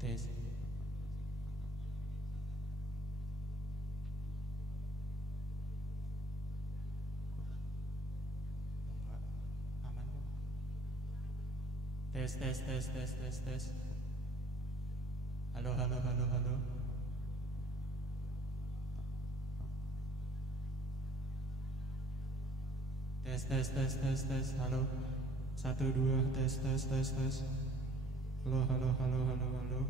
Tes. Aman kok. Tes. Halo. Tes. Halo. 1 2 tes. Halo.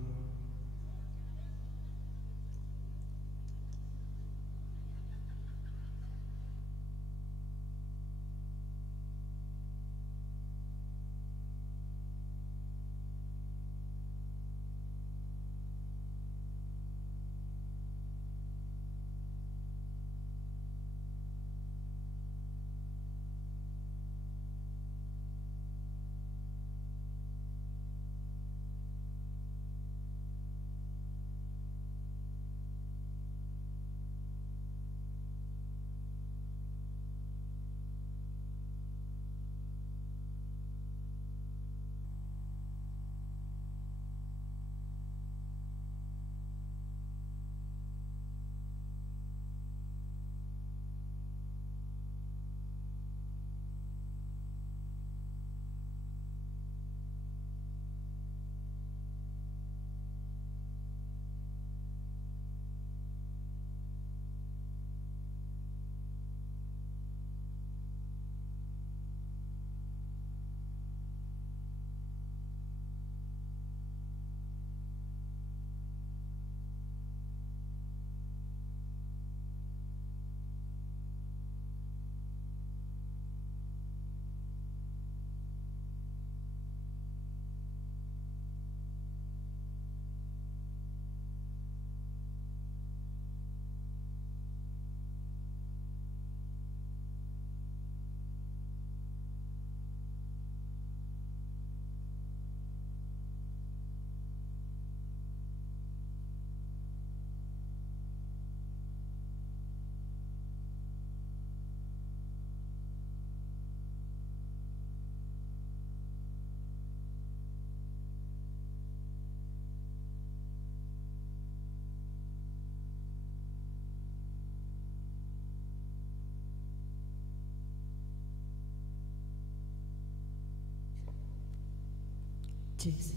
Yes.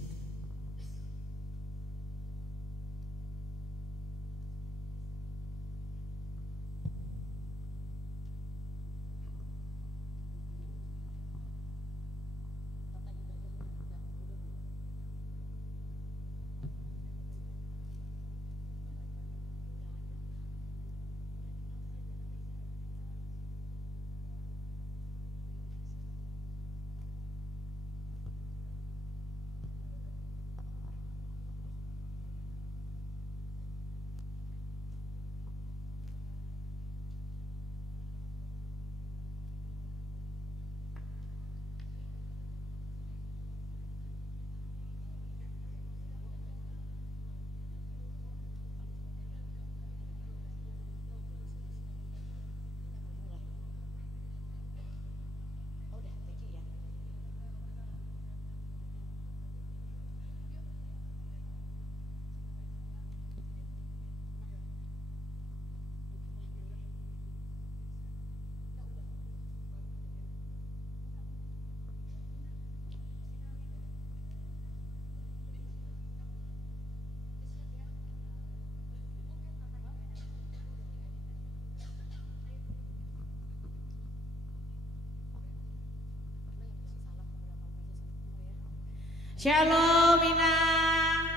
Shalom Inang.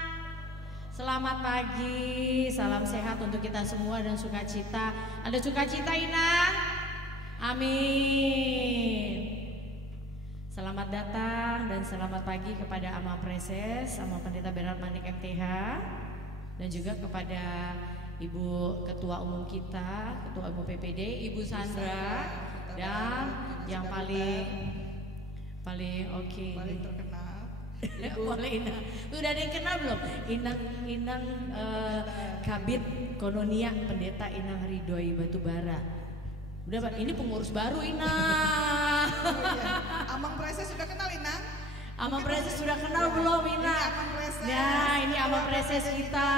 Selamat pagi, salam sehat untuk kita semua dan sukacita. Ada sukacita Inang? Amin. Selamat datang dan selamat pagi kepada Ama Preses, Ama Pendeta Bernard Manik MTH, dan juga kepada Ibu Ketua Umum kita, Ketua Umum PPD, Ibu Sandra, dan yang paling oke. Paling terkenal. Boleh Inang. Udah ada yang kenal belum? Inang Kabit Kononia Pendeta Inang Ridhoi Batubara. Udah Pak, ini pengurus baru Inang. Oh, iya. Amang Preses sudah kenal Inang? Ama Preses sudah kenal belum Ina? Nah ini Ama Preses kita.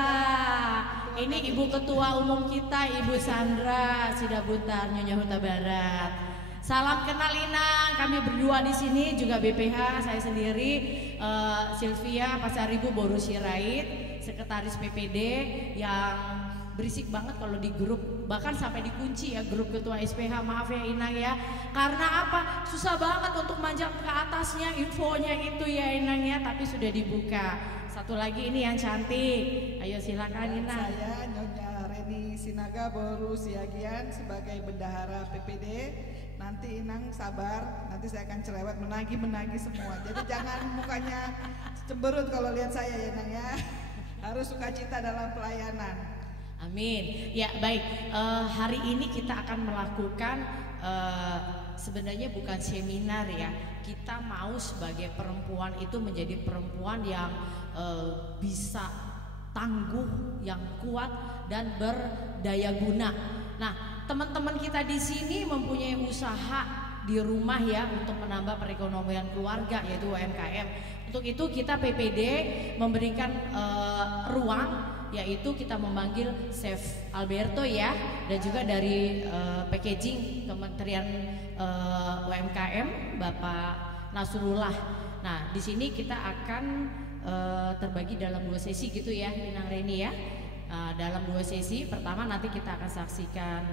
Ini Ibu Ketua Umum kita, Ibu Sandra Sidabutar, Nyonya Huta Barat. Salam kenal Inang, kami berdua di sini juga BPH, saya sendiri Sylvia Pasaribu Boru Sirait, Sekretaris PPD yang berisik banget kalau di grup, bahkan sampai dikunci ya grup ketua SPH. Maaf ya Inang ya, karena apa? Susah banget untuk manjat ke atasnya infonya itu ya Inang ya, tapi sudah dibuka. Satu lagi ini yang cantik, ayo silakan Inang. Saya Nyonya Reni Sinaga Boru Siagian sebagai bendahara PPD. Nanti Inang sabar, nanti saya akan cerewet menagih semua. Jadi jangan mukanya cemberut kalau lihat saya ya Inang ya. Harus sukacita dalam pelayanan. Amin. Ya baik, hari ini kita akan melakukan sebenarnya bukan seminar ya. Kita mau sebagai perempuan itu menjadi perempuan yang bisa tangguh, yang kuat dan berdaya guna. Nah, teman-teman kita di sini mempunyai usaha di rumah ya untuk menambah perekonomian keluarga yaitu UMKM. Untuk itu kita PPD memberikan ruang, yaitu kita memanggil Chef Alberto ya, dan juga dari packaging Kementerian UMKM Bapak Nasrullah. Nah di sini kita akan terbagi dalam 2 sesi gitu ya Inang Reni ya. Dalam 2 sesi, pertama nanti kita akan saksikan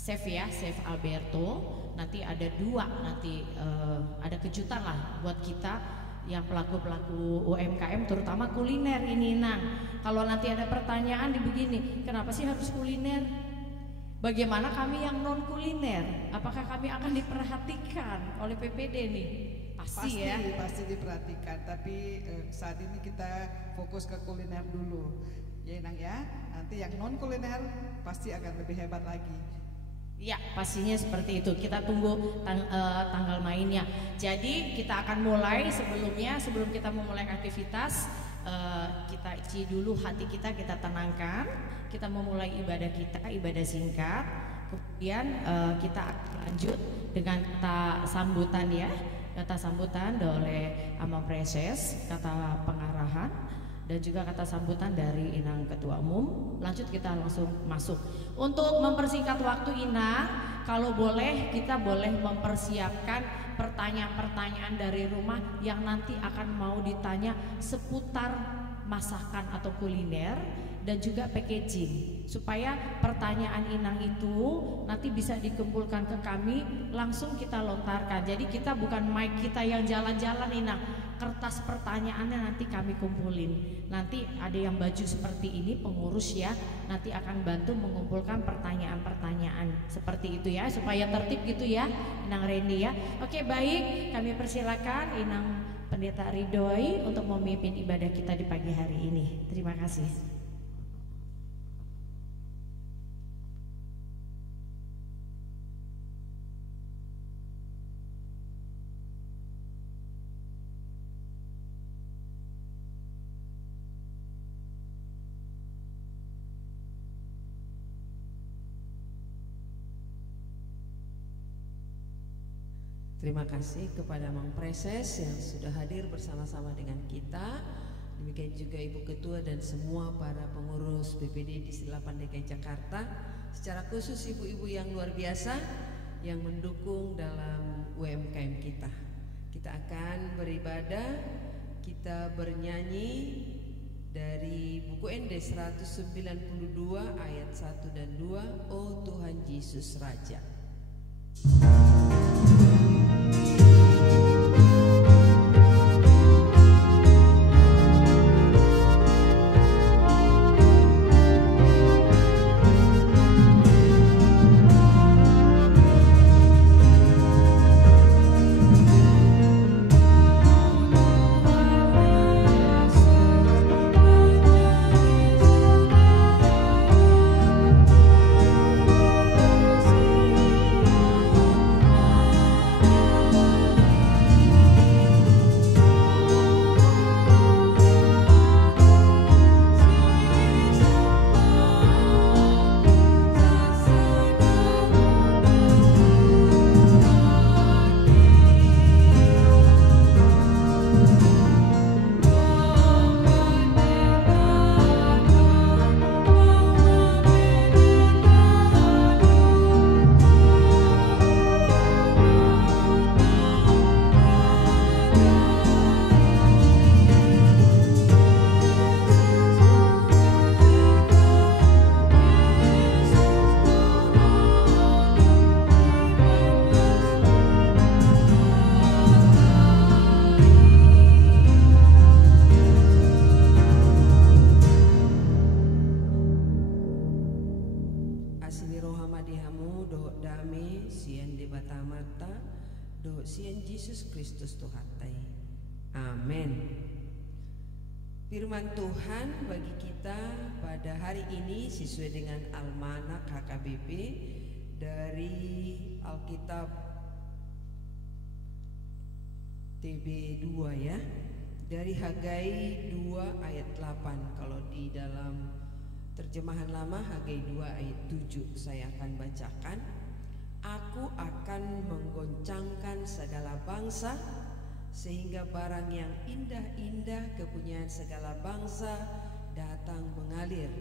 Chef ya, Chef Alberto. Nanti ada 2, nanti ada kejutan lah buat kita yang pelaku-pelaku UMKM terutama kuliner ini Nang. Kalau nanti ada pertanyaan begini, kenapa sih harus kuliner? Bagaimana kami yang non kuliner? Apakah kami akan diperhatikan oleh PPD nih? Pasti ya. Pasti diperhatikan, tapi saat ini kita fokus ke kuliner dulu. Ya Nang ya, nanti yang non kuliner pasti akan lebih hebat lagi. Ya pastinya seperti itu. Kita tunggu tanggal mainnya. Jadi kita akan mulai sebelum kita memulai aktivitas, kita isi dulu hati kita tenangkan. Kita memulai ibadah kita, ibadah singkat. Kemudian kita akan lanjut dengan kata sambutan ya. Kata sambutan oleh Ama Preses, kata pengarahan, dan juga kata sambutan dari Inang Ketua Umum. Lanjut kita langsung masuk. Untuk mempersingkat waktu Inang, kalau boleh kita boleh mempersiapkan pertanyaan-pertanyaan dari rumah yang nanti akan mau ditanya seputar masakan atau kuliner dan juga packaging, supaya pertanyaan Inang itu nanti bisa dikumpulkan ke kami, langsung kita lontarkan. Jadi kita bukan mic kita yang jalan-jalan Inang, kertas pertanyaannya nanti kami kumpulin. Nanti ada yang baju seperti ini pengurus ya, nanti akan bantu mengumpulkan pertanyaan-pertanyaan seperti itu ya, supaya tertib gitu ya Inang Reni ya. Oke baik, kami persilakan Inang Pendeta Ridhoi untuk memimpin ibadah kita di pagi hari ini. Terima kasih. Terima kasih kepada Mang Preses yang sudah hadir bersama-sama dengan kita. Demikian juga Ibu Ketua dan semua para pengurus PPD di 8 DKI Jakarta. Secara khusus ibu-ibu yang luar biasa yang mendukung dalam UMKM kita. Kita akan beribadah, kita bernyanyi dari buku ND 192 ayat 1 dan 2, Oh Tuhan Yesus Raja. Do sien Yesus Kristus Tuhan tai. Amin. Firman Tuhan bagi kita pada hari ini sesuai dengan Almanak HKBP dari Alkitab TB2 ya. Dari Hagai 2 ayat 8. Kalau di dalam terjemahan lama Hagai 2 ayat 7 saya akan bacakan. Aku akan menggoncangkan segala bangsa sehingga barang yang indah-indah kepunyaan segala bangsa datang mengalir.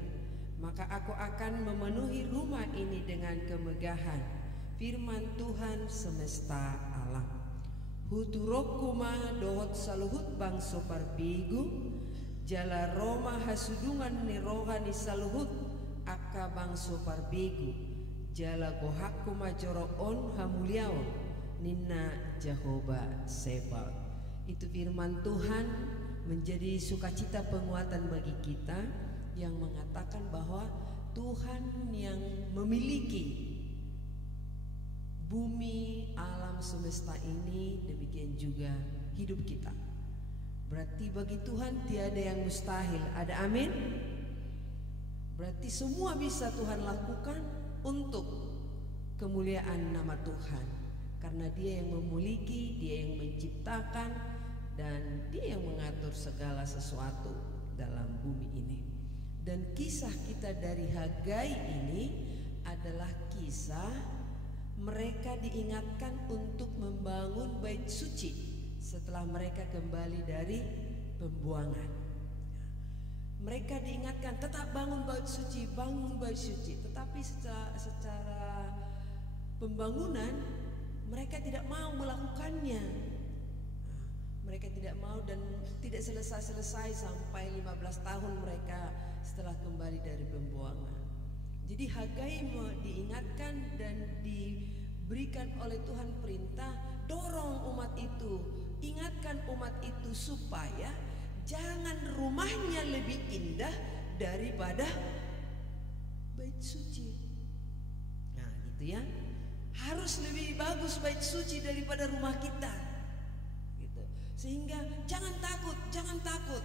Maka aku akan memenuhi rumah ini dengan kemegahan. Firman Tuhan semesta alam. Huturokuma dohot saluhut bangso parpigu jala Roma hasudungan ni rohani saluhut akka bangso parpigu jala gohakuma joroon hamuliao ninna Jehovah Sebaot. Itu firman Tuhan menjadi sukacita penguatan bagi kita yang mengatakan bahwa Tuhan yang memiliki bumi, alam semesta ini, demikian juga hidup kita. Berarti bagi Tuhan tiada yang mustahil. Ada amin? Berarti semua bisa Tuhan lakukan untuk kemuliaan nama Tuhan. Karena Dia yang memiliki, Dia yang menciptakan, dan Dia yang mengatur segala sesuatu dalam bumi ini. Dan kisah kita dari Hagai ini adalah kisah mereka diingatkan untuk membangun bait suci setelah mereka kembali dari pembuangan. Mereka diingatkan tetap bangun bait suci, bangun bait suci. Tetapi secara pembangunan mereka tidak mau melakukannya. Mereka tidak mau dan tidak selesai-selesai sampai 15 tahun mereka setelah kembali dari pembuangan. Jadi Hagai diingatkan dan diberikan oleh Tuhan perintah, dorong umat itu, ingatkan umat itu supaya jangan rumahnya lebih indah daripada bait suci. Nah gitu ya, harus lebih bagus bait suci daripada rumah kita gitu. Sehingga jangan takut,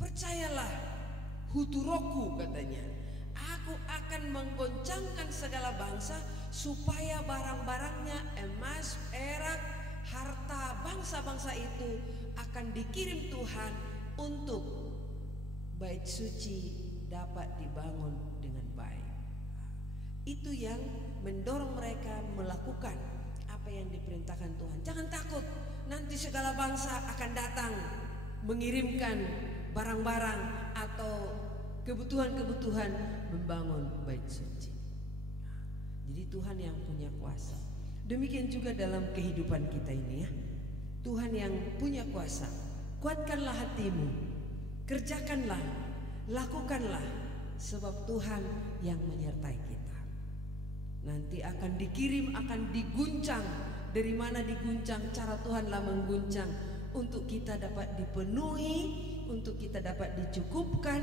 percayalah, huturoku katanya, aku akan menggoncangkan segala bangsa supaya barang-barangnya, emas, perak, harta bangsa-bangsa itu akan dikirim Tuhan untuk bait suci dapat dibangun dengan baik. Itu yang mendorong mereka melakukan apa yang diperintahkan Tuhan. Jangan takut, nanti segala bangsa akan datang mengirimkan barang-barang atau kebutuhan-kebutuhan membangun bait suci. Jadi Tuhan yang punya kuasa. Demikian juga dalam kehidupan kita ini ya. Tuhan yang punya kuasa. Kuatkanlah hatimu, kerjakanlah, lakukanlah, sebab Tuhan yang menyertai kita. Nanti akan dikirim, akan diguncang. Dari mana diguncang? Cara Tuhanlah mengguncang untuk kita dapat dipenuhi, untuk kita dapat dicukupkan.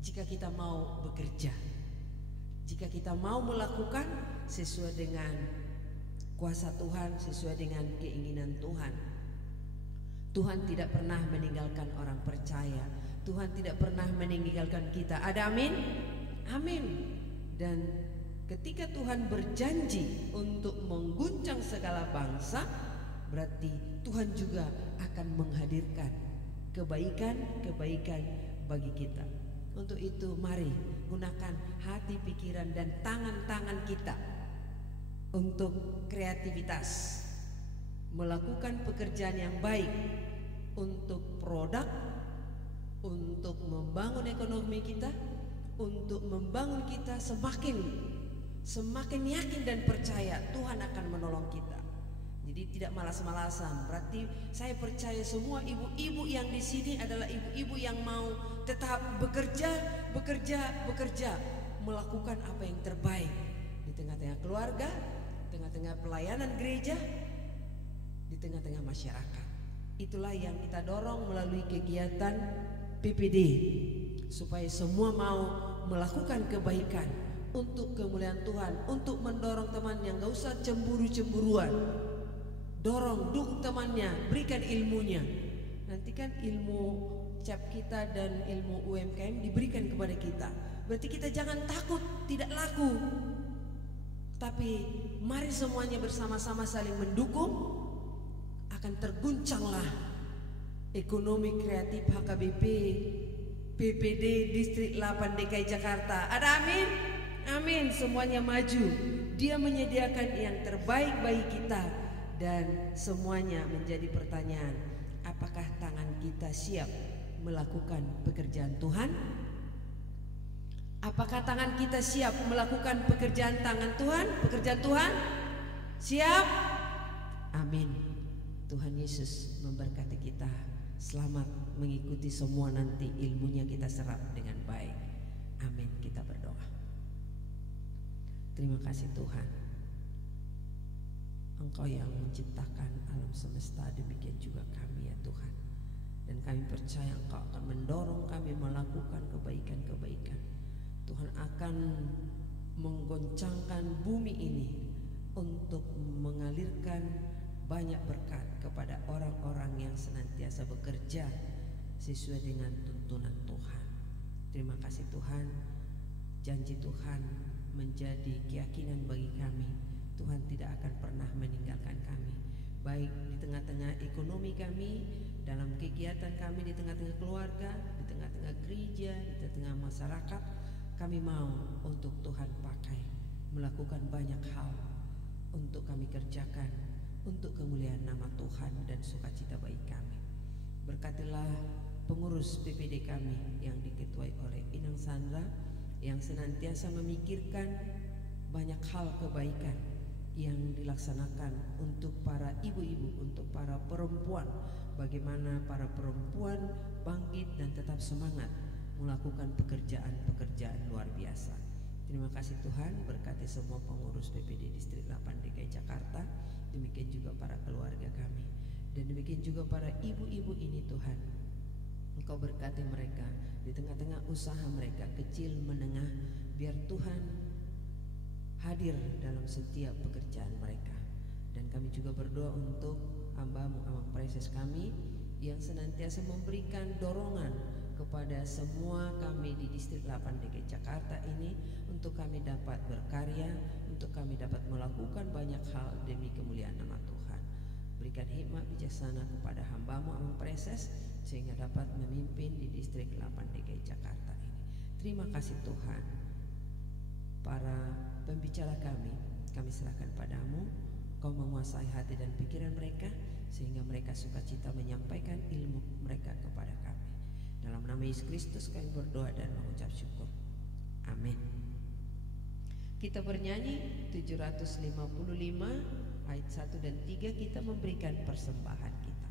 Jika kita mau bekerja, jika kita mau melakukan sesuai dengan kuasa Tuhan, sesuai dengan keinginan Tuhan. Tuhan tidak pernah meninggalkan orang percaya. Tuhan tidak pernah meninggalkan kita. Ada amin? Amin. Dan ketika Tuhan berjanji untuk mengguncang segala bangsa, berarti Tuhan juga akan menghadirkan kebaikan-kebaikan bagi kita. Untuk itu mari gunakan hati, pikiran, dan tangan-tangan kita untuk kreativitas, melakukan pekerjaan yang baik untuk produk, untuk membangun ekonomi kita, untuk membangun kita semakin yakin dan percaya Tuhan akan menolong kita. Jadi tidak malas-malasan. Berarti saya percaya semua ibu-ibu yang di sini adalah ibu-ibu yang mau tetap bekerja, melakukan apa yang terbaik di tengah-tengah keluarga, tengah-tengah pelayanan gereja, di tengah-tengah masyarakat. Itulah yang kita dorong melalui kegiatan PPD, supaya semua mau melakukan kebaikan, untuk kemuliaan Tuhan, untuk mendorong temannya. Gak usah cemburu-cemburuan, dorong, dukung temannya, berikan ilmunya. Nanti kan ilmu cap kita dan ilmu UMKM diberikan kepada kita. Berarti kita jangan takut tidak laku, tapi mari semuanya bersama-sama saling mendukung. Akan terguncanglah ekonomi kreatif HKBP PPD Distrik 8 DKI Jakarta. Ada amin? Amin, semuanya maju. Dia menyediakan yang terbaik bagi kita. Dan semuanya menjadi pertanyaan, apakah tangan kita siap melakukan pekerjaan Tuhan? Apakah tangan kita siap melakukan pekerjaan tangan Tuhan? Pekerjaan Tuhan? Siap? Amin. Tuhan Yesus memberkati kita. Selamat mengikuti semua, nanti ilmunya kita serap dengan baik. Amin. Kita berdoa. Terima kasih Tuhan, Engkau yang menciptakan alam semesta, demikian juga kami ya Tuhan. Dan kami percaya Engkau akan mendorong kami melakukan kebaikan-kebaikan. Tuhan akan menggoncangkan bumi ini untuk mengalirkan banyak berkat kepada orang-orang yang senantiasa bekerja sesuai dengan tuntunan Tuhan. Terima kasih Tuhan. Janji Tuhan menjadi keyakinan bagi kami. Tuhan tidak akan pernah meninggalkan kami, baik di tengah-tengah ekonomi kami, dalam kegiatan kami, di tengah-tengah keluarga, di tengah-tengah gereja, di tengah-tengah masyarakat. Kami mau untuk Tuhan pakai, melakukan banyak hal untuk kami kerjakan, untuk kemuliaan nama Tuhan dan sukacita bagi kami. Berkatilah pengurus PPD kami yang diketuai oleh Inang Sandra, yang senantiasa memikirkan banyak hal kebaikan yang dilaksanakan untuk para ibu-ibu, untuk para perempuan. Bagaimana para perempuan bangkit dan tetap semangat melakukan pekerjaan-pekerjaan luar biasa. Terima kasih Tuhan, berkati semua pengurus PPD Distrik 8 DKI Jakarta. Demikian juga para keluarga kami, dan demikian juga para ibu-ibu ini Tuhan. Engkau berkati mereka di tengah-tengah usaha mereka, kecil menengah. Biar Tuhan hadir dalam setiap pekerjaan mereka. Dan kami juga berdoa untuk hamba-Mu Amang Preses kami yang senantiasa memberikan dorongan kepada semua kami di Distrik 8 DKI Jakarta ini, untuk kami dapat berkarya, untuk kami dapat melakukan banyak hal demi kemuliaan nama Tuhan. Berikan hikmat bijaksana kepada hamba-Mu Amang Preses sehingga dapat memimpin di Distrik 8 DKI Jakarta ini. Terima kasih Tuhan. Para pembicara kami serahkan padamu. Kau menguasai hati dan pikiran mereka sehingga mereka sukacita menyampaikan ilmu mereka kepada kami. Dalam nama Yesus Kristus kami berdoa dan mengucap syukur. Amin. Kita bernyanyi 755 ayat 1 dan 3, kita memberikan persembahan kita.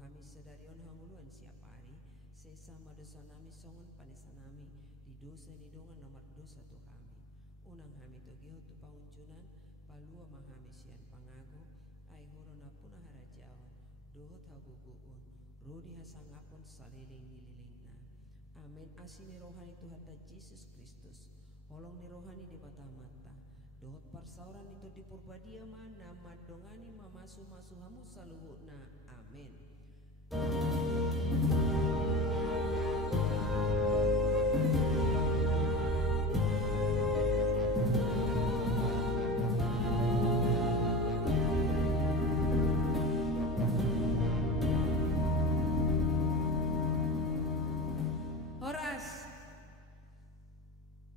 hami sedarion hanguluan siapa hari sesama dosa nami songon panesa nami di dosa ni dongan nomor dosa tu kami unang hami togiho tu pauncunan palua mahami sian pangago ai horona puna harajaon dohot haguguun rodi hasangapon saliling nililingna amin asini rohani Tuhan Yesus Kristus holong ni rohani di mata-mata dohot persauran itu di purbadia mana madongani mamasu-masu hamu saluhuna amin. Horas.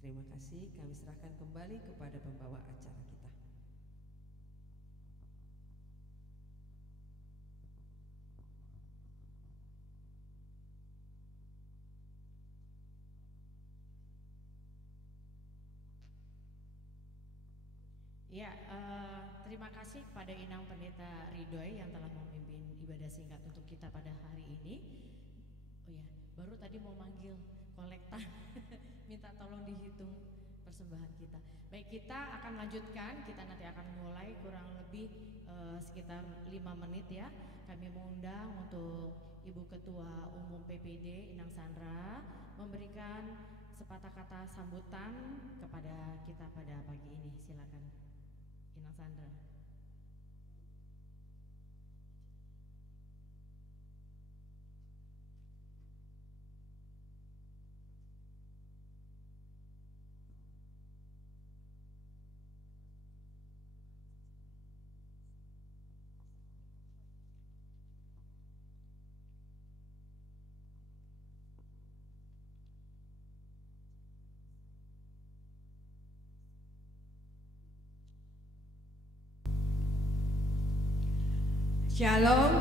Terima kasih, kami serahkan kembali kepada pembawa acara kita. Ya, terima kasih kepada Inang Pendeta Ridhoy yang telah memimpin ibadah singkat untuk kita pada hari ini. Oh ya, baru tadi mau manggil kolekta, minta tolong dihitung persembahan kita. Baik, kita akan lanjutkan, kita nanti akan mulai kurang lebih sekitar 5 menit ya. Kami mengundang untuk Ibu Ketua Umum PPD Inang Sandra memberikan sepatah kata sambutan kepada kita pada pagi ini. Silakan Inang Sandra. Shalom.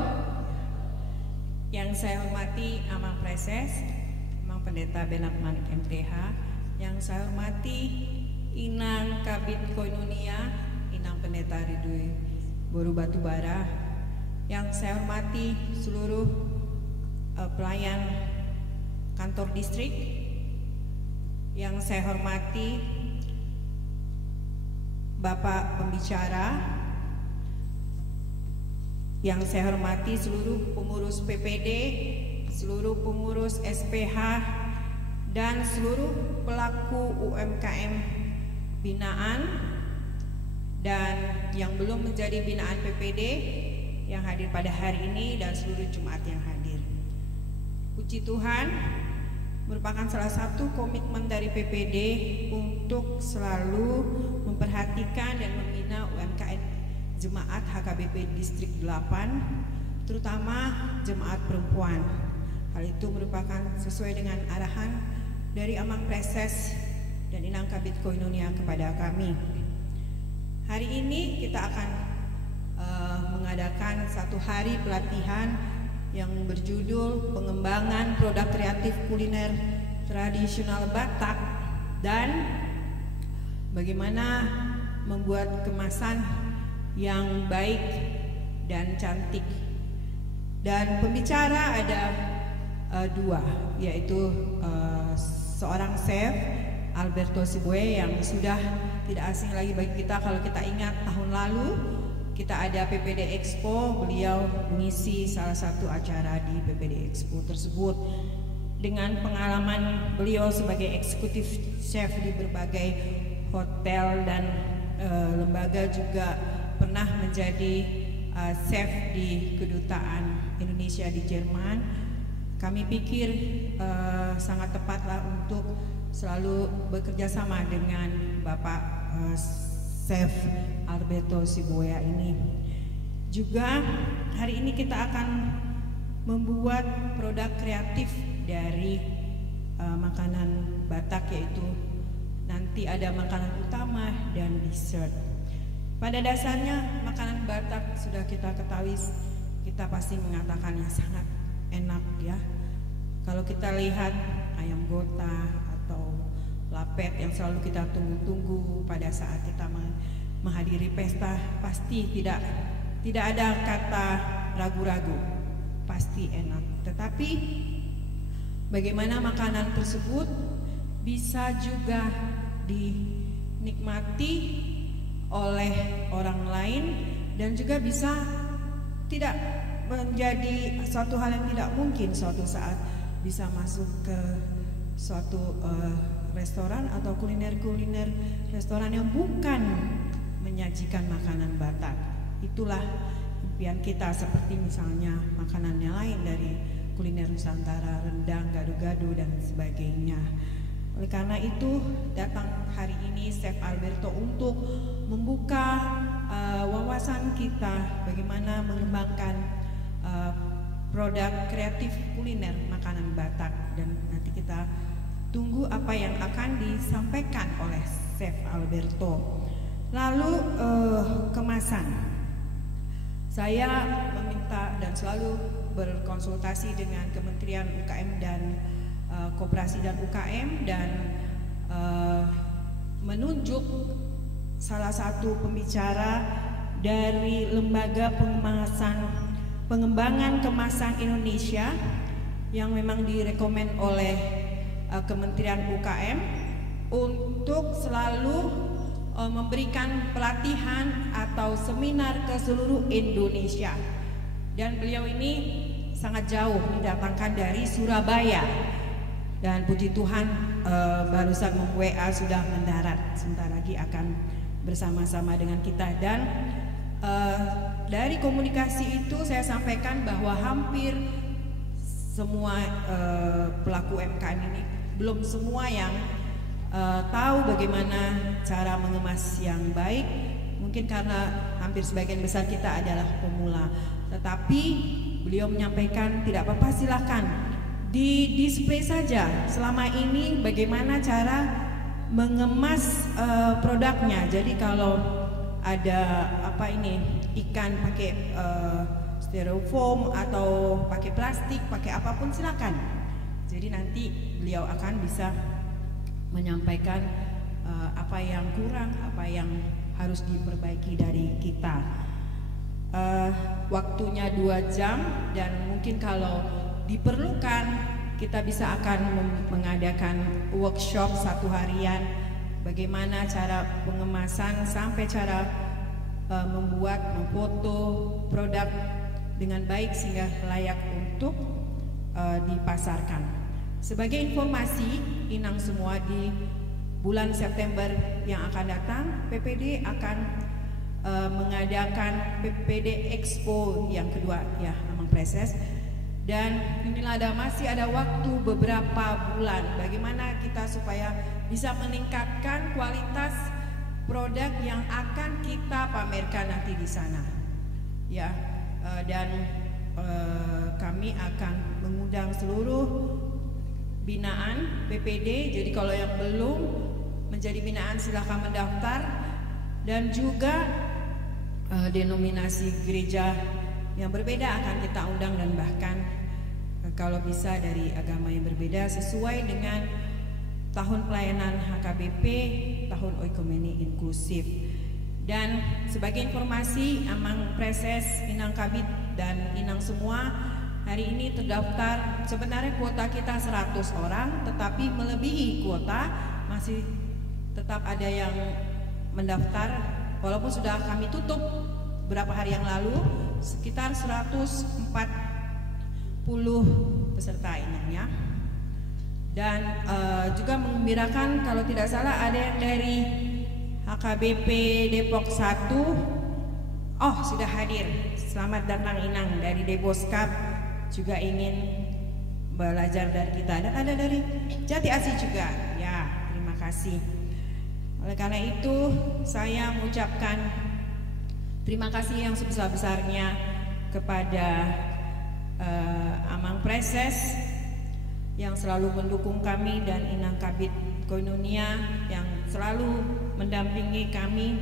Yang saya hormati Amang Preses, Amang Pendeta Bernard Manik MTH, yang saya hormati Inang Kabid Koinonia, Inang Pendeta Ridhoy Boru Batubara, yang saya hormati seluruh pelayan kantor distrik, yang saya hormati Bapak Pembicara, yang saya hormati seluruh pengurus PPD, seluruh pengurus SPH, dan seluruh pelaku UMKM binaan dan yang belum menjadi binaan PPD yang hadir pada hari ini dan seluruh jemaat yang hadir. Puji Tuhan, merupakan salah satu komitmen dari PPD untuk selalu memperhatikan dan membina UMKM Jemaat HKBP Distrik 8, terutama jemaat perempuan. Hal itu merupakan sesuai dengan arahan dari Amang Preses dan Inang Kabid Koinonia kepada kami. Hari ini kita akan mengadakan satu hari pelatihan yang berjudul pengembangan produk kreatif kuliner tradisional Batak dan bagaimana membuat kemasan yang baik dan cantik. Dan pembicara ada dua, yaitu seorang chef Alberto Siboe yang sudah tidak asing lagi bagi kita. Kalau kita ingat tahun lalu kita ada PPD Expo, beliau mengisi salah satu acara di PPD Expo tersebut. Dengan pengalaman beliau sebagai eksekutif chef di berbagai hotel dan lembaga, juga pernah menjadi chef di kedutaan Indonesia di Jerman. Kami pikir sangat tepatlah untuk selalu bekerja sama dengan Bapak Chef Alberto Siboe ini. Juga hari ini kita akan membuat produk kreatif dari makanan Batak, yaitu nanti ada makanan utama dan dessert. Pada dasarnya makanan Batak sudah kita ketahui, kita pasti mengatakannya sangat enak ya. Kalau kita lihat ayam gota atau lapet yang selalu kita tunggu-tunggu pada saat kita menghadiri pesta, pasti tidak ada kata ragu-ragu. pasti enak. Tetapi bagaimana makanan tersebut bisa juga dinikmati oleh orang lain dan juga bisa tidak menjadi suatu hal yang tidak mungkin suatu saat bisa masuk ke suatu restoran atau kuliner restoran yang bukan menyajikan makanan Batak. Itulah impian kita, seperti misalnya makanan yang lain dari kuliner Nusantara, rendang, gado-gado dan sebagainya. Oleh karena itu datang hari ini Chef Alberto untuk membuka wawasan kita bagaimana mengembangkan produk kreatif kuliner makanan Batak, dan nanti kita tunggu apa yang akan disampaikan oleh Chef Alberto. Lalu kemasan, saya meminta dan selalu berkonsultasi dengan Kementerian UKM dan Koperasi dan UKM, dan menunjuk salah satu pembicara dari Lembaga Pengembangan Kemasan Indonesia yang memang direkomend oleh Kementerian UKM untuk selalu memberikan pelatihan atau seminar ke seluruh Indonesia. Dan beliau ini sangat jauh, didatangkan dari Surabaya. Dan puji Tuhan barusan WA sudah mendarat, sebentar lagi akan bersama-sama dengan kita. Dan dari komunikasi itu saya sampaikan bahwa hampir semua pelaku UMKM ini belum semua yang tahu bagaimana cara mengemas yang baik, mungkin karena hampir sebagian besar kita adalah pemula. Tetapi beliau menyampaikan tidak apa-apa, silakan di display saja selama ini bagaimana cara mengemas produknya. Jadi kalau ada ikan pakai styrofoam atau pakai plastik, pakai apapun silakan. Jadi nanti beliau akan bisa menyampaikan apa yang kurang, apa yang harus diperbaiki dari kita. Waktunya 2 jam, dan mungkin kalau diperlukan kita bisa akan mengadakan workshop 1 harian bagaimana cara pengemasan sampai cara memfoto produk dengan baik sehingga layak untuk dipasarkan. Sebagai informasi, Inang semua, di bulan September yang akan datang PPD akan mengadakan PPD Expo yang kedua ya, Amang Preses. Dan inilah masih ada waktu beberapa bulan bagaimana kita supaya bisa meningkatkan kualitas produk yang akan kita pamerkan nanti di sana. Ya, dan kami akan mengundang seluruh binaan PPD. Jadi kalau yang belum menjadi binaan silahkan mendaftar, dan juga denominasi gereja yang berbeda akan kita undang, dan bahkan kalau bisa dari agama yang berbeda sesuai dengan tahun pelayanan HKBP, tahun Oikumene Inklusif. Dan sebagai informasi, Amang Preses, Inang Kabid dan Inang semua hari ini terdaftar. Sebenarnya kuota kita 100 orang, tetapi melebihi kuota, masih tetap ada yang mendaftar walaupun sudah kami tutup beberapa hari yang lalu. Sekitar 140 peserta ini ya. Dan juga mengembirakan kalau tidak salah ada yang dari HKBP Depok 1 sudah hadir. Selamat datang Inang, dari Deboskap juga ingin belajar dari kita, dan ada dari Jati Asih juga ya. Terima kasih. Oleh karena itu saya mengucapkan terima kasih yang sebesar-besarnya kepada Amang Preses yang selalu mendukung kami, dan Inang Kabid Koinonia yang selalu mendampingi kami,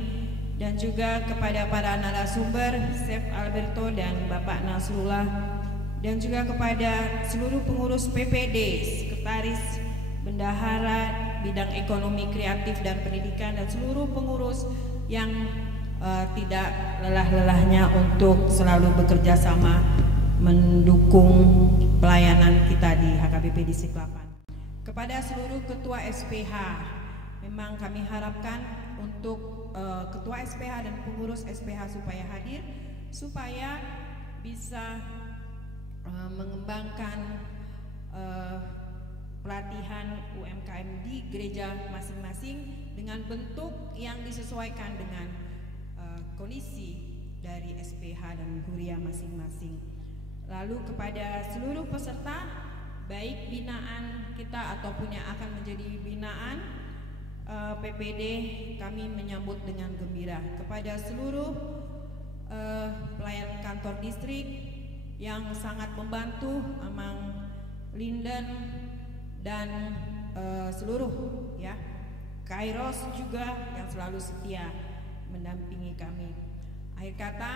dan juga kepada para narasumber Chef Alberto dan Bapak Nasrullah, dan juga kepada seluruh pengurus PPD, sekretaris, bendahara, bidang ekonomi kreatif dan pendidikan, dan seluruh pengurus yang tidak lelah-lelahnya untuk selalu bekerja sama mendukung pelayanan kita di HKBP Distrik 8. Kepada seluruh ketua SPH, memang kami harapkan untuk ketua SPH dan pengurus SPH supaya hadir, supaya bisa mengembangkan pelatihan UMKM di gereja masing-masing dengan bentuk yang disesuaikan dengan kondisi dari SPH dan Huria masing-masing. Lalu kepada seluruh peserta, baik binaan kita ataupun yang akan menjadi binaan PPD, kami menyambut dengan gembira. Kepada seluruh pelayan kantor distrik yang sangat membantu, Amang Linden dan seluruh ya Kairos juga yang selalu setia mendampingi kami. Akhir kata,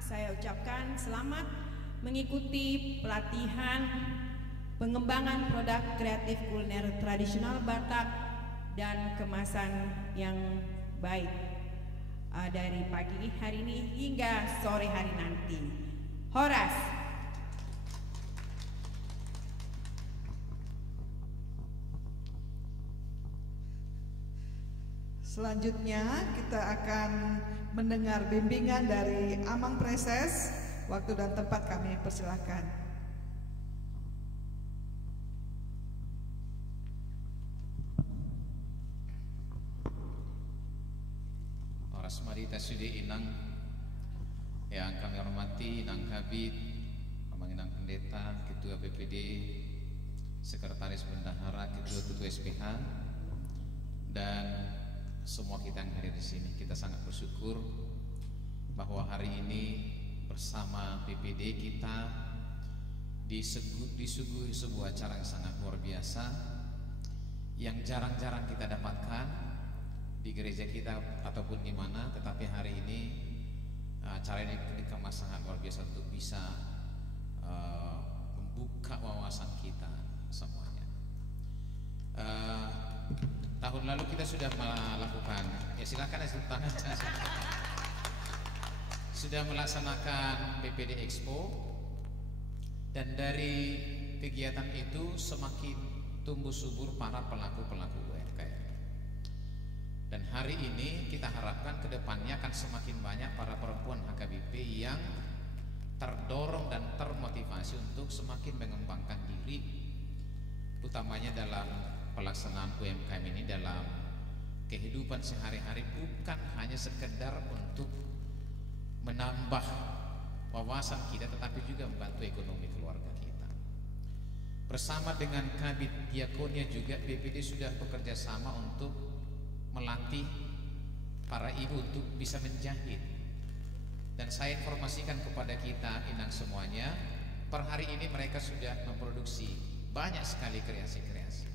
saya ucapkan selamat mengikuti pelatihan pengembangan produk kreatif kuliner tradisional Batak dan kemasan yang baik dari pagi hari ini hingga sore hari nanti. Horas. Selanjutnya kita akan mendengar bimbingan dari Amang Preses. Waktu dan tempat kami persilahkan. Horas Marita Sudi Inang yang kami hormati, Inang Kabid, Amang Inang Pendeta, Ketua PPD, Sekretaris Bendahara, Ketua SPH, dan semua kita yang hadir di sini. Kita sangat bersyukur bahwa hari ini bersama PPD kita disuguhi sebuah acara yang sangat luar biasa yang jarang-jarang kita dapatkan di gereja kita ataupun di mana, tetapi hari ini acara ini dikemas sangat luar biasa untuk bisa membuka wawasan kita semuanya. Tahun lalu kita sudah melakukan, ya silakan ya tangan, sudah melaksanakan PPD Expo, dan dari kegiatan itu semakin tumbuh subur para pelaku-pelaku UMKM. Dan hari ini kita harapkan kedepannya akan semakin banyak para perempuan HKBP yang terdorong dan termotivasi untuk semakin mengembangkan diri, utamanya dalam pelaksanaan UMKM ini dalam kehidupan sehari-hari, bukan hanya sekedar untuk menambah wawasan kita, tetapi juga membantu ekonomi keluarga kita. Bersama dengan Kabid Diakonia juga PPD sudah bekerja sama untuk melatih para ibu untuk bisa menjahit. Dan saya informasikan kepada kita inang semuanya, per hari ini mereka sudah memproduksi banyak sekali kreasi-kreasi,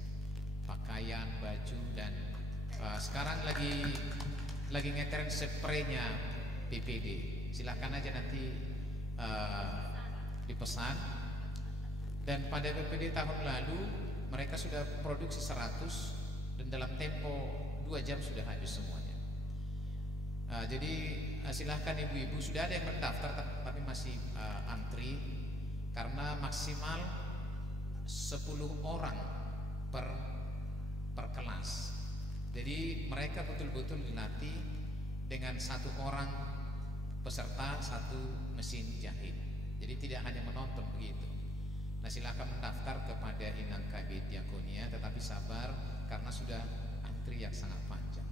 pakaian, baju, dan sekarang lagi ngeterin spraynya PPD. Silakan aja nanti dipesan. Dan pada PPD tahun lalu mereka sudah produksi 100 dan dalam tempo 2 jam sudah habis semuanya. Jadi silahkan ibu-ibu, sudah ada yang mendaftar tapi masih antri karena maksimal 10 orang per kelas. Jadi mereka betul-betul dilatih dengan 1 orang peserta 1 mesin jahit. Jadi tidak hanya menonton begitu. Nah, silakan mendaftar kepada Inang Kabid Diakonia, tetapi sabar karena sudah antri yang sangat panjang.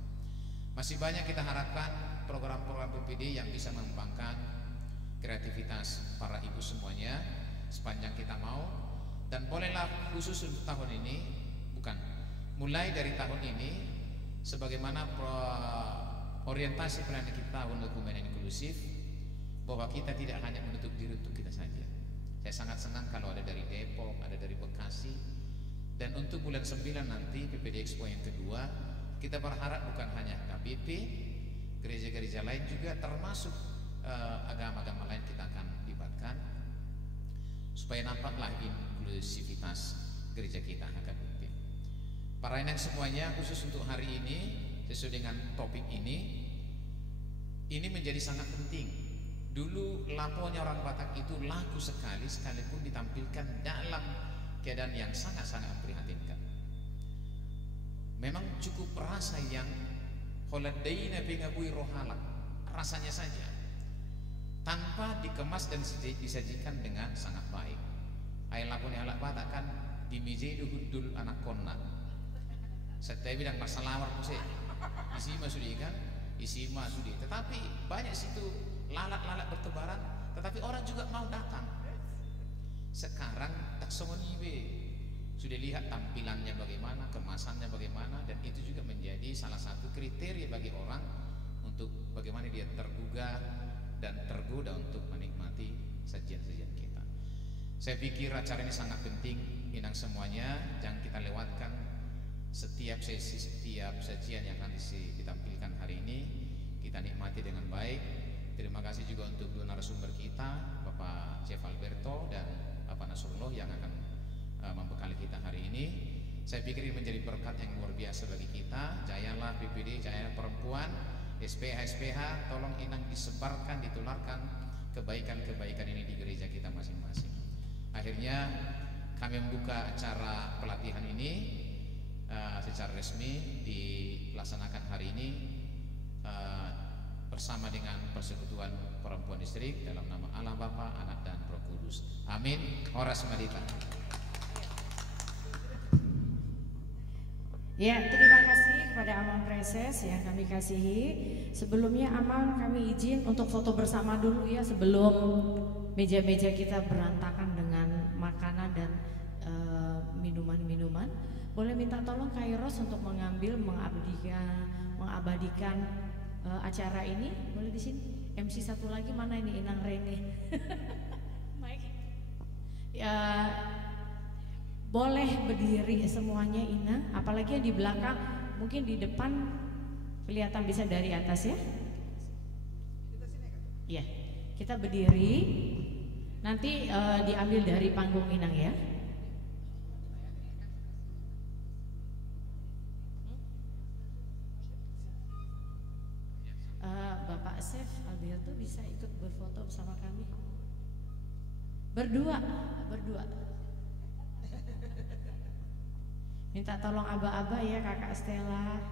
Masih banyak kita harapkan program-program PPD yang bisa mengembangkan kreativitas para ibu semuanya sepanjang kita mau. Dan bolehlah khusus untuk tahun ini, bukan, mulai dari tahun ini, sebagaimana orientasi pelayanan kita untuk pembangunan inklusif, bahwa kita tidak hanya menutup diri untuk kita saja. Saya sangat senang kalau ada dari Depok, ada dari Bekasi, dan untuk bulan 9 nanti PPD Expo yang kedua, kita berharap bukan hanya KBP, gereja-gereja lain juga, termasuk agama-agama lain kita akan libatkan supaya nampaklah inklusivitas gereja kita HKBP. Para inang semuanya, khusus untuk hari ini sesuai dengan topik ini menjadi sangat penting Dulu laponya orang Batak itu laku sekali, sekalipun ditampilkan dalam keadaan yang sangat-sangat memprihatinkan. Memang cukup rasa yang holadaina bingabui rohalak, rasanya saja, tanpa dikemas dan disajikan dengan sangat baik. Ayat laponya alat Batak kan dimijedu hudul anak konna. Saya bilang masalah musik isi masudi kan, isi masudi. Tetapi banyak situ lalat-lalat bertebaran, tetapi orang juga mau datang. Sekarang tak songonibe sudah lihat tampilannya bagaimana, kemasannya bagaimana, dan itu juga menjadi salah satu kriteria bagi orang untuk bagaimana dia tergugah dan tergoda untuk menikmati sajian-sajian kita. Saya pikir acara ini sangat penting, inang semuanya, jangan kita lewatkan setiap sesi, setiap sajian yang akan ditampilkan hari ini kita nikmati dengan baik. Terima kasih juga untuk dua narasumber kita, Bapak Chef Alberto dan Bapak Nasrullah yang akan membekali kita hari ini. Saya pikir ini menjadi berkat yang luar biasa bagi kita. Jayalah PPD, jayalah perempuan, SPH, tolong inang disebarkan, ditularkan kebaikan-kebaikan ini di gereja kita masing-masing. Akhirnya kami membuka acara pelatihan ini secara resmi dilaksanakan hari ini bersama dengan Persekutuan Perempuan Distrik dalam nama Allah Bapa, Anak dan Roh Kudus. Amin. Horas Madita. Ya, terima kasih kepada Amang Preses yang kami kasihi. Sebelumnya Amang, kami izin untuk foto bersama dulu ya, sebelum meja-meja kita berantakan dengan makanan dan minuman-minuman. Boleh minta tolong Kairos untuk mengambil, mengabadikan acara ini. Boleh di sini. MC satu lagi mana ini, Inang Reni? Mike. Ya, boleh berdiri semuanya Inang, apalagi yang di belakang, mungkin di depan kelihatan bisa dari atas ya. Iya, kita berdiri. Nanti diambil dari panggung Inang ya. Bapak Chef Alberto bisa ikut berfoto bersama kami. Berdua. Minta tolong aba-aba ya Kakak Stella.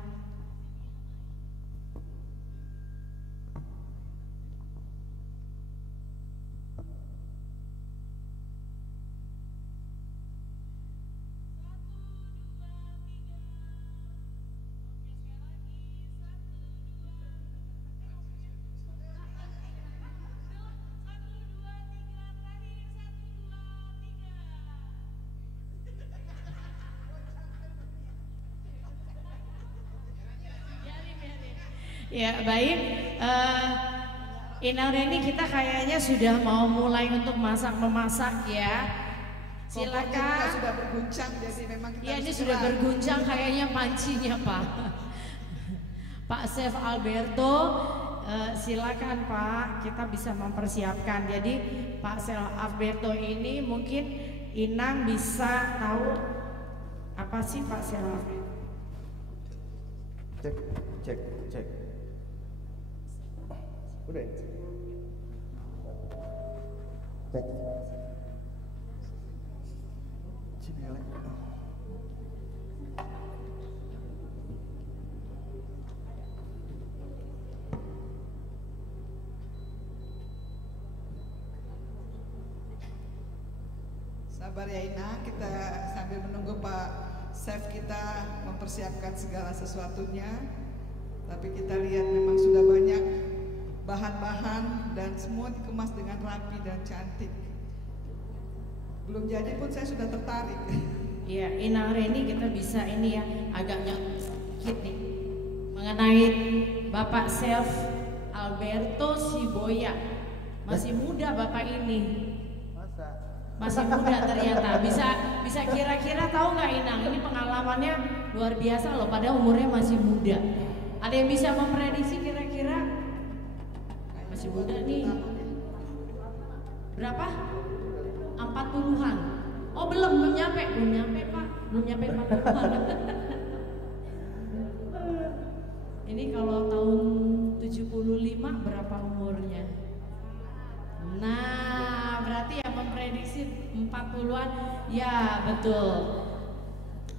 Ya baik, Inang Reni, kita kayaknya sudah mau mulai untuk memasak ya. Silakan. Sudah berguncang, jadi memang kita. Ya ini sudah berguncang kayaknya pancinya Pak. Pak Chef Alberto, silakan Pak, kita bisa mempersiapkan. Jadi Pak Chef Alberto ini mungkin Inang bisa tahu apa sih Pak Chef Alberto? Cek. Udah ya? Cek. Sini ya, Sabar ya Ina, kita sambil menunggu Pak Chef kita mempersiapkan segala sesuatunya. Tapi kita lihat memang sudah banyak bahan-bahan dan semua dikemas dengan rapi dan cantik. Belum jadi pun saya sudah tertarik. Iya, Inang Reni kita bisa ini ya, agaknya sedikit nih mengenai Bapak Chef Alberto Siboya. Masih muda Bapak ini. Masih muda ternyata. Bisa kira-kira tahu nggak Inang? Ini pengalamannya luar biasa loh. Padahal umurnya masih muda. Ada yang bisa memprediksi kira-kira? Masih muda nih. Berapa? 40-an. Oh belum nyampe Pak. Belum nyampe 40-an. Ini kalau tahun 75 berapa umurnya? Nah, berarti yang memprediksi 40-an, ya betul.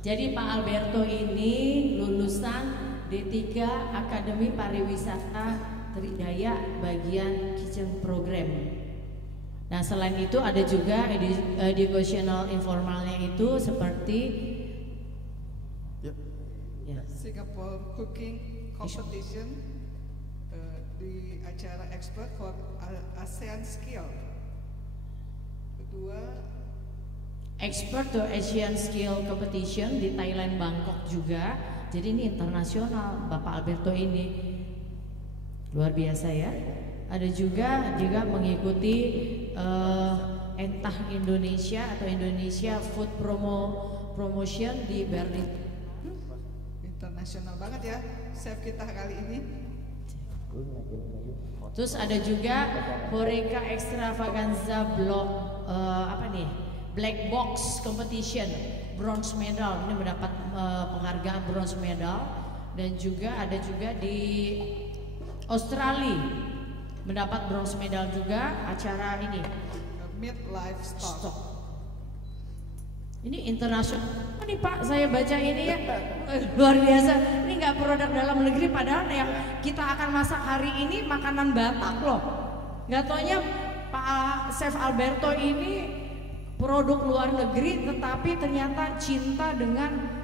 Jadi Pak Alberto ini lulusan D3 Akademi Pariwisata Tridaya bagian kitchen program. Nah, selain itu ada juga educational informalnya itu seperti Yep. ya, Singapore Cooking Competition di acara Expert for ASEAN Skill. Kedua, Expert to Asian Skill Competition di Thailand, Bangkok juga. Jadi ini internasional, Bapak Alberto ini luar biasa ya. Ada juga mengikuti Entah Indonesia atau Indonesia Food Promotion di Berlin. internasional banget ya chef kita kali ini. Terus ada juga Horeca Extravaganza Black Box Competition bronze medal, ini mendapat penghargaan bronze medal. Dan juga ada juga di Australia mendapat bronze medal juga acara ini Midlife Stock. Ini internasional nih Pak, saya baca ini ya luar biasa. Ini nggak produk dalam negeri, padahal yang kita akan masak hari ini makanan Batak loh. Nggak taunya Pak Chef Alberto ini produk luar negeri, tetapi ternyata cinta dengan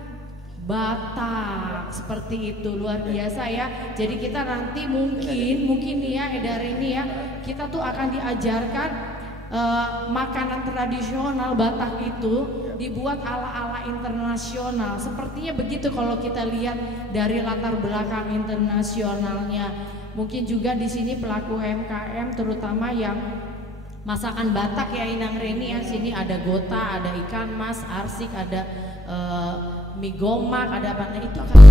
Batak, seperti itu, luar biasa ya. Jadi kita nanti mungkin nih ya Edar ini ya, kita tuh akan diajarkan makanan tradisional Batak itu dibuat ala-ala internasional. Sepertinya begitu kalau kita lihat dari latar belakang internasionalnya. Mungkin juga di sini pelaku UMKM terutama yang masakan Batak ya Inang Reni ya. Sini ada gota, ada ikan mas, arsik, ada mie gomak, ada apa itu kan.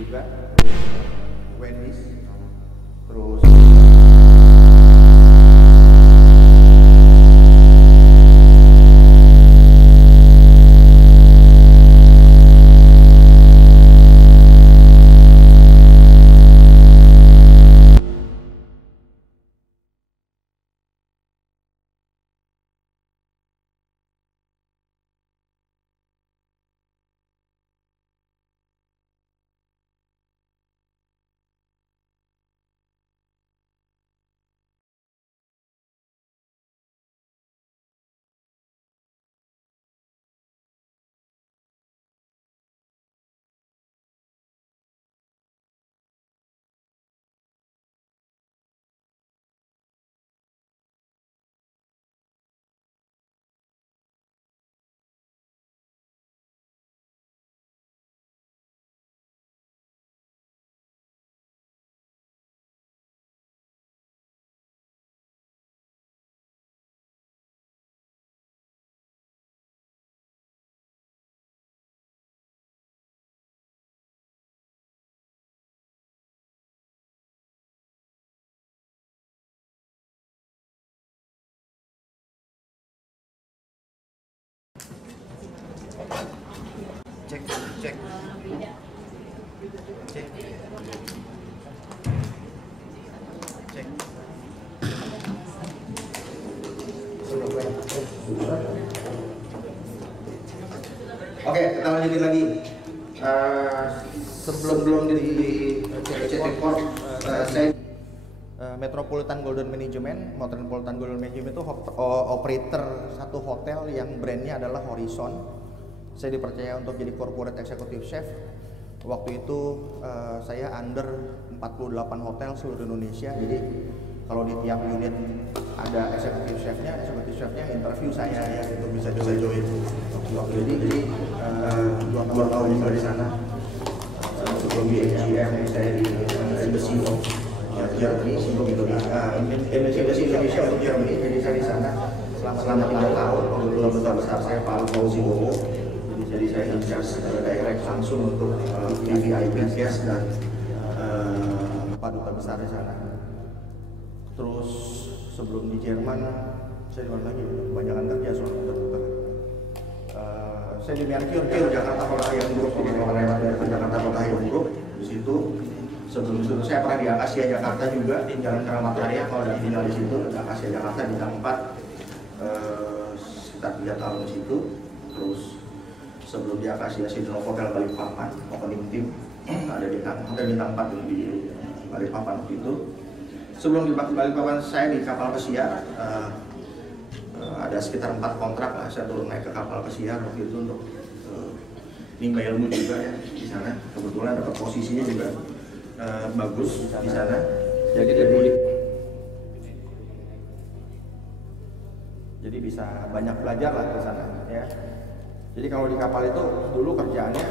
juga, terus Wendy's, terus cek cek cek cek. Oke, kita lanjutin lagi. Sebelum di CT Corp, saya Metropolitan Golden Management. Metropolitan Golden Management itu operator satu hotel yang brandnya adalah Horizon. Saya dipercaya untuk jadi corporate executive chef. Waktu itu saya under 48 hotel seluruh Indonesia. Jadi kalau di tiap unit ada executive chefnya interview saya ya untuk bisa join. Jadi 2 tahun juga di sana. Sebelum di HGM saya di Embassy of Germany untuk Indonesia, Indonesia untuk Germany. Jadi saya di sana selama 3 tahun. Kebetulan besar saya Pak Fauzi Bowo. Jadi saya in charge direct langsung untuk VIP guest dan Pak Duta Besar di sana. Terus sebelum di Jerman, saya di mana lagi? Kebanyakan kerja soal muter-muter. Saya di Mercure, Jakarta Kota Hayam Group, di Jakarta Kota Hayam Group. Di situ sebelum itu saya pernah di Akasia Jakarta juga, di Jalan Keramat Raya. Kalau udah tinggal di situ, di Akasia Jakarta di Gang 4, sekitar 3 tahun di situ. Terus sebelum di Akasia Sidro Hotel Balikpapan, opening team ada di bintang 4 di Balikpapan waktu itu. Sebelum di Balikpapan saya di kapal pesiar, ada sekitar 4 kontrak lah. Saya turun naik ke kapal pesiar waktu itu untuk nimba ilmu juga ya di sana. Kebetulan dapat posisinya juga bagus di sana. Jadi bisa banyak belajar lah di sana ya. Jadi kalau di kapal itu dulu kerjaannya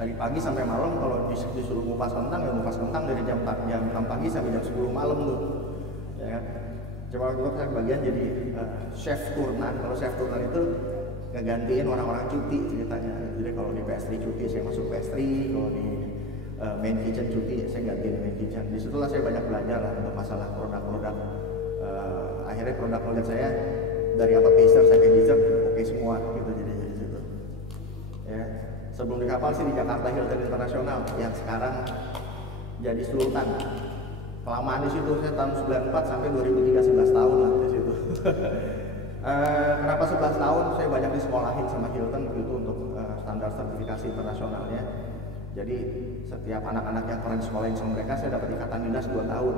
dari pagi sampai malam. Kalau disuruh ngupas kentang ya ngupas kentang dari jam 6 pagi sampai jam 10 malam tuh ya kan. Coba waktu itu saya bagian jadi chef turnan. Kalau chef turnan itu ngegantiin orang-orang cuti ceritanya. Jadi kalau di pastry cuti saya masuk pastry, kalau di main kitchen cuti saya gantiin main kitchen. Disitulah saya banyak belajar lah untuk masalah produk-produk. Akhirnya produk saya dari appetizer sampai dessert oke semua gitu jadi di situ. Ya. Sebelum di kapal sih di Jakarta Hilton Internasional yang sekarang jadi Sultan. Kelamaan di situ saya tahun 94 sampai 2003 11 tahun lah di situ. Kenapa 11 tahun? Saya banyak disekolahin sama Hilton begitu untuk standar sertifikasi internasionalnya. Jadi setiap anak-anak yang pernah disekolahin sama mereka saya dapat ikatan dinas 2 tahun.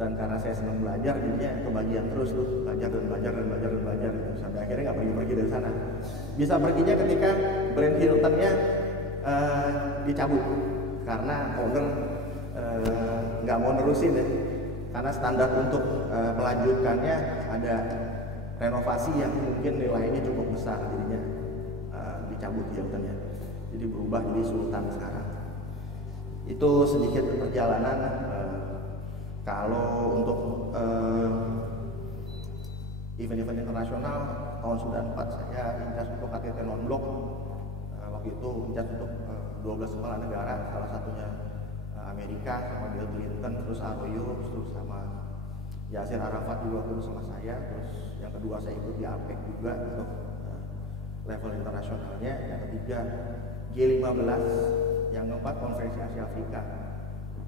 Dan karena saya senang belajar, jadinya kebagian terus tuh belajar gitu. Sampai akhirnya nggak pergi dari sana. Bisa perginya ketika brand Hiltonnya dicabut karena owner nggak mau nerusin ya. Karena standar untuk melanjutkannya ada renovasi yang mungkin nilainya cukup besar, jadinya dicabut Hiltonnya. Jadi berubah jadi Sultan sekarang. Itu sedikit perjalanan. Kalau untuk event-event internasional tahun 94 saya in charge untuk KTT non-blok. waktu itu Uncas untuk 12 kepala negara, salah satunya Amerika sama Bill Clinton, terus Arroyo, terus sama Yasir Arafat juga ikut sama saya. Terus yang kedua saya ikut di APEC juga untuk level internasionalnya. Yang ketiga G15, yang keempat Konferensi Asia Afrika.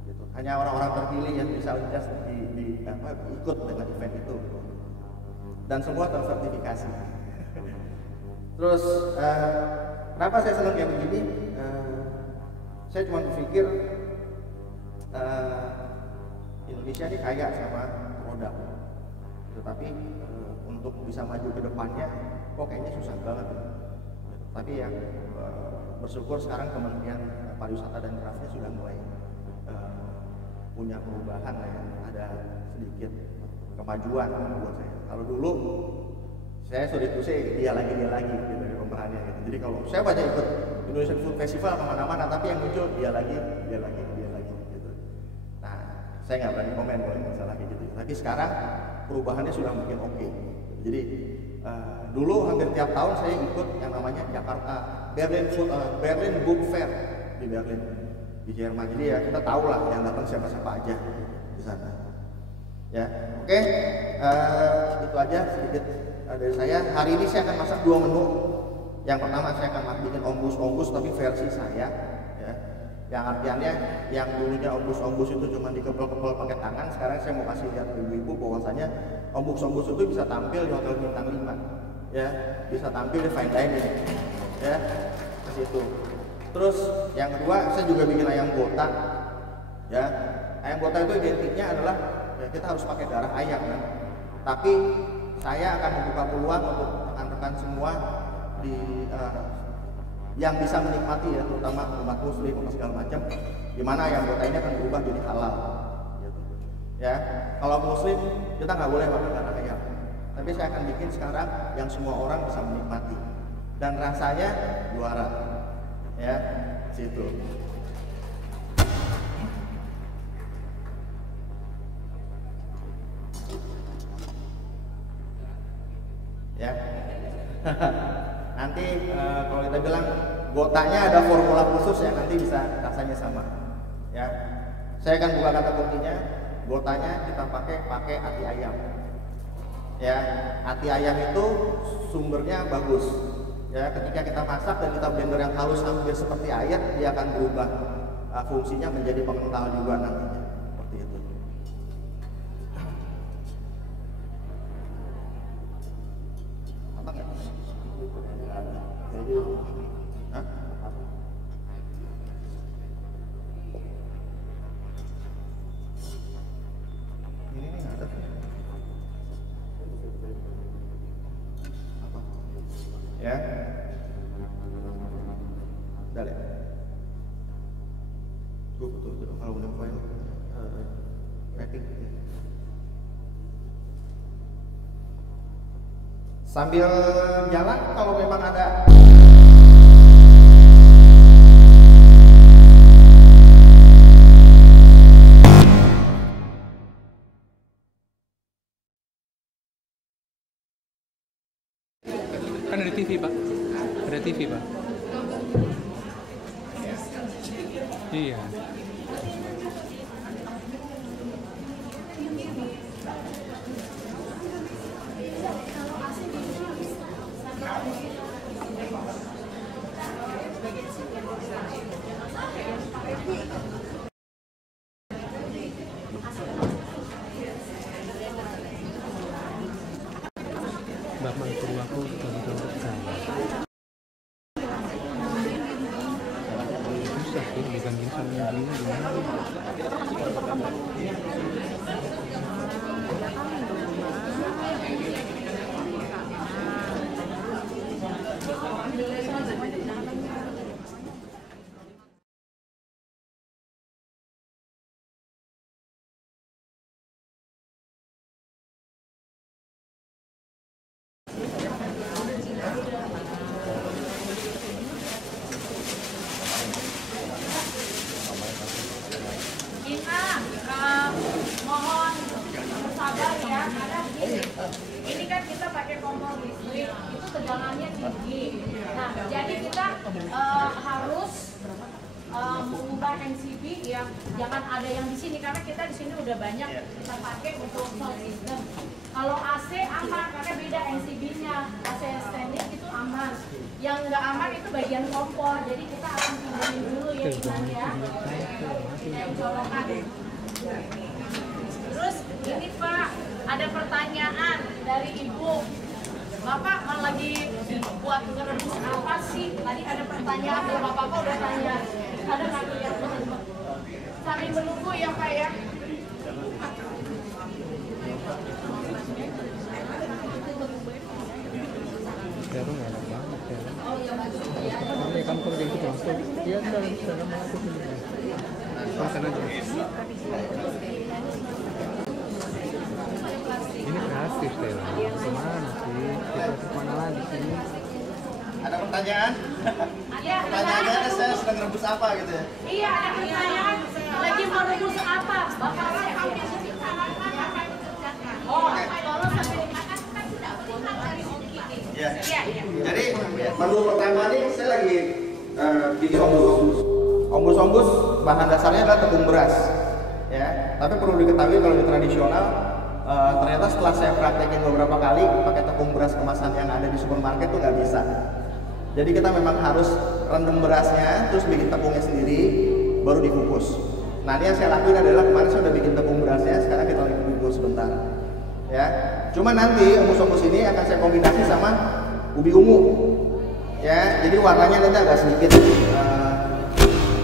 Gitu. Hanya orang-orang terpilih yang bisa Uncas ikut dengan event itu. Dan semua tersertifikasi. Terus kenapa saya senang kayak begini? Saya cuma berpikir Indonesia ini kaya sama produk, tetapi untuk bisa maju ke depannya kok kayaknya susah banget. Tapi ya bersyukur sekarang Kementerian Pariwisata dan Krafnya sudah mulai punya perubahan lah ya, ada sedikit kemajuan buat saya. Kalau dulu saya sudah itu dia lagi gitu dari pemerannya gitu. Jadi kalau saya banyak ikut Indonesian Food Festival kemana-mana, tapi yang muncul dia lagi gitu. Nah, saya nggak berani komen kalau masalah kayak gitu. Tapi sekarang perubahannya sudah mungkin oke. Jadi dulu hampir tiap tahun saya ikut yang namanya Jakarta Berlin Book Fair di Berlin di Jerman. Jadi ya kita tahu lah yang datang siapa-siapa aja di sana. Ya, oke. Itu aja sedikit dari saya. Hari ini saya akan masak 2 menu. Yang pertama saya akan bikin ombus tapi versi saya, ya. Yang artiannya yang dulunya ombus itu cuma dikepel-kepel pakai tangan, sekarang saya mau kasih lihat ke ibu-ibu bahwasanya ombus itu bisa tampil di hotel bintang 5, ya, bisa tampil di fine dining, ya, ke situ. Terus yang kedua saya juga bikin ayam gota, ya. Ayam gota itu identiknya adalah ya, kita harus pakai darah ayam, kan. Tapi saya akan membuka peluang untuk rekan-rekan semua yang bisa menikmati ya, terutama umat muslim atau segala macam, dimana ayam gota ini akan berubah jadi halal gitu. Ya, kalau muslim kita nggak boleh makan darah ayam, tapi saya akan bikin sekarang yang semua orang bisa menikmati dan rasanya juara, ya, situ. Ya. Nanti kalau kita bilang gotanya ada formula khusus ya, nanti bisa rasanya sama. Ya, saya akan buka kata kuncinya. Gotanya kita pakai ati ayam. Ya, ati ayam itu sumbernya bagus. Ya, ketika kita masak dan kita blender yang halus hampir seperti air, dia akan berubah fungsinya menjadi pengental juga nantinya. Seperti itu. Apa nggak? Hah? Ini nih ada. Apa? Ya. Udah lihat. Betul kalau udah file wrapping. Sambil jalan kalau memang ada kan ada TV Pak, ada TV Pak. Iya. Bapak itu aku tonton saya. Susah sih digangguin sama dia gimana? Mohon bersabar ya, karena ini kan kita pakai kompor listrik, itu tegangannya tinggi. Nah, jadi kita mengubah NCB ya, jangan ada yang di sini karena kita di sini udah banyak kita pakai untuk sound system. Kalau AC aman karena beda NCB-nya, AC standing itu aman. Yang nggak aman itu bagian kompor, jadi kita akan tinggalin dulu ya Iman ya. Yang colokan. Terus ini Pak, ada pertanyaan dari Ibu. Bapak lagi buat ngerebus apa sih? Tadi ada pertanyaan dari Bapak udah tanya. Ada nggak yang sambil menunggu ya Pak ya? Terung enak banget ya. Ini kan kalau gitu langsung dia dalam aku ini. Makan aja. Ini gratis deh. Kemana sih? Kita kemana lagi sini? Ada pertanyaan? Ada. Pertanyaannya saya sedang rebus apa gitu ya? Iya, ada pertanyaan. Lagi mau rebus apa? Bapak saya hampir Oh, kalau sampai dimakan kan sudah berlipat dari Oki. Iya. Iya. Jadi menu pertama nih saya lagi bikin ombus-ombus bahan dasarnya adalah tepung beras. Ya, tapi perlu diketahui kalau di tradisional ternyata setelah saya praktekin beberapa kali pakai tepung beras kemasan yang ada di supermarket tuh nggak bisa. Jadi kita memang harus rendam berasnya, terus bikin tepungnya sendiri, baru dikukus. Nah ini yang saya lakuin adalah kemarin saya udah bikin tepung berasnya, sekarang kita lagi kukus sebentar. Ya, cuma nanti ombus-ombus ini akan saya kombinasi sama ubi ungu. Ya, jadi warnanya nanti agak sedikit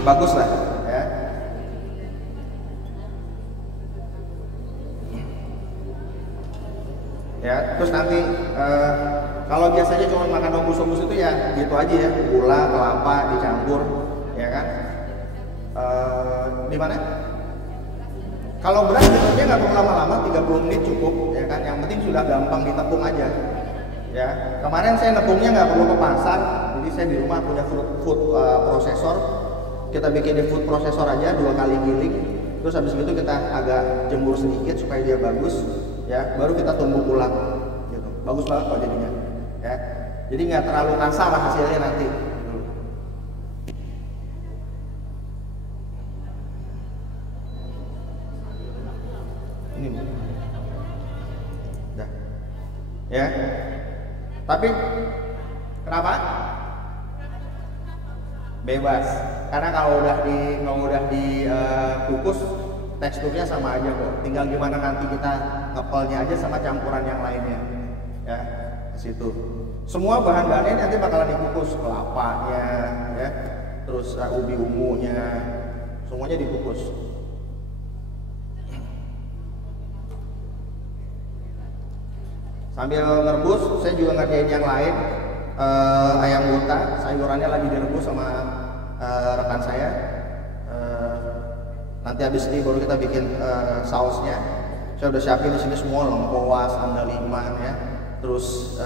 bagus lah. Ya. Ya, terus nanti kalau biasanya cuma makan ombus-ombus itu ya gitu aja ya, gula, kelapa dicampur, ya kan? Di mana? Kalau beras sebenarnya nggak perlu lama-lama, 30 menit cukup, ya kan? Yang penting sudah gampang ditepung aja. Ya, kemarin saya nepungnya nggak perlu ke pasar, jadi saya di rumah punya food processor. Kita bikin di food processor aja 2 kali giling, terus habis itu kita agak jemur sedikit supaya dia bagus. Ya, baru kita tumbuk ulang, gitu. Bagus banget kok jadinya, ya. Jadi nggak terlalu kasar hasilnya nanti. Gitu. Ini, dah, ya. Tapi kenapa? Bebas, karena kalau udah dikukus teksturnya sama aja kok. Tinggal gimana nanti kita ngepelnya aja sama campuran yang lainnya. Ya, ke situ. Semua bahan-bahannya nanti bakalan dikukus, kelapanya, ya, terus ubi ungunya, semuanya dikukus. Sambil ngerebus, saya juga ngerjain yang lain. Ayam bunta, sayurannya lagi direbus sama rekan saya. Nanti habis ini baru kita bikin sausnya. Saya udah siapin di sini semua lengkuas, andaliman ya. Terus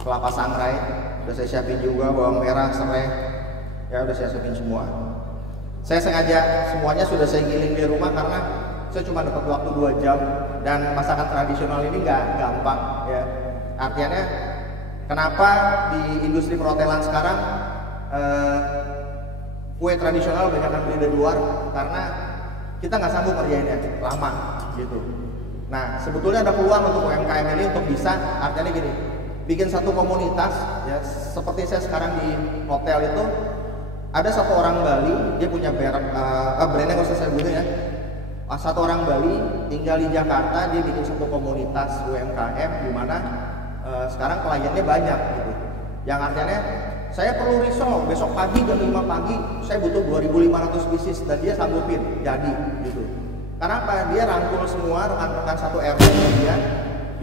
kelapa sangrai udah saya siapin juga, bawang merah, serai. Ya udah saya siapin semua. Saya sengaja semuanya sudah saya giling di rumah karena saya cuma dapat waktu 2 jam dan masakan tradisional ini nggak gampang ya. Artinya kenapa di industri perhotelan sekarang kue tradisional banyak yang beli dari luar karena kita nggak sanggup kerjainnya lama gitu. Nah sebetulnya ada peluang untuk UMKM ini untuk bisa, artinya gini, bikin satu komunitas ya, seperti saya sekarang di hotel itu ada satu orang Bali, dia punya brandnya nggak usah saya sebutnya ya. Satu orang Bali tinggal di Jakarta, dia bikin satu komunitas UMKM di mana sekarang kliennya banyak gitu. Yang artinya saya perlu risol besok pagi jam 5 pagi, saya butuh 2.500 pieces dan dia sanggupin jadi gitu. Karena apa? Dia rangkul semua rekan-rekan satu RT dia,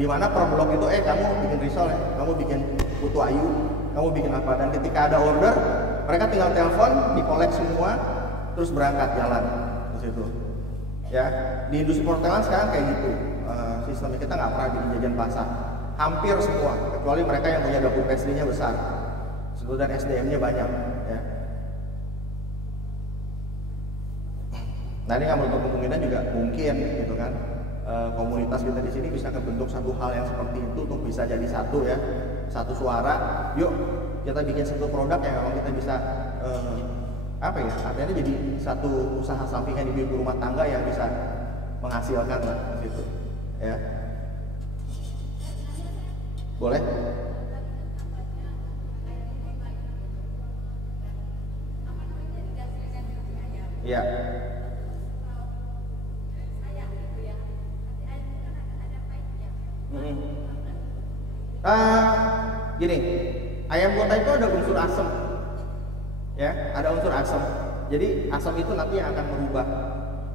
di mana per blok itu kamu bikin risol ya, kamu bikin putu ayu, kamu bikin apa, dan ketika ada order mereka tinggal telepon, dikolek semua, terus berangkat jalan ke situ. Ya, di industri perhotelan sekarang kayak gitu. Sistemnya kita nggak pernah bikin jajan pasar. Hampir semua, kecuali mereka yang punya dapur pastry-nya besar. Dan SDM-nya banyak. Ya. Nah ini nggak menutup kemungkinan juga mungkin, gitu kan. Komunitas kita di sini bisa kebentuk satu hal yang seperti itu untuk bisa jadi satu ya, satu suara. Yuk kita bikin satu produk yang memang kita bisa apa ya, artinya jadi satu usaha sampingan ibu-ibu rumah tangga yang bisa menghasilkan lah gitu ya. Boleh? Iya. Gini, ayam kota itu ada unsur asam, ya, ada unsur asam. Jadi asam itu nanti yang akan merubah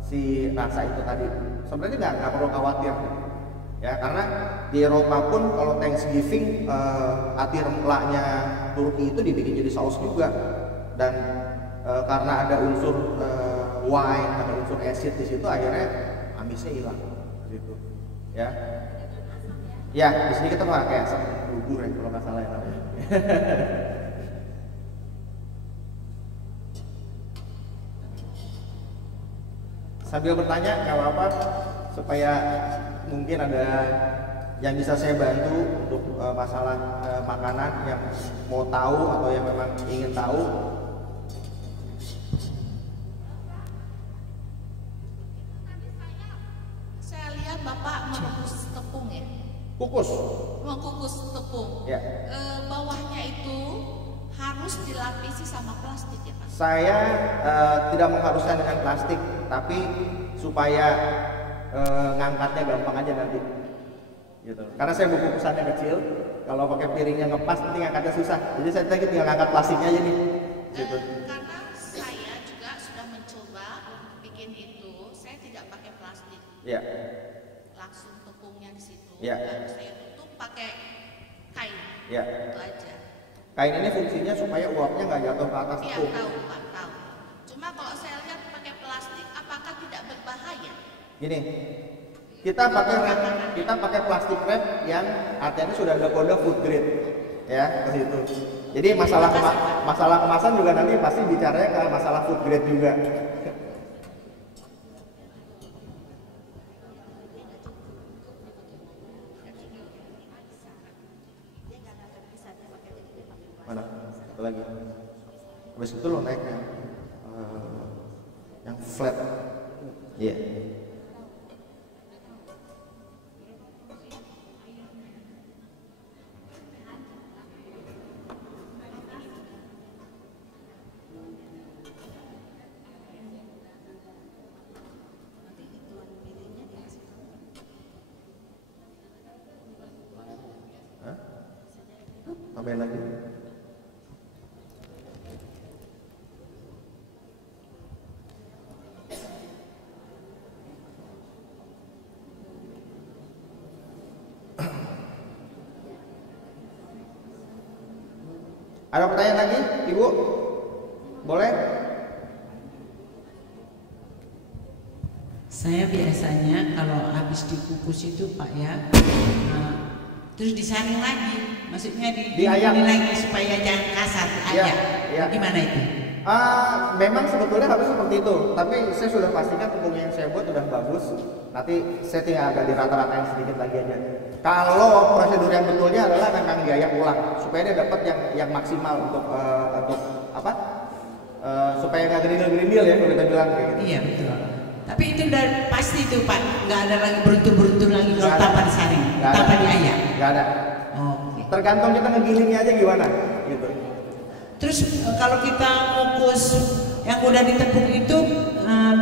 si rasa itu tadi. Sebenarnya nggak perlu khawatir, ya, karena di Eropa pun kalau Thanksgiving ati remplaknya Turki itu dibikin jadi saus juga, dan karena ada unsur wine, ada unsur acid di situ, akhirnya amisnya hilang, gitu, ya. Ya, di sini kita pakai asam bubur ya kalau nggak salah ya namanya. Sambil bertanya nggak apa-apa, supaya mungkin ada yang bisa saya bantu untuk masalah makanan yang mau tahu atau yang memang ingin tahu. Saya lihat Bapak mengukus tepung ya. Kukus. Mengukus tepung. Ya. Bawahnya itu harus dilapisi sama plastik ya Pak? Saya tidak mengharuskan dengan plastik, tapi supaya ngangkatnya gampang aja nanti. Gitu. Karena saya buku kukusannya kecil, kalau pakai piringnya ngepas nanti ngangkatnya susah. Jadi saya tinggal ngangkat plastiknya aja nih. Gitu. Karena saya juga sudah mencoba bikin itu, saya tidak pakai plastik. Ya. Langsung tepungnya di situ. Ya. Lalu saya tutup pakai kain. Ya. Itu aja. Kain ini fungsinya supaya uapnya nggak jatuh ke atas Iya, tepung. tahu Pak, tahu. Cuma kalau saya lihat pakai plastik, apakah tidak berbahaya? Gini, kita pakai plastik wrap yang artinya sudah ada kode food grade, ya, ke situ. Jadi masalah kemasan juga nanti pasti bicaranya ke masalah food grade juga. Mana? Satu lagi. Habis itu lo naik yang flat. Iya. Yeah. Tambahin lagi. Ada pertanyaan lagi, Ibu? Boleh? Saya biasanya kalau habis dikukus itu Pak ya, terus disaring lagi, maksudnya diayak lagi supaya jangan kasar, ayak. Ya. Gimana itu? Memang sebetulnya harus seperti itu, tapi saya sudah pastikan tepung yang saya buat sudah bagus. Nanti saya tinggal agak dirata-ratain sedikit lagi aja. Kalau prosedur yang betulnya adalah memang diayak ulang supaya dia dapat yang maksimal untuk apa? Supaya nggak gerindil-gerindil ya kalau kita bilang kayak gitu. Iya betul. Tapi itu udah pasti itu Pak, nggak ada lagi beruntur-beruntur lagi kalau tanpa disaring, tanpa diayak. Nggak ada. Okay. Tergantung kita ngegilingnya aja gimana, gitu. Terus kalau kita ngukus yang udah ditepung itu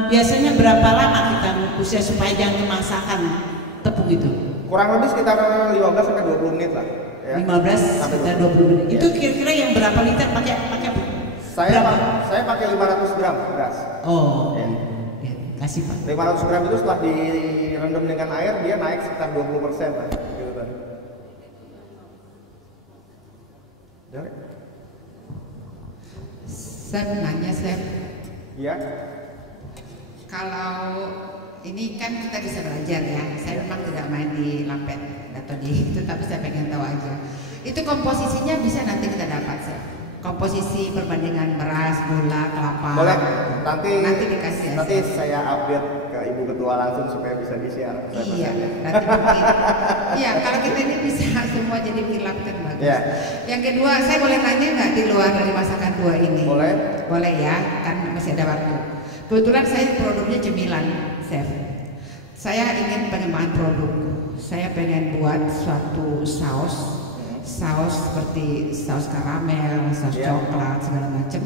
biasanya berapa lama kita ngukusnya supaya jangan kemasakan tepung itu? Kurang lebih sekitar 15 sampai 20 menit lah. Ya. 15 sampai 20 menit. Ya. Itu kira-kira yang berapa liter pakai Saya pakai 500 gram beras. Oh. Ya. Ya, kasih Pak. 500 gram itu setelah direndam dengan air dia naik sekitar 20% lah. Gitu kan. Saya nanya, Iya. Kalau ini kan kita bisa belajar ya. Saya memang tidak main di Lampet atau di itu, tapi saya pengen tahu aja. Itu komposisinya bisa nanti kita dapat, komposisi perbandingan beras, gula, kelapa. Boleh. Nanti dikasih ya. Nanti saya update ke Ibu Ketua langsung supaya bisa di-share. Iya. Nanti mungkin. Iya, kalau kita ini bisa semua jadi bikin Lampet bagus. Ya. Yang kedua, saya boleh nanya nggak di luar dari masakan 2 ini? Boleh. Boleh ya, kan masih ada waktu. Kebetulan saya produknya cemilan, chef. Saya ingin pengembangan produk. Saya pengen buat suatu saus seperti saus karamel, saus coklat, segala macam.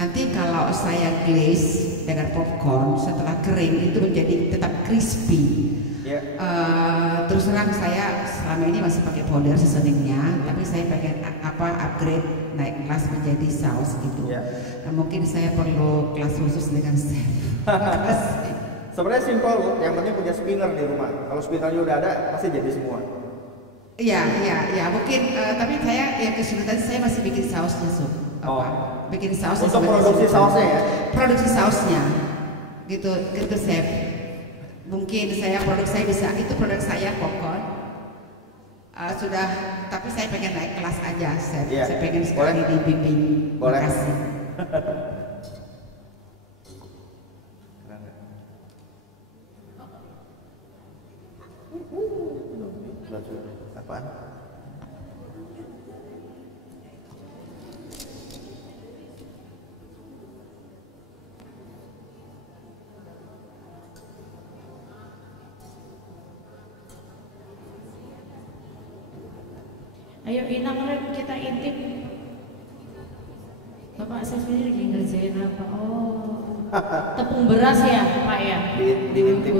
Nanti kalau saya glaze dengan popcorn setelah kering itu menjadi tetap crispy. Terus terang saya selama ini masih pakai powder seasoningnya, tapi saya pengen upgrade naik kelas menjadi saus gitu. Nah, mungkin saya perlu kelas khusus dengan chef. Sebenarnya simpel loh, yang penting punya spinner di rumah. Kalau spinnernya udah ada, pasti jadi semua. Iya, mungkin. Tapi saya yang kesulitan saya masih bikin sausnya, bikin sausnya. Untuk produksi sausnya ya? Produksi sausnya, gitu chef. Mungkin produk saya bisa, itu produk saya popcorn. Sudah, tapi saya pengen naik kelas aja, chef. Saya pengen sekali dibimbing. Boleh. Makasih. Apaan? Ayo Inang Ren, kita intip. Bapak saya sendiri lagi ngerjain apa? Oh, tepung beras ya Pak ya? Diintip.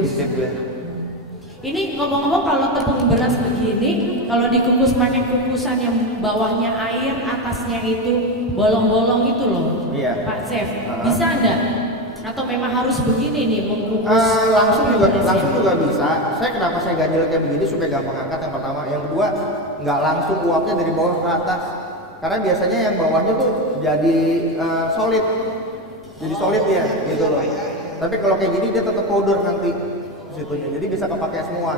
Ini ngomong-ngomong kalau tepung beras begini, kalau dikukus pakai kukusan yang bawahnya air, atasnya itu bolong-bolong itu loh, Pak Chef, bisa enggak? Atau memang harus begini nih mengukus? Langsung juga bisa. Kenapa saya ganjil kayak begini supaya gampang angkat yang pertama. Yang kedua, nggak langsung uapnya dari bawah ke atas. Karena biasanya yang bawahnya tuh jadi solid, dia, gitu loh. Tapi kalau kayak gini dia tetap powder nanti situnya, jadi bisa kepakai semua.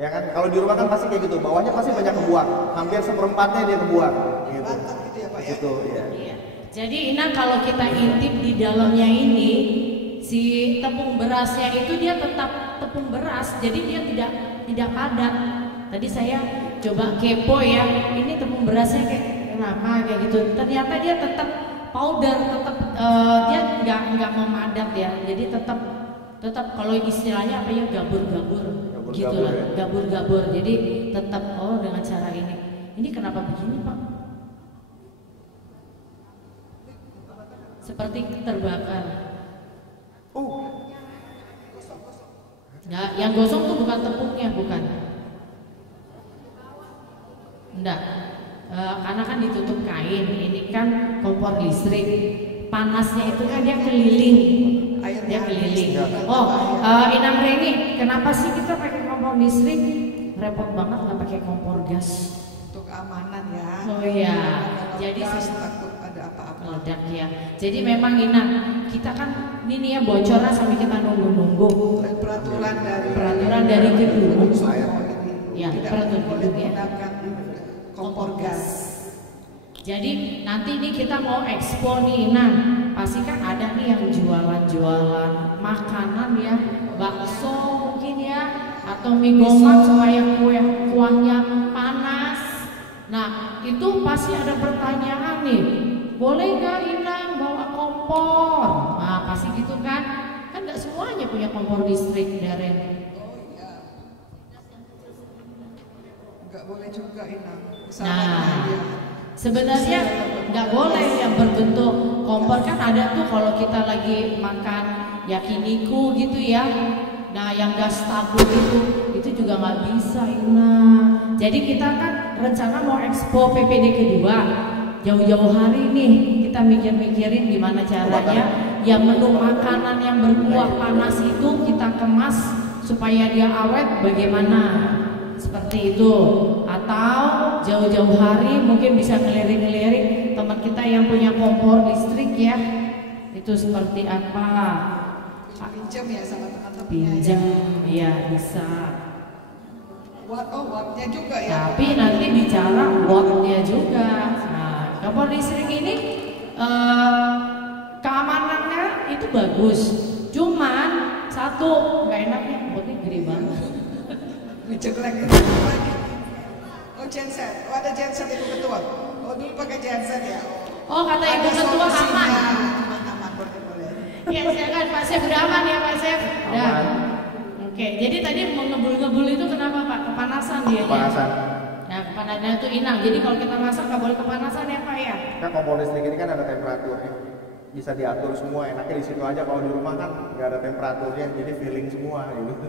Ya kan? Kalau di rumah kan pasti kayak gitu, bawahnya pasti banyak kebuang, hampir 1/4-nya dia kebuang. Gitu. Gitu ya. Jadi Inang kalau kita intip di dalamnya ini, si tepung berasnya itu dia tetap tepung beras, jadi dia tidak padat. Tadi saya coba kepo ya, ini tepung berasnya kayak kenapa kayak gitu. Ternyata dia tetap powder, dia nggak memadat ya. Jadi tetap kalau istilahnya apa ya, gabur-gabur gitu lah, gabur-gabur. Jadi tetap dengan cara ini. Ini kenapa begini Pak? Seperti terbakar. Nah, yang gosong tuh bukan tepungnya, bukan. Enggak. Karena kan ditutup kain. Ini kan kompor listrik. Panasnya itu kan dia keliling. Dia keliling. Inang Reni, kenapa sih kita pakai kompor listrik? Repot banget nggak pakai kompor gas. Untuk keamanan ya. Oh iya. Jadi takut ada apa-apa. Meledak ya. Jadi memang Inang, kita kan ini ya bocornya sampai kita nunggu-nunggu. Peraturan dari gedung. Ya, peraturan gedung ya. Kompor gas. Jadi nanti ini kita mau expo nih Inang. Pasti kan ada nih yang jualan-jualan makanan ya, bakso mungkin ya, atau mie gomak supaya kuahnya panas. Nah itu pasti ada pertanyaan nih, boleh nggak Inang bawa kompor? Nah pasti gitu kan nggak semuanya punya kompor listrik Daren. Nggak boleh juga Inang. Nah sebenarnya nggak boleh yang berbentuk kompor, kan ada tuh kalau kita lagi makan yakiniku gitu ya. Nah yang gas tabung itu juga nggak bisa Inang. Jadi kita kan rencana mau expo PPD kedua, jauh-jauh hari nih kita mikir-mikirin gimana caranya ya menu makanan yang berkuah panas itu kita kemas supaya dia awet bagaimana, seperti itu. Atau jauh-jauh hari mungkin bisa ngelirik-ngelirik teman kita yang punya kompor listrik ya, itu seperti apa, pinjam ya sama teman-teman. Pinjam ya bisa. Wattnya juga ya. Tapi nanti bicara wattnya juga. Nah, kompor listrik ini keamanannya itu bagus. Cuman satu nggak enaknya, wattnya gede banget. Dicek lagi. Oh genset, oh ada genset Ibu Ketua. Oh dulu pakai genset ya. Oh kata Ibu Ketua aman. Aman, boleh. Ya silakan Pak Chef, udah aman ya Pak Chef? Udah. Oke, jadi tadi ngebul-ngebul itu kenapa Pak? Kepanasan dia. Kepanasan. Nah kepanasannya itu inang. Jadi kalau kita masak nggak boleh kepanasan ya Pak ya? Nah kompor listrik ini kan ada temperaturnya, bisa diatur semua. Enaknya di situ aja. Kalau di rumah kan nggak ada temperaturnya, jadi feeling semua gitu.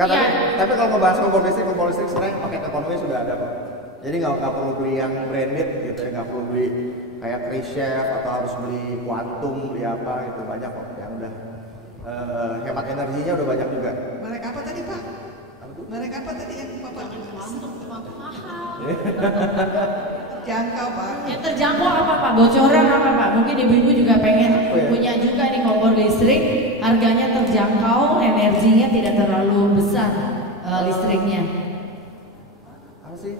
Tapi kalau ngebahas kompor listrik sekarang pakai ekonomi sudah ada Pak. Jadi nggak perlu beli yang branded gitu ya, nggak perlu beli kayak Chris Chef atau harus beli Quantum, beli apa gitu, banyak kok yang udah hemat energinya udah banyak juga. Merek apa tadi Pak? Merek apa tadi yang Bapak? Mahal. Terjangkau Pak. Yang terjangkau apa Pak? Bocoran apa Pak? Mungkin ibu-ibu juga pengen punya juga nih kompor listrik, harganya terjangkau, energinya tidak terlalu besar listriknya. Apa sih?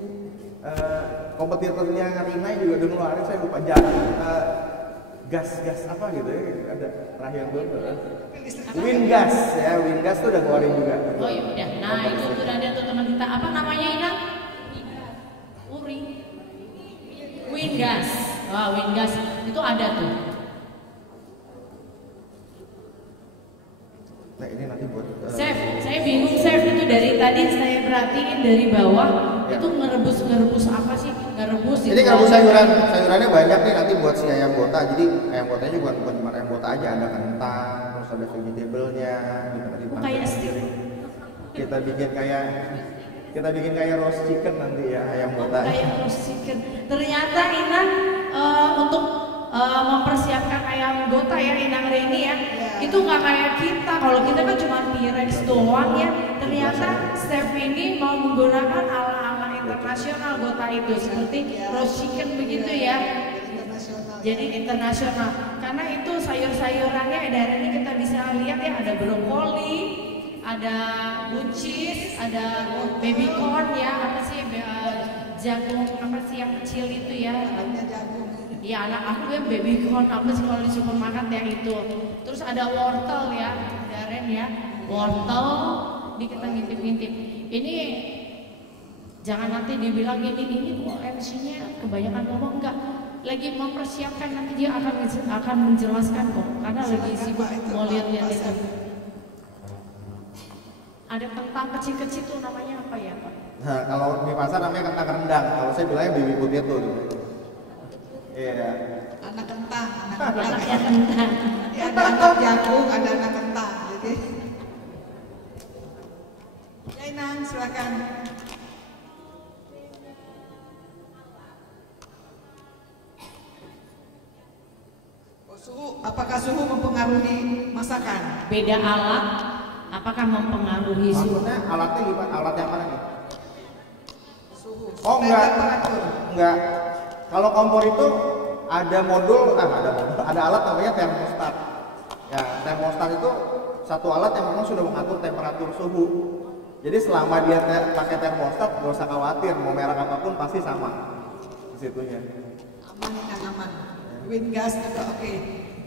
Kompetitornya Rinnai juga udah ngeluarin, saya lupa gas apa gitu ya, ada terakhir dulu Wingas ya, Wingas tuh udah ngeluarin juga. Oh iya udah, nah itu udah ada tuh teman kita, apa namanya Inang? Wingas. Wah Wingas itu ada tuh. Nah ini nanti buat Chef, saya bingung Chef, itu dari tadi saya perhatiin dari bawah itu ngerebus apa sih? Ngerebus ini ngerebus sayurannya banyak nih nanti buat si ayam bota. Jadi ayam botanya bukan cuma ayam bota aja, ada kentang, terus ada vegetable-nya gitu, nanti kayak steak. kita bikin kayak roast chicken nanti ya ayam bota. Kayak roast chicken. Ternyata Inang untuk mempersiapkan ayam bota ya Inang Reni ya, itu nggak kayak kita. Kalau kita kan cuma Pyrex doang ya. Ternyata chef ini mau menggunakan ala-ala internasional bota itu, seperti roast chicken begitu ya. Jadi internasional. Karena itu sayur-sayurannya dari ini kita bisa lihat ya, ada brokoli, ada buncis, ada baby corn ya, apa sih jagung apa sih yang kecil itu ya? Iya anak aku yang baby corn apa sih kalau di supermarket ya itu. Terus ada wortel ya, Daren ya, wortel. Ini kita ngintip-ngintip. Ini jangan nanti dibilang ini kok MC-nya kebanyakan ngomong, enggak. Lagi mempersiapkan, nanti dia akan menjelaskan kok, karena lagi sibuk mau lihat-lihat itu. Ada kentang kecil-kecil tuh namanya apa ya Pak? Nah kalau di pasar namanya kentang rendang, kalau saya bilangnya baby potato gitu. Iya. Anak kentang, Anaknya kentang. Ya, ada anak jagung, ada anak kentang. Jadi, ya Inang silakan. Apakah suhu mempengaruhi masakan? Beda alat, apakah mempengaruhi suhu? Maksudnya alatnya gimana? Alat yang mana nih? Suhu. Oh enggak. Kalau kompor itu ada modul, ada alat namanya termostat. Ya, termostat itu satu alat yang memang sudah mengatur temperatur suhu. Jadi selama dia pakai termostat, nggak usah khawatir, mau merek apapun pasti sama di situnya. Aman. Wingas juga oke.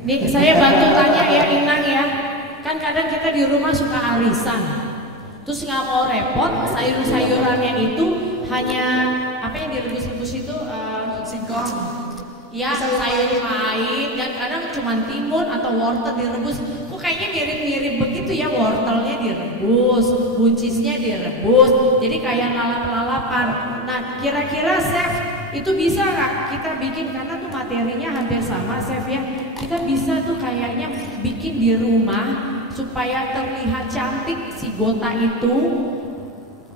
Nih saya bantu tanya ya Inang ya. Kan kadang kita di rumah suka arisan. Terus nggak mau repot, sayur-sayurannya itu hanya apa yang direbus-rebus itu singkong. Ya sayur pahit dan kadang cuma timun atau wortel direbus. Kok kayaknya mirip-mirip begitu ya, wortelnya direbus, buncisnya direbus. Jadi kayak lalap-lalapan. Nah kira-kira chef itu bisa nggak kita bikin, karena tuh materinya hampir sama chef ya. Kita bisa tuh kayaknya bikin di rumah supaya terlihat cantik si gota itu.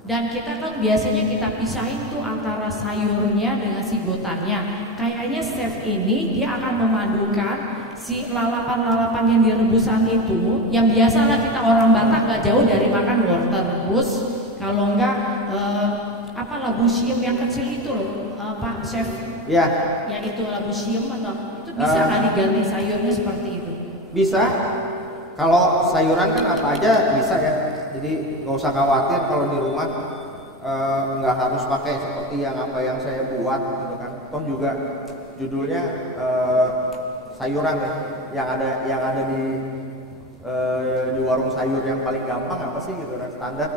Dan kita kan biasanya kita pisahin tuh antara sayurnya dengan si gotanya. Kayaknya chef ini dia akan memadukan si lalapan-lalapan yang direbusan itu, yang biasalah kita orang Batak gak jauh dari makan wortel rebus. Kalau enggak apa labu siam yang kecil itu loh, Pak Chef. Ya. Ya itu labu siam atau itu bisa kan diganti sayurnya seperti itu? Bisa. Kalau sayuran kan apa aja bisa ya. Jadi nggak usah khawatir kalau di rumah nggak harus pakai seperti yang apa yang saya buat gitu kan. Toh juga judulnya sayuran ya. Yang ada di warung sayur yang paling gampang apa sih gitu kan, standar.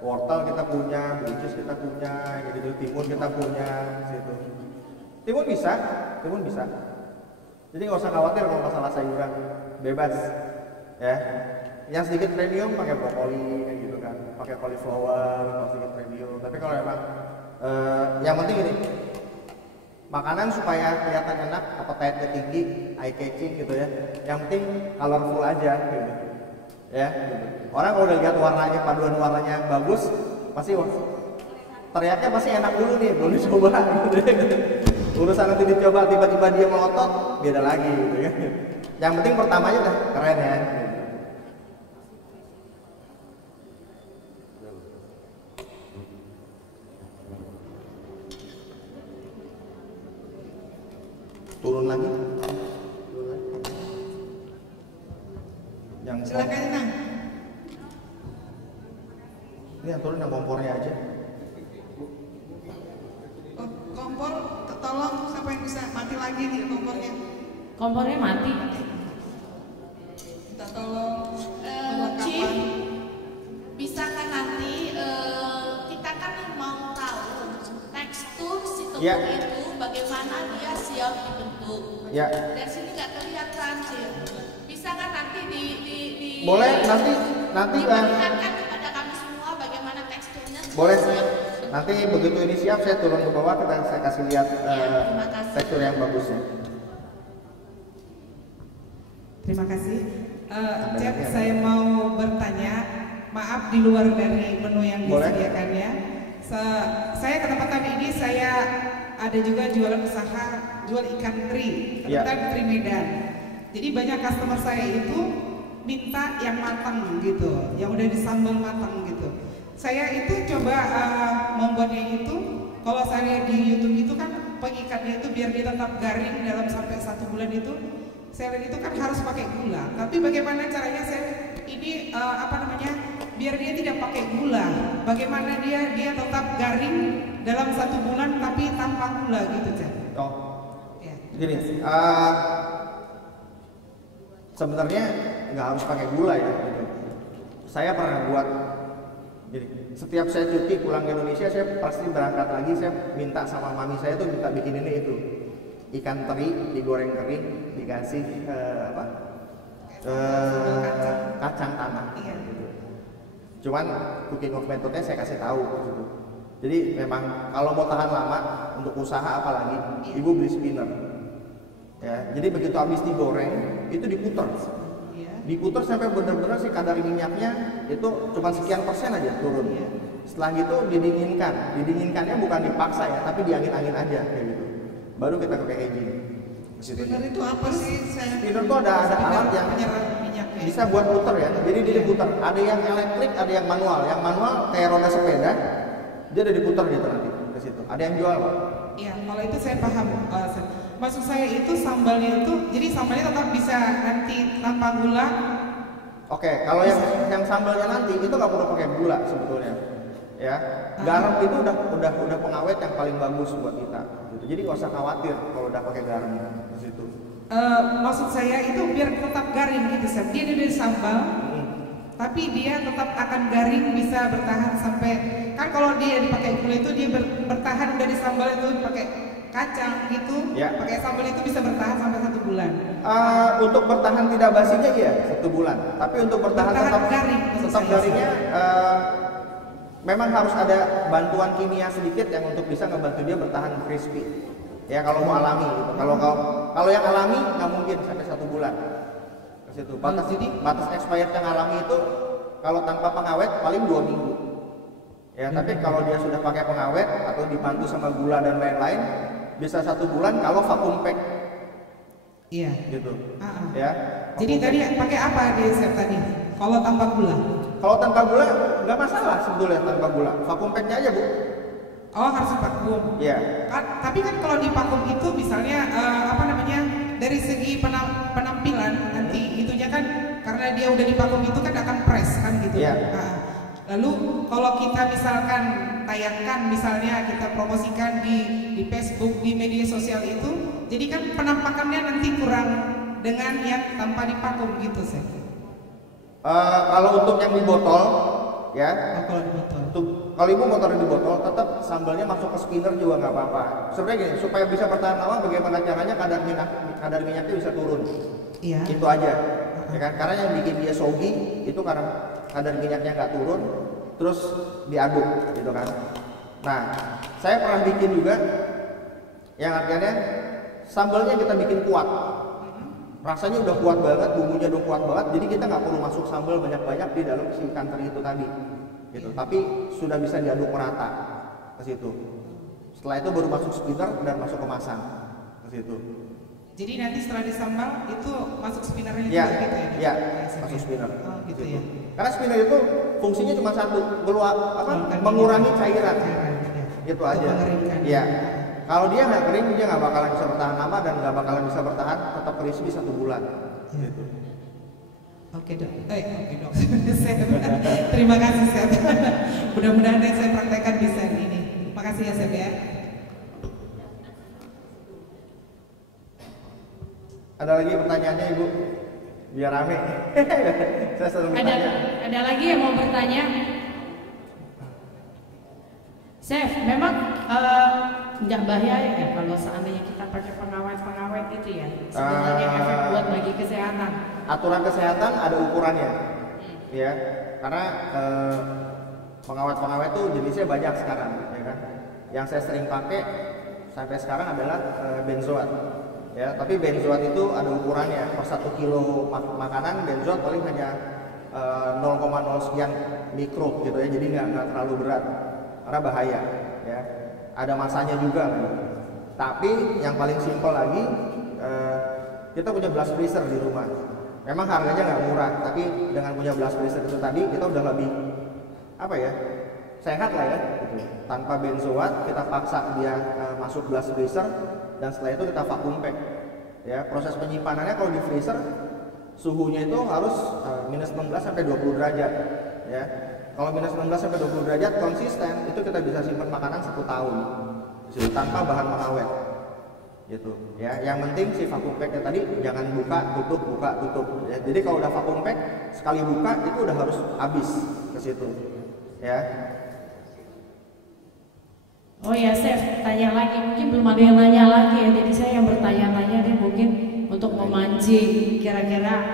wortel kita punya, buncis kita punya, gitu, timun kita punya, situ. Timun bisa. Jadi nggak usah khawatir kalau masalah sayuran, bebas, ya. Yang sedikit premium pakai brokoli, kayak gitu kan, pakai cauliflower, kalau sedikit premium. Tapi kalau emang yang penting ini, makanan supaya kelihatan enak, appetite-nya tinggi, eye catching gitu ya. Yang penting colorful aja, gitu. Ya. Gitu. Orang kalau udah lihat warnanya, paduan warnanya bagus, pasti teriaknya pasti enak dulu nih, belum dicoba. Gitu. Urusan nanti dicoba tiba-tiba dia melotot, beda lagi gitu ya. Yang penting pertamanya udah keren ya. Turun lagi. Yang Silakan Nang. Ini yang turun yang kompornya aja. Oh, kompor, tolong siapa yang bisa mati lagi nih kompornya? Kompornya mati. Minta tolong. Chief, bisakah nanti kita kan mau tahu tekstur si tepung itu bagaimana dia siap dibentuk. Ya. Dari sini nggak kelihatan, Chief. Bisakah nanti di boleh nanti diperlihatkan kepada kami semua bagaimana teksturnya? Boleh. Nanti begitu ini siap saya turun ke bawah saya kasih lihat tekstur yang bagusnya. Terima kasih. Chef, saya mau bertanya, maaf di luar dari menu yang disediakan ya. Saya ke tempat tadi ini saya ada juga jualan usaha jual ikan teri, teri Medan. Jadi banyak customer saya itu minta yang matang gitu, yang udah disambal matang gitu. Saya itu coba membuatnya itu, kalau saya lihat di YouTube itu kan pengikannya itu biar dia tetap garing dalam sampai 1 bulan itu, saya lihat itu kan harus pakai gula. Tapi bagaimana caranya saya ini biar dia tidak pakai gula. Bagaimana dia tetap garing dalam 1 bulan tapi tanpa gula gitu, Cak. Oh, ya. Gini, sebenarnya nggak harus pakai gula ya. Gitu. Saya pernah buat. Jadi setiap saya cuti pulang ke Indonesia, saya pasti berangkat lagi. Saya minta sama mami saya tuh minta bikin ini itu ikan teri digoreng kering, dikasih kacang tanah. Gitu. Cuman cooking of methodnya saya kasih tahu. Gitu. Jadi memang kalau mau tahan lama untuk usaha apalagi, ibu beli spinner. Ya, jadi begitu habis digoreng itu diputer. Diputer sampai benar-benar si kadar minyaknya itu cuma sekian persen aja turun. Setelah itu didinginkan. Didinginkannya bukan dipaksa ya, tapi diangin-angin aja kayak gitu. Baru kita ke packaging. Spinner itu apa sih? Spinner itu ada alat yang bisa buat puter ya. Jadi dia diputer. Ada yang elektrik, ada yang manual. Yang manual kayak roda sepeda, dia ada diputer gitu nanti ke situ. Ada yang jual, Pak. Iya, kalau itu saya paham. Maksud saya itu sambalnya itu, jadi sambalnya tetap bisa nanti tanpa gula. Oke, kalau yang sambalnya nanti itu nggak perlu pakai gula sebetulnya. Ya, garam itu udah pengawet yang paling bagus buat kita. Gitu. Jadi nggak usah khawatir kalau udah pakai garam di situ. Maksud saya itu biar tetap garing gitu, Chef. Dia dari sambal, tapi dia tetap akan garing, bisa bertahan sampai kan kalau dia dipakai gula itu dia bertahan dari sambal itu pakai kacang gitu, pakai sambal itu bisa bertahan sampai 1 bulan. Untuk bertahan tidak basinya iya 1 bulan, tapi untuk bertahan tetap garing, garingnya memang harus ada bantuan kimia sedikit yang untuk bisa ngebantu dia bertahan crispy. Ya kalau mau alami gitu. Kalau yang alami nggak mungkin sampai 1 bulan. Ke situ. Batas expired yang alami itu kalau tanpa pengawet paling 2 minggu. Ya, tapi kalau dia sudah pakai pengawet atau dibantu sama gula dan lain-lain bisa 1 bulan kalau vacuum pack. Iya. Gitu. Ya. Jadi tadi pakai apa di Chef tadi? Kalau tanpa gula? Kalau tanpa gula nggak masalah sebetulnya tanpa gula. Vacuum packnya aja, Bu. Oh, harus vakum. Iya. Tapi kan kalau di vakum itu misalnya dari segi penampilan nanti itunya kan karena dia udah di vakum itu kan akan press kan gitu. Iya. Lalu kalau kita misalkan tayangkan misalnya kita promosikan di Facebook, di media sosial itu, jadi kan penampakannya nanti kurang dengan yang tanpa divakum gitu, Chef. Kalau untuk yang di botol ya. Kalau di botol. Kalau ibu mau taruh di botol, tetap sambalnya masuk ke spinner juga nggak apa-apa. Sebenarnya gini, supaya bisa bertahan lama, bagaimana caranya kadar minyaknya bisa turun. Iya. Itu aja, ya kan? Karena yang bikin dia soggy itu karena kadar minyaknya nggak turun, terus diaduk, gitu kan. Nah, saya pernah bikin juga, yang artinya sambalnya kita bikin kuat. Rasanya udah kuat banget, bumbunya udah kuat banget, jadi kita nggak perlu masuk sambal banyak-banyak di dalam si ikan teri itu tadi, gitu. Tapi sudah bisa diaduk merata ke situ. Setelah itu baru masuk spinner dan masuk kemasan ke situ. Jadi nanti setelah disambal itu masuk spinnernya Ya, juga gitu ya? ya, masuk spinner. Oh gitu Gitu. ya. Karena spinner itu fungsinya cuma satu, mengurangi cairan, gitu aja. Ya. Kalau dia nggak kering, dia nggak bakalan bisa bertahan lama dan nggak bakalan bisa bertahan tetap crispy 1 bulan. Gitu. Oke dok, oke dok. Terima kasih Chef. Mudah-mudahan yang saya praktekkan bisa ini. Makasih ya Chef ya. Ada lagi pertanyaannya Ibu? Biar rame. Saya selalu bertanya. Ada lagi yang mau bertanya? Chef, memang nggak bahaya ya kalau seandainya kita pakai pengawet gitu ya? Sebenarnya efek buat bagi kesehatan. Aturan kesehatan ada ukurannya, ya. Karena pengawet tuh jenisnya banyak sekarang, ya kan. Yang saya sering pakai sampai sekarang adalah benzoat. Ya, tapi benzoat itu ada ukurannya. Per 1 kilo makanan benzoat paling hanya 0,0 sekian mikro gitu ya. Jadi nggak terlalu berat karena bahaya. Ya, ada masanya juga. Tapi yang paling simpel lagi, kita punya blast freezer di rumah. Memang harganya nggak murah, tapi dengan punya blast freezer itu tadi kita udah lebih sehat lah ya. Gitu. Tanpa benzoat kita paksa dia masuk blast freezer. Dan setelah itu kita vacuum pack. Ya, proses penyimpanannya kalau di freezer suhunya itu harus minus 16 sampai 20 derajat. Ya. Kalau minus 16 sampai 20 derajat konsisten itu kita bisa simpan makanan 1 tahun. Tanpa bahan pengawet. Gitu. Ya, yang penting si vacuum packnya tadi jangan buka tutup. Ya. Jadi kalau udah vacuum pack sekali buka itu udah harus habis ke situ. Ya. Oh ya Chef, tanya lagi, mungkin belum ada yang nanya lagi ya. Jadi saya yang bertanya-tanya deh mungkin untuk memancing kira-kira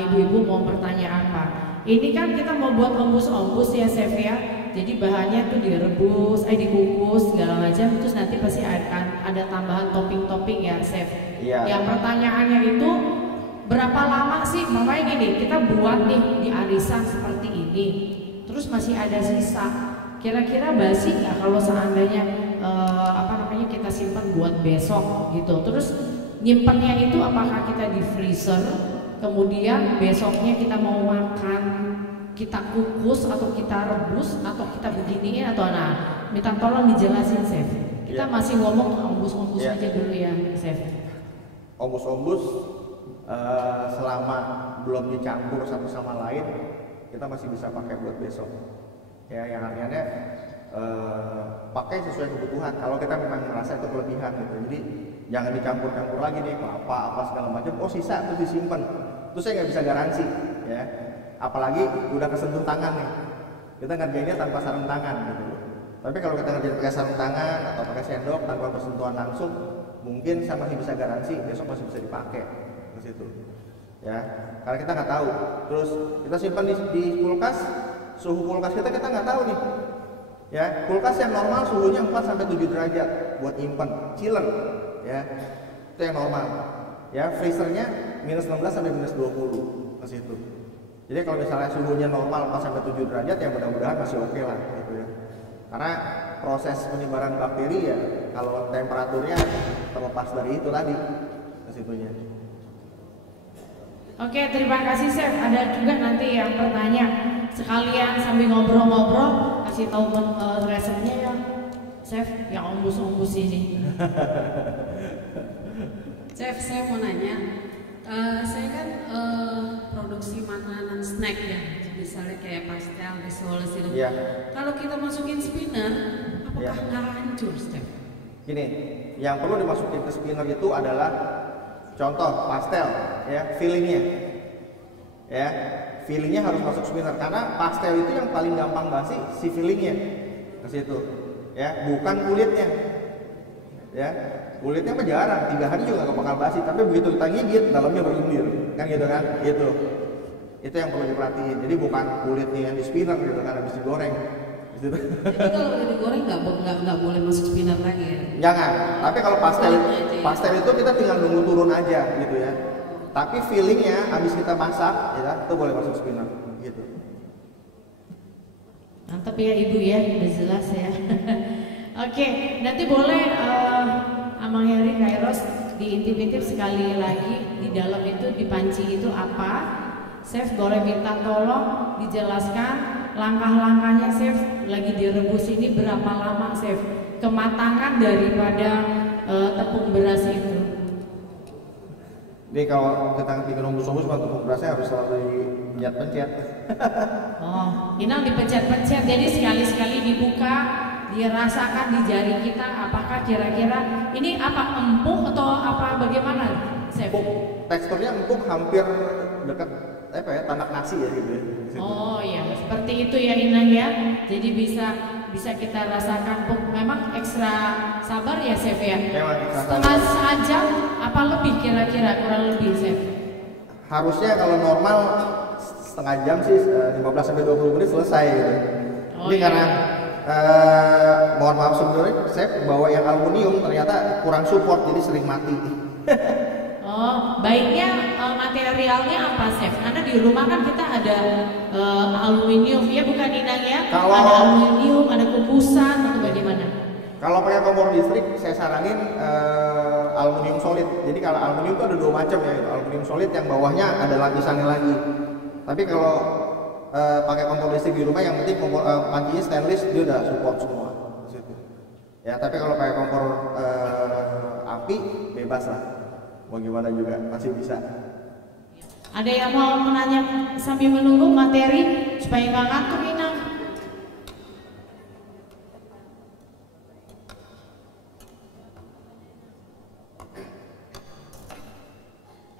ibu-ibu mau bertanya apa. Ini kan kita mau buat ombus-ombus ya Chef ya. Jadi bahannya tuh direbus, dikukus segala macam. Terus nanti pasti akan ada tambahan topping-topping ya Chef. Iya. Yang pertanyaannya itu berapa lama sih? Makanya gini, kita buat nih di arisan seperti ini. Terus masih ada sisa. Kira-kira basi nggak kalau seandainya kita simpan buat besok gitu. Terus nyimpennya itu apakah kita di freezer, kemudian besoknya kita mau makan, kita kukus atau kita rebus atau kita beginiin atau minta tolong dijelasin Chef. Kita masih ngomong ombus-ombus aja dulu ya Chef. Ombus-ombus selama belum dicampur satu sama lain kita masih bisa pakai buat besok. Ya, yang artinya pakai sesuai kebutuhan. Kalau kita memang merasa itu kelebihan gitu, jadi jangan dicampur-campur lagi nih kelapa apa segala macam. Oh sisa terus disimpan, terus saya nggak bisa garansi, ya. Apalagi udah kesentuh tangan nih, kita ngerjainnya tanpa sarung tangan gitu. Tapi kalau kita ngerjain pakai sarung tangan atau pakai sendok tanpa bersentuhan langsung, mungkin saya masih bisa garansi besok masih bisa dipakai ke situ. Ya, karena kita nggak tahu. Terus kita simpan di kulkas. Suhu kulkas kita nggak tahu nih. Ya, kulkas yang normal suhunya 4 sampai 7 derajat buat nyimpen, chiller, ya. Itu yang normal. Ya, freezernya minus 16 sampai minus 20 ke situ. Jadi kalau misalnya suhunya normal 4 sampai 7 derajat ya mudah-mudahan masih oke lah gitu ya. Karena proses penyebaran bakteri ya kalau temperaturnya terlepas dari itu tadi ke situnya. Oke, terima kasih Chef. Ada juga nanti yang bertanya sekalian sambil ngobrol-ngobrol kasih tahu resepnya ya Chef yang ombus-ombus ini. Chef, saya mau nanya, saya kan produksi makanan snack ya, misalnya kayak pastel, risol, sirup. Yeah. Kalau kita masukin spinner, apakah nggak hancur, Chef? Gini, yang perlu dimasukin ke spinner itu adalah contoh pastel, ya, fillingnya, ya, Fillingnya harus masuk spinner karena pastel itu yang paling gampang basi si fillingnya ke situ, ya, bukan kulitnya. Ya, kulitnya mah jarang, 3 hari juga nggak bakal basi, tapi begitu kita gigit dalamnya berlendir, kan gitu kan? Itu yang perlu diperhatiin. Jadi bukan kulitnya yang di spinner gitu kan habis digoreng. Gitu. Jadi kalau udah digoreng nggak boleh masuk spinner lagi ya? Jangan. Tapi kalau pastel itu kita tinggal nunggu turun aja gitu ya. Tapi fillingnya habis kita masak, ya, itu boleh masuk spinner gitu. Mantap ya Ibu ya, udah jelas ya. Oke, nanti boleh Amang Heri Kairos diintip-intip sekali lagi di dalam itu di panci itu apa? Chef boleh minta tolong dijelaskan langkah-langkahnya Chef lagi direbus ini berapa lama Chef? Kematangan daripada tepung beras itu. Jadi kalau kita bikin rebus-rebus tepung berasnya harus selalu dipencet-pencet. Oh, Inang dipencet-pencet, jadi sekali-sekali dibuka, dirasakan di jari kita apakah kira-kira ini apa empuk atau apa bagaimana, Chef? Teksturnya empuk hampir dekat apa ya, tandak nasi ya gitu ya. Oh iya, seperti itu ya Inang ya. Jadi bisa kita rasakan empuk. Memang ekstra sabar ya Chef ya. Memang ekstra sabar. Setengah jam apa lebih kira-kira kurang lebih Chef? Harusnya kalau normal setengah jam sih 15-20 menit selesai gitu. Oh, ini iya. karena mohon maaf sebenarnya saya bawa yang aluminium ternyata kurang support jadi sering mati. Oh, baiknya materialnya apa Chef? Karena di rumah kan kita ada aluminium ya bukan Inang ya? Ada aluminium, ada kukusan atau bagaimana? Kalau pakai kompor listrik saya saranin aluminium solid. Jadi kalau aluminium itu ada 2 macam ya, aluminium solid yang bawahnya ada lapisannya lagi. Tapi kalau pakai kompor listrik di rumah yang penting kompor pancinya stainless dia udah support semua. Ya, tapi kalau pakai kompor api bebas lah. Mau gimana juga masih bisa. Ada yang mau menanya sambil menunggu materi supaya nggak ngantuk Inang?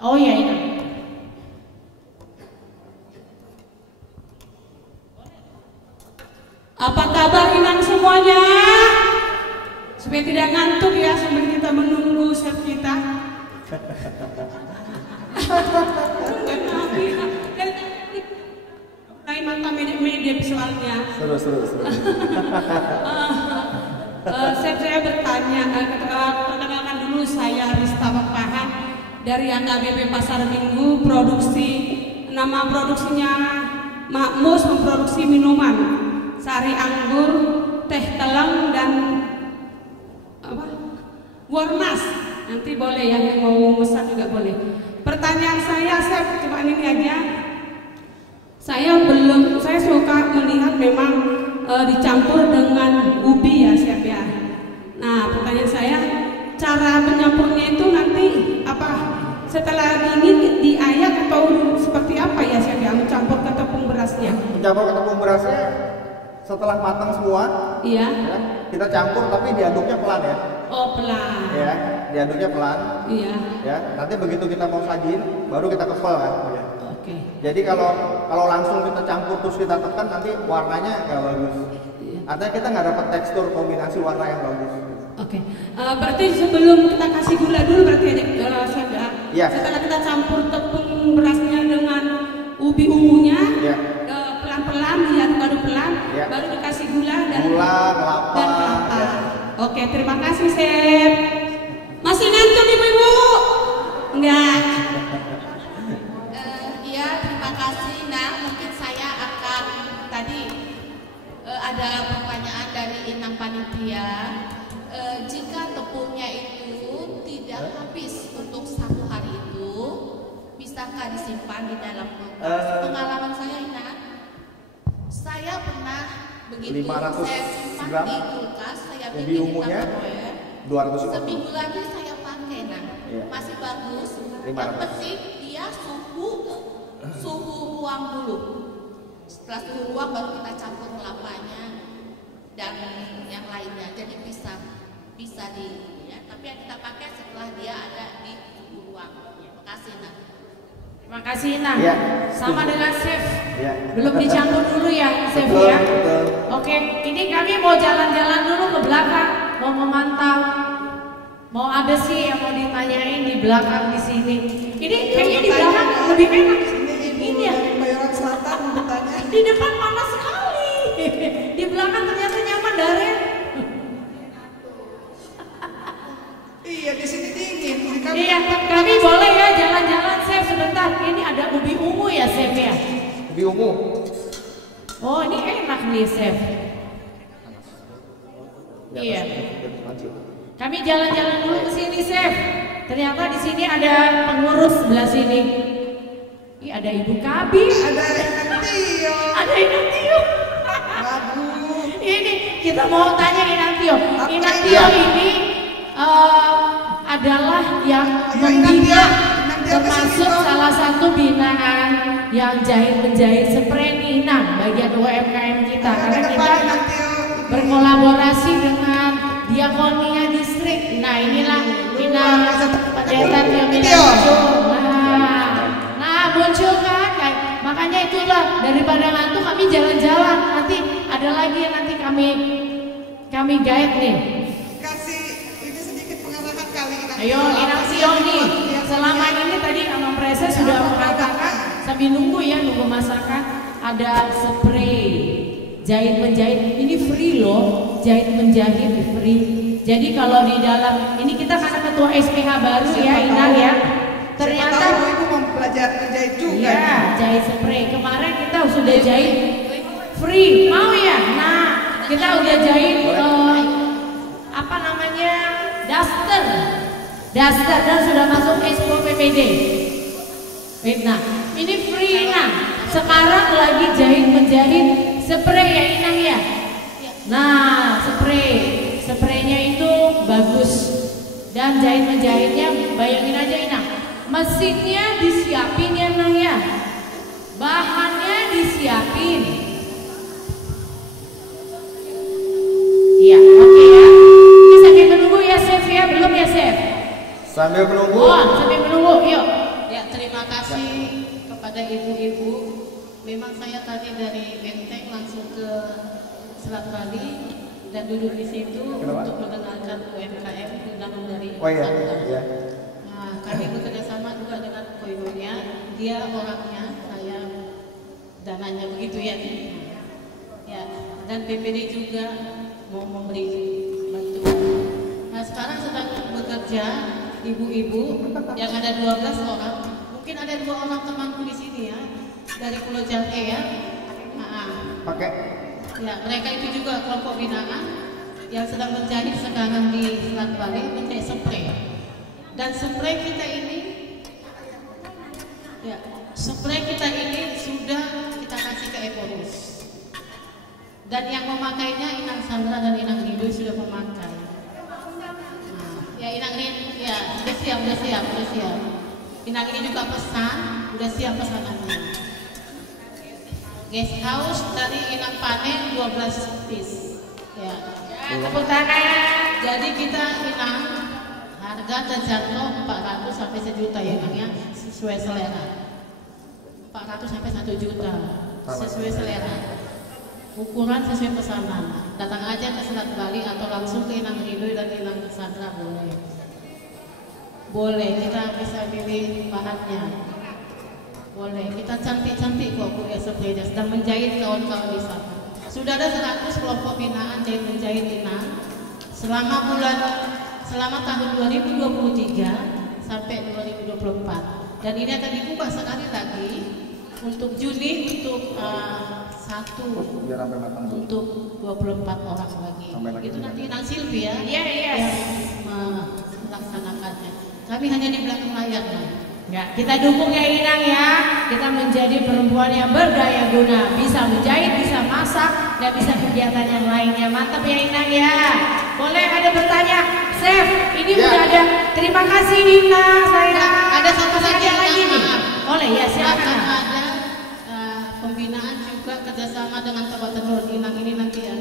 Oh ya Inang. Apa kabar Inang semuanya? Supaya tidak ngantuk ya sambil kita menunggu chef kita. Lain mata media soalnya. Seru. Chef saya bertanya, perkenalkan dulu saya Rista Papahan dari AKBP Pasar Minggu. Nama produksinya Makmus, memproduksi minuman sari anggur, teh teleng dan warnas. Nanti boleh ya, yang mau pesan juga boleh. Pertanyaan saya, Chef, cuma ini aja. Saya suka melihat memang dicampur dengan ubi ya, Chef ya. Nah, pertanyaan saya, cara menyampurnya itu nanti apa? Setelah dingin diayak atau seperti apa ya, Chef ya? Mencampur ke tepung berasnya. Mencampur ke tepung berasnya setelah matang semua. Iya. Ya, kita campur tapi diaduknya pelan ya. Oh, pelan. Ya, diaduknya pelan. Iya. Ya, nanti begitu kita mau sajin, baru kita kepel kan. Ya. Oke. Jadi kalau langsung kita campur terus kita tekan nanti warnanya nggak bagus. Iya. Artinya kita nggak dapat tekstur kombinasi warna yang bagus. Oke. Berarti sebelum kita kasih gula dulu berarti Chef ya. Iya. Setelah kita campur tepung berasnya dengan ubi ungunya, Iya. pelan-pelan diaduk-aduk pelan, Iya. baru dikasih gula dan kelapa. Ya. Oke, terima kasih Chef. Masih ngantuk ibu-ibu? Enggak. Iya, terima kasih. Nah, mungkin saya akan tadi ada pertanyaan dari Inang Panitia. Jika tepungnya itu tidak habis untuk 1 hari itu, bisakah disimpan di dalam kulkas? Pengalaman saya Inang, saya pernah begitu 500 saya simpan gram di kulkas, saya ubi bikin ungunya, Tupperware. 200 gram. Seminggu lagi saya pakai, Iya. masih bagus. 500. Yang penting dia suhu ruang dulu. Setelah suhu ruang baru kita campur kelapanya dan yang lainnya. Jadi bisa di ya. Tapi yang kita pakai setelah dia ada di suhu ruang. Terima kasih Nak. Terima kasih Inang. Ya, sama dengan chef. Ya. Belum dicampur dulu ya chef Betul, ya. betul. Oke, ini kami mau jalan-jalan dulu ke belakang, mau memantau. Mau ada sih yang mau ditanyain di belakang di sini. Ini kayaknya di belakang lebih enak. Ini ya. Bayoran Selatan bertanya. Di depan panas sekali. Di belakang ternyata nyaman Daren. Iya, di sini dingin. Iya, kami boleh ya jalan-jalan chef sebentar. Ini ada ubi ungu ya chef ya. Ubi ungu. Oh, ini enak nih chef. Iya. Kami jalan-jalan dulu ke sini, chef. Ternyata di sini ada pengurus sebelah sini. Ih, ada Ibu Kabi, ada Inang Tio. Ada Inang Tio. Ini kita mau tanya Inang Tio. Inang Tio ini adalah yang membina, termasuk salah satu binaan yang menjahit spray nih, Inang, bagian UMKM kita. Karena kita berkolaborasi dengan Diakonia Distrik. Nah, inilah Inang Pendeta Tio muncul. Nah, muncul kan? Makanya itulah daripada ngantuk kami jalan-jalan. Nanti ada lagi yang nanti kami guide nih. Kasih ini sedikit pengarahan kali Inang. Ayo Inang Tio nih. Selama ini tadi Amang Prese sudah mengatakan sambil nunggu masakan ada spray jahit menjahit. Ini free loh, jahit menjahit free. Jadi kalau di dalam ini kita karena ketua SPH baru ya Inang ya. Ternyata Ibu mau belajar menjahit juga. Iya, jahit spray. Kemarin kita sudah jahit free. Mau ya? Nah, kita udah jahit apa namanya? Duster dan sudah masuk Expo PPD. Nah, ini free Inang. Sekarang lagi jahit menjahit spray ya Inang ya. Nah, spraynya itu bagus dan jahit menjahitnya bayangin aja Inang. Mesinnya disiapin ya Nang ya. Bahannya disiapin. Iya, oke ya. Ini sambil menunggu ya chef ya, belum ya chef? Sambil menunggu. Oh, sambil menunggu, yuk. Ya, terima kasih kepada ibu-ibu. Memang saya tadi dari Menteng langsung ke Selat Bali dan duduk di situ untuk mendengarkan UMKM undangan dari iya. Nah, kami bekerja sama juga dengan Koyonya. Dia orangnya, saya dananya begitu ya. Ya, dan PPD juga mau memberi bantuan. Nah, sekarang sedang bekerja ibu-ibu yang ada 12 orang. Mungkin ada 2 orang temanku di sini ya, dari Pulau Jangke ya. Pakai. Ya, mereka itu juga kelompok binaan yang sedang menjahit sekarang di Selat Bali, menjahit spray. Dan spray kita ini, ya, spray kita ini sudah kita kasih ke Eporus. Dan yang memakainya Inang Sandra dan Inang Rido sudah memakai. Nah, ya Inang ini, ya sudah siap. Inang ini juga pesan, sudah siap pesanannya. Guest house dari Inang Panen 12 piece. Ya. Tepuk tangan. Jadi kita Inang harga terjangkau 400 sampai 1 juta ya Inang ya, sesuai selera. 400 sampai 1 juta sesuai selera. Ukuran sesuai pesanan. Datang aja ke Selat Bali atau langsung ke Inang Rido dan Inang Sandra boleh. Boleh, kita bisa pilih bahannya. Boleh, kita cantik-cantik kok kuliah sepeda sedang menjahit kawan-kawan di sana. Sudah ada 100 kelompok binaan jahit menjahit Inang selama tahun 2023 sampai 2024. Dan ini akan dibuka sekali lagi untuk Juni untuk untuk 24 orang lagi. Itu nanti Inang Silvi ya. Iya. Yang melaksanakannya. Kami hanya di belakang layar. Ya, kita dukung ya Inang ya. Kita menjadi perempuan yang berdaya guna, bisa menjahit, bisa masak, dan bisa kegiatan yang lainnya. Mantap ya Inang ya. Boleh ada bertanya, chef? Ini udah ada. Terima kasih Inang. Saya ada satu lagi nih. Boleh ya silakan. Ada pembinaan juga kerjasama dengan Kabupaten Nur. Inang ini nanti ya.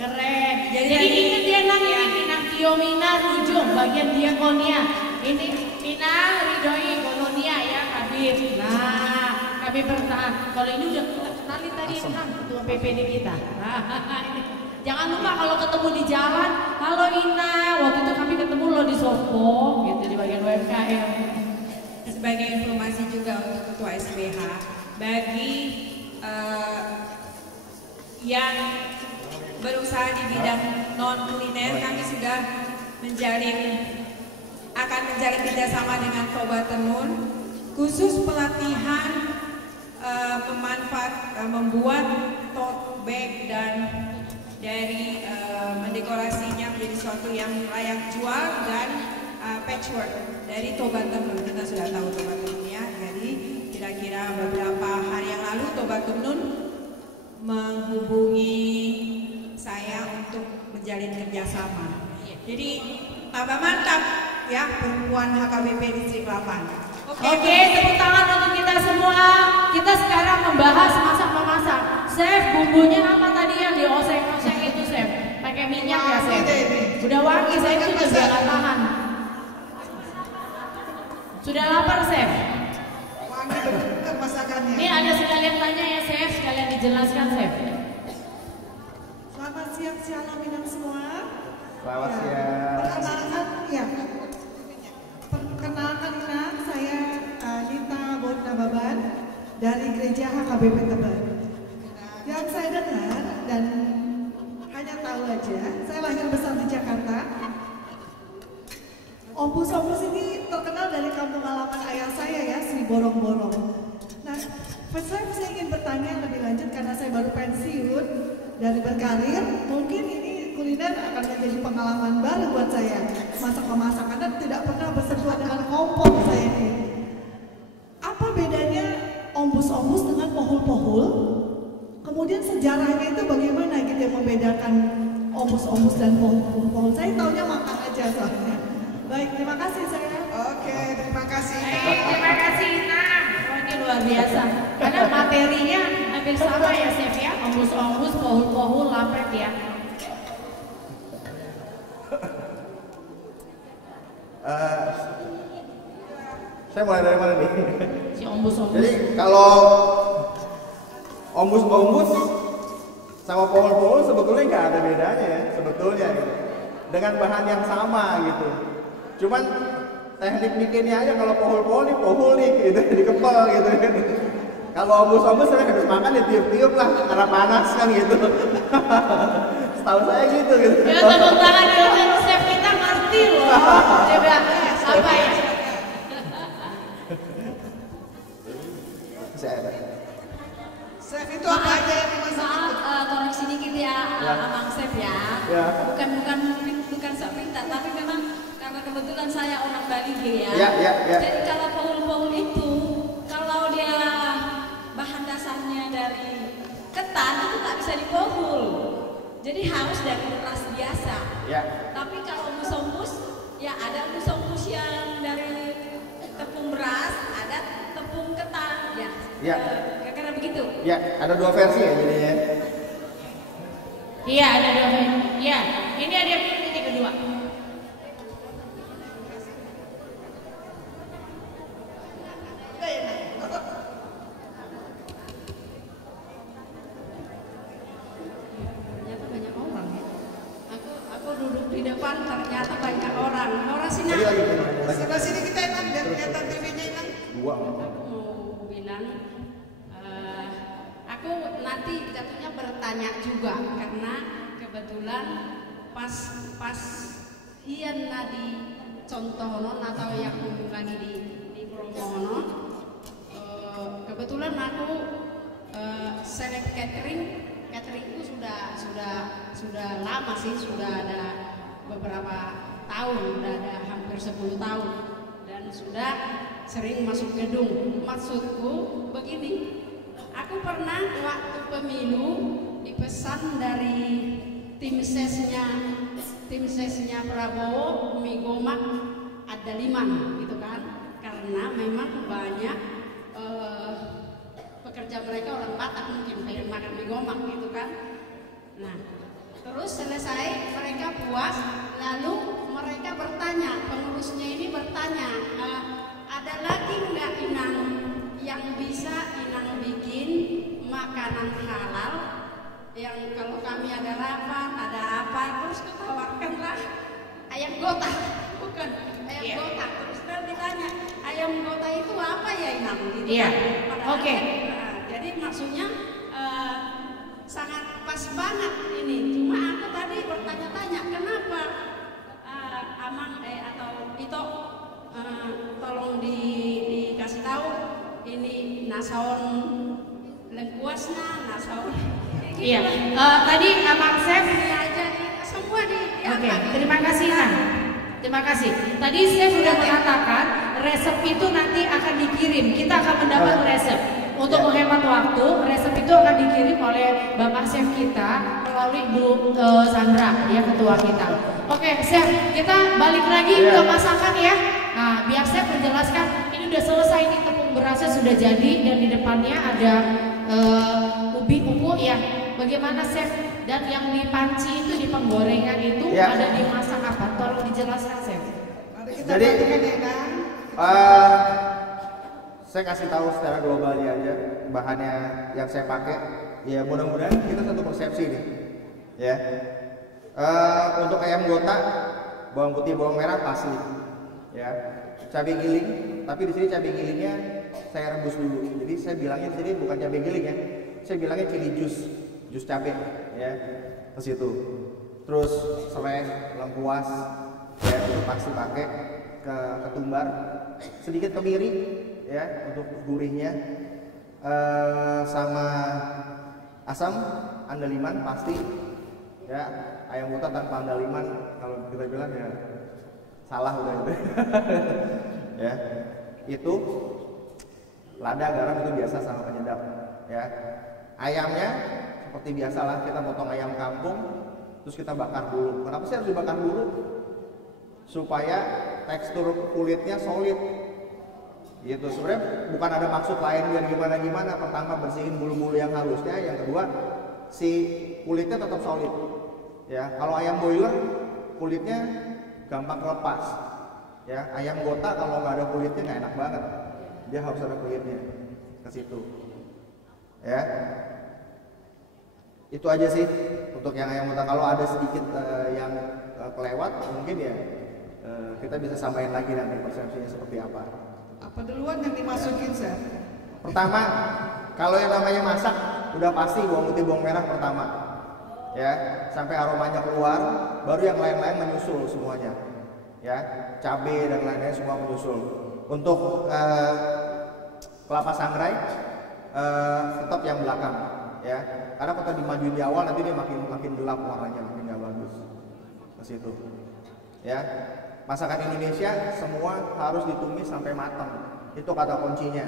Keren. Jadi ingat ya Nang ya, Inang Tio Mina Rujung bagian Diakonia. Ini Inang Ridoi Kami bertahan. Kalau ini udah kita kenalin tadi Inang, ketua PPD kita. Jangan lupa kalau ketemu di jalan, halo Ina, waktu itu kami ketemu lo di Softball gitu di bagian UMKM. Sebagai informasi juga untuk Ketua SPH, bagi yang berusaha di bidang non kuliner, kami sudah akan menjalin kerjasama dengan Toba Tenun, khusus pelatihan membuat tote bag dan dari mendekorasinya menjadi sesuatu yang layak jual dan patchwork dari Toba Tenun. Kita sudah tahu Toba Tenun ya. Jadi kira-kira beberapa hari yang lalu Toba Tenun menghubungi saya untuk menjalin kerjasama. Jadi tambah mantap ya perempuan HKBP Distrik 8. Oke, tepuk tangan untuk kita semua. Kita sekarang membahas masak-memasak. Chef, bumbunya apa tadi yang dioseng-oseng itu, Chef? Pakai minyak ya, Chef? Udah wangi, saya itu udah jangan tahan. Sudah lapar, Chef? Wangi bener masakannya. Ini ada sekalian tanya ya, Chef, sekalian dijelaskan, Chef. Selamat siang, shalom Minang semua. Selamat siang. Perkenalkan Inang, saya Anita Borna Baban dari Gereja HKBP Tebet. Yang saya dengar dan hanya tahu aja, saya lahir besar di Jakarta. Ompus-ompus ini terkenal dari kampung halaman ayah saya ya, Sri Borong-Borong. Nah, saya ingin bertanya lebih lanjut karena saya baru pensiun dari berkarir, mungkin ini kuliner akan menjadi pengalaman baru buat saya. Masak-memasak karena tidak pernah bersentuhan dengan kompor saya ini. Apa bedanya ombus-ombus dengan pohul-pohul? Kemudian sejarahnya itu bagaimana gitu yang membedakan ombus-ombus dan pohul-pohul? Saya taunya makan aja soalnya. Baik, terima kasih saya. Oke, terima kasih. Terima kasih Ina. Oh, ini luar biasa. Karena materinya hampir sama ya, Chef ya. Ombus-ombus, pohul-pohul, lampet ya. Saya mulai dari mana nih? Si ombus-ombus. Jadi kalau ombus-ombus sama pohon-pohon sebetulnya nggak ada bedanya ya, sebetulnya gitu. Dengan bahan yang sama gitu. Cuman teknik bikinnya aja, kalau pohon-pohon nih pohon nih gitu, dikepel gitu kan. Kalau ombus-ombus saya harus makan ditiup-tiup lah karena panas kan gitu. Setahu saya gitu. Ya tepuk tangan ya, Chef kita ngerti loh. Dia bilang apa ya? Chef itu apa aja yang dimasak? Koreksi dikit ya, Abang Chef ya. Bukan sok minta, tapi memang karena kebetulan saya orang Bali ya. Jadi kalau pohul-pohul itu, kalau dia bahan dasarnya dari ketan itu tak bisa dipohul. Jadi harus dari beras biasa. Tapi kalau ombus-ombus, ya ada ombus-ombus yang dari tepung beras, ada tepung ketan. Kira-kira begitu. Ya, ada dua versi ya jadinya. Iya, ada dua versi. Iya, ini ada yang kedua. Di depan ternyata banyak orang. Sini. Sebelah sini kita enak dan kelihatan TV-nya enak. Aku mau bilang, aku nanti jatuhnya bertanya juga karena kebetulan pas hian di contohno atau yang lagi di promono, kebetulan aku seleb cateringku sudah lama sih, sudah ada beberapa tahun, udah ada hampir 10 tahun dan sudah sering masuk gedung. Maksudku begini, aku pernah waktu pemilu dipesan dari tim sesnya Prabowo mie gomak ada 5 gitu kan, karena memang banyak pekerja mereka orang Batak mungkin pengen makan mie gomak gitu kan. Nah, terus selesai mereka puas, lalu mereka bertanya, pengurusnya ini bertanya, ada lagi nggak Inang yang bisa Inang bikin makanan halal yang kalau kami ada rapat, ada apa, terus ketawarkanlah ayam gota, bukan ayam gota. Terus kita ditanya, ayam gota itu apa ya Inang? Gitu kan. Oke. Jadi maksudnya sangat pas banget ini. Cuma aku tadi bertanya-tanya kenapa Amang atau Ito tolong dikasih tahu ini nasaon lengkuasnya, nasaon. Iya. Tadi Amang Chef aja semua di. Oke, terima kasih Nan. Terima kasih. Tadi saya sudah mengatakan resep itu nanti akan dikirim. Kita akan mendapat resep. Untuk menghemat waktu, resep itu akan dikirim oleh Bapak Chef kita melalui Bu Sandra, ya ketua kita. Oke, Chef, kita balik lagi ke masakan ya. Nah, biar Chef menjelaskan, ini udah selesai nih, tepung berasnya sudah jadi dan di depannya ada ubi ungu ya. Bagaimana Chef? Dan yang di panci itu di penggorengan itu ada dimasak apa? Tolong dijelaskan Chef. Jadi saya kasih tahu secara globalnya aja bahannya yang saya pakai. Ya mudah-mudahan kita satu persepsi nih. Ya. Untuk ayam gota, bawang putih, bawang merah pasti. Ya. Cabai giling, tapi di sini cabai gilingnya saya rebus dulu. Jadi saya bilangnya di sini bukan cabai giling ya. Saya bilangnya chili jus cabai ya. Ke situ. Terus serai, lengkuas, ya itu pasti pakai. Ketumbar, sedikit kemiri ya untuk gurihnya, sama asam andaliman pasti ya. Ayam gota tanpa andaliman kalau kita bilang ya salah udah itu. Ya itu lada, garam itu biasa sama penyedap ya. Ayamnya seperti biasalah kita potong ayam kampung terus kita bakar dulu. Kenapa sih harus dibakar dulu? Supaya tekstur kulitnya solid gitu. Sebenarnya bukan ada maksud lain biar gimana. Pertama bersihin bulu-bulu yang halusnya, yang kedua si kulitnya tetap solid ya. Kalau ayam boiler kulitnya gampang lepas ya. Ayam gota kalau nggak ada kulitnya nggak enak banget, dia harus ada kulitnya ke situ ya. Itu aja sih untuk yang ayam gota. Kalau ada sedikit yang kelewat mungkin ya kita bisa sampaikan lagi nanti persepsinya seperti apa. Apa duluan yang dimasukin, Chef? Pertama, kalau yang namanya masak udah pasti bawang putih, bawang merah pertama. Ya, sampai aromanya keluar, baru yang lain-lain menyusul semuanya. Ya, cabai dan lain-lain semua menyusul. Untuk kelapa sangrai tetap yang belakang, ya. Karena kalau dimajuin di awal nanti dia makin gelap warnanya, makin nggak bagus. Ke situ. Ya. Masakan Indonesia semua harus ditumis sampai matang. Itu kata kuncinya.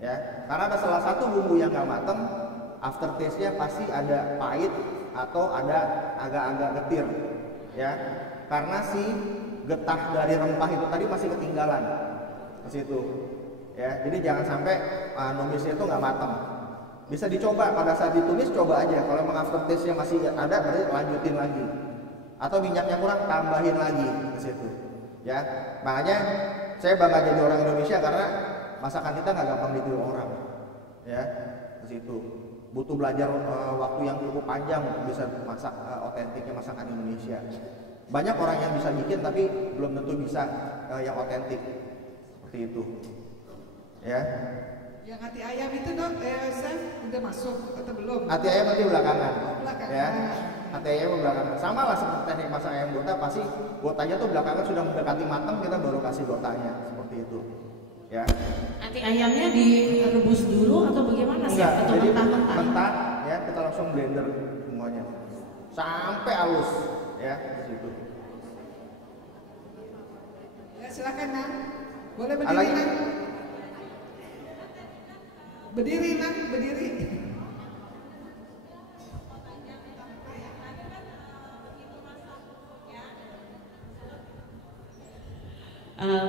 Ya, karena ada salah satu bumbu yang nggak matang, aftertaste-nya pasti ada pahit atau ada agak-agak getir. Ya, karena si getah dari rempah itu tadi masih ketinggalan ke situ. Ya, jadi jangan sampai numisnya itu nggak matang. Bisa dicoba pada saat ditumis, coba aja. Kalau memang aftertaste-nya masih ada, berarti lanjutin lagi. Atau minyaknya kurang, tambahin lagi ke situ. Ya, makanya saya bangga jadi orang Indonesia karena masakan kita nggak gampang ditiru orang. Ya, ke situ. Butuh belajar waktu yang cukup panjang untuk bisa masak otentiknya masakan Indonesia. Banyak orang yang bisa bikin tapi belum tentu bisa yang otentik. Seperti itu. Ya. Yang hati ayam itu dong, Chef udah masuk atau belum? Hati ayam nanti belakangan. Belakangan. Ya. Hati ayam belakangan. Sama lah seperti teknik masak ayam gota, pasti gotanya tuh belakangan sudah mendekati matang kita baru kasih gotanya seperti itu. Ya. Hati ayamnya direbus dulu atau bagaimana sih? Atau jadi mentah-mentah? mentah ya, kita langsung blender semuanya sampai halus ya di situ. Ya silakan Nan. Boleh berdiri Nan. Berdiri Nan, berdiri.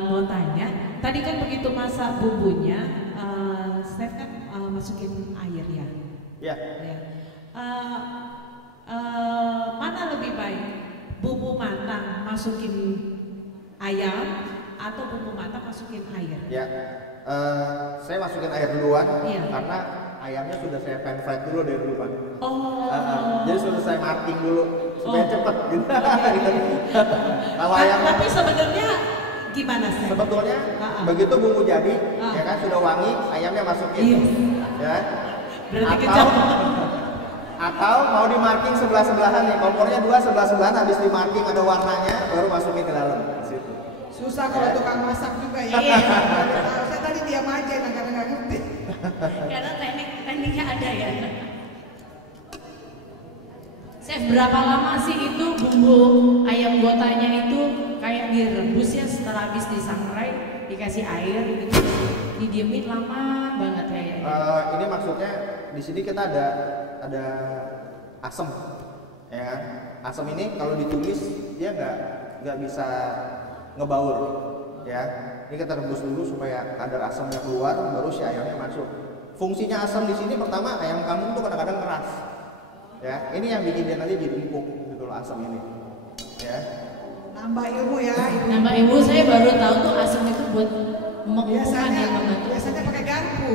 Mau tanya, tadi kan begitu masak bumbunya, Chef kan masukin air ya? Ya. Mana lebih baik, bumbu matang masukin ayam atau bumbu matang masukin air? Ya, Saya masukin air duluan karena ayamnya sudah saya pan fried dulu dari dulu Pak. Jadi sudah saya marking dulu supaya cepet gitu. Kalau ayam tapi sebenarnya gimana sih? Sebetulnya begitu bumbu jadi, ya kan sudah wangi, ayamnya masukin, ya. Atau mau di marking sebelah-sebelahan nih, kompornya 2 sebelah-sebelahan, habis di marking ada warnanya, baru masukin ke dalam. Situ. Susah kalau tukang masak juga ya. Saya tadi diam aja karena nggak ngerti. Karena tekniknya ada ya. Chef, berapa lama sih itu bumbu ayam gotanya itu kayak direbus ya setelah habis disangrai dikasih air gitu, didiemin lama banget kayaknya. Ini maksudnya di sini kita ada asam, ya kan? Asam ini kalau ditumis dia nggak bisa ngebaur, ya. Ini kita rebus dulu supaya kadar asamnya keluar, baru si ayamnya masuk. Fungsinya asam di sini pertama ayam kampung tuh kadang-kadang keras. Ya, ini yang bikin dia nanti jadi empuk gitu loh asam ini. Ya. Nambah ilmu ya. Nambah ilmu, saya baru tahu tuh asam itu buat mengumpulkan ya membantu. Biasanya pakai garpu.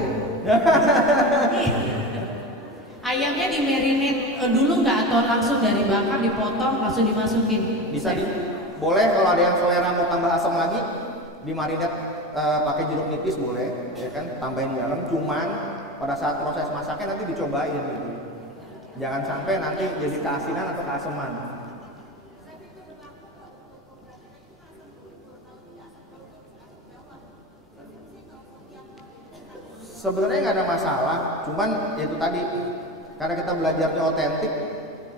Ayamnya di marinate dulu nggak atau langsung dari bakar dipotong langsung dimasukin? Bisa boleh kalau ada yang selera mau tambah asam lagi di marinate pakai jeruk nipis boleh, ya kan? Tambahin garam. Cuman pada saat proses masaknya nanti dicobain gitu. Jangan sampai nanti jadi keasinan atau keaseman. Sebenarnya nggak ada masalah, cuman itu tadi karena kita belajarnya otentik,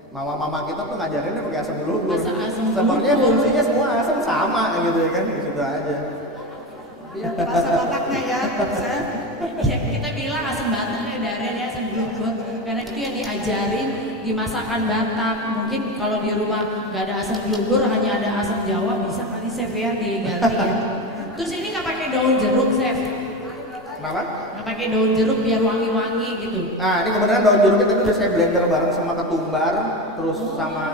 mama-mama kita tuh ngajarinnya pakai asam dulu. Sebenarnya fungsinya semua asam sama gitu ya kan, gitu aja. Biar rasa Bataknya ya, Ya kita bilang asam Bataknya dari asam bluebird karena itu yang diajarin di masakan Batak. Mungkin kalau di rumah nggak ada asam bluebird, hanya ada asam Jawa, bisa kali chef ya diganti ya. Terus ini nggak pakai daun jeruk chef? Kenapa? Nggak pakai daun jeruk biar wangi-wangi gitu. Nah ini kebetulan daun jeruk itu udah saya blender bareng sama ketumbar, terus sama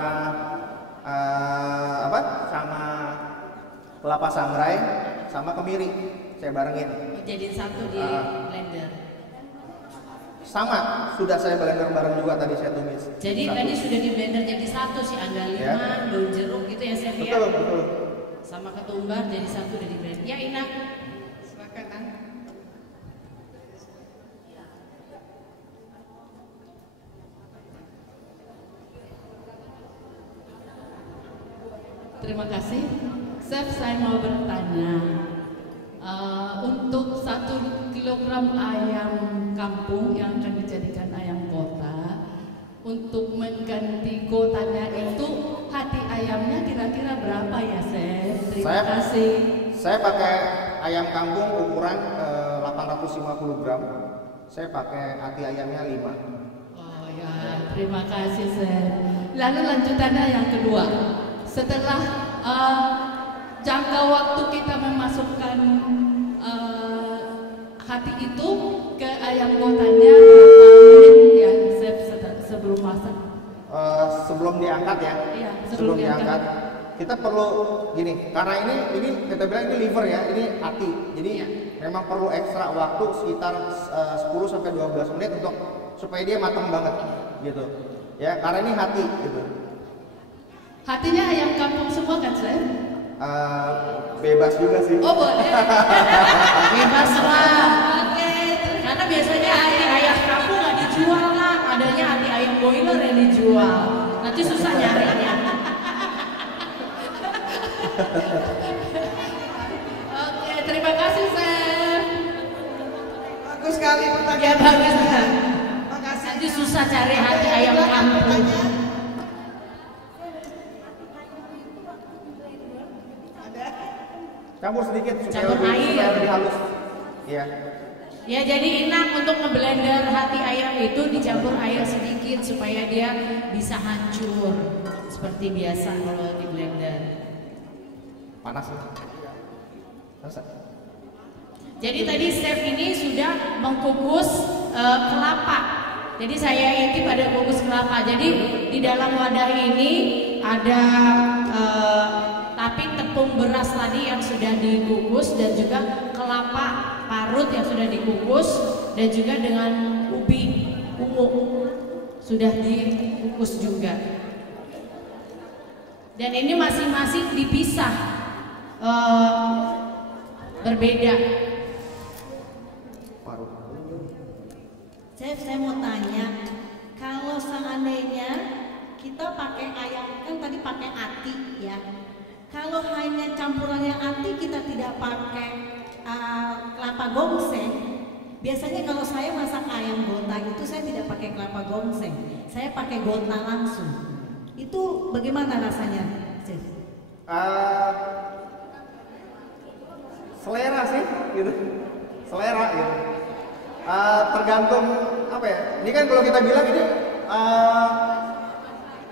sama kelapa sangrai, sama kemiri saya barengin. Jadiin satu di blender. Sama, sudah saya blender bareng juga tadi saya tumis. Jadi satu. tadi sudah di blender jadi satu si andaliman, daun jeruk gitu ya chef ya. Betul. Sama ketumbar jadi satu udah di blender. Ya Ina. Silakan An. Terima kasih. Chef, saya mau bertanya, untuk 1 kilogram ayam kampung yang akan dijadikan ayam kota, untuk mengganti kotanya itu hati ayamnya kira-kira berapa ya, Chef? Terima kasih. Saya pakai ayam kampung ukuran 850 gram. Saya pakai hati ayamnya 5. Oh ya, terima kasih, Chef. Lalu lanjutannya yang kedua. Setelah jangka waktu kita memasukkan hati itu ke ayam kotanya berapa menit ya, Chef, sebelum masak? Sebelum diangkat ya. Iya, sebelum diangkat. Kita perlu gini, karena ini kita bilang ini liver ya, ini hati. Jadi memang perlu ekstra waktu sekitar 10 sampai 12 menit untuk supaya dia matang banget gitu. Ya, karena ini hati gitu. Hatinya ayam kampung semua kan, Chef? Bebas juga sih. Oh boleh. Bebas lah. Oke. Karena biasanya hati ayam kampung nggak dijual lah, adanya hati ayam boiler yang dijual. Nanti susah nyarinya. Oke, terima kasih, Chef. Bagus sekali pertanyaan. Ya bagus. Makasih. Nanti susah cari hati ayam kampung. Campur sedikit supaya Campur air. lebih halus. Iya. Ya jadi enak untuk ngeblender hati ayam itu dicampur air sedikit supaya dia bisa hancur seperti biasa kalau di blender. Panas ya? Panas. Jadi tadi chef ini sudah mengkukus kelapa. Jadi saya intip ada kukus kelapa. Jadi di dalam wadah ini ada tapi tepung beras tadi yang sudah dikukus dan juga kelapa parut yang sudah dikukus dan juga dengan ubi ungu sudah dikukus juga. Dan ini masing-masing dipisah, berbeda. Chef, saya mau tanya, kalau seandainya kita pakai ayam, kan tadi pakai ati ya. Kalau hanya campurannya ati, kita tidak pakai kelapa gongseng. Biasanya kalau saya masak ayam gota itu saya tidak pakai kelapa gongseng, saya pakai gota langsung. Itu bagaimana rasanya, Chef? Selera sih, gitu. Selera gitu. Tergantung apa ya? Ini kan kalau kita bilang ini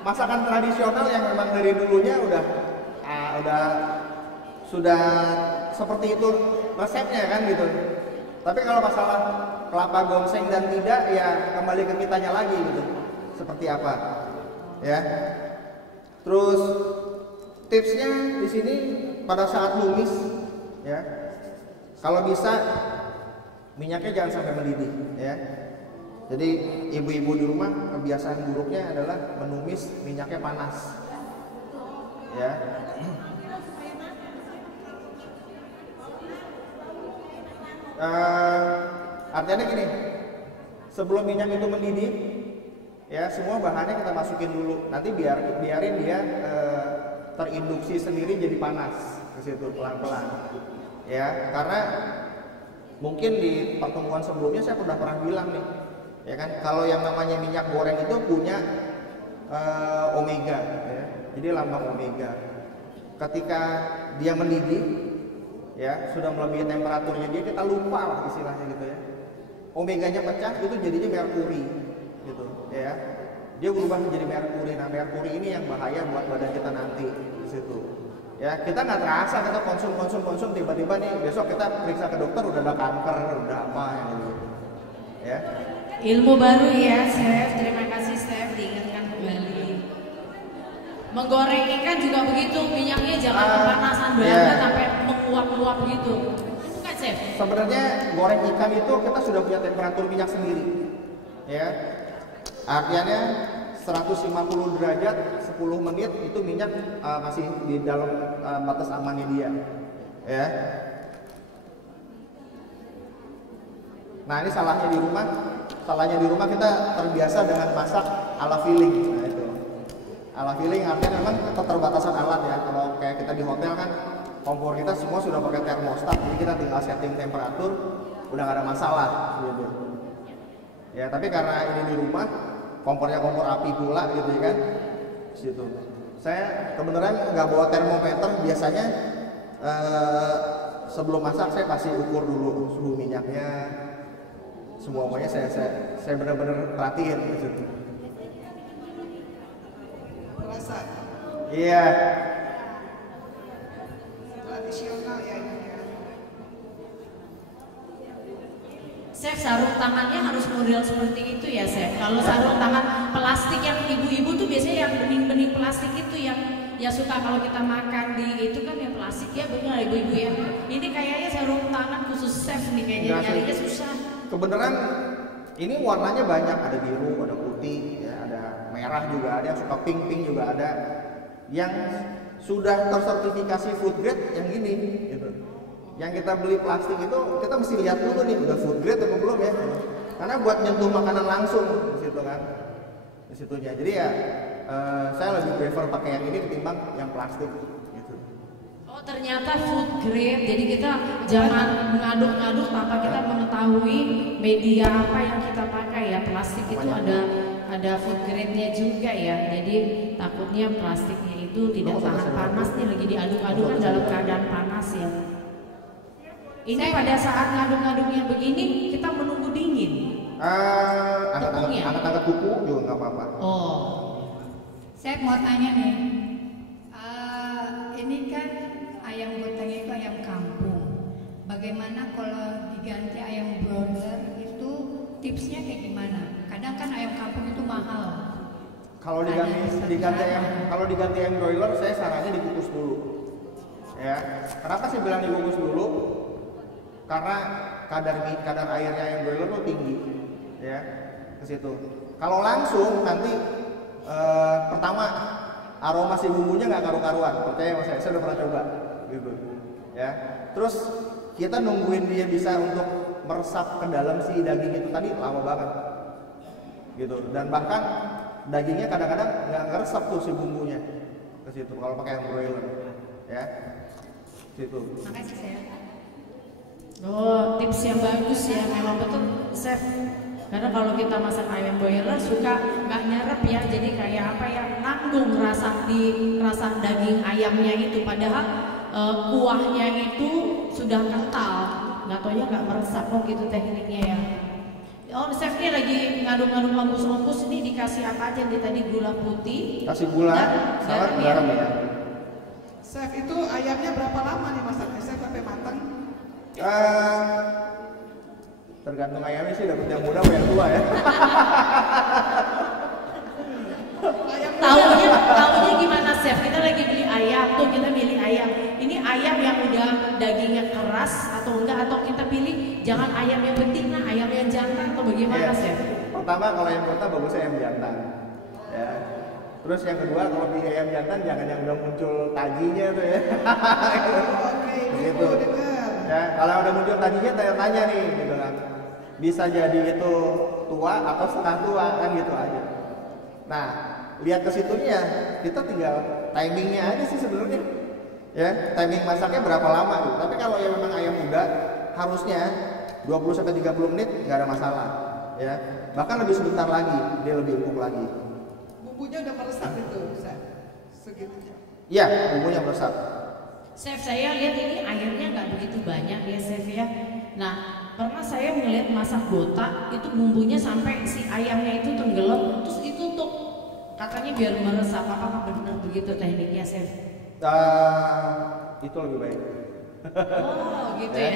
masakan tradisional yang memang dari dulunya sudah seperti itu resepnya kan gitu. Tapi kalau masalah kelapa gongseng dan tidak, ya kembali ke kitanya lagi gitu. Seperti apa? Ya. Terus tipsnya di sini pada saat numis, ya. Kalau bisa minyaknya jangan sampai mendidih, ya. Jadi ibu-ibu di rumah kebiasaan buruknya adalah menumis minyaknya panas, ya. Artinya gini, sebelum minyak itu mendidih, ya semua bahannya kita masukin dulu. Nanti biarin dia terinduksi sendiri jadi panas ke situ pelan-pelan. Ya, karena mungkin di pertemuan sebelumnya saya pernah bilang nih, ya kan, kalau yang namanya minyak goreng itu punya omega, ya. Jadi lambang omega. Ketika dia mendidih, ya sudah melebihi temperaturnya dia, kita lupa lah istilahnya gitu ya. Omeganya pecah, itu jadinya merkuri, gitu, ya. Dia berubah menjadi merkuri. Nah, merkuri ini yang bahaya buat badan kita nanti di situ. Ya, kita nggak terasa, kita konsum, tiba-tiba nih besok kita periksa ke dokter udah ada kanker, udah apa yang gitu. Ya. Ilmu baru ya, Chef. Terima kasih, Chef, diingatkan kembali. Menggoreng ikan juga begitu, minyaknya jangan kepanasan banget sampai menguap-uap gitu. Itu kan, Chef? Sebenarnya goreng ikan itu kita sudah punya temperatur minyak sendiri. Ya. Artinya 150 derajat 10 menit itu minyak masih di dalam batas amannya dia, ya. Nah, ini salahnya di rumah kita terbiasa dengan masak ala feeling. Nah, itu ala feeling artinya memang keterbatasan alat ya. Kalau kayak kita di hotel kan kompor kita semua sudah pakai termostat, jadi kita tinggal setting temperatur udah gak ada masalah gitu. Ya, tapi karena ini di rumah kompornya kompor api pula gitu ya kan, situ. Saya kebenaran nggak bawa termometer, biasanya sebelum masak saya pasti ukur dulu suhu minyaknya, semuanya saya benar-benar perhatiin di situ. Rasa. Iya. Tradisional ya ini. Chef, sarung tangannya harus model seperti itu ya, Chef. Kalau sarung tangan plastik yang ibu-ibu tuh biasanya yang bening-bening plastik itu yang ya suka kalau kita makan di itu kan yang plastik ya, benar ibu-ibu ya. Ini kayaknya sarung tangan khusus Chef nih, kayaknya nyarinya susah. Kebenaran ini warnanya banyak, ada biru, ada putih, ya, ada merah juga, ada yang suka pink juga ada. Yang sudah tersertifikasi food grade yang gini gitu. Yang kita beli plastik itu kita mesti lihat dulu nih udah food grade atau belum ya, karena buat nyentuh makanan langsung di situ kan, di situnya. Jadi ya saya lebih prefer pakai yang ini ketimbang yang plastik gitu. Oh, ternyata food grade, jadi kita jangan mengaduk-aduk tanpa kita mengetahui media apa yang kita pakai ya. Plastik itu ada food grade-nya juga ya, jadi takutnya plastiknya itu tidak tahan panas nih, lagi diaduk-aduk kan dalam keadaan panas ya. Ini pada saat ngaduk-ngaduknya begini kita menunggu dingin. Angkat-angkat kuku juga nggak apa-apa. Oh. Saya mau tanya nih, ini kan ayam goteng itu ayam kampung. Bagaimana kalau diganti ayam broiler itu tipsnya kayak gimana? Kadang kan ayam kampung itu mahal. Kalau diganti ayam broiler, saya sarannya dikukus dulu. Ya, kenapa sih bilang dibungkus dulu? Karena kadar airnya yang broiler tuh tinggi, ya, ke situ. Kalau langsung nanti pertama aroma si bumbunya nggak karu-karuan, percaya sama saya udah pernah coba, gitu, ya. Terus kita nungguin dia bisa untuk meresap ke dalam si daging itu tadi lama banget, gitu. Dan bahkan dagingnya kadang-kadang nggak ngeresap tuh si bumbunya ke situ kalau pakai yang broiler, ya, situ. Makasih chef. Oh, tips yang bagus ya, memang betul chef. Karena kalau kita masak ayam broiler suka nggak nyerep ya, jadi kayak apa ya, nanggung rasa daging ayamnya itu, padahal kuahnya itu sudah kental, nggak taunya nggak meresap kok gitu tekniknya ya. Oh, chef ini lagi ngaduk-ngaduk ongkus-ongkus, ini dikasih apa aja nih tadi, gula putih, kasih gula, sama garam ya. Chef itu ayamnya berapa lama nih masaknya chef sampai matang? Tergantung ayamnya sih, dapet yang muda atau yang tua ya. Taunya gimana chef? Kita lagi beli ayam tuh, kita milih ayam. Ini ayam yang udah dagingnya keras atau enggak, atau kita pilih jangan ayam yang betina, ayam yang jantan atau bagaimana chef? Pertama kalau yang kota bagusnya ayam jantan, ya. Terus yang kedua kalau pilih ayam jantan jangan yang udah muncul tajinya tuh ya. Gitu. Ya, kalau udah muncul tajinya tanya nih, gitu kan. Bisa jadi itu tua atau setengah tua kan gitu aja. Nah, lihat ke situnya, kita tinggal timingnya aja sih sebenarnya. Ya, timing masaknya berapa lama tuh. Tapi kalau yang memang ayam muda harusnya 20 sampai 30 menit nggak ada masalah, ya. Bahkan lebih sebentar lagi, dia lebih empuk lagi. Bumbunya udah meresap itu, segitunya. Iya, bumbunya meresap. Chef, saya lihat ini airnya nggak begitu banyak ya chef ya. Nah, pernah saya melihat masak botak itu bumbunya sampai si ayamnya itu tenggelam, terus ditutup. Katanya biar meresap. Apakah benar begitu tekniknya chef? Itu lebih baik. Oh, gitu ya.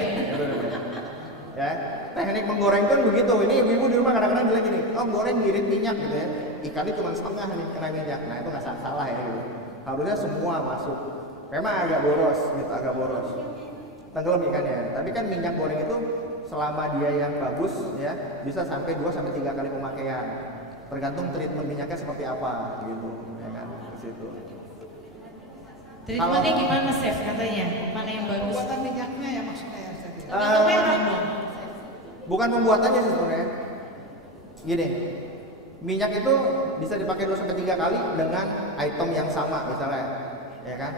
Ya, teknik menggoreng pun begitu. Ini ibu-ibu di rumah kadang-kadang bilang gini, oh goreng girit minyak gitu ya. Ikannya cuma setengah nih kena minyak. Nah itu nggak salah ya. Gitu. Harusnya semua masuk. Memang agak boros, gitu, agak boros. Tenggelam ikannya. Tapi kan minyak goreng itu selama dia yang bagus ya bisa sampai 2 sampai 3 kali pemakaian. Tergantung treatment minyaknya seperti apa gitu, ya kan? Ke situ. Treatmentnya gimana chef katanya? Mana yang bagus? Pembuatan minyaknya ya maksudnya ya chef. Bukan pembuatannya sih sebenarnya. Gini, minyak itu bisa dipakai 2 sampai 3 kali dengan item yang sama misalnya, ya kan?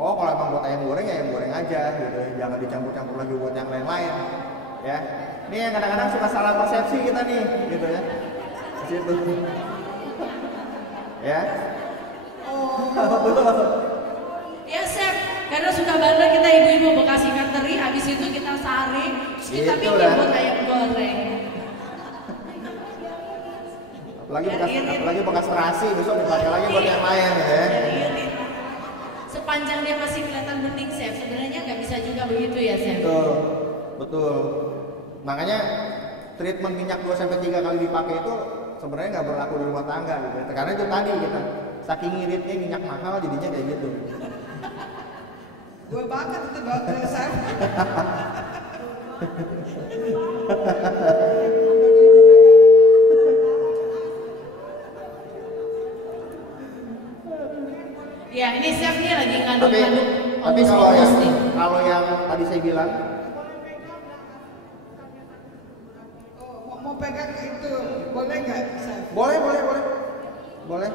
Oh, kalau emang buat ayam goreng ya ayam goreng aja gitu, jangan dicampur-campur lagi buat yang lain-lain, ya. Ini yang kadang-kadang suka salah persepsi kita nih, gitu ya. Situ. Ya. Ya chef, karena suka banget kita ibu-ibu Bekasi ikan teri, habis itu kita saring, terus kita bikin buat ayam goreng. Apalagi bekas terasi, besok dipakai lagi buat yang lain ya. Sepanjang dia masih kelihatan bening chef, sebenarnya nggak bisa juga begitu ya chef. Betul. Makanya treatment minyak 2 sampai 3 kali dipakai itu sebenarnya nggak berlaku di rumah tangga gitu. Karena itu tadi kita saking ngiritnya minyak mahal jadinya kayak gitu. Gue banget itu bang chef. Ya ini chef nih lagi ngaduk-ngaduk. Tapi kalau yang tadi saya bilang, mau pegang itu boleh nggak chef? Boleh.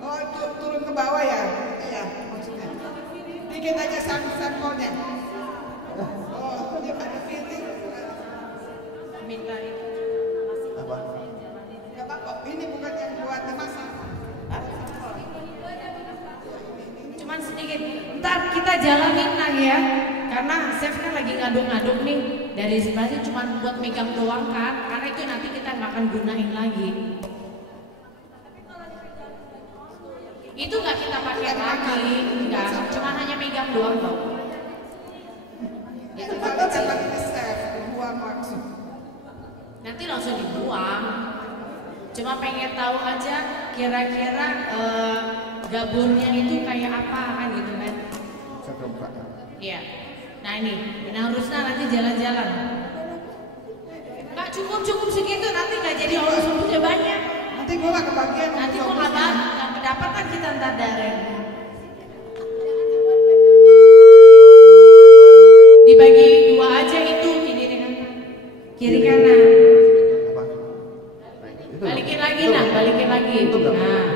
Oh itu turun ke bawah ya? Iya maksudnya. Dikit aja sampelnya. Oh ini ada feeling. Minta itu. Apa? Ya bang, ini bukan yang buat dimasak. Cuman sedikit. Ntar kita jalanin lah ya. Karena chef kan lagi ngaduk-ngaduk nih. Dari sebenarnya cuma buat megang doang kan. Karena itu nanti kita nggak akan gunain lagi. Itu nggak kita pakai lagi, nggak. Cuma hanya megang doang kok. Itu balikan lagi ke chef, dibuang langsung. Nanti langsung dibuang. Cuma pengen tahu aja kira-kira gaburnya itu kayak apa kan gitu kan. Saya coba. Iya. Nah ini, benang Rusna nanti jalan-jalan. Nggak cukup segitu, nanti nggak jadi orang sebutnya banyak. Nanti gue gak kebagian. Nanti gue nggak kedapatan kita ntar Daren. Dibagi dua aja itu kiri kanan. Balikin lagi nah, balikin lagi. Nah.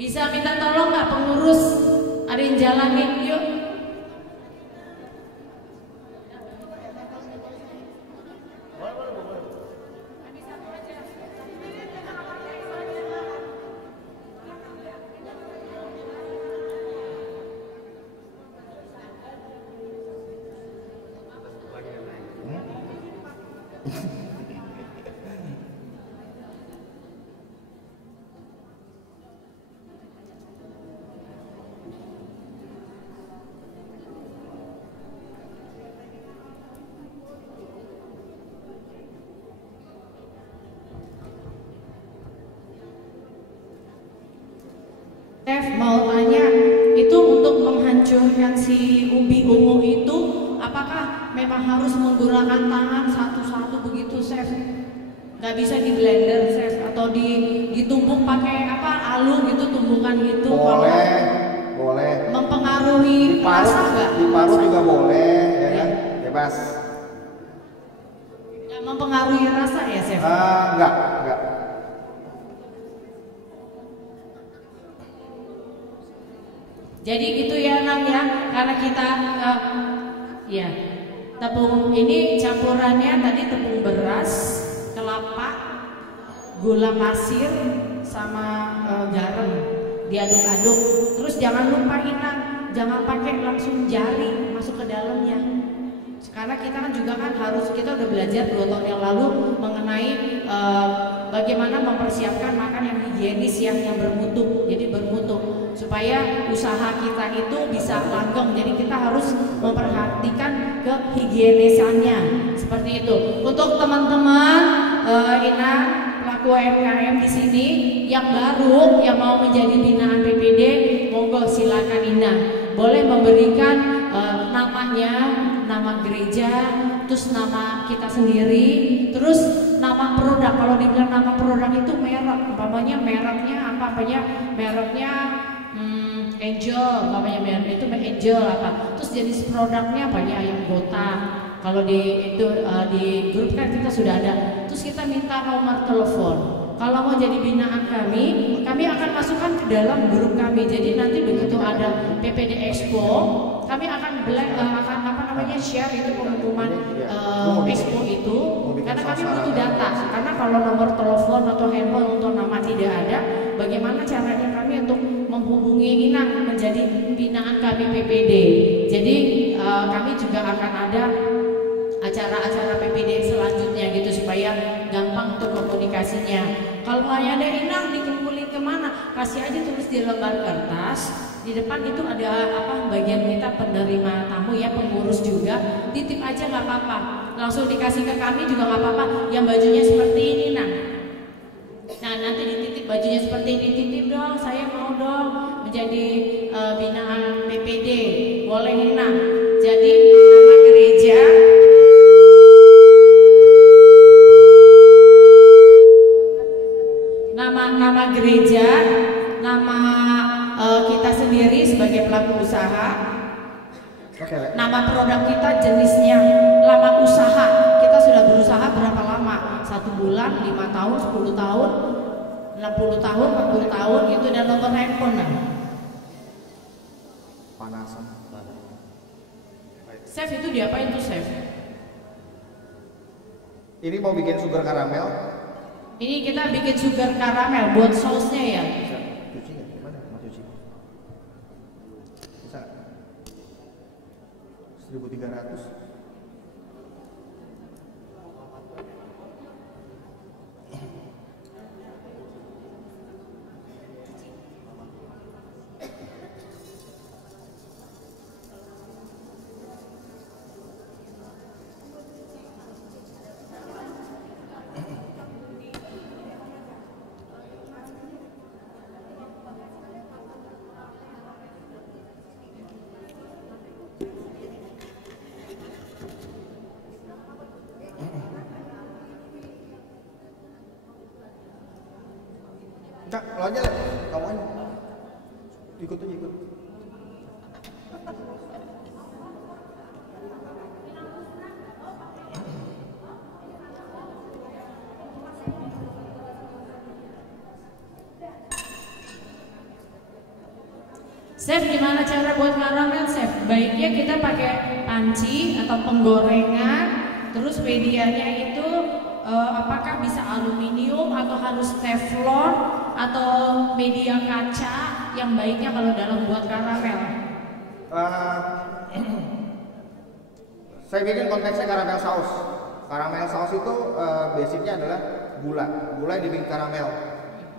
Bisa minta tolong nggak pengurus? Ada yang jalanin, yuk. Mau tanya, itu untuk menghancurkan si ubi ungu itu, apakah memang harus menggunakan tangan satu-satu begitu, Chef? Gak bisa di blender, Chef, atau ditumbuk pakai apa, alu gitu, tumbukan gitu? Boleh. Mempengaruhi rasa nggak? Diparut juga boleh, ya kan? Bebas. Gak mempengaruhi rasa ya, Chef? Enggak. Jadi gitu ya Nang ya, karena kita ya tepung ini campurannya tadi tepung beras, kelapa, gula pasir sama garam diaduk-aduk. Terus jangan lupa Nang, jangan pakai langsung jari masuk ke dalamnya. Karena kita kan juga kan harus, kita udah belajar 2 tahun yang lalu mengenai bagaimana mempersiapkan makan yang higienis yang bermutu, jadi bermutu supaya usaha kita itu bisa langgeng. Jadi kita harus memperhatikan kehigienisannya seperti itu. Untuk teman-teman Ina pelaku UMKM di sini yang baru yang mau menjadi binaan PPD, monggo silakan Ina boleh memberikan namanya, nama gereja, terus nama kita sendiri, terus nama produk. Kalau dibilang nama produk itu merek, umpamanya mereknya apa, mereknya Angel, umpamanya merek itu Angel apa, terus jenis produknya apa ya, ayam botak. Kalau di grup kan kita sudah ada, terus kita minta nomor telepon. Kalau mau jadi binaan kami akan masukkan ke dalam grup kami. Jadi nanti begitu ada PPD Expo, kami akan share itu pengumuman Expo itu, karena kami butuh data. Karena kalau nomor telepon atau handphone untuk nama tidak ada, bagaimana caranya kami untuk menghubungi Inang menjadi binaan kami PPD. Jadi kami juga akan ada acara-acara PPD selanjutnya gitu supaya gampang untuk komunikasinya. Kalau nggak ada Inang dikumpulin kemana? Kasih aja tulis di lembar kertas. Di depan itu ada bagian kita penerima tamu ya, pengurus juga. Titip aja nggak apa-apa. Langsung dikasih ke kami juga nggak apa-apa. Yang bajunya seperti ini Nang. Nah nanti dititip bajunya seperti ini, titip dong. Saya mau dong menjadi binaan PPD. Boleh Nang. Jadi nama gereja. Nama gereja, nama kita sendiri sebagai pelaku usaha, nama produk kita jenisnya, lama usaha, kita sudah berusaha berapa lama, 1 bulan, 5 tahun, 10 tahun, 60 tahun, 40 tahun gitu, dan nomor handphone. Panasan. Chef itu diapain tuh Chef? Ini mau bikin sugar karamel. Ini kita bikin sugar karamel buat sausnya ya. Bisa cuci nggak? Gimana? Mau cuci? Bisa? 1.300. Kak, lo aja lah, kamu aja. Ikut aja, ikut. Chef, gimana cara buat karamel, Chef? Baiknya kita pakai panci atau penggorengan, terus medianya itu apakah bisa aluminium atau harus teflon atau media kaca yang baiknya kalau dalam buat karamel? Saya bikin konteksnya karamel saus. Karamel saus itu basicnya adalah gula yang dibikin karamel.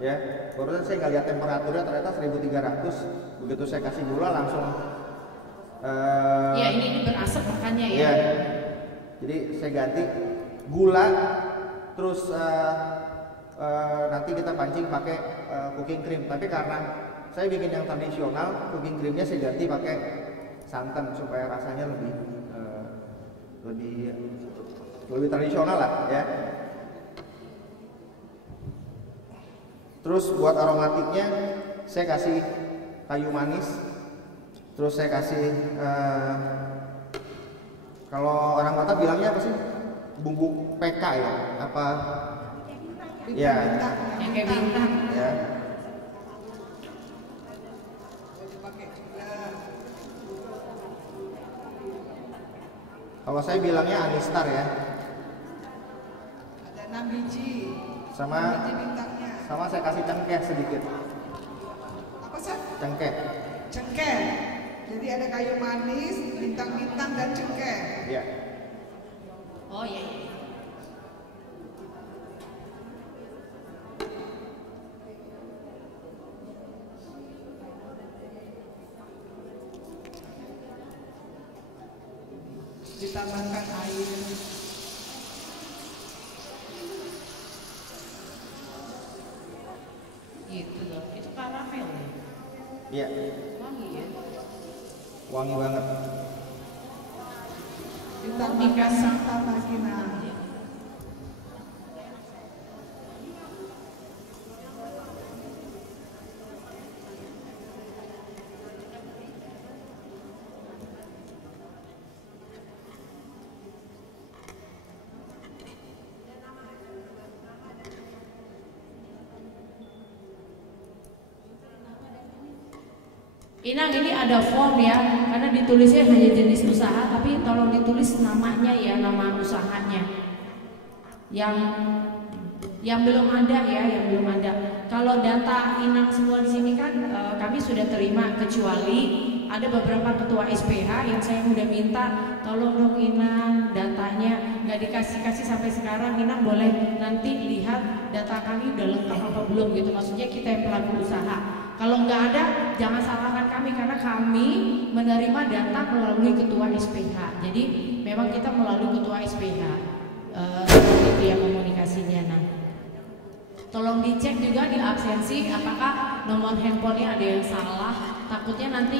Ya, barusan saya nggak lihat temperaturnya, ternyata 1300. Begitu saya kasih gula langsung. Ya ini berasap makanya ya. Ya. Jadi saya ganti gula, terus nanti kita pancing pakai cooking cream. Tapi karena saya bikin yang tradisional, cooking creamnya saya ganti pakai santan supaya rasanya lebih tradisional lah ya. Terus buat aromatiknya saya kasih kayu manis, terus saya kasih kalau orang Batak bilangnya apa sih, bumbu PK ya, apa ya, yang kayak bintang ya. Kalau saya bilangnya anistar ya. Ada 6 biji. Sama bintangnya. Sama saya kasih cengkeh sedikit. Apa sih? Cengkeh. Cengkeh. Jadi ada kayu manis, bintang-bintang dan cengkeh. Iya. Oh iya. Ditambahkan air. Gitu loh, itu karamel ya? Iya. Wangi ya? Wangi banget. Ditambahkan santan lagi nah. Inang, ini ada form ya, karena ditulisnya hanya jenis usaha, tapi tolong ditulis namanya ya, nama usahanya. Yang belum ada ya, yang belum ada. Kalau data Inang semua di sini kan kami sudah terima, kecuali ada beberapa ketua SPH yang saya udah minta, tolong dong Inang datanya nggak dikasih sampai sekarang. Inang boleh nanti lihat data kami udah lengkap apa belum gitu. Maksudnya kita yang pelaku usaha. Kalau nggak ada, jangan salahkan kami karena kami menerima data melalui ketua SPH. Jadi memang kita melalui ketua SPH. Itu ya komunikasinya. Nah, tolong dicek juga di absensi apakah nomor handphonenya ada yang salah. Takutnya nanti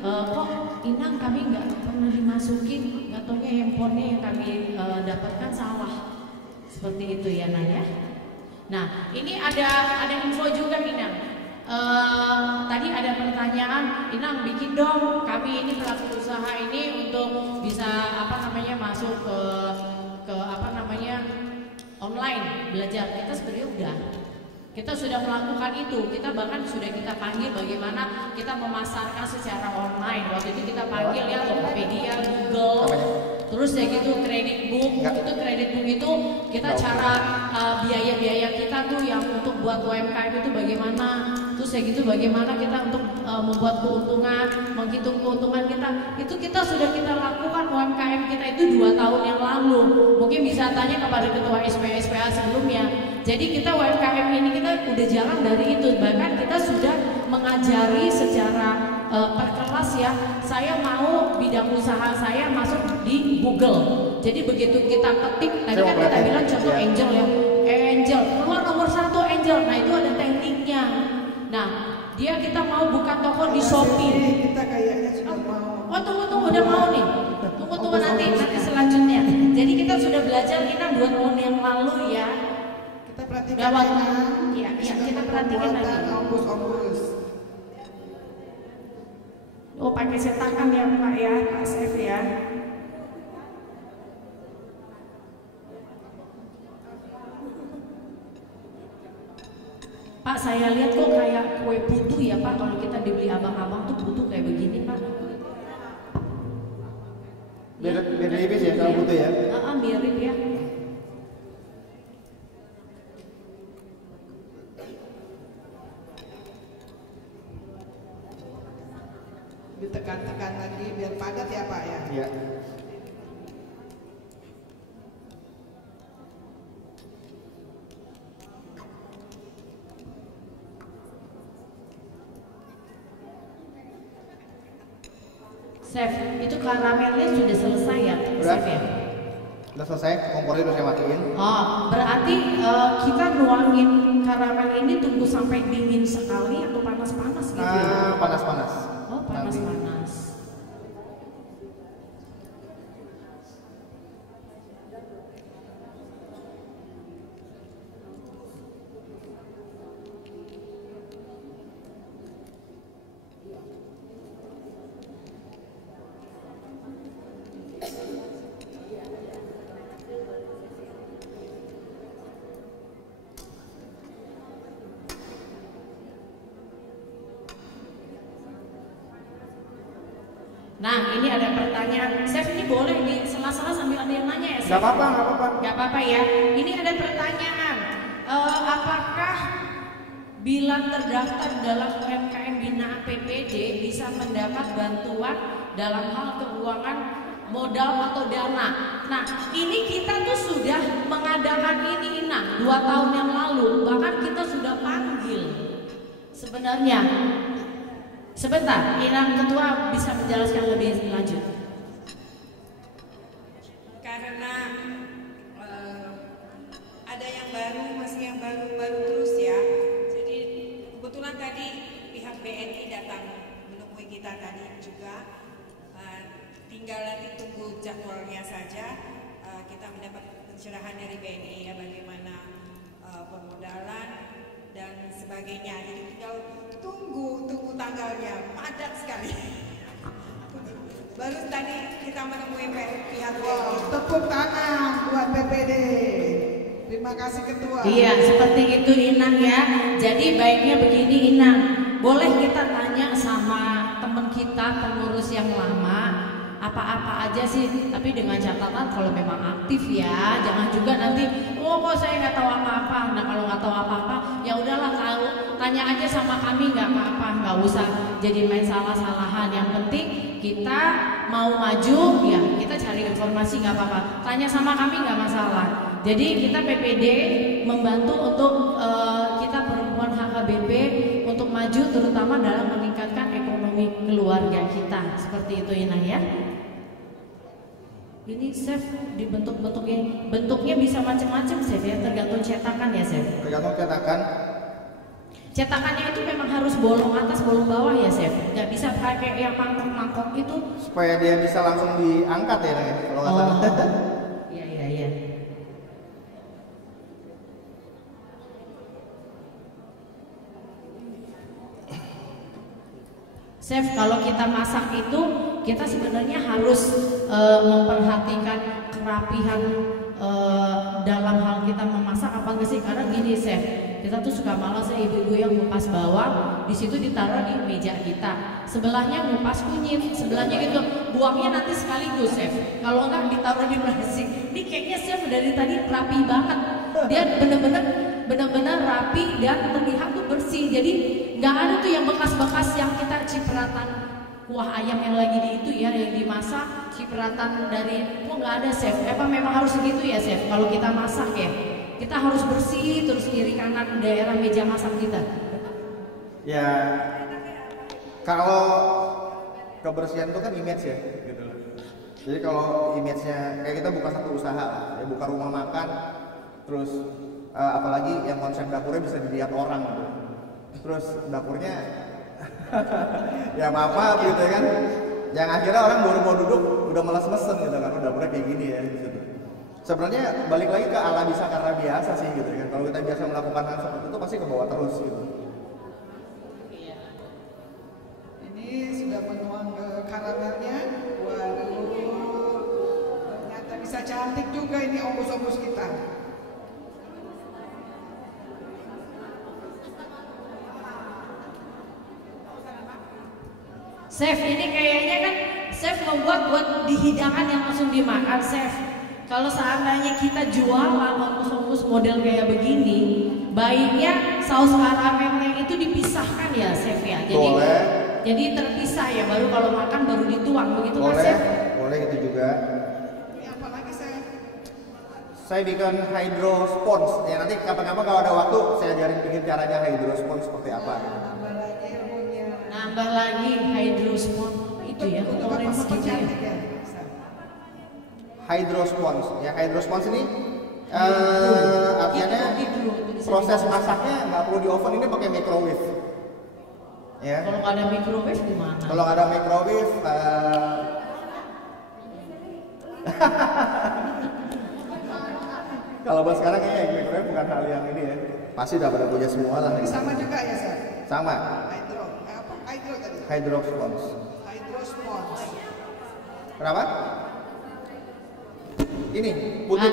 kok Inang kami nggak pernah dimasukin, nggak taunya handphonenya yang kami dapatkan salah. Seperti itu ya Naya. Nah, ini ada info juga Inang. Tadi ada pertanyaan, Inang bikin dong kami ini pelaku usaha ini untuk bisa masuk ke online belajar. Kita sebenarnya kita sudah melakukan itu. Kita bahkan sudah kita panggil bagaimana kita memasarkan secara online. Waktu itu kita panggil ya Tokopedia, Google, terus ya gitu Kreditbook. Itu Kreditbook itu kita cara biaya-biaya kita tuh yang untuk buat UMKM itu bagaimana. Terus ya gitu bagaimana kita untuk membuat keuntungan, menghitung keuntungan kita. Itu kita sudah kita lakukan UMKM kita itu 2 tahun yang lalu. Mungkin bisa tanya kepada ketua SPA sebelumnya. Jadi kita UMKM ini kita udah jalan dari itu. Bahkan kita sudah mengajari secara per kelas ya. Saya mau bidang usaha saya masuk di Google. Jadi begitu kita ketik, tadi kan kita bilang contoh Angel ya. Angel, keluar nomor 1 Angel. Nah itu ada tekniknya. Nah, kita mau buka toko di Shopee. Kita kayaknya sudah mau. Oh tunggu udah mau nih. Tunggu nanti selanjutnya. Jadi kita sudah belajar kita 2 tahun yang lalu ya. Diperhatikan Gawat. ya. Iya, iya, kita perhatikan lagi. Ombus. Oh, pakai cetakan ya Pak ya, Pak Chef ya. Pak, saya lihat kok kayak kue putu ya Pak, kalau kita dibeli abang-abang tuh putu kayak begini Pak. Biar tipis ya kalau putu ya. Mirip ya. Ditekan-tekan lagi biar padat ya Pak ya. Iya. Chef, itu karamelnya sudah selesai ya, Chef ya? Udah selesai, kompornya udah saya matiin. Oh, berarti kita nuangin karamel ini tunggu sampai dingin sekali atau panas-panas gitu? Panas-panas. Oh, panas-panas. Nah, ini ada pertanyaan. Chef, ini boleh di sela-sela sambil ada yang nanya ya, Chef? Gak apa-apa, gak apa-apa. Gak apa-apa ya. Ini ada pertanyaan. Apakah bila terdaftar dalam UMKM binaan PPD bisa mendapat bantuan dalam hal keuangan modal atau dana? Nah, ini kita tuh sudah mengadakan ini Inang 2 tahun yang lalu. Bahkan kita sudah panggil sebenarnya. Sebentar, Inang Ketua bisa menjelaskan lebih lanjut. Karena ada yang baru, masih yang baru terus ya. Jadi kebetulan tadi pihak BNI datang menemui kita tadi juga. Tinggal nanti tunggu jadwalnya saja. Kita mendapat pencerahan dari BNI ya bagaimana permodalan dan sebagainya. Jadi tinggal tunggu tanggalnya, padat sekali. Baru tadi kita menemui pihak BNI. Tepuk tangan buat PPD. Terima kasih Ketua. Iya, seperti itu Inang ya. Jadi baiknya begini Inang, boleh kita tanya sama teman kita pengurus yang lama apa-apa aja sih, tapi dengan catatan kalau memang aktif ya, jangan juga nanti kok saya nggak tahu apa-apa. Nah kalau nggak tahu apa-apa ya udahlah, kalau tanya aja sama kami nggak apa-apa, nggak usah jadi main salah-salahan. Yang penting kita mau maju ya kita cari informasi nggak apa-apa, tanya sama kami nggak masalah. Jadi kita PPD membantu untuk kita perempuan HKBP untuk maju terutama dalam meningkatkan ekonomi keluarga kita, seperti itu Inang ya. Ini Chef bentuknya bisa macam-macam Chef ya, tergantung cetakan ya Chef. Tergantung cetakan. Cetakannya itu memang harus bolong atas bolong bawah ya Chef, nggak bisa pakai yang mangkok-mangkok itu. Supaya dia bisa langsung diangkat ya kalau nggak salah. Iya. Chef, kalau kita masak itu kita sebenarnya harus memperhatikan kerapihan dalam hal kita memasak apa enggak sih? Karena gini Chef, kita tuh suka malas ya ibu-ibu yang ngupas bawang, di situ ditaruh di meja kita. Sebelahnya ngupas kunyit, sebelahnya gitu. Buangnya nanti sekaligus Chef. Kalau enggak ditaruh di plastik. Ini kayaknya Chef dari tadi rapi banget. Dia benar-benar rapi dan terlihat tuh bersih. Jadi nggak ada tuh yang bekas-bekas yang kita cipratan kuah ayam yang lagi di itu ya, yang dimasak cipratan dari nggak ada Chef. Apa memang harus segitu ya Chef? Kalau kita masak ya, kita harus bersih terus kiri kanan daerah meja masak kita. Ya, kalau kebersihan itu kan image ya, gitu loh. Jadi kalau image-nya kayak kita buka satu usaha, ya buka rumah makan, terus apalagi yang konsep dapurnya bisa dilihat orang gitu. Terus dapurnya ya maaf gitu kan, yang akhirnya orang baru mau duduk udah malas mesen gitu kan, dapurnya kayak gini ya gitu. Sebenarnya balik lagi ke ala bisa karena biasa sih gitu kan. Kalau kita biasa melakukan hal seperti itu pasti ke bawah terus gitu. Ini sudah menuang ke karamelnya. Waduh, ternyata bisa cantik juga ini ombus-ombus kita. Chef, ini kayaknya kan chef membuat buat di hidangan yang langsung dimakan, chef. Kalau seandainya kita jual ombus-ombus model kayak begini, baiknya saus karamelnya itu dipisahkan ya, chef ya. Jadi terpisah ya, baru kalau makan baru dituang begitu kan, chef? Boleh gitu juga. Ini apa lagi saya? Saya bikin hydro sponge. Ya nanti kapan-kapan kalau ada waktu saya ajarin bikin caranya hydro sponge seperti apa. Nambah lagi hydro sponge itu ya, orange gitu ya. Hydro sponge. Ya hydro sponge ini artinya proses masaknya nggak perlu di oven, ini pakai microwave. Ya. Kalau nggak ada microwave gimana? Kalau nggak ada microwave, kalau buat sekarang kayaknya microwave bukan hal yang ini ya. Pasti udah pada punya semua lah. Ini sama juga ya, Sir? Sama. Hydro tadi? Hydro sponge. Hydro sponge. Kenapa? Ini putih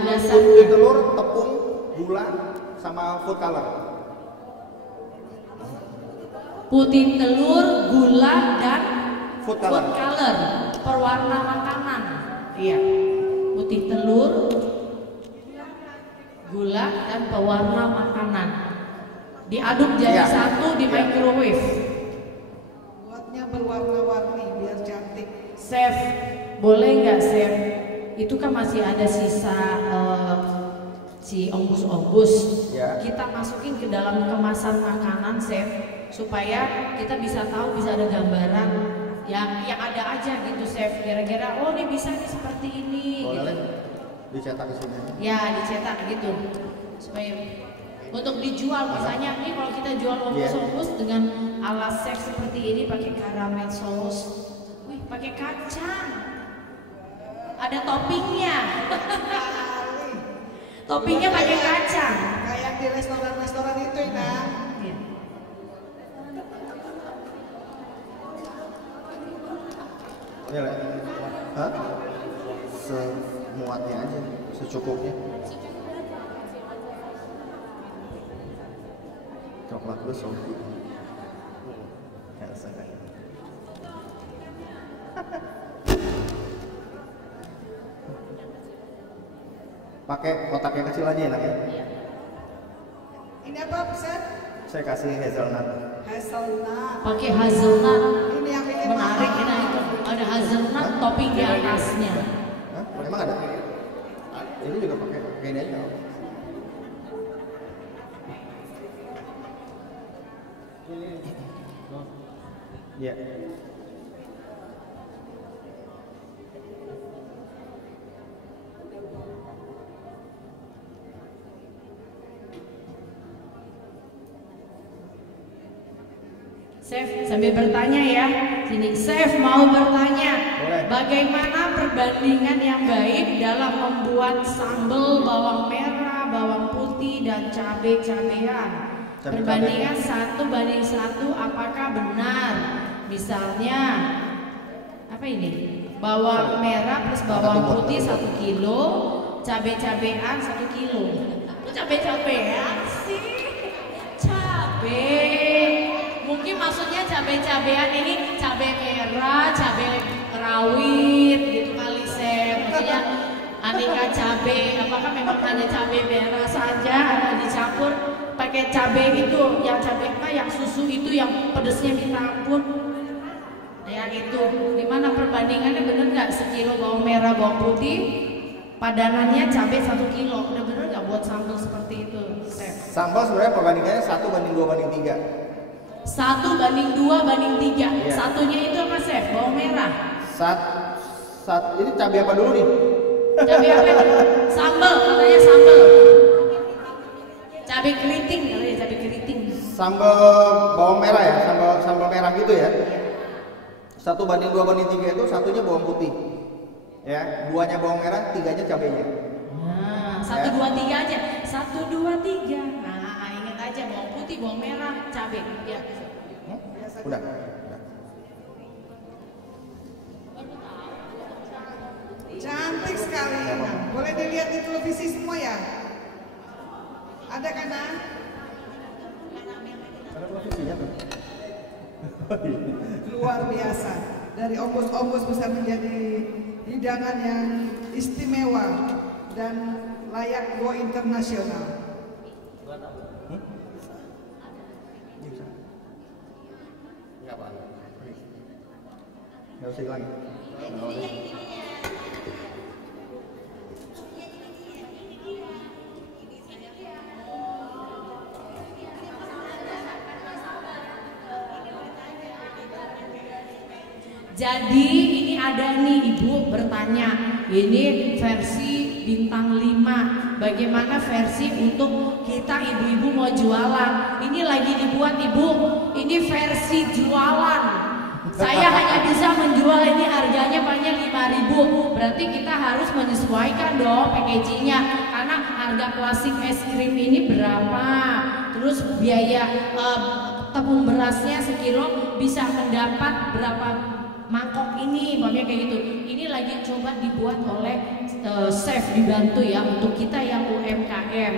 telur, tepung, gula, sama food color. Putih telur, gula, dan food color. Perwarna makanan. Iya. Putih telur, gula, dan pewarna makanan. Diaduk jadi satu di microwave. Buatnya berwarna-warni biar cantik. Chef, boleh nggak chef? Itu kan masih ada sisa si ombus-ombus. Kita masukin ke dalam kemasan makanan, chef, supaya kita bisa tahu, bisa ada gambaran yang ada aja gitu, chef. Kira-kira oh ini bisa nih seperti ini. Boleh gitu. Dicetak ke sini. Ya dicetak gitu supaya untuk dijual misalnya ini kalau kita jual ombus-ombus dengan ala chef seperti ini pakai karamel saus, wih pakai kacang, ada toppingnya. Toppingnya pakai kacang. Kayak di restoran-restoran itu ya. Ini lah. Hah? Semuatnya aja, secukupnya. Coklat gue sofi. Pakai kotak yang kecil aja enak ya. Ini apa, Ustaz? Saya kasih hazelnut. Hazelnut. Pakai hazelnut. Ini yang bikin menarik kita itu. Ada hazelnut topping di atasnya. Hah? Emang ada? Ini juga pakai ini aja. Ya. Chef sambil bertanya ya, sini Chef mau bertanya, bagaimana perbandingan yang baik dalam membuat sambal bawang merah, bawang putih dan cabai-cabean? Perbandingan 1:1 apakah benar? Misalnya apa ini? Bawang merah plus bawang putih 1 kilo, cabai-cabean 1 kilo. Cabai-cabean sih, cabai. Mungkin maksudnya cabai-cabean ini cabai merah, cabai rawit gitu kali Chef. Maksudnya aneka cabai, apakah memang hanya cabai merah saja atau dicampur pakai cabai itu, yang cabai apa, yang susu itu yang pedesnya minta ampun. Ya itu, dimana perbandingannya bener nggak? Sekilo bawang merah, bawang putih, padanannya cabai 1 kilo. Udah bener nggak buat sambal seperti itu, Chef? Sambal sebenarnya perbandingannya 1:2:3. 1:2:3. Satunya itu apa, Chef? Bawang merah. Ini cabai apa dulu nih? Cabai apa itu? Sambal, katanya sambal. Cabai keriting, katanya cabai keriting. Sambal bawang merah ya, sambal merah gitu ya. 1:2:3 itu satunya bawang putih. Ya, 2-nya bawang merah, 3-nya cabainya. Nah, 1, 2, 3 aja. 1, 2, 3. Nah, ingat aja bawang putih, bawang merah, cabai. Ya. Udah. Cantik sekali Inang. Boleh dilihat di televisi semua ya? Ada kan Nang? Ada televisinya tuh. Luar biasa. Dari ombus-ombus bisa menjadi hidangan yang istimewa dan layak go internasional. Enggak apa. Enggak usah lagi. Jadi ini ada nih ibu bertanya, ini versi bintang 5, bagaimana versi untuk kita ibu-ibu mau jualan? Ini lagi dibuat ibu, ini versi jualan. Saya hanya bisa menjual ini harganya banyak 5.000, berarti kita harus menyesuaikan dong packagingnya, karena harga klasik es krim ini berapa, terus biaya tepung berasnya sekilo bisa mendapat berapa mangkok ini, pokoknya kayak gitu. Ini lagi coba dibuat oleh chef, dibantu ya untuk kita yang UMKM.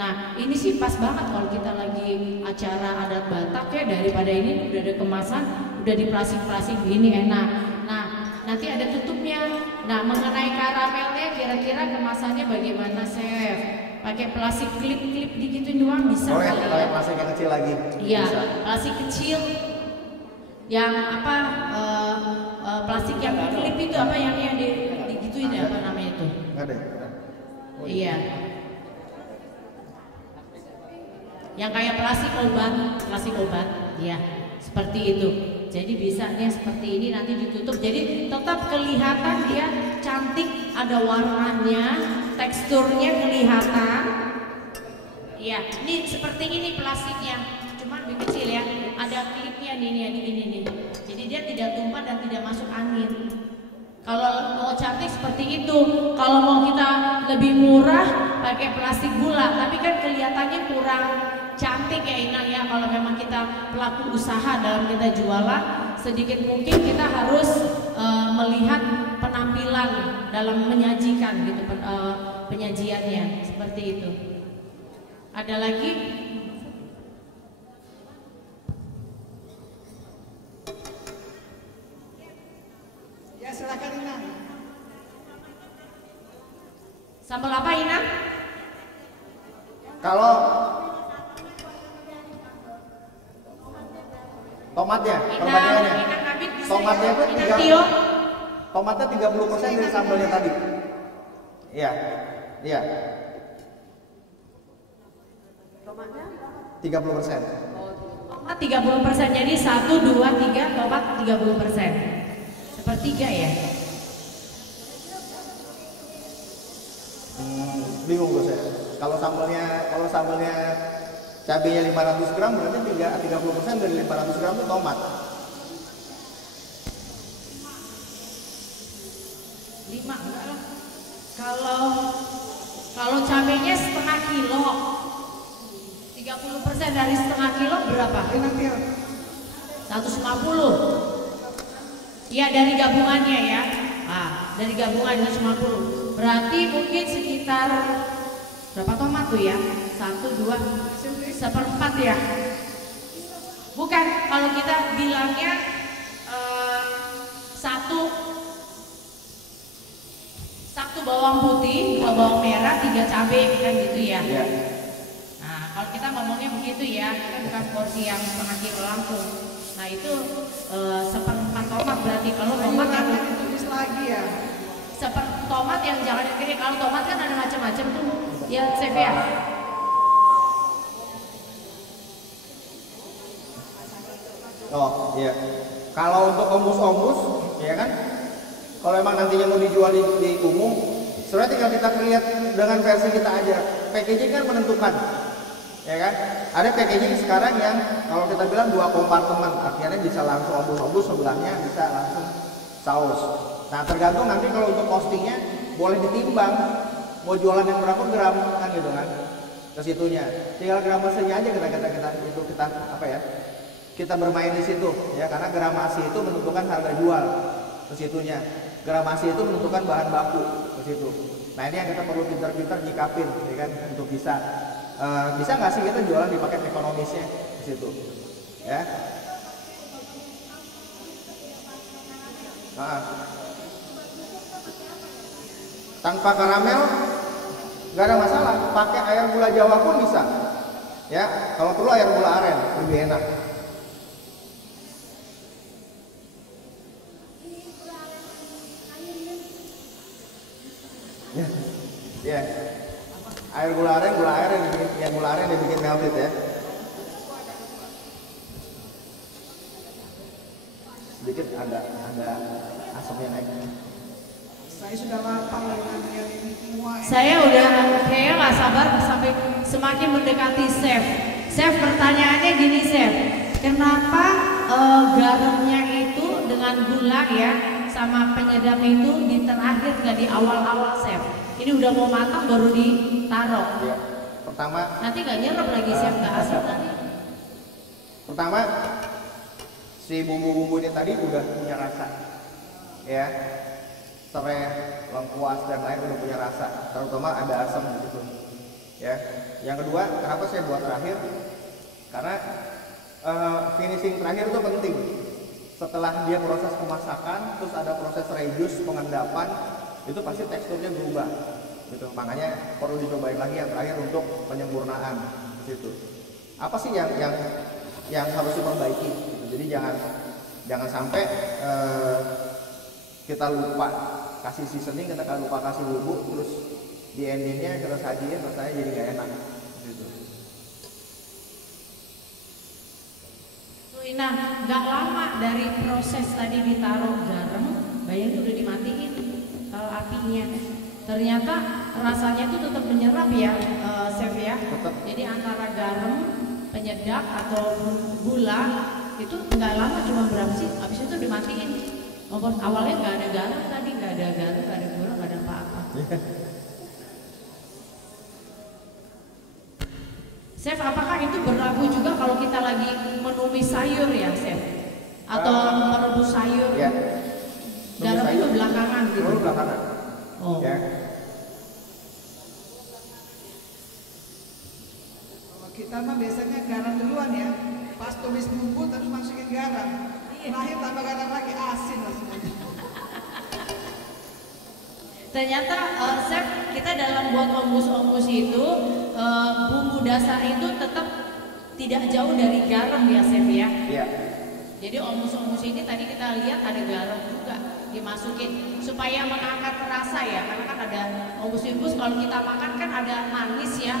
Nah ini sih pas banget kalau kita lagi acara adat Batak ya, daripada ini udah ada kemasan, udah di plastik-plastik gini enak. Nah nanti ada tutupnya. Nah mengenai karamelnya kira-kira kemasannya bagaimana chef? Pakai plastik klip-klip digituin doang bisa Boleh, kali ya? plastik yang kecil lagi. Iya, Bisa. plastik kecil. Yang apa plastik yang klip itu apa yang digituin ya, apa namanya itu? Enggak ada. Iya. Yang kayak plastik obat, ya seperti itu. Jadi bisanya seperti ini nanti ditutup. Jadi tetap kelihatan dia cantik, ada warnanya, teksturnya kelihatan. Iya, ini seperti ini plastiknya. Cuma lebih kecil ya, ada klipnya nih gini. Jadi dia tidak tumpah dan tidak masuk angin. Kalau mau cantik seperti itu, kalau mau kita lebih murah pakai plastik gula, tapi kan kelihatannya kurang cantik ya Inang ya. Kalau memang kita pelaku usaha dalam kita jualan, sedikit mungkin kita harus melihat penampilan dalam menyajikan gitu, penyajiannya seperti itu. Ada lagi? Ya silakan Inang. Sambal apa Inang? Kalau tomatnya, perbandingannya. Tomatnya itu tomatnya 30% dari sambalnya tadi. Iya. Iya. Tomatnya 30%. Tomat 30%, jadi 1, 2, 3, tomat 30%. Sepertiga ya. Bingung gue saya. Kalau sambalnya cabenya 500 gram berarti 30% dari 500 gram itu tomat. 5 enggak lah. Kalau cabenya setengah kilo, 30% dari setengah kilo berapa? 150. Iya dari gabungannya ya. Dari gabungan 150. Berarti mungkin sekitar berapa tomat tuh ya? 1, 2, 1/4 ya. Bukan, kalau kita bilangnya 1 bawang putih, 2 bawang merah, 3 cabai kan gitu ya. Nah kalau kita ngomongnya begitu ya, kita bukan porsi yang setengah kilo langsung. Nah itu 1/4 tomat berarti. Kalau tomat yang ditulis lagi ya. Tomat yang jangan gini. Kalau tomat kan ada macam-macam tuh. Ya chef ya. Oh iya. Kalau untuk ombus-ombus, ya kan? Kalau emang nantinya mau dijual di umum, sebenarnya tinggal kita lihat dengan versi kita aja. Packaging kan menentukan, ya kan? Ada packaging sekarang yang kalau kita bilang 2 kompartemen, artinya bisa langsung ombus-ombus, sebelahnya bisa langsung saus. Nah tergantung nanti kalau untuk postingnya boleh ditimbang. mau jualan yang berapa gram kan gitu kan, ke situnya. Tinggal gramasinya aja kita bermain di situ ya, karena gramasi itu menentukan harga jual ke situnya. Gramasi itu menentukan bahan baku ke situ. Nah ini yang kita perlu pintar-pintar nyikapin ya kan, untuk bisa nggak sih kita jualan di paket ekonomisnya ke situ ya. Tanpa karamel nggak ada masalah, pakai air gula Jawa pun bisa ya, kalau perlu air gula aren lebih enak. Ya, air gula aren yang dibikin melted ya. Sedikit ada asamnya naik. Saya sudah lapar ya ini semua. Saya udah kayak nggak sabar sampai semakin mendekati chef. Chef, pertanyaannya gini chef, kenapa garamnya itu dengan gula ya sama penyedap itu di terakhir nggak di awal-awal chef? Ini udah mau matang baru ditaruh. Ya, pertama. Nanti nggak nyerap lagi chef, nggak asin tadi. Pertama, si bumbu-bumbu ini tadi udah punya rasa, ya, serai, lengkuas dan lain udah punya rasa, terutama ada asam gitu, ya. Yang kedua, kenapa saya buat terakhir? Karena finishing terakhir itu penting. Setelah dia proses pemasakan, terus ada proses reduce pengendapan, itu pasti teksturnya berubah gitu. Makanya perlu dicobain lagi yang terakhir untuk penyempurnaan gitu. Apa sih yang harus diperbaiki gitu. Jadi jangan sampai kita lupa kasih seasoning, kita lupa kasih bumbu, terus di endingnya kita sajiin rasanya jadi nggak enak gitu. Nah, nggak lama dari proses tadi ditaruh garam, bayangin udah dimatiin apinya. Ternyata rasanya itu tetap menyerap ya, chef ya. Jadi antara garam, penyedap atau gula itu nggak lama, cuma berapa sih? Habis itu dimatiin. Awalnya nggak ada garam tadi, nggak ada garam, nggak ada gula, nggak ada apa-apa. Chef, apakah itu berlaku juga kalau kita lagi menumis sayur ya, chef? Atau merebus sayur? Ya. Garam itu belakangan gitu? Belakangan. Oh. Ya. Kalau kita mah biasanya garam duluan ya, pas tumis bumbu terus masukin garam. Terakhir tambah garam lagi, asin lah semuanya. Ternyata chef, kita dalam buat omus-omus itu bumbu dasar itu tetap tidak jauh dari garam ya chef ya. Iya. Jadi omus-omus ini tadi kita lihat ada garam juga dimasukin supaya mengangkat rasa ya, karena kan ada omus-omus kalau kita makan kan ada manis ya.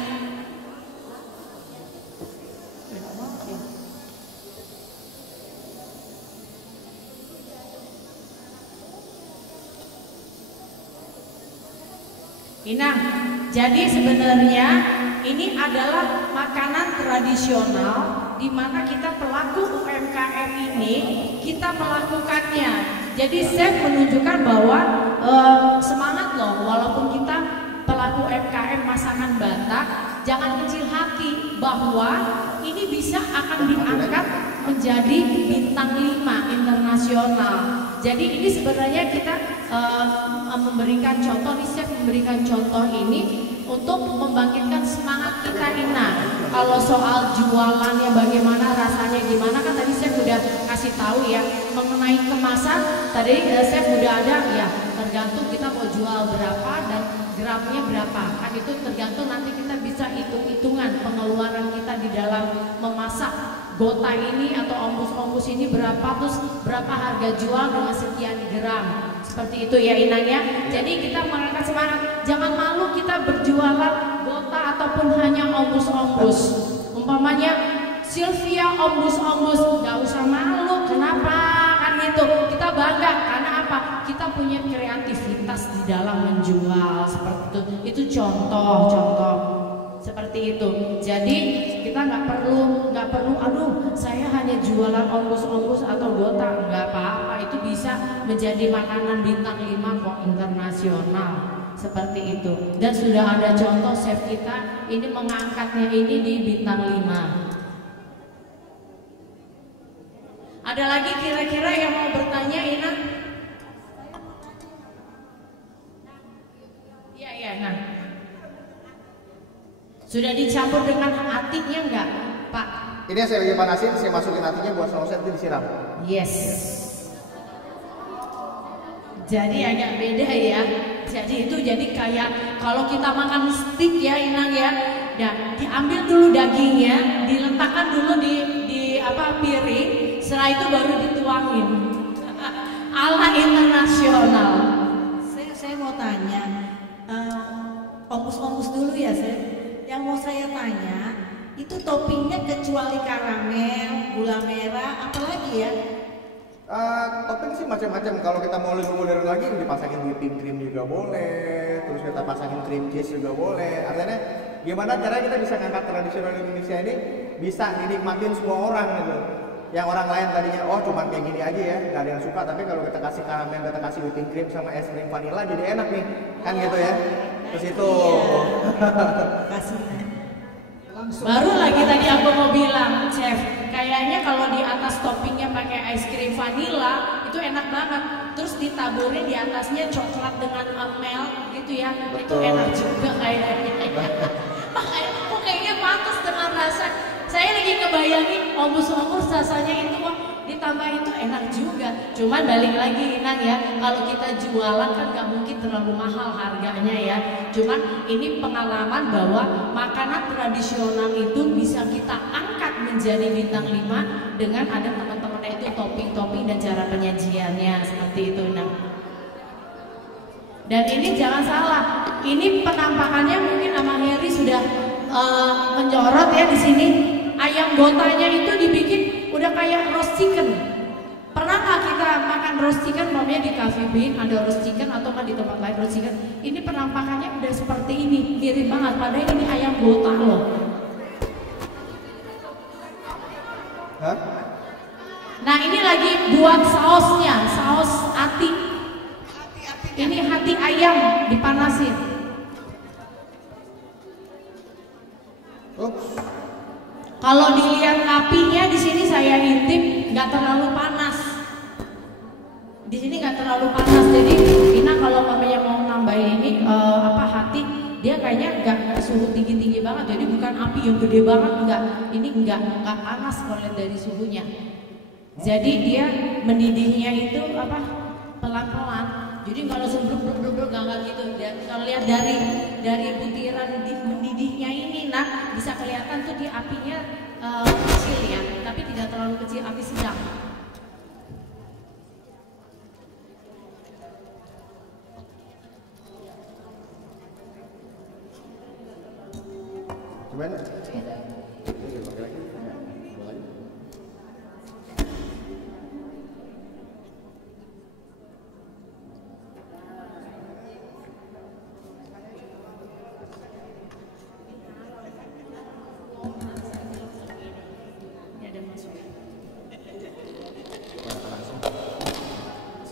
Nah, jadi sebenarnya ini adalah makanan tradisional di mana kita pelaku UMKM ini kita melakukannya. Jadi chef menunjukkan bahwa semangat loh, walaupun kita pelaku UMKM masakan Batak, jangan kecil hati bahwa ini bisa akan diangkat menjadi bintang 5 internasional. Jadi ini sebenarnya kita memberikan contoh, nih chef memberikan contoh ini untuk membangkitkan semangat kita Ina. Kalau soal jualannya bagaimana, rasanya gimana, kan tadi chef udah kasih tahu ya mengenai kemasan. Tadi chef udah ada ya, tergantung kita mau jual berapa dan gramnya berapa. Kan itu tergantung nanti kita bisa hitung-hitungan pengeluaran kita di dalam memasak gota ini atau ombus-ombus ini berapa, terus berapa harga jual dengan sekian gram. Seperti itu ya Inang ya. Jadi kita mengangkat semangat, jangan malu kita berjualan gota ataupun hanya ombus-ombus. Umpamanya Sylvia ombus-ombus, gak usah malu. Kenapa? Kan gitu. Kita bangga karena apa? Kita punya kreativitas di dalam menjual seperti itu. Itu contoh-contoh seperti itu. Jadi kita nggak perlu aduh saya hanya jualan ombus-ombus atau gota, nggak apa-apa, itu bisa menjadi makanan bintang 5 kok internasional seperti itu. Dan sudah ada contoh chef kita ini mengangkatnya ini di bintang 5. Ada lagi kira-kira yang mau bertanya, Ina? Iya, nah. Sudah dicampur dengan hatinya enggak, Pak? Ini yang saya lagi panasin, saya masukin hatinya buat sausnya nanti disiram. Yes. Jadi agak beda ya. Jadi itu jadi kayak kalau kita makan steak ya, Inang ya. Nah, diambil dulu dagingnya, diletakkan dulu di piring, setelah itu baru dituangin. Ala internasional. Saya mau tanya, ompus dulu ya, yang mau saya tanya, itu toppingnya kecuali karamel, gula merah, apa lagi ya? Topping sih macam-macam. Kalau kita mau lebih modern lagi, dipasangin whipping cream juga boleh, terus kita pasangin cream cheese juga boleh. Artinya gimana caranya kita bisa ngangkat tradisional Indonesia ini bisa dinikmatin semua orang gitu. Yang orang lain tadinya cuma kayak gini aja ya, nggak ada yang suka. Tapi kalau kita kasih karamel, kita kasih whipping cream sama es krim vanilla, jadi enak nih, kan gitu ya. Terus itu. Baru lagi tadi aku mau bilang, chef, kayaknya kalau di atas toppingnya pakai es krim vanilla itu enak banget. Terus ditaburin di atasnya coklat dengan milk gitu ya, betul. Itu enak juga kayaknya. Makanya kayaknya pantas dengan rasa. Saya lagi ngebayangin ombus-ombus rasanya itu ditambah itu enak juga. Cuman balik lagi Inang ya, kalau kita jualan kan nggak mungkin terlalu mahal harganya ya. Cuman ini pengalaman bahwa makanan tradisional itu bisa kita angkat menjadi bintang 5 dengan ada teman-temannya itu topping-topping dan cara penyajiannya seperti itu Inang. Dan ini jangan salah, ini penampakannya mungkin Ama Heri sudah menyorot ya di sini. Ayam gotanya itu dibikin udah kayak roast chicken. Pernah nggak kita makan roast chicken, namanya di Cafe Bean ada roast chicken atau kan di tempat lain roast chicken? Ini penampakannya udah seperti ini, mirip banget. Padahal ini ayam gota loh. Hah? Nah ini lagi buat sausnya, saus ati. Ini hati ayam dipanasin. Kalau dilihat apinya di sini saya intip nggak terlalu panas. Di sini nggak terlalu panas, jadi Ina kalau mamanya mau nambahin ini hati, dia kayaknya nggak suhu tinggi banget. Jadi bukan api yang gede banget, nggak. Ini nggak panas kalau lihat dari suhunya. Jadi dia mendidihnya itu pelan-pelan. Jadi kalau sebelum nggak gitu. Dan kalau lihat dari butiran mendidihnya ini, nah bisa kelihatan tuh dia apinya kecil ya, tapi tidak terlalu kecil, api sedang. Gimana?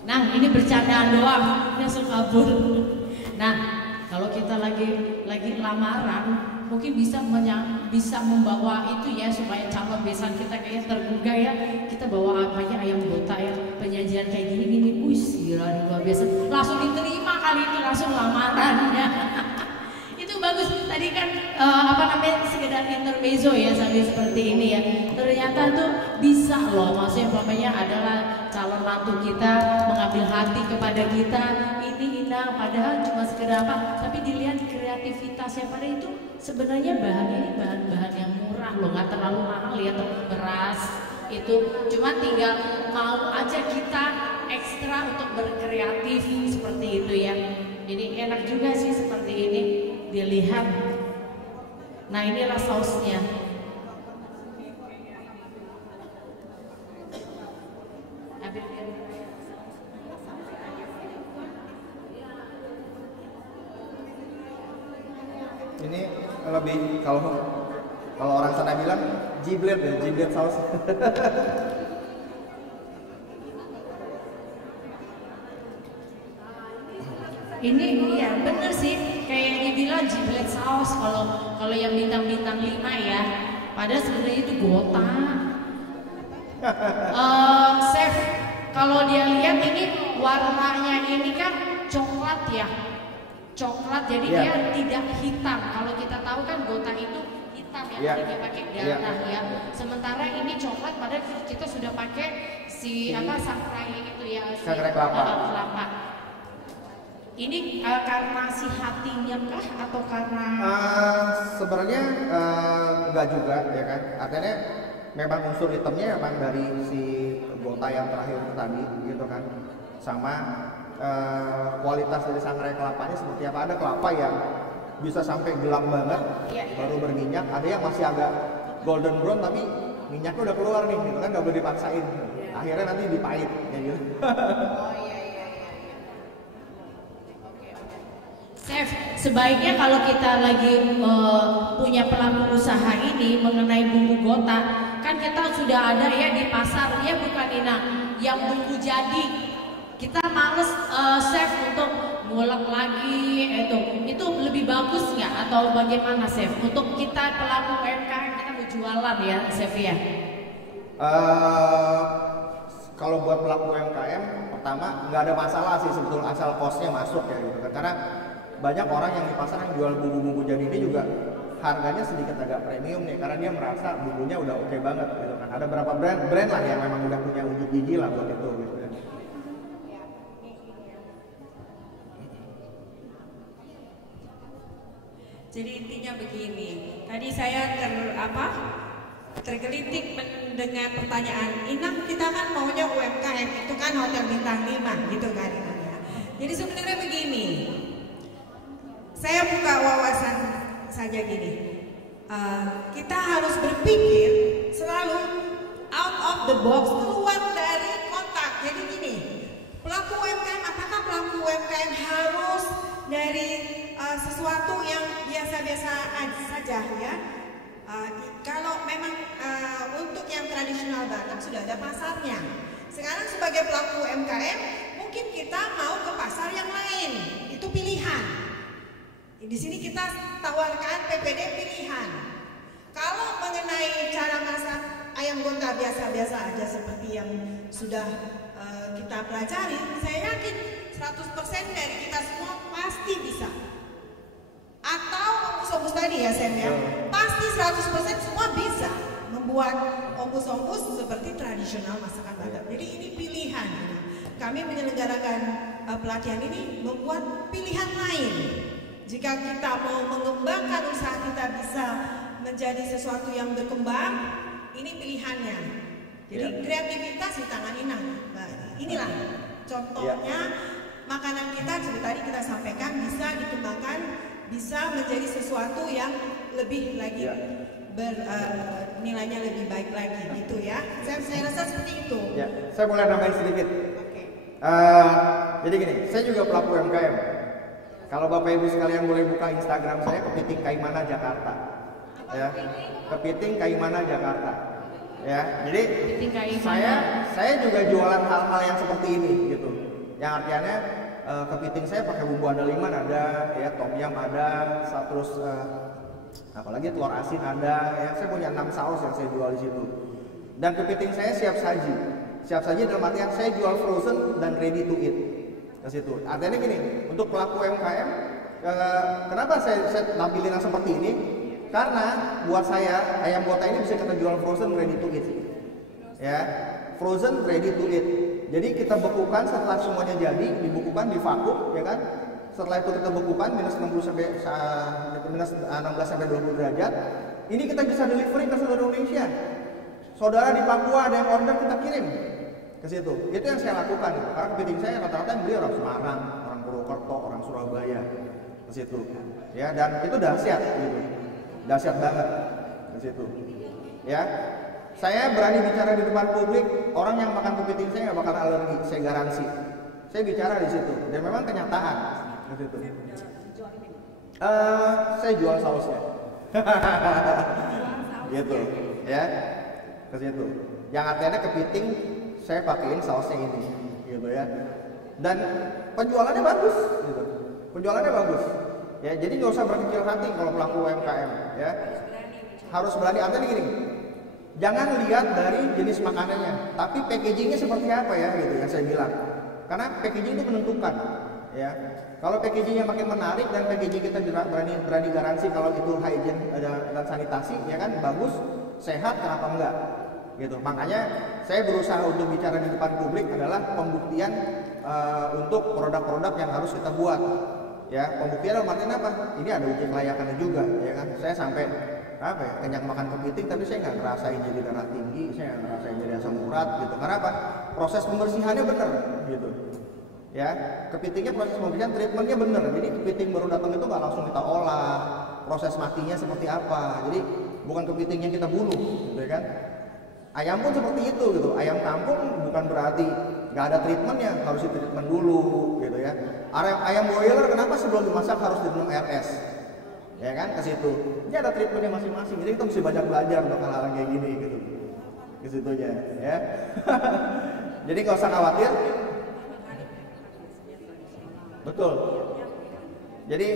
Nah ini bercandaan doang, langsung kabur. Nah kalau kita lagi lamaran, mungkin bisa membawa itu ya supaya calon besan kita kayak tergugah ya. Kita bawa ayam gota ya, penyajian kayak gini, gila luar biasa. Langsung diterima kali itu, langsung lamaran ya. Itu bagus. Tadi kan sekedar intermezzo ya sampai seperti ini ya. Ternyata tuh bisa loh, maksudnya umpamanya adalah calon mantu kita mengambil hati kepada kita. Ini Inang, padahal cuma sekedar tapi dilihat kreativitasnya pada itu sebenarnya bahannya ini bahan-bahan yang murah loh, nggak terlalu mahal ya, beras itu cuma tinggal mau aja kita ekstra untuk berkreatif seperti itu ya. Jadi enak juga sih seperti ini dilihat. Nah inilah sausnya. Ini lebih kalau orang sana bilang jiblet ya, jiblet saus. Ini iya bener sih, kayak dibilang jiblet saus kalau yang bintang-bintang 5 ya. Padahal sebenarnya itu gota. Chef, kalau dia lihat ini warnanya ini kan coklat ya, coklat jadi dia tidak hitam. Kalau kita tahu kan gota itu hitam ya, dia pakai darah ya. Sementara ini coklat, padahal kita sudah pakai sangrai itu ya, sangrai kelapa. Ini karena si hatinya kah atau karena? Sebenarnya enggak juga ya kan. Artinya memang unsur hitamnya memang dari si gota yang terakhir tadi gitu kan. Sama kualitas dari sangrai kelapanya seperti apa. Ada kelapa yang bisa sampai gelap banget baru berminyak. Ada yang masih agak golden brown tapi minyaknya udah keluar nih gitu kan, nggak boleh dipaksain. Akhirnya nanti dipahit ya gitu. Chef, sebaiknya kalau kita lagi punya pelaku usaha ini mengenai bumbu gota, kan kita sudah ada ya di pasar, ya bukan yang bumbu jadi. Kita males chef untuk ngulek lagi itu lebih bagus nggak atau bagaimana chef? Untuk kita pelaku UMKM kita mau jualan ya chef ya? Kalau buat pelaku UMKM pertama nggak ada masalah sih sebetulnya asal costnya masuk ya gitu kan, karena banyak orang yang di pasar yang jual bumbu-bumbu jadi ini juga harganya sedikit agak premium nih karena dia merasa bumbunya udah oke banget gitu kan. Ada beberapa brand lah yang memang udah punya uji gigi lah buat itu gitu kan. Jadi intinya begini, tadi saya tergelitik mendengar pertanyaan, Inang kita kan maunya UMKM, itu kan hotel bintang 5 gitu kan Inang ya. Jadi sebenarnya begini, saya buka wawasan saja gini, kita harus berpikir selalu out of the box, keluar dari kotak. Jadi gini, pelaku UMKM, apakah pelaku UMKM harus dari sesuatu yang biasa-biasa saja ya? Kalau memang untuk yang tradisional Batak sudah ada pasarnya. Sekarang sebagai pelaku UMKM mungkin kita mau ke pasar yang lain, itu pilihan. Di sini kita tawarkan PPD pilihan. Kalau mengenai cara masak ayam gota biasa-biasa aja seperti yang sudah kita pelajari, saya yakin 100% dari kita semua pasti bisa. Atau ombus-ombus tadi ya Sam ya, pasti 100% semua bisa membuat ombus-ombus seperti tradisional masakan Batak. Jadi ini pilihan. Kami menyelenggarakan pelatihan ini membuat pilihan lain. Jika kita mau mengembangkan usaha kita bisa menjadi sesuatu yang berkembang, ini pilihannya. Jadi kreativitas di tangan Inang. Nah, inilah contohnya makanan kita seperti tadi kita sampaikan bisa dikembangkan, bisa menjadi sesuatu yang lebih lagi nilainya lebih baik lagi gitu ya. Saya rasa seperti itu. Ya, saya boleh nambahin sedikit. Jadi gini, saya juga pelaku UMKM. Kalau Bapak Ibu sekalian boleh buka Instagram saya, Kepiting Kaimana Jakarta. Ya, Kepiting Kaimana Jakarta. Ya, jadi saya juga jualan hal-hal yang seperti ini gitu. Yang artinya kepiting saya pakai bumbu andaliman ada, ya tom yum ada, terus apalagi telur asin ada. Ya, saya punya 6 saus yang saya jual di situ. Dan kepiting saya siap saji. Siap saji dalam artian saya jual frozen dan ready to eat ke situ. Artinya gini, untuk pelaku UMKM, kenapa saya tampilin yang seperti ini? Karena buat saya ayam gota ini bisa kita jual frozen ready to eat. Ya, frozen ready to eat. Jadi kita bekukan setelah semuanya jadi, dibekukan, divakum, ya kan? Setelah itu kita bekukan minus 16 sampai 20 derajat. Ini kita bisa delivery ke seluruh Indonesia. Saudara di Papua ada yang order, kita kirim ke situ. Itu yang saya lakukan gitu. Karena kepiting saya rata-rata yang beli orang Semarang, orang Purwokerto, orang Surabaya ke situ. Ya, dan itu dahsyat gitu. Dahsyat banget ke situ. Ya. Saya berani bicara di depan publik, orang yang makan kepiting saya nggak bakal alergi, saya garansi. Saya bicara di situ, dan memang kenyataan di situ. Saya jual sausnya, gitu, ya, ke situ. Yang artinya kepiting, saya pakaiin sausnya ini, gitu ya. Dan penjualannya bagus, gitu. Penjualannya bagus. Ya, jadi nggak usah berkecil hati kalau pelaku UMKM. Ya, harus berani. Artinya gini, jangan lihat dari jenis makanannya, tapi packagingnya seperti apa ya, gitu yang saya bilang. Karena packaging itu menentukan. Ya, kalau packagingnya makin menarik dan packaging kita berani garansi kalau itu hygiene dan sanitasi, ya kan bagus, sehat, kenapa enggak? Gitu. Makanya saya berusaha untuk bicara di depan publik adalah pembuktian untuk produk-produk yang harus kita buat. Ya, pembuktian dalam artian apa? Ini ada uji kelayakannya juga, ya kan? Saya sampai apa ya, kenyang makan kepiting tapi saya nggak ngerasain jadi darah tinggi, saya nggak ngerasain jadi asam urat, gitu. Karena apa? Proses pembersihannya benar, gitu. Ya, kepitingnya proses pembersihan, treatmentnya benar. Jadi kepiting baru datang itu nggak langsung kita olah, proses matinya seperti apa. Jadi bukan kepiting yang kita bunuh, gitu kan? Ayam pun seperti itu, gitu. Ayam kampung bukan berarti nggak ada treatmentnya, harus di treatment dulu, gitu ya. Ayam broiler kenapa sebelum dimasak harus direndam RS? Ya kan, ke situ. Ini ada treatmentnya masing-masing. Jadi kita mesti banyak belajar untuk hal-hal kayak gini, gitu. Ke situnya, ya. Jadi nggak usah khawatir. Betul. Jadi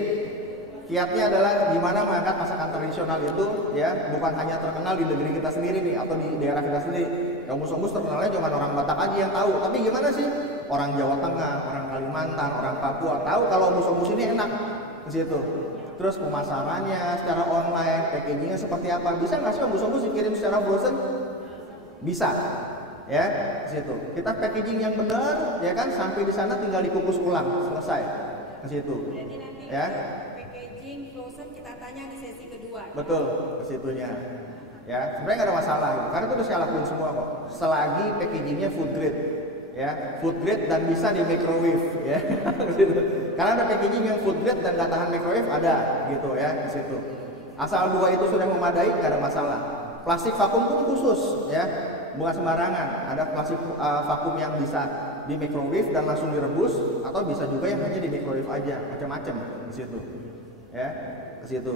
kiatnya adalah gimana mengangkat masakan tradisional itu, ya, bukan hanya terkenal di negeri kita sendiri nih atau di daerah kita sendiri. Yang mus-mus terkenalnya cuma orang Batak aja yang tahu. Tapi gimana sih orang Jawa Tengah, orang Kalimantan, orang Papua tahu kalau mus-mus ini enak ke situ. Terus pemasarannya secara online, packagingnya seperti apa? Bisa nggak sih mus-mus dikirim secara frozen? Bisa. Ya, ke situ. Kita packaging yang benar, ya kan, sampai di sana tinggal dikukus ulang, selesai. Ke situ. Ya. Packaging frozen kita tanya di sesi kedua. Betul, ke situnya. Ya, sebenarnya nggak ada masalah, karena itu udah saya lakuin semua kok. Selagi packagingnya food grade, ya, food grade dan bisa di microwave, ya. Karena ada packaging yang food grade dan nggak tahan microwave ada, gitu ya, di situ. Asal dua itu sudah memadai, nggak ada masalah. Plastik vakum pun khusus, ya, bukan sembarangan. Ada plastik vakum yang bisa di microwave dan langsung direbus, atau bisa juga yang hanya di microwave aja, macam-macam di situ, ya, ke situ.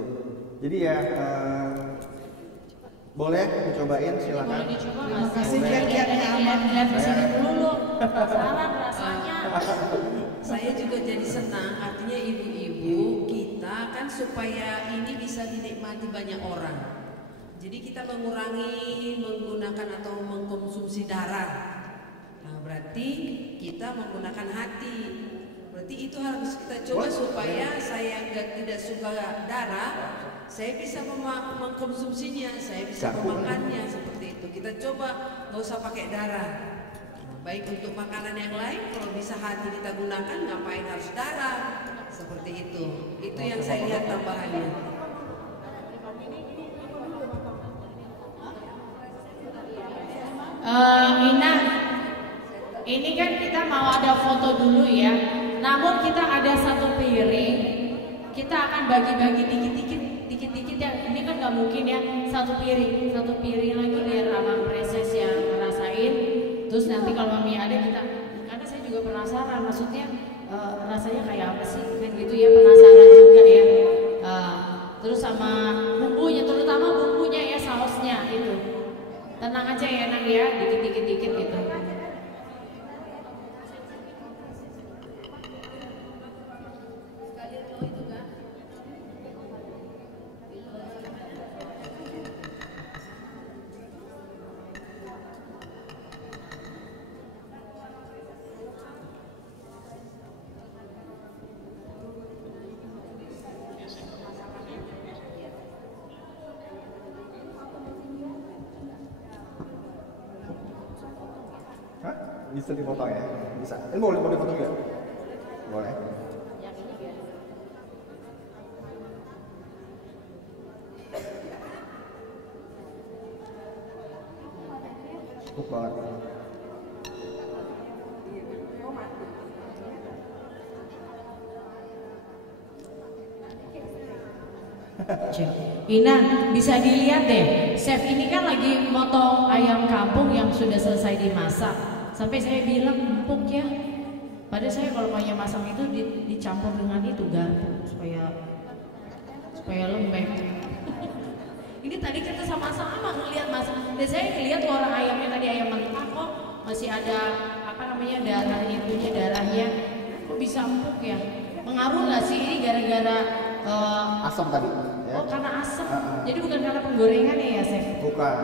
Jadi ya. Boleh dicobain, silakan. Boleh dicoba nggak sih? Lihat di sini dulu. Penasaran rasanya. Saya juga jadi senang, artinya ibu-ibu kita kan supaya ini bisa dinikmati banyak orang. Jadi kita mengurangi menggunakan atau mengkonsumsi darah. Nah, berarti kita menggunakan hati. Berarti itu harus kita coba supaya saya tidak suka darah. Saya bisa mengkonsumsinya, saya bisa memakannya seperti itu. Kita coba nggak usah pakai darah. Baik untuk makanan yang lain, kalau bisa hati kita gunakan, ngapain harus darah? Seperti itu. Itu yang saya lihat tambahannya. Ina, ini kan kita mau ada foto dulu ya. Namun kita ada satu piring. Kita akan bagi-bagi dikit-dikit ya, ini kan nggak mungkin ya satu piring lagi biar Abang Preses yang ngerasain. Terus nanti kalau Mami ada kita, karena saya juga penasaran, maksudnya rasanya kayak apa sih kan gitu ya, penasaran juga ya. Terus sama bumbunya, terutama bumbunya ya, sausnya itu. Tenang aja ya Nang ya, dikit gitu. Bisa dipotong ya? Bisa. Ini boleh dipotong juga? Boleh. Cukup banget. Ina, bisa dilihat deh, chef ini kan lagi motong ayam kampung yang sudah selesai dimasak. Sampai saya bilang empuk ya. Padahal saya kalau punya masak itu dicampur dengan itu garam supaya lembek. Ini tadi kita sama-sama ngelihat masak. Dan saya ngelihat orang ayamnya tadi ayam mentah kok masih ada darahnya. Kok bisa empuk ya? Pengaruh nggak sih ini gara-gara asam tadi? Ya. Oh karena asam. Jadi bukan karena penggorengan ya Chef? Bukan.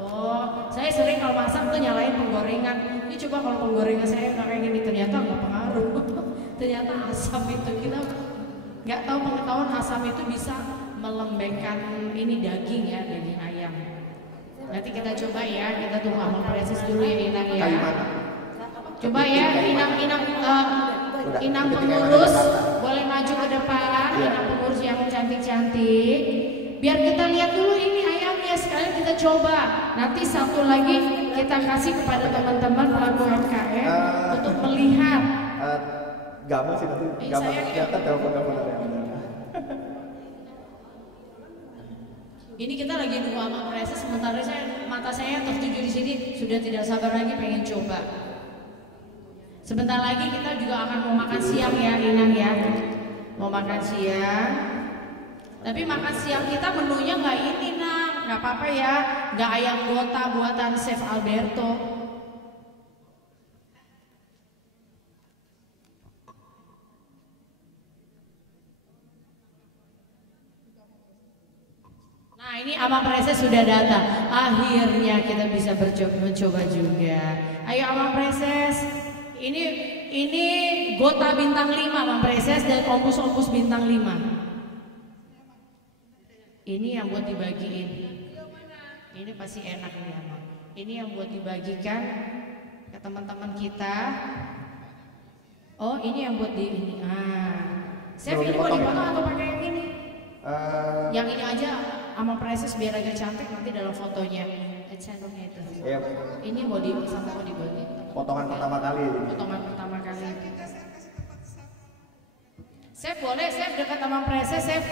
Oh, saya sering kalau masak tuh nyalain penggorengan. Ini coba kalau penggorengan saya kayak gini ternyata nggak pengaruh. Ternyata asam itu kita nggak tahu pengetahuan asam itu bisa melembekkan ini daging ya, daging ayam. Nanti kita coba ya, kita tunggu Amal Presis dulu ya Inang ya. Coba ya Inang pengurus boleh maju ke depan, Inang pengurus yang cantik-cantik. Biar kita lihat dulu ini ayamnya, sekalian kita coba. Nanti satu lagi kita kasih kepada teman-teman pelaku UMKM untuk melihat. Gampang sih nanti, gampang kelihatan telepon-telepon. Ini kita lagi nunggu Amal Presis, sementara mata saya tertuju di sini, sudah tidak sabar lagi pengen coba. Sebentar lagi kita juga akan mau makan siang ya Inang ya. Mau makan siang. Tapi makan siang kita menunya nggak ini Nang, nggak apa-apa ya, nggak ayam gota buatan Chef Alberto. Nah ini Amal Presis sudah datang. Akhirnya kita bisa mencoba juga. Ayo Amal Presis. Ini Gota bintang 5 Amal Presis dan Ompus bintang 5. Ini yang buat dibagiin. Ini pasti enak nih Amal. Ini yang buat dibagikan ke teman-teman kita. Oh ini yang buat di ini. Chef ini mau dipotong atau pakai yang ini? Yang ini aja Amal Presis biar agak cantik nanti dalam fotonya. Sendoknya itu. Yep. Ini mau dibagi. Potongan pertama kali. Potongan pertama kali. Chef boleh, Chef dekat Amal Presis, Chef.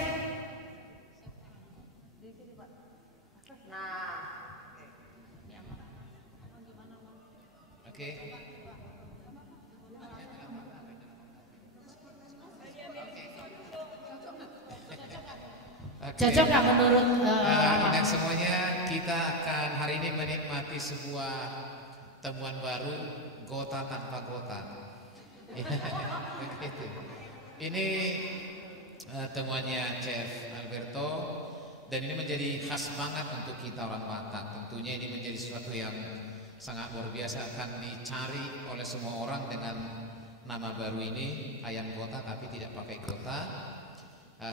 Nah. Oke. Cocok nggak menurut dan semuanya kita akan hari ini menikmati sebuah temuan baru, gota tanpa gota. Ini temuannya Chef Alberto dan ini menjadi khas banget untuk kita orang Batak. Tentunya ini menjadi sesuatu yang sangat luar biasa, akan dicari oleh semua orang dengan nama baru ini, ayam gota tapi tidak pakai gota.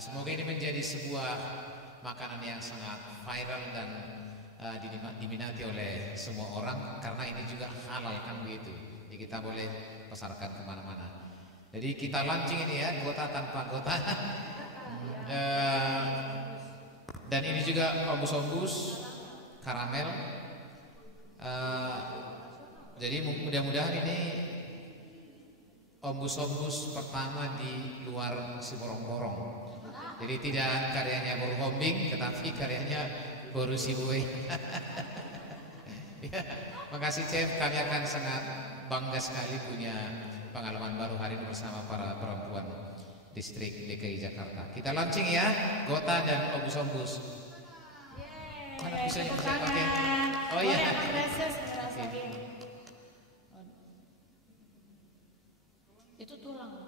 Semoga ini menjadi sebuah makanan yang sangat viral dan diminati oleh semua orang karena ini juga halal kan begitu. Jadi kita boleh pasarkan kemana-mana. Jadi kita launching ini ya, gota tanpa gota. Dan ini juga ombus karamel. Jadi mudah-mudahan ini ombus pertama di luar si borong-borong. Jadi tidak karyanya Boru Hombing, tetapi karyanya Boru Sibuwe. Ya, makasih Chef, kami akan sangat bangga sekali punya pengalaman baru hari ini bersama para perempuan distrik DKI Jakarta. Kita launching ya, gota dan ombus. Mana bisa pakai? Oh iya. Itu tulang.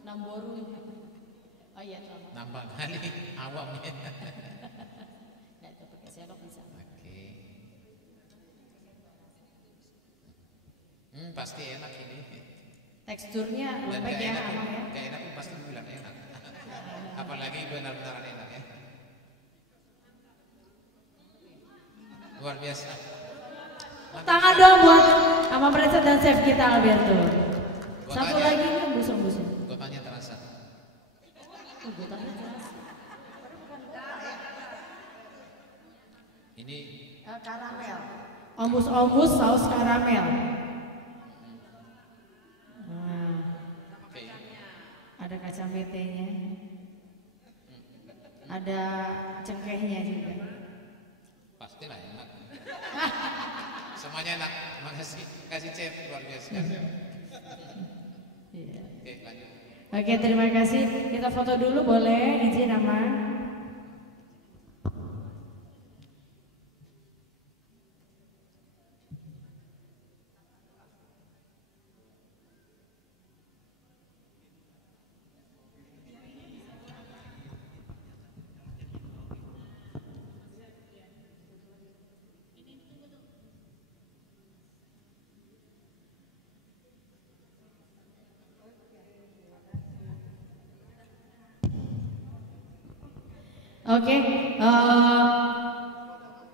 Namboru. Oh iya, nambah kali awamnya. Nggak itu pakai sendok bisa. Oke. Pasti enak ini. Teksturnya lembek ya, Amang ya. Gak enak pun pasti bilang enak. Apalagi benar-benar enak ya. Luar biasa. Tangan dong buat Amal Presis dan chef kita Alberto. Satu lagi nih ombus. Gotanya terasa. Gotanya terasa. Ini karamel. Ombus saus karamel. Nah, ada kacang-petenya, ada cengkehnya juga. Pastilah enak. Semuanya enak. Makasih, kasih chef luar biasa. Oke, lanjut. Oke, terima kasih. Kita foto dulu boleh, izin Amang. Oke,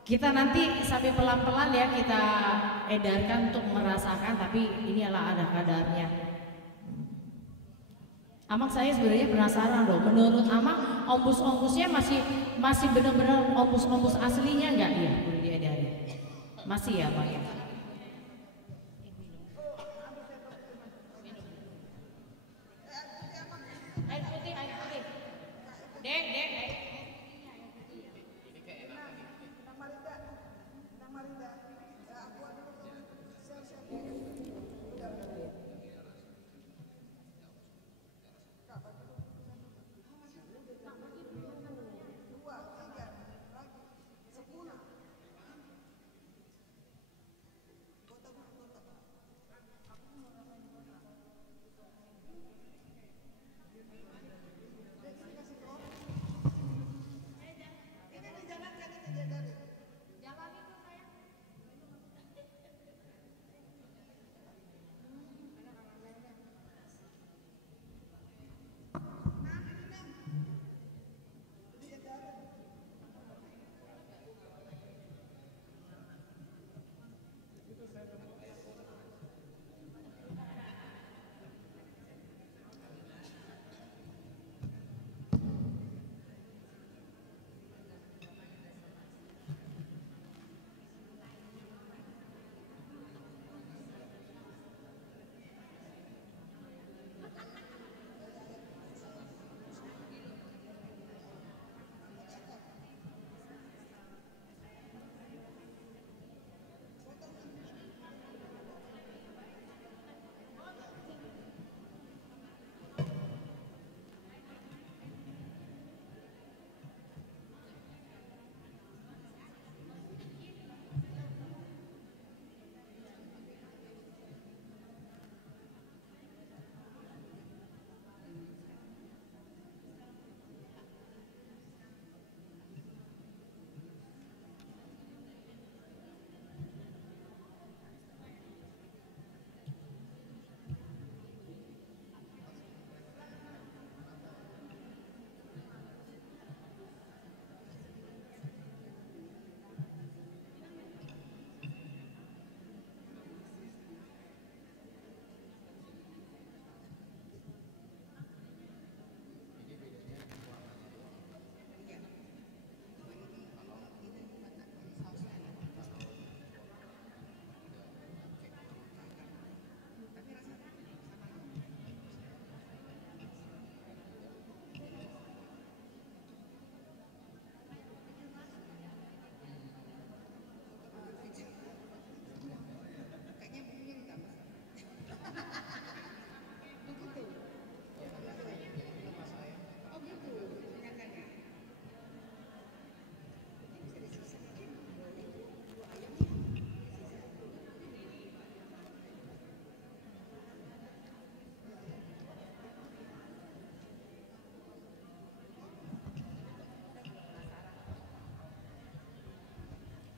kita nanti sampai pelan-pelan ya kita edarkan untuk merasakan, tapi inilah ada kadarnya. Amang saya sebenarnya penasaran loh, menurut Amang ombus-ombusnya masih benar-benar ombus-ombus aslinya nggak ya perlu diedari? Masih ya Pak ya? Air putih. Dek.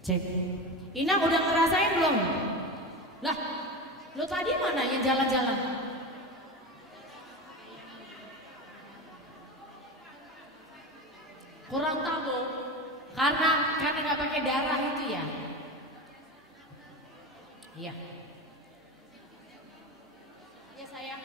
Cek. Inang udah ngerasain belum? Lah, lo tadi mana yang jalan-jalan? Kurang tahu, karena nggak pakai darah itu ya. Iya. Iya sayang.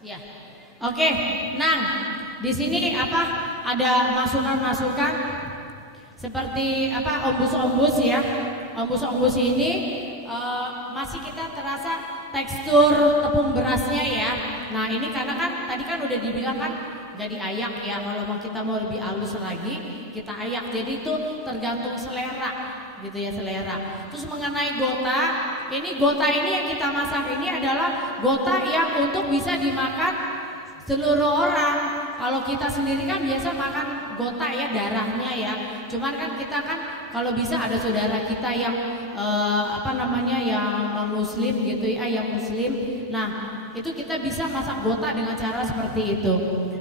Ya, oke. Nang, di sini apa? Ada masukan-masukan seperti apa? Ombus-ombus ya. Ombus-ombus ini masih kita terasa tekstur tepung berasnya ya. Nah ini karena kan tadi kan udah dibilang kan jadi ayak ya. Kalau kita mau lebih halus lagi, kita ayak. Jadi itu tergantung selera, gitu ya selera. Terus mengenai gota. Ini gota ini yang kita masak ini adalah gota yang untuk bisa dimakan seluruh orang. Kalau kita sendiri kan biasa makan gota ya, darahnya ya. Cuman kan kita kan kalau bisa ada saudara kita yang yang non muslim gitu ya, yang muslim. Nah, itu kita bisa masak gota dengan cara seperti itu.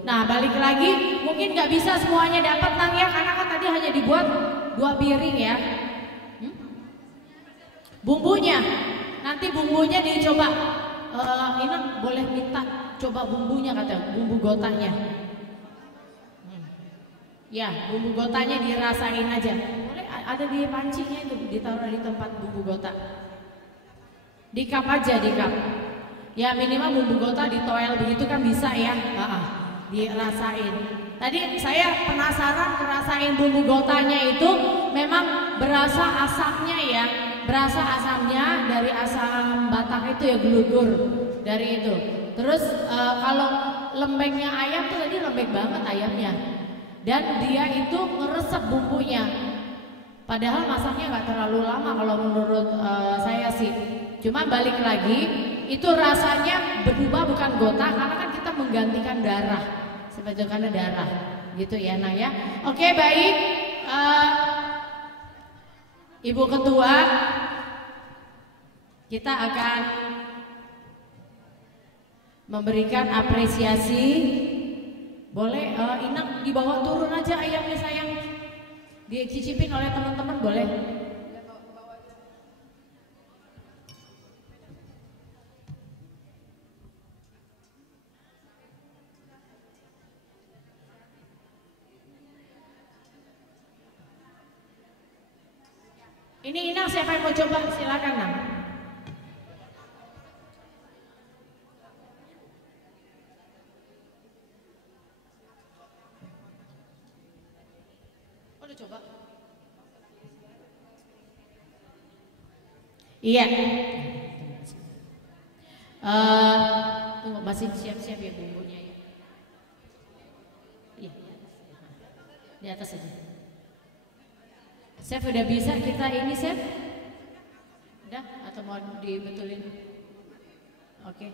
Nah, balik lagi, mungkin nggak bisa semuanya dapat Nang ya, karena kan tadi hanya dibuat 2 piring ya. Bumbunya, nanti bumbunya dicoba. Inang boleh minta coba bumbunya, katanya bumbu gotanya. Ya, bumbu gotanya dirasain aja. Boleh ada di pancinya itu, ditaruh di tempat bumbu gota. Di cup aja, di cup. Ya minimal bumbu gota ditoel begitu kan bisa ya. Dirasain. Tadi saya penasaran ngerasain bumbu gotanya itu memang berasa asamnya ya. Berasa asamnya dari asam Batak itu ya, gelugur dari itu. Terus kalau lembeknya ayam tuh tadi lembek banget ayamnya. Dan dia itu ngeresep bumbunya. Padahal masaknya nggak terlalu lama kalau menurut saya sih. Cuma balik lagi, itu rasanya berubah bukan gota karena kan kita menggantikan darah, sebetulnya darah, gitu ya Nah ya. Oke baik, Ibu Ketua, kita akan memberikan apresiasi. Boleh Inang dibawa turun aja ayamnya sayang, dicicipin oleh teman-teman boleh. Ini Inang siapa yang mau coba silakan Nang. Coba. Iya. Tunggu masih siap-siap ya bumbunya ya. Iya. Di atas aja. Chef udah bisa kita ini Chef? Udah atau mau dibetulin? Oke.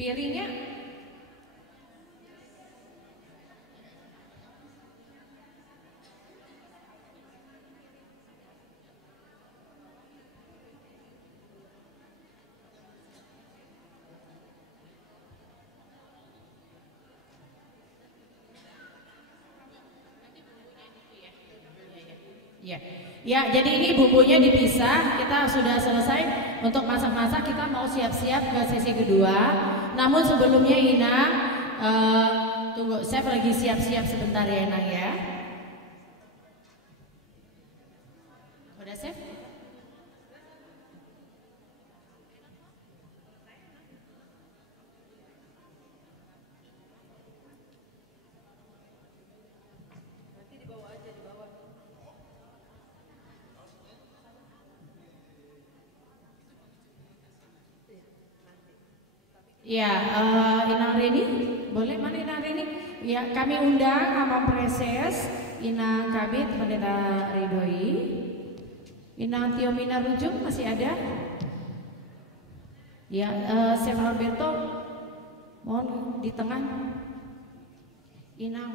Piringnya ya, jadi ini bumbunya dipisah. Kita sudah selesai untuk masak-masak. Kita mau siap-siap ke sesi kedua. Namun sebelumnya Inang, tunggu, Chef lagi siap-siap sebentar ya Inang ya. Udah Chef? Ya, Inang Reni, boleh mana Inang Reni? Ya, kami undang Amam Preses, Inang Kabit, Pendeta Ridhoi, Inang Tiomina Rujung masih ada? Ya, Chef Alberto, mohon di tengah. Inang.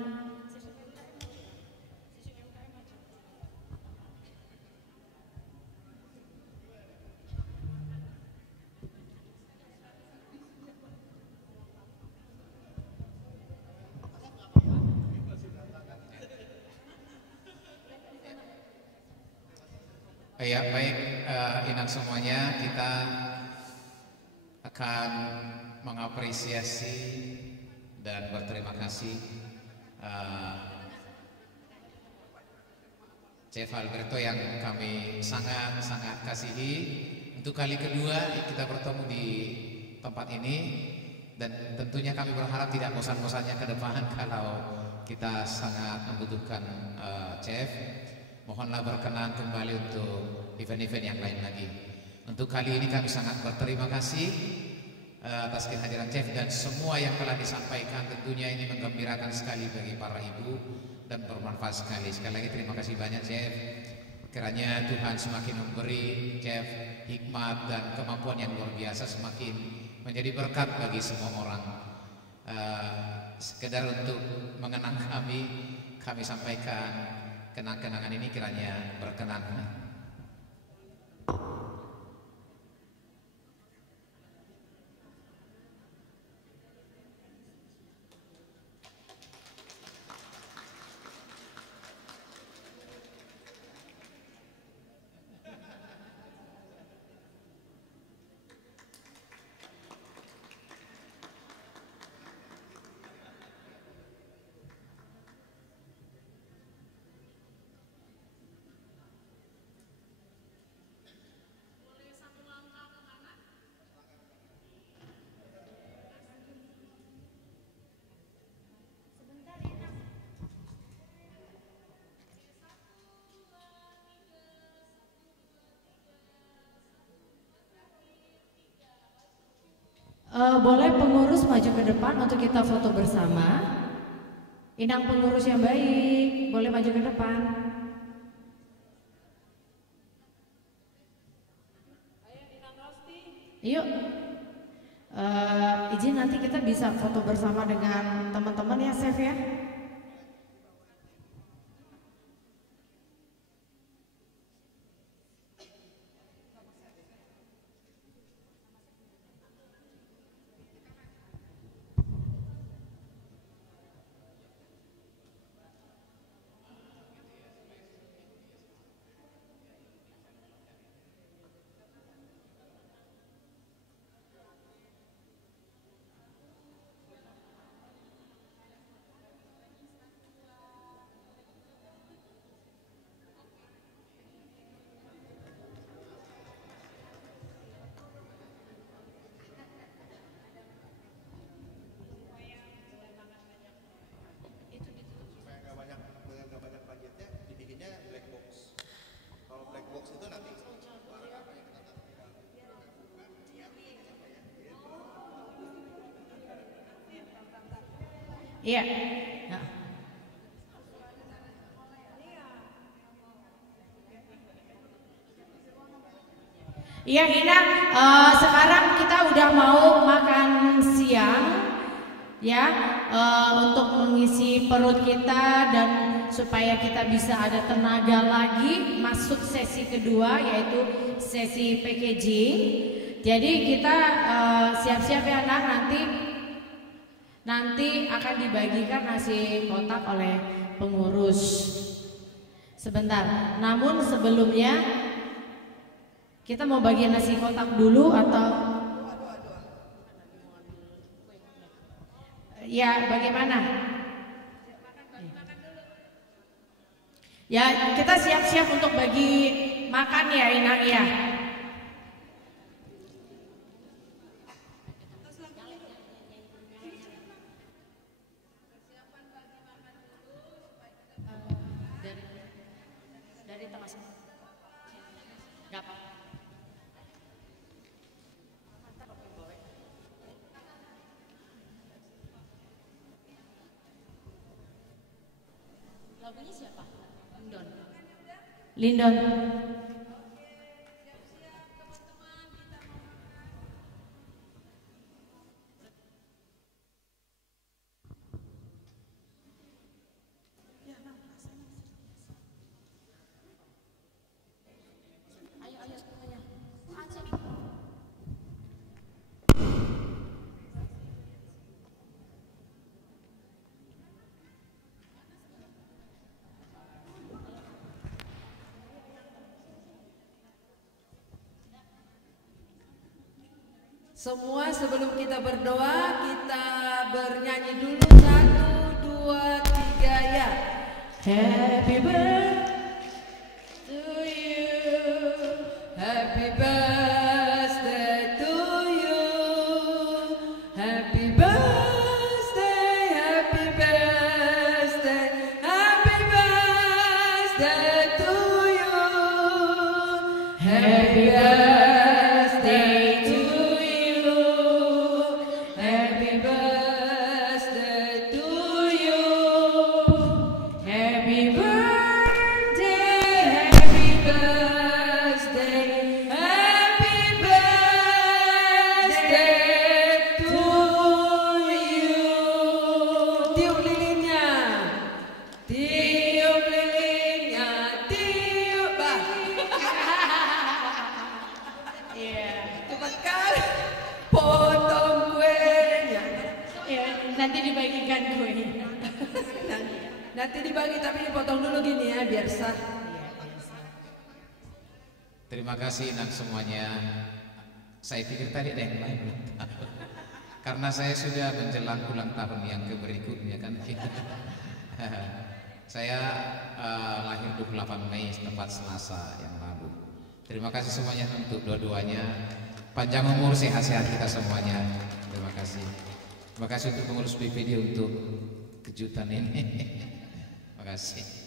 Ya baik, Inang semuanya, kita akan mengapresiasi dan berterima kasih Chef Alberto yang kami sangat-sangat kasihi. Untuk kali kedua kita bertemu di tempat ini, dan tentunya kami berharap tidak bosan-bosannya ke depan kalau kita sangat membutuhkan Chef. Mohonlah berkenan kembali untuk event-event yang lain lagi. Untuk kali ini kami sangat berterima kasih atas kehadiran Chef dan semua yang telah disampaikan. Tentunya ini menggembirakan sekali bagi para ibu dan bermanfaat sekali. Sekali lagi terima kasih banyak Chef. Kiranya Tuhan semakin memberi Chef hikmat dan kemampuan yang luar biasa, semakin menjadi berkat bagi semua orang. Sekedar untuk mengenang kami sampaikan kenang-kenangan ini kiranya berkenan. Boleh pengurus maju ke depan untuk kita foto bersama. Inang pengurus yang baik, boleh maju ke depan. Yuk, izin nanti kita bisa foto bersama dengan teman-teman ya, Chef ya. Iya. Nah. Iya Ina, sekarang kita udah mau makan siang ya, untuk mengisi perut kita dan supaya kita bisa ada tenaga lagi masuk sesi kedua yaitu sesi packaging. Jadi kita siap-siap ya anak, nanti akan dibagikan nasi kotak oleh pengurus. Sebentar, namun sebelumnya kita mau bagi nasi kotak dulu atau ya bagaimana? Ya kita siap-siap untuk bagi makan ya Inang ya. Lagunya siapa? Lindon. Semua sebelum kita berdoa, kita bernyanyi dulu 1, 2, 3 ya. Happy birthday to you, happy birthday to you, happy birthday, happy birthday, happy birthday to you, happy birthday. Happy birthday. nanti dibagikan kue. Nanti dibagi tapi dipotong dulu gini ya biar sah. Terima kasih Inang semuanya. Saya pikir tadi ada yang lain. Karena saya sudah menjelang ulang tahun yang berikutnya kan. Saya lahir 28 Mei tepat Selasa yang lalu. Terima kasih semuanya untuk dua-duanya. Panjang umur, sehat-sehat kita semuanya. Terima kasih. Terima kasih untuk pengurus BPD untuk kejutan ini. Terima kasih.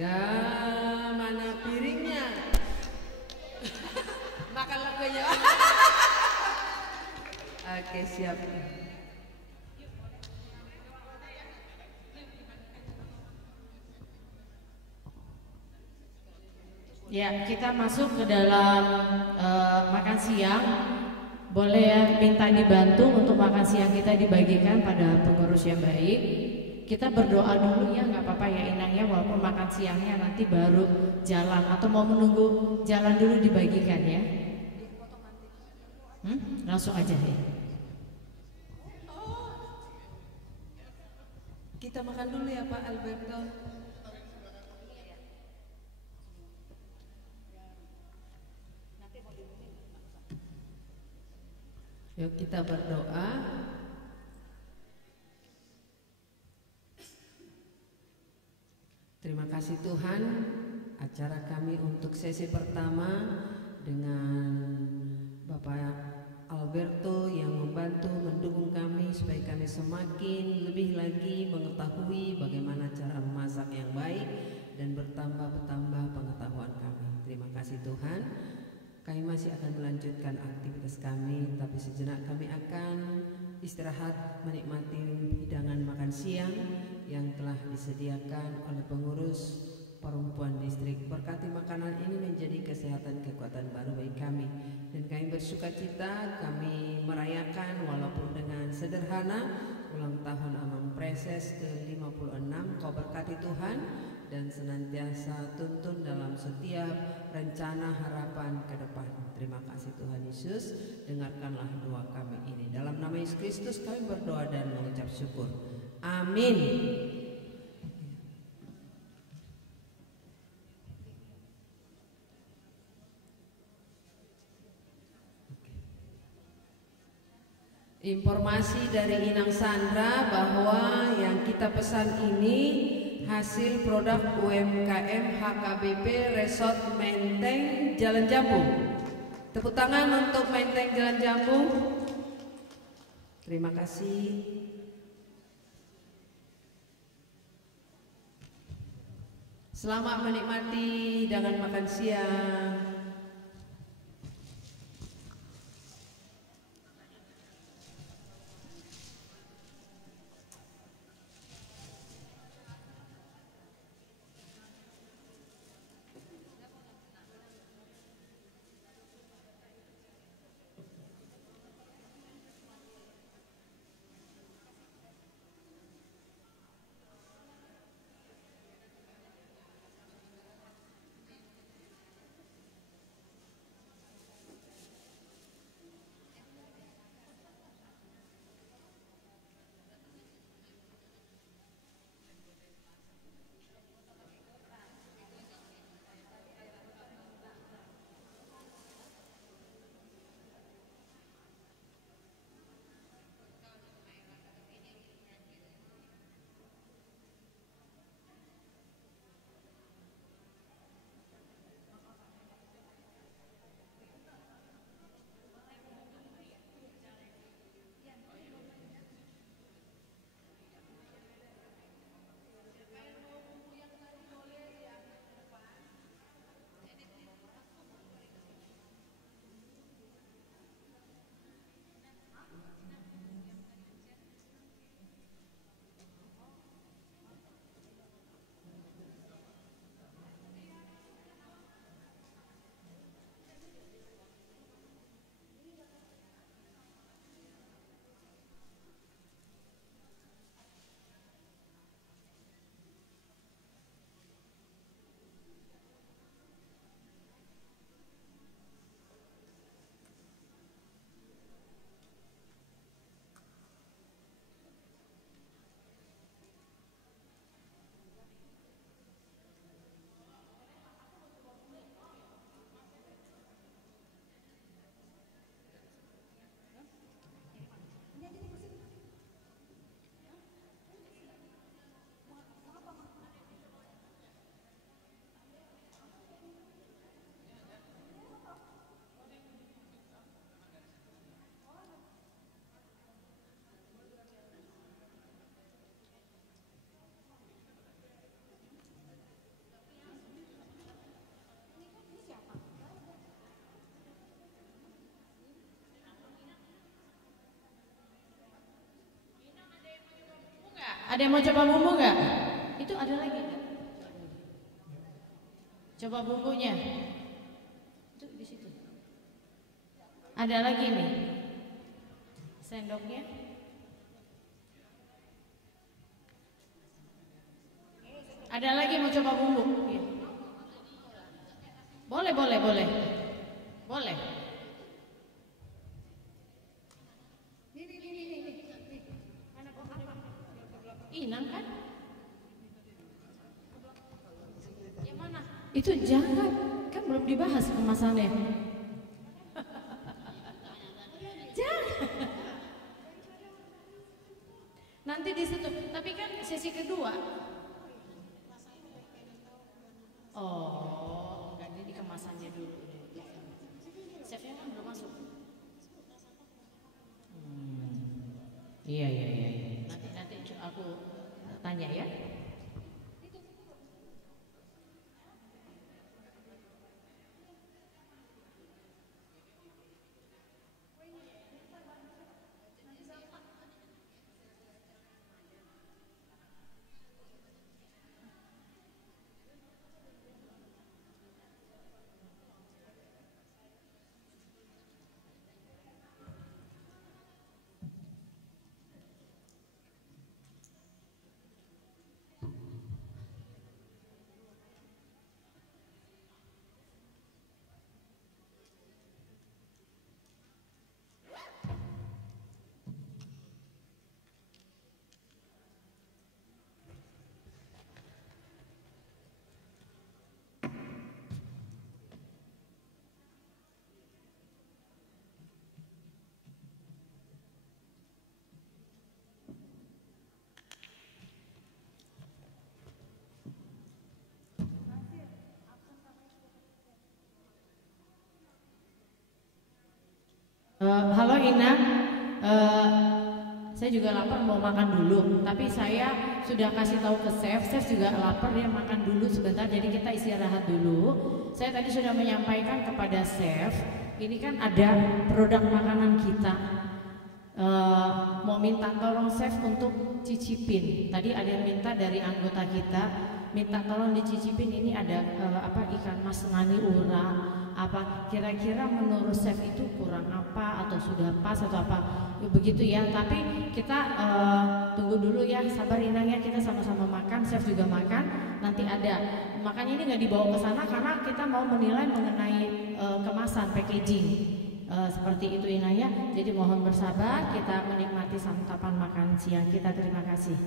Ya, mana piringnya? Makan lagunya. Oke, siap. Ya, kita masuk ke dalam makan siang. Boleh ya minta dibantu untuk makan siang kita dibagikan pada pengurus yang baik. Kita berdoa dulu ya, nggak apa-apa ya Inang ya, walaupun makan siangnya nanti baru jalan atau mau menunggu jalan dulu dibagikan ya. Langsung aja ya. Kita makan dulu ya Pak Alberto. Yuk kita berdoa. Terima kasih Tuhan, acara kami untuk sesi pertama dengan Bapak Alberto yang membantu mendukung kami supaya kami semakin lebih lagi mengetahui bagaimana cara memasak yang baik dan bertambah pengetahuan kami. Terima kasih Tuhan. Kami masih akan melanjutkan aktivitas kami, tapi sejenak kami akan istirahat menikmati hidangan makan siang yang telah disediakan oleh pengurus perempuan distrik. Berkati makanan ini menjadi kesehatan kekuatan baru bagi kami, dan kami bersuka cita kami merayakan walaupun dengan sederhana ulang tahun Amang Preses ke-56. Kau berkati Tuhan dan senantiasa tuntun dalam setiap rencana harapan ke depan. Terima kasih Tuhan Yesus, dengarkanlah doa kami ini. Dalam nama Yesus Kristus kami berdoa dan mengucap syukur. Amin. Informasi dari Inang Sandra bahwa yang kita pesan ini hasil produk UMKM HKBP Resort Menteng Jalan Jambu. Tepuk tangan untuk Menteng Jalan Jambu. Terima kasih. Selamat menikmati hidangan makan siang. Ada yang mau coba bumbu nggak? Itu ada lagi nggak? Coba bumbunya. Itu di situ. Ada lagi nih. Sendoknya. Ada lagi mau coba bumbu? Iya. Boleh, boleh, boleh. Boleh. Inang kan? Yang mana? Itu jangan, kan belum dibahas kemasannya. Jangan. Nanti di situ, tapi kan sesi kedua. Oh, enggak, ini kemasannya dulu. Chefnya kan belum masuk. Iya, iya, iya. Nanti aku tanya ya. Halo Ina, saya juga lapar mau makan dulu. Tapi saya sudah kasih tahu ke chef juga lapar, dia makan dulu sebentar. Jadi kita istirahat dulu. Saya tadi sudah menyampaikan kepada chef, ini kan ada produk makanan kita. Mau minta tolong chef untuk cicipin. Tadi ada yang minta dari anggota kita, minta tolong dicicipin. Ini ada ikan mas ngani ura. Apa kira-kira menurut chef itu kurang apa atau sudah pas atau apa begitu ya. Tapi kita tunggu dulu ya, sabar Inang ya, kita sama-sama makan, chef juga makan, nanti ada. Makanya ini nggak dibawa ke sana karena kita mau menilai mengenai kemasan packaging seperti itu Inang ya. Jadi mohon bersabar, kita menikmati santapan makan siang kita. Terima kasih.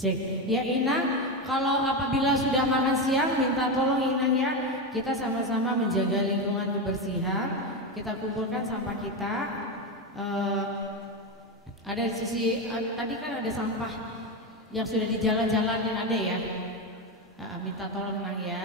Cek. Ya Inang, kalau apabila sudah makan siang, minta tolong Inang ya, kita sama-sama menjaga lingkungan kebersihan. Kita kumpulkan sampah kita. Ada di sisi tadi kan ada sampah yang sudah di jalan-jalan yang ada ya. Minta tolong Inang ya.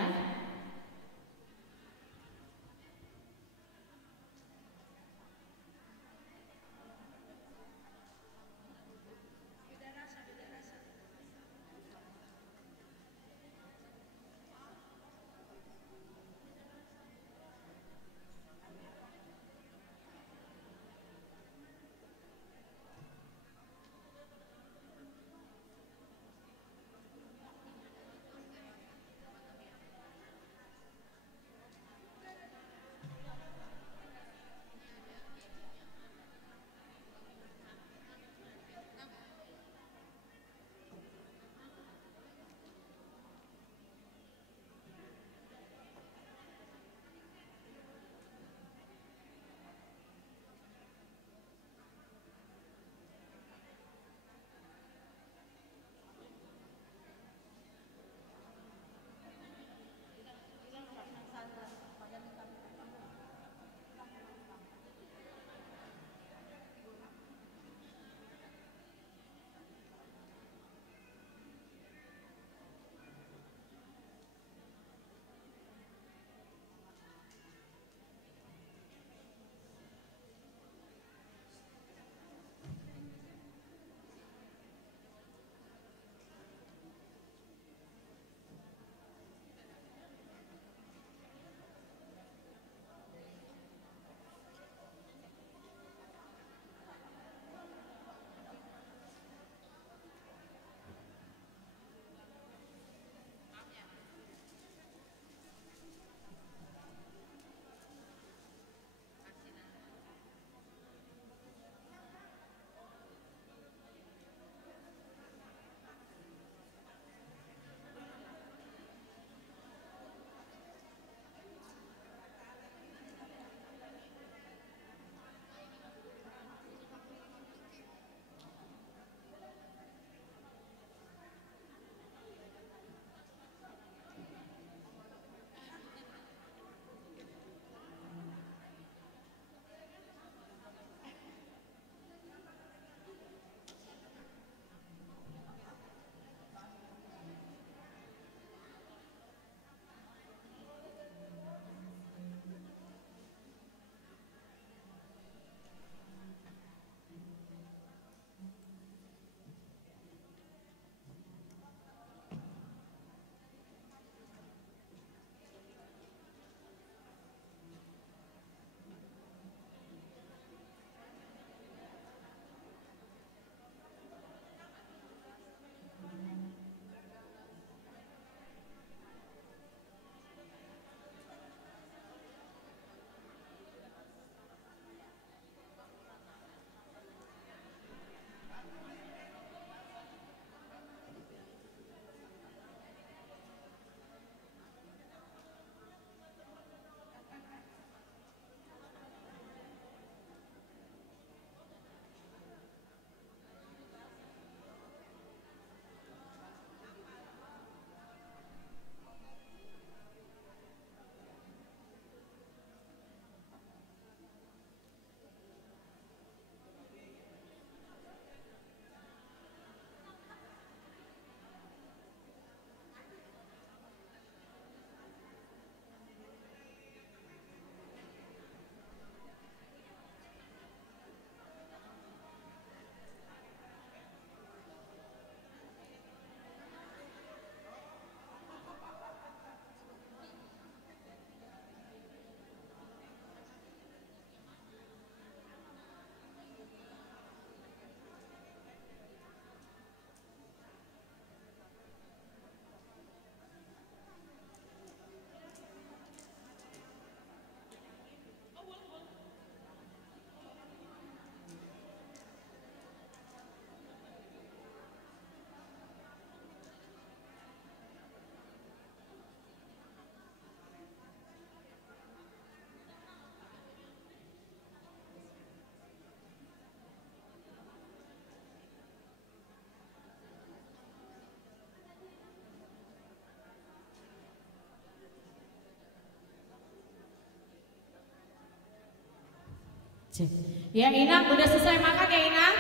Cek. Ya Inang, udah selesai makan ya Inang?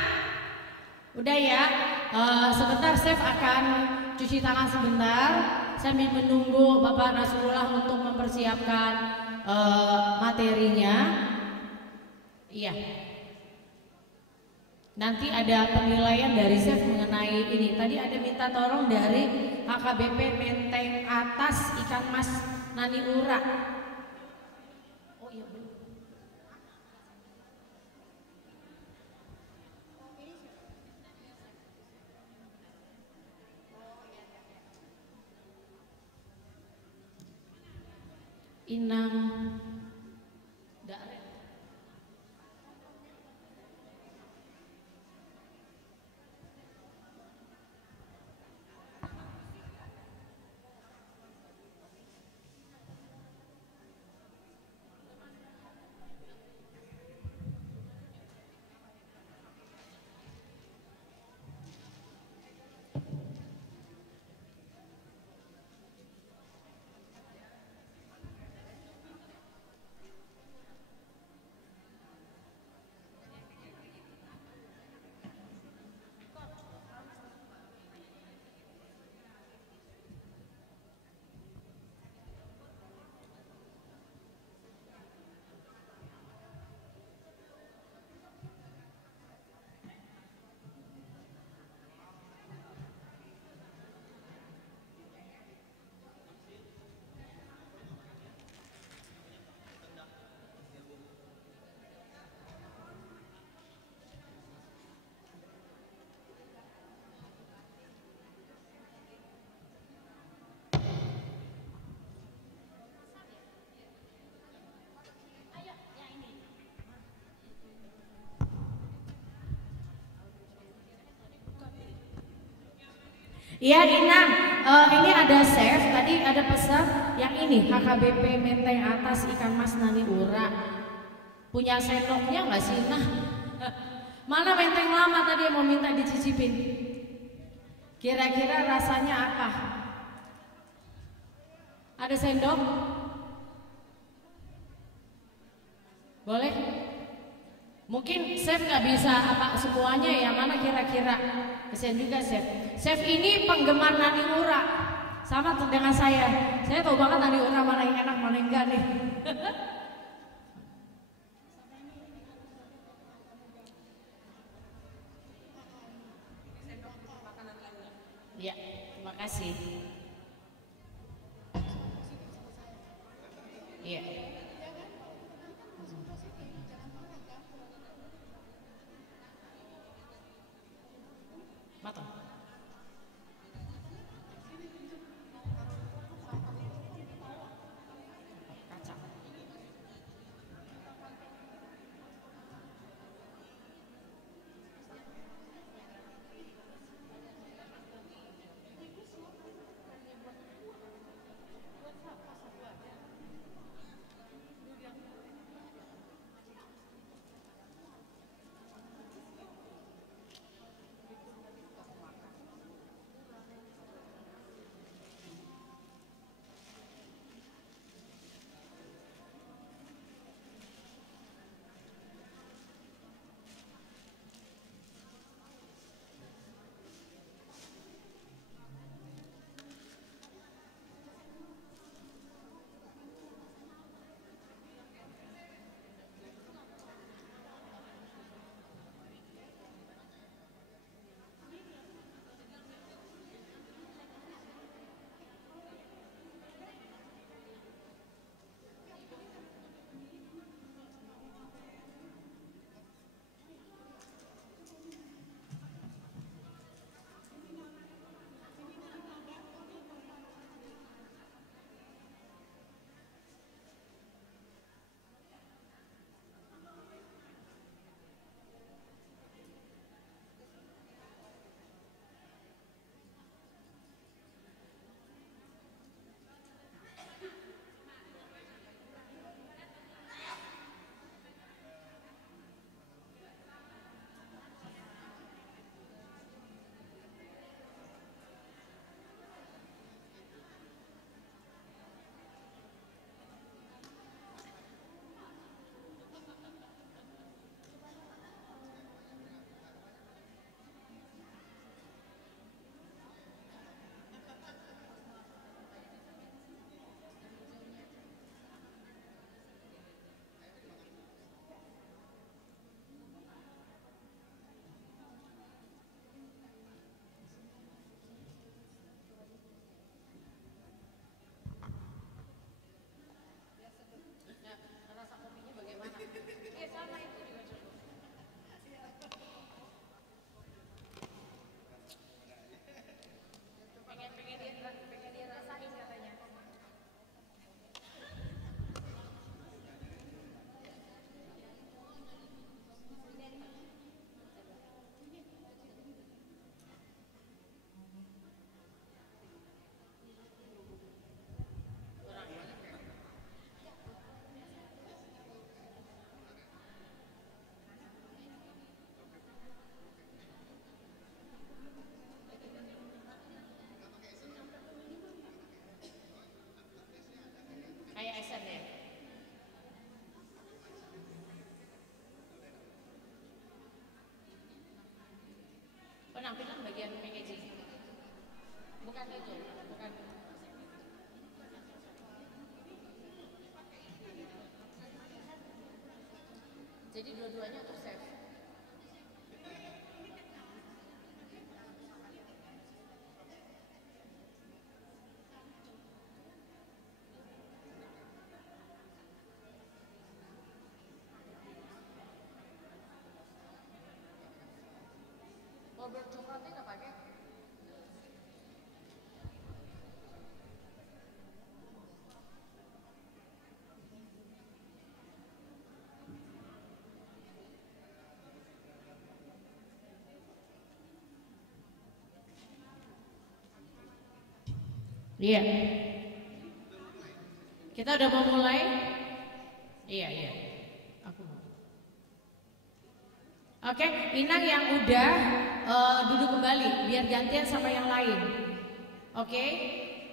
Udah ya. Sebentar chef akan cuci tangan sebentar sambil menunggu Bapak Nasrullah untuk mempersiapkan materinya. Iya. Nanti ada penilaian dari chef mengenai ini. Tadi ada minta tolong dari HKBP Menteng Atas Ikan Mas Nani Ura. Oh iya belum. Inang Daren. Iya Inang, ini ada chef, tadi ada pesan yang ini HKBP Menteng Atas Ikan Mas Nani Ura. Punya sendoknya nggak sih? Nah, mana menteng lama tadi yang mau minta dicicipin? Kira-kira rasanya apa? Ada sendok? Boleh? Mungkin chef nggak bisa apa semuanya ya, mana kira-kira? Kesian juga chef. Chef ini penggemar Nani Ura, sama dengan saya. Saya tahu banget Nani Ura mana yang enak, mana yang enggak nih. Ya, terima kasih. Iya. Matang. Kacang. Jadi dua-duanya untuk save. Robert coklatnya nggak pakai? Iya. Kita udah mau mulai? Iya. Aku mau. Oke, Inang yang udah duduk kembali, biar gantian sama yang lain. Oke,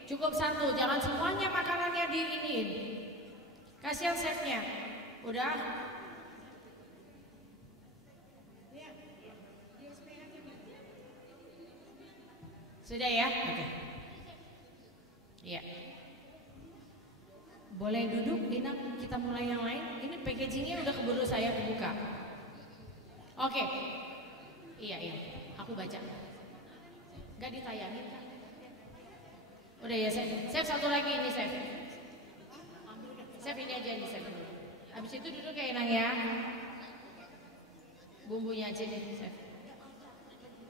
cukup satu, jangan semuanya makanannya diinin. Kasihan chefnya. Udah? Sudah ya? Oke. Iya. Boleh duduk, Inang, kita mulai yang lain. Ini packagingnya udah keburu saya buka. Oke. Iya. Aku baca. Gak ditayangin kan? Udah ya, Chef satu lagi ini, Chef. Chef ini aja nih, Chef. Habis itu duduk kayak Inang ya. Bumbunya aja deh, Chef.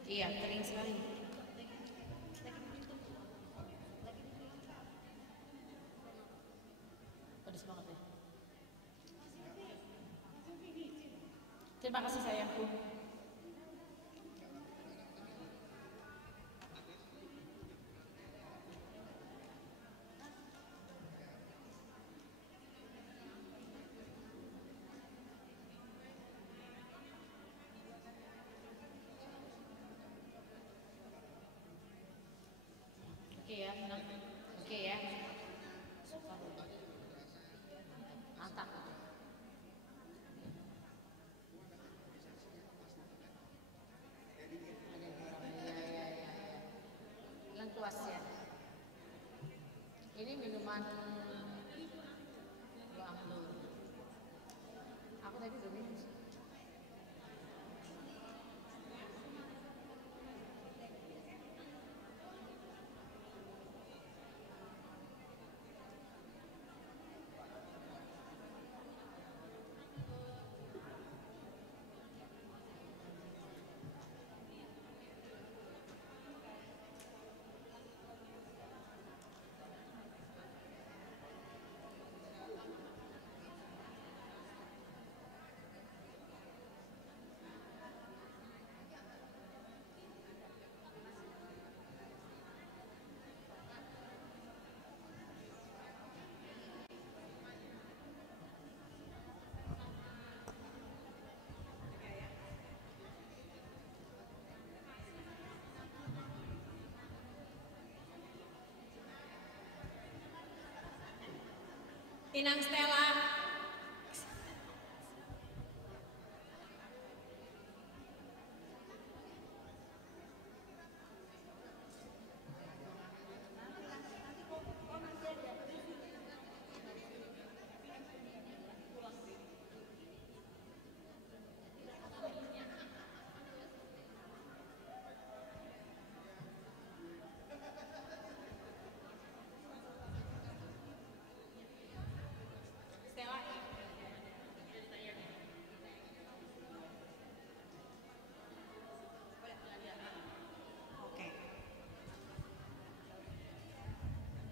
Iya, kering sekali. Terima kasih sayangku. Oke ya, oke ya. Mantap. Ya. Ini minuman Banglo. Aku tadi udah minum. Inang Stella.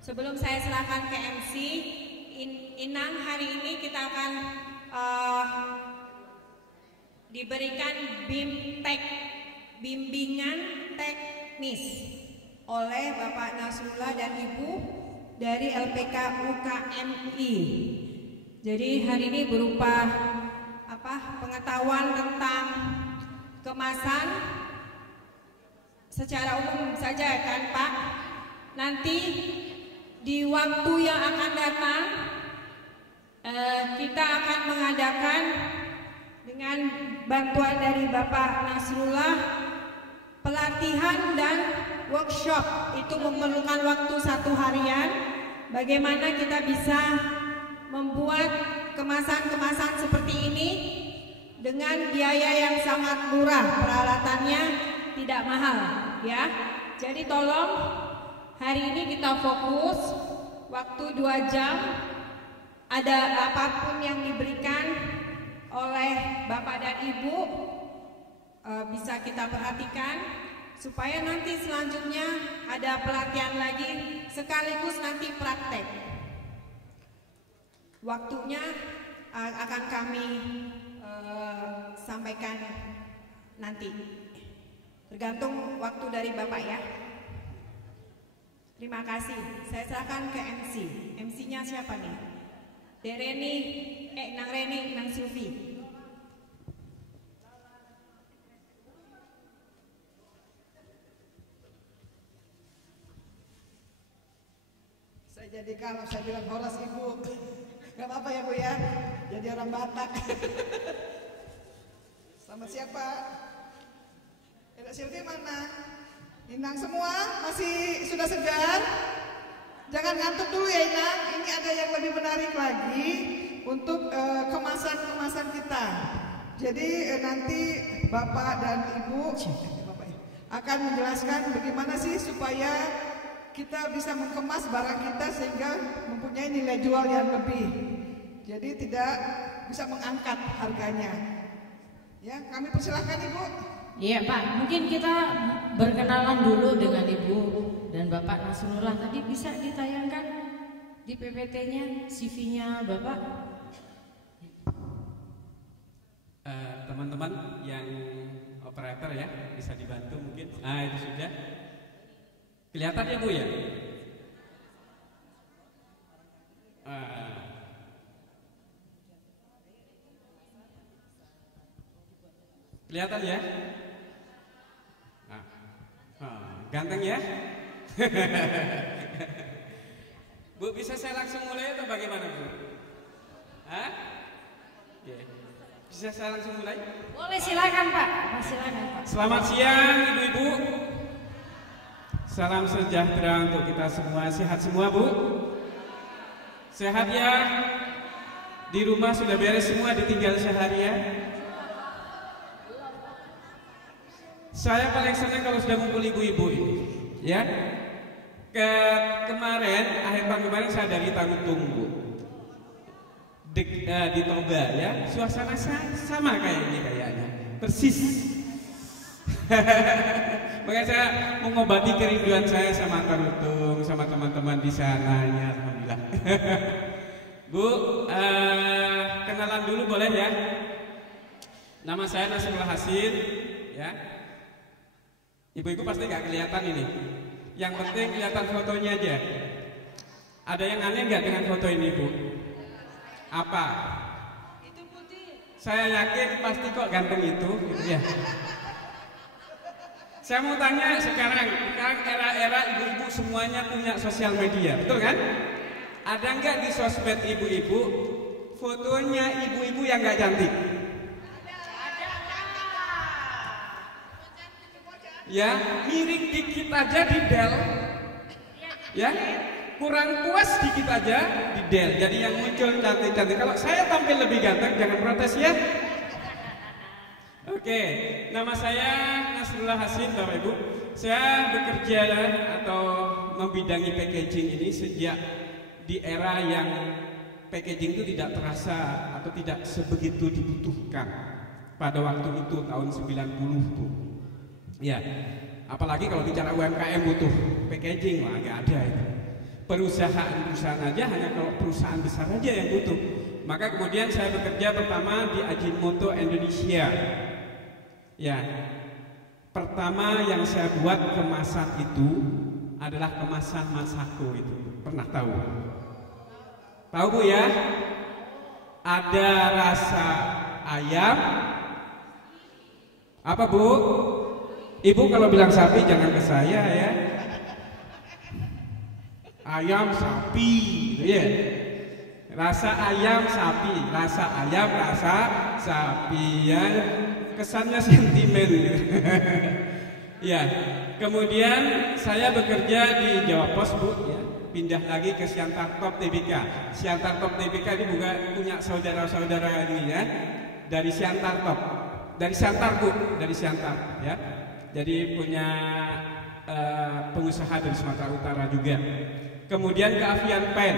Sebelum saya serahkan ke MC, Inang hari ini kita akan diberikan bimbingan teknis oleh Bapak Nasrullah dan Ibu dari LPK UKMI. Jadi hari ini berupa pengetahuan tentang kemasan secara umum saja kan Pak. Nanti di waktu yang akan datang kita akan mengadakan dengan bantuan dari Bapak Nasrullah pelatihan dan workshop itu memerlukan waktu 1 harian. Bagaimana kita bisa membuat kemasan-kemasan seperti ini dengan biaya yang sangat murah, peralatannya tidak mahal ya. Jadi tolong hari ini kita fokus waktu 2 jam, ada apapun yang diberikan oleh Bapak dan Ibu bisa kita perhatikan supaya nanti selanjutnya ada pelatihan lagi sekaligus nanti praktek. Waktunya akan kami sampaikan nanti, tergantung waktu dari Bapak ya. Terima kasih. Saya serahkan ke MC. MC-nya siapa nih? Dereni, Nang Reni, Nang Silvi. Jadi kalau saya bilang Horas Ibu, gak apa-apa ya Bu ya, jadi orang Batak. Sama siapa? Tidak Silvi mana? Inang semua masih sudah segar? Jangan ngantuk dulu ya Inang, ini ada yang lebih menarik lagi untuk kemasan-kemasan kita. Jadi nanti Bapak dan Ibu akan menjelaskan bagaimana sih supaya kita bisa mengemas barang kita sehingga mempunyai nilai jual yang lebih. Jadi tidak bisa mengangkat harganya. Ya, kami persilahkan Ibu. Iya Pak, mungkin kita berkenalan dulu dengan Ibu dan Bapak Nasrullah. Tadi bisa ditayangkan di PPT-nya, CV-nya Bapak. Teman-teman yang operator ya, bisa dibantu mungkin. Nah itu sudah. Kelihatan ya Bu ya? Kelihatan ya? Ganteng ya? Bu, bisa saya langsung mulai atau bagaimana Bu? Hah? Bisa saya langsung mulai? Boleh, silakan Pak. Silakan Pak. Selamat siang Ibu-ibu. Salam sejahtera untuk kita semua. Sehat semua Bu? Sehat ya? Di rumah sudah beres semua, ditinggal sehari ya? Saya paling senang kalau sudah ngumpul ibu-ibu ini ya. Kemarin, akhir tahun kemarin saya dari Tagutung Bu, di Toba ya. Suasana sama kayak ini kayaknya, persis. Makanya saya mengobati kerinduan saya sama Tarutung, sama teman-teman di sana ya, alhamdulillah. Bu, kenalan dulu boleh ya? Nama saya Nasrullah Hasin ya. Ibu-ibu pasti gak kelihatan ini. Yang penting kelihatan fotonya aja. Ada yang aneh gak dengan foto ini Bu? Apa? Itu putih. Saya yakin pasti kok ganteng itu gitu ya. Saya mau tanya sekarang era-era ibu-ibu semuanya punya sosial media, betul kan? Ada nggak di sosmed ibu-ibu fotonya ibu-ibu yang nggak cantik? Ya, miring dikit aja di del, ya, kurang puas dikit aja di del. Jadi yang muncul cantik-cantik. Kalau saya tampil lebih ganteng, jangan protes ya. Oke, nama saya Nasrullah Hasin, Bapak Ibu. Saya bekerja atau membidangi packaging ini sejak di era yang packaging itu tidak terasa atau tidak sebegitu dibutuhkan pada waktu itu tahun 90 tuh. Ya, apalagi kalau bicara UMKM butuh packaging, lah nggak ada itu. Perusahaan aja hanya kalau perusahaan besar aja yang butuh. Maka kemudian saya bekerja pertama di Ajinomoto Indonesia. Ya, pertama yang saya buat kemasan itu adalah kemasan Masako itu. Pernah tahu? Tahu Bu ya? Ada rasa ayam. Apa Bu? Ibu kalau bilang sapi jangan ke saya ya. Ayam sapi gitu ya. Rasa ayam sapi, rasa ayam rasa sapi ya. Kesannya sentimen gitu. Ya, kemudian saya bekerja di Jawa Pos, Bu, ya. Pindah lagi ke Siantar Top TBK. Siantar Top TBK ini juga punya saudara-saudara ini ya. Dari Siantar Top. Dari Siantar, Bu, dari Siantar ya. Jadi punya pengusaha dari Sumatera Utara juga. Kemudian ke Avian Pen.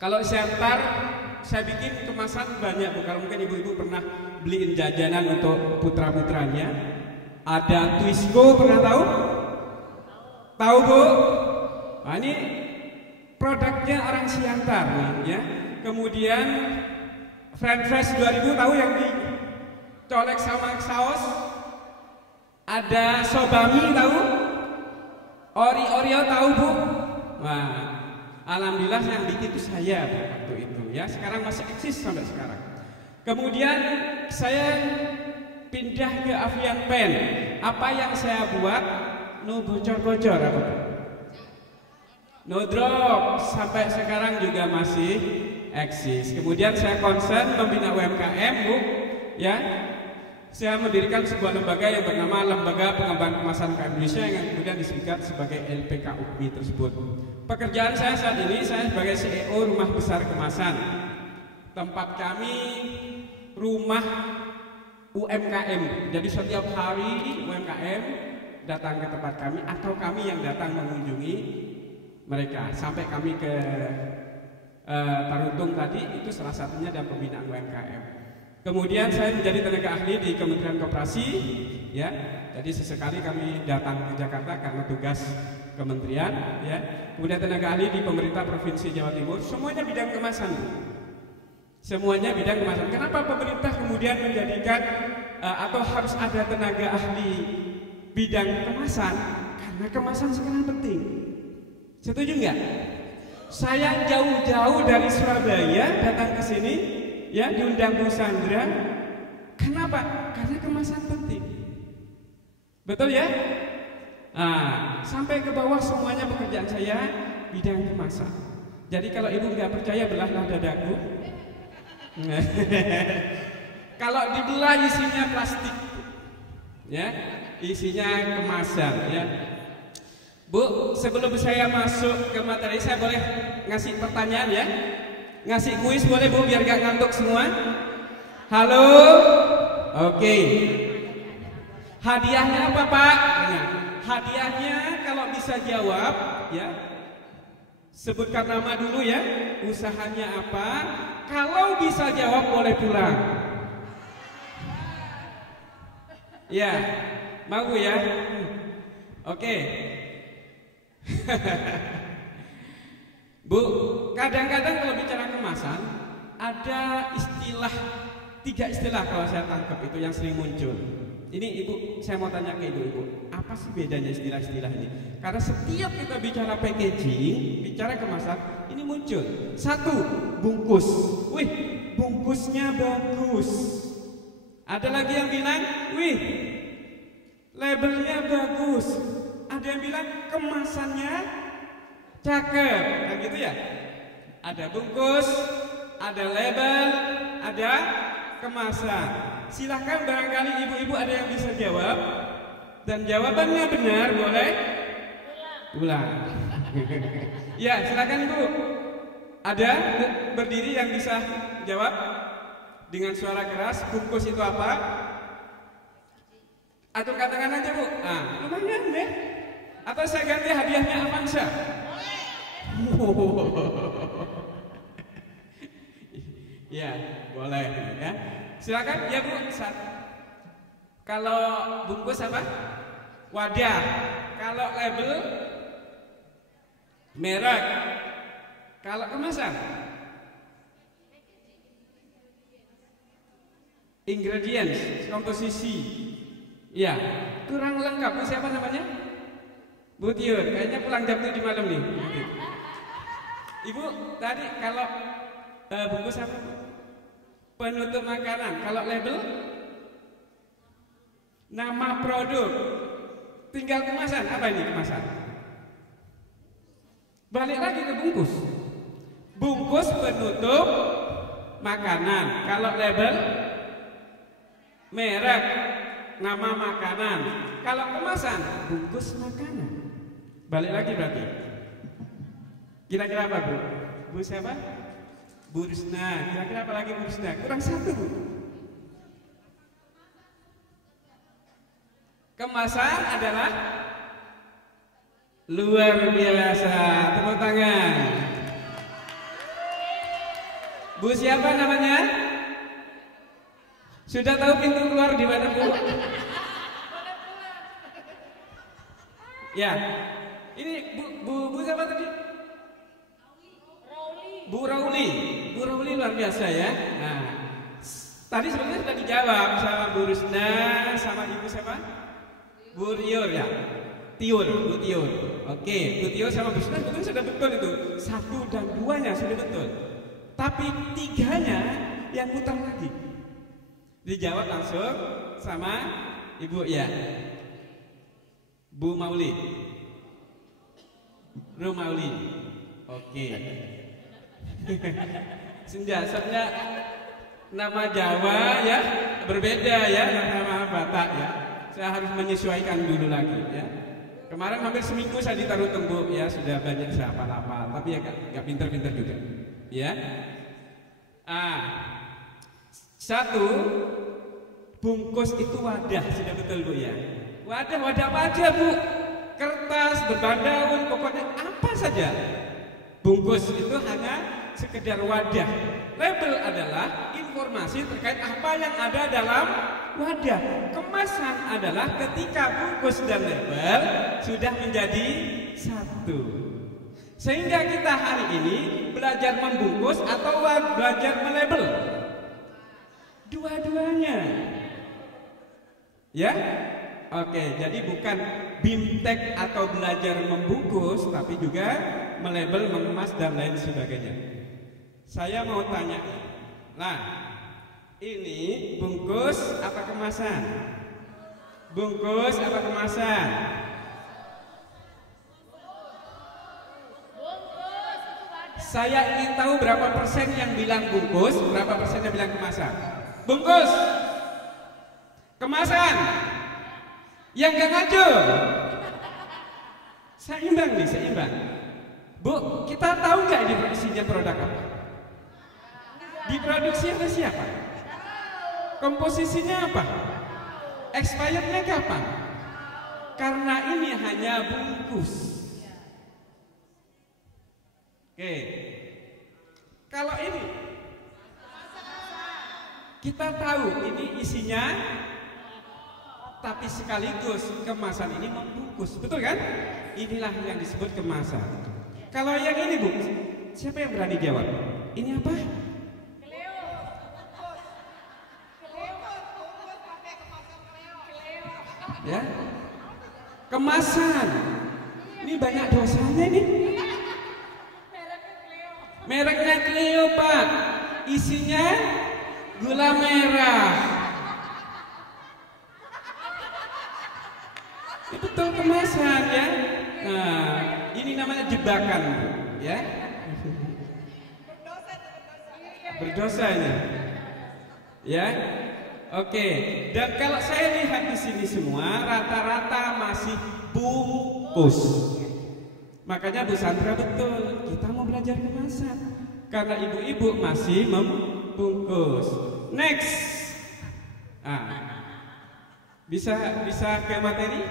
Kalau Siantar saya bikin kemasan banyak, Bu. Kalau mungkin ibu-ibu pernah beliin jajanan untuk putra-putranya. Ada Twisco, pernah tahu? Tahu, Bu? Nah, ini produknya orang Siantar ya. Kemudian Friend Fresh 2000 tahu yang dicolek sama saus? Ada Sobami tahu? Oreo tahu, Bu? Wah, alhamdulillah yang bikin itu saya waktu itu ya. Sekarang masih eksis sampai sekarang. Kemudian saya pindah ke Avian Pen. Apa yang saya buat? No bocor-bocor apa? No drop, sampai sekarang juga masih eksis. Kemudian saya concern membina UMKM, Bu, ya. Saya mendirikan sebuah lembaga yang bernama Lembaga Pengembangan Kemasan UMKM Indonesia yang kemudian disingkat sebagai LPK UKMI tersebut. Pekerjaan saya saat ini, saya sebagai CEO Rumah Besar Kemasan. Tempat kami rumah UMKM. Jadi setiap hari UMKM datang ke tempat kami atau kami yang datang mengunjungi mereka. Sampai kami ke Tarutung tadi, itu salah satunya dalam pembinaan UMKM. Kemudian saya menjadi tenaga ahli di Kementerian Koperasi, ya. Jadi sesekali kami datang ke Jakarta karena tugas kementerian, ya. Kemudian tenaga ahli di pemerintah Provinsi Jawa Timur, semuanya bidang kemasan. Semuanya bidang kemasan. Kenapa pemerintah kemudian menjadikan atau harus ada tenaga ahli bidang kemasan? Karena kemasan sekarang penting. Setuju nggak? Saya jauh-jauh dari Surabaya datang ke sini, ya, diundang Bu Sandra. Kenapa? Karena kemasan penting. Betul ya? Nah, sampai ke bawah semuanya pekerjaan saya bidang kemasan. Jadi kalau ibu nggak percaya, belahlah dadaku. Kalau dibelah isinya plastik, ya, isinya kemasan, ya. Bu, sebelum saya masuk ke materi, saya boleh ngasih pertanyaan ya? Ngasih kuis boleh, Bu, biar gak ngantuk semua? Halo? Oke. Hadiahnya apa, Pak? Hadiahnya kalau bisa jawab, ya, sebutkan nama dulu ya, usahanya apa. Kalau bisa jawab boleh pulang. Ya, mau ya? Oke. Bu, kadang-kadang kalau bicara kemasan ada istilah, 3 istilah kalau saya tangkap itu yang sering muncul. Ini Ibu, saya mau tanya ke Ibu, apa sih bedanya istilah-istilah ini? Karena setiap kita bicara packaging, bicara kemasan, ini muncul. 1, bungkus. Wih, bungkusnya bagus. Ada lagi yang bilang, wih, labelnya bagus. Ada yang bilang kemasannya cakep, kan gitu ya? Ada bungkus, ada label, ada kemasan. Silahkan barangkali ibu-ibu ada yang bisa jawab. Dan jawabannya benar, boleh? Ulang. Ya, silakan Ibu. Ada berdiri yang bisa jawab dengan suara keras, bungkus itu apa? Atau katakan aja, Bu. Ah, lumayan deh. Atau saya ganti hadiahnya Avanza? Ya, boleh ya. Silakan ya, Bu. Kalau bungkus apa? Wadah. Kalau label merek. Kalau kemasan ingredients, komposisi. Ya, kurang lengkap. Siapa namanya? Bu Tiun, kayaknya pulang jam 7 malam nih. Ibu, tadi kalau bungkus apa? Penutup makanan. Kalau label, nama produk. Tinggal kemasan. Apa ini kemasan? Balik lagi ke bungkus. Bungkus penutup makanan. Kalau label, merek. nama makanan. Kalau kemasan, bungkus makanan. Balik lagi berarti. Kira-kira apa, Bu? Bu siapa? Bu Rusna. Kira-kira apa lagi Bu Rusna? Kurang satu, Bu. Kemasan adalah luar biasa. Tepuk tangan. Bu siapa namanya? Sudah tahu pintu keluar di mana, Bu? Ya. Ini Bu siapa tadi? Bu Rauli. Bu Rauli luar biasa ya. Nah, tadi sebenarnya sudah dijawab sama Bu Rusna, sama Ibu siapa? Bu Rior ya. Tiur, Bu Tiur. Oke, Bu Tiur sama Bu Rusna sebetulnya sudah betul itu. 1 dan 2-nya sudah betul. Tapi 3-nya yang putar lagi. Dijawab langsung sama Ibu ya. Bu Mauli. Bu Mauli. Oke. Senja nama Jawa ya berbeda ya, nama Batak ya. Saya harus menyesuaikan dulu lagi ya. Kemarin hampir seminggu saya ditaruh tembok ya, sudah banyak saya hafal-hafal, tapi ya gak pinter-pinter juga ya. 1 bungkus itu wadah, sudah betul Bu ya. Wadah apa aja Bu? Kertas, berbahan daun, pokoknya apa saja. Bungkus itu hanya sekedar wadah. Label adalah informasi terkait apa yang ada dalam wadah. Kemasan adalah ketika bungkus dan label sudah menjadi satu. Sehingga kita hari ini belajar membungkus atau belajar melabel. Dua-duanya. Ya? Oke, jadi bukan bimtek atau belajar membungkus, tapi juga melabel, mengemas dan lain sebagainya. Saya mau tanya, nah ini bungkus apa kemasan? Bungkus apa kemasan? Saya ingin tahu berapa persen yang bilang bungkus, berapa persen yang bilang kemasan. Bungkus, kemasan, yang gak ngajur. Seimbang nih, seimbang. Bu, kita tahu nggak ini isinya produk apa? Diproduksi oleh siapa? Komposisinya apa? Expirednya kapan? Karena ini hanya bungkus. Oke. Kalau ini kita tahu ini isinya, tapi sekaligus kemasan ini membungkus, betul kan? Inilah yang disebut kemasan. Kalau yang ini Bu, siapa yang berani jawab? Ini apa? Ya, kemasan. Ini banyak dosanya nih. Mereknya Cleo Pak, isinya gula merah. Ini betul kemasan ya. Nah, ini namanya jebakan ya. Berdosanya. Ya. Oke, dan kalau saya lihat di sini semua rata-rata masih bungkus. Makanya Bu Sandra betul, kita mau belajar kemasan karena ibu-ibu masih membungkus. Next, bisa ke materi?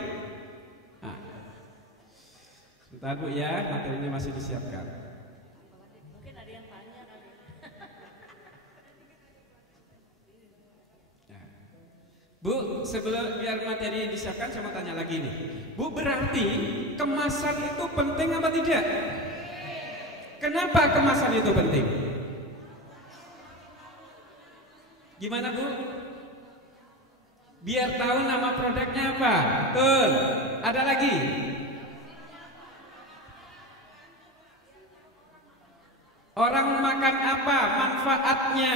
Sebentar Bu ya, materinya masih disiapkan. Bu, sebelum biar materi disiapkan, saya mau tanya lagi nih. Bu, berarti kemasan itu penting apa tidak? Kenapa kemasan itu penting? Gimana Bu? Biar tahu nama produknya apa. Betul. Ada lagi? Orang makan apa? Manfaatnya.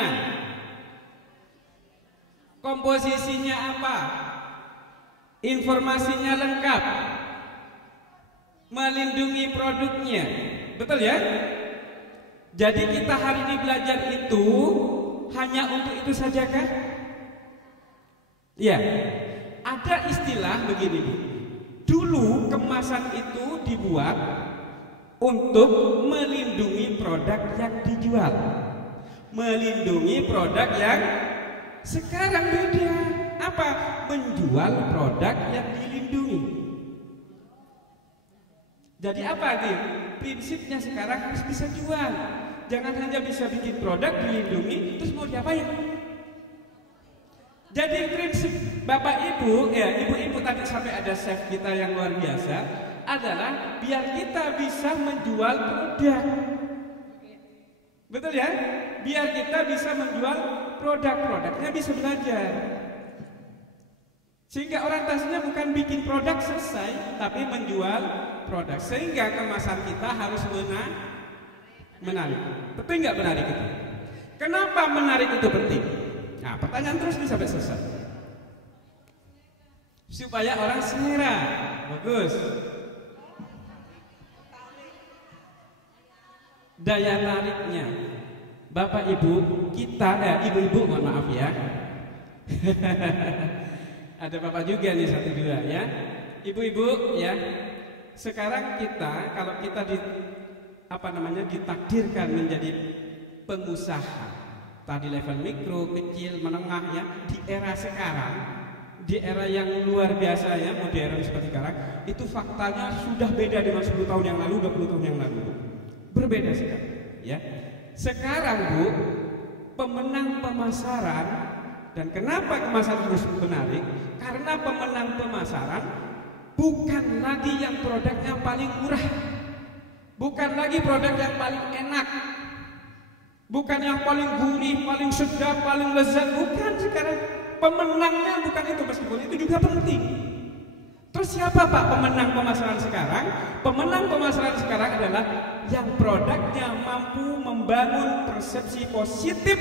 Komposisinya apa? Informasinya lengkap. Melindungi produknya. Betul ya? Jadi kita hari ini belajar itu hanya untuk itu saja kah? Ya. Ada istilah begini, Bu. Dulu kemasan itu dibuat untuk melindungi produk yang dijual, melindungi produk yang sekarang beda. Apa? Menjual produk yang dilindungi. Jadi apa artinya? Prinsipnya sekarang harus bisa jual. Jangan hanya bisa bikin produk dilindungi, terus mau diapain? Jadi prinsip Bapak Ibu, ya Ibu-ibu tadi sampai ada chef kita yang luar biasa, adalah biar kita bisa menjual produk. Betul ya? Biar kita bisa menjual produk-produknya, bisa belajar. Sehingga orientasinya bukan bikin produk selesai, tapi menjual produk. Sehingga kemasan kita harus menarik. Betul nggak menarik itu? Kenapa menarik itu penting? Nah, pertanyaan terus nih sampai selesai. Supaya orang selera. Bagus. Daya tariknya. Bapak Ibu, kita ibu-ibu mohon maaf ya. Ada Bapak juga nih 1-2 ya. Ibu-ibu ya. Sekarang kita kalau kita ditakdirkan menjadi pengusaha. Tadi level mikro, kecil, menengah ya. Di era sekarang, di era yang luar biasa ya, modern seperti sekarang, itu faktanya sudah beda dengan 10 tahun yang lalu, 20 tahun yang lalu. Berbeda sekali ya. Sekarang Bu, pemenang pemasaran, dan kenapa kemasan harus menarik? Karena pemenang pemasaran bukan lagi yang produknya paling murah, bukan lagi produk yang paling enak, bukan yang paling gurih, paling sedap, paling lezat, bukan. Sekarang pemenangnya bukan itu, meskipun itu juga penting. Terus siapa Pak pemenang pemasaran sekarang? Pemenang pemasaran sekarang adalah yang produknya mampu membangun persepsi positif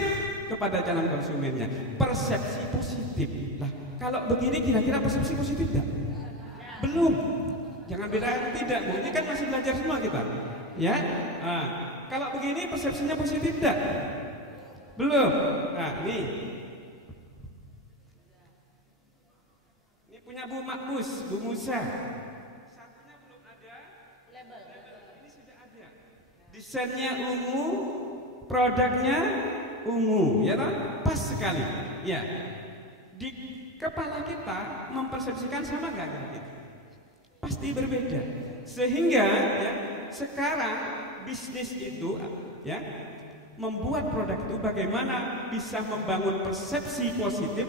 kepada calon konsumennya. Persepsi positif. Nah, kalau begini kira-kira persepsi positif enggak? Belum. Jangan bilang tidak, Bu. Ini kan masih belajar semua kita. Ya. Nah, kalau begini persepsinya positif enggak? Belum. Nah, nih. Ini punya Bu Makmus, Bu Musa. Satunya belum ada. Label. Ini sudah ada. Desainnya ungu, produknya ungu, ya toh? Pas sekali. Ya. Di kepala kita mempersepsikan sama enggak gitu? Pasti berbeda. Sehingga ya, sekarang bisnis itu ya membuat produk itu bagaimana bisa membangun persepsi positif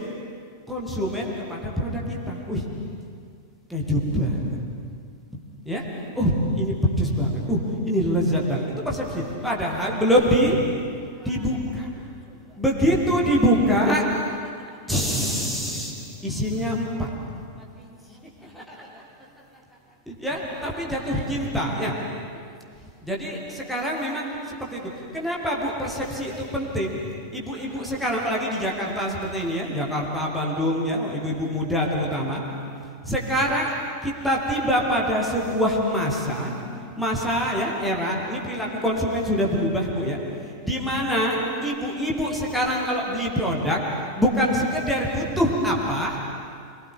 konsumen kepada produk kita. Wih, keju banget. Ya, ini pedes banget. Ini lezat banget. Itu persepsi. Padahal belum dibuka. Begitu dibuka, isinya 4. Ya, tapi jatuh cinta ya. Jadi sekarang memang seperti itu. Kenapa Bu persepsi itu penting? Ibu-ibu sekarang lagi di Jakarta seperti ini ya, Jakarta, Bandung ya, ibu-ibu muda terutama. Sekarang kita tiba pada sebuah masa ya, era ini perilaku konsumen sudah berubah Bu ya. Di mana ibu-ibu sekarang kalau beli produk bukan sekedar butuh apa,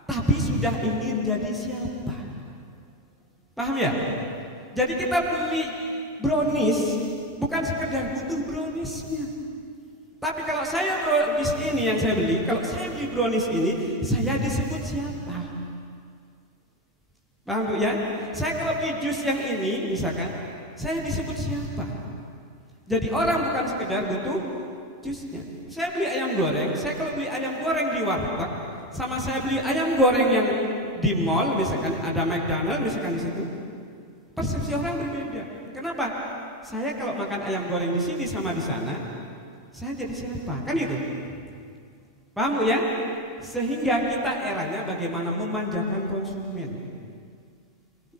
tapi sudah ingin jadi siapa. Paham ya? Jadi kita beli brownies bukan sekedar butuh browniesnya. Tapi kalau saya brownies ini yang saya beli, kalau saya beli brownies ini, saya disebut siapa? Paham Bu ya? Saya kalau beli jus yang ini misalkan, saya disebut siapa? Jadi orang bukan sekedar butuh jusnya. Saya beli ayam goreng, saya kalau beli ayam goreng di warteg, sama saya beli ayam goreng yang di mall, misalkan ada McDonald, misalkan di situ, persepsi orang berbeda. Kenapa? Saya kalau makan ayam goreng di sini sama di sana, saya jadi siapa? Kan itu. Paham Bu ya? Sehingga kita eranya bagaimana memanjakan konsumen.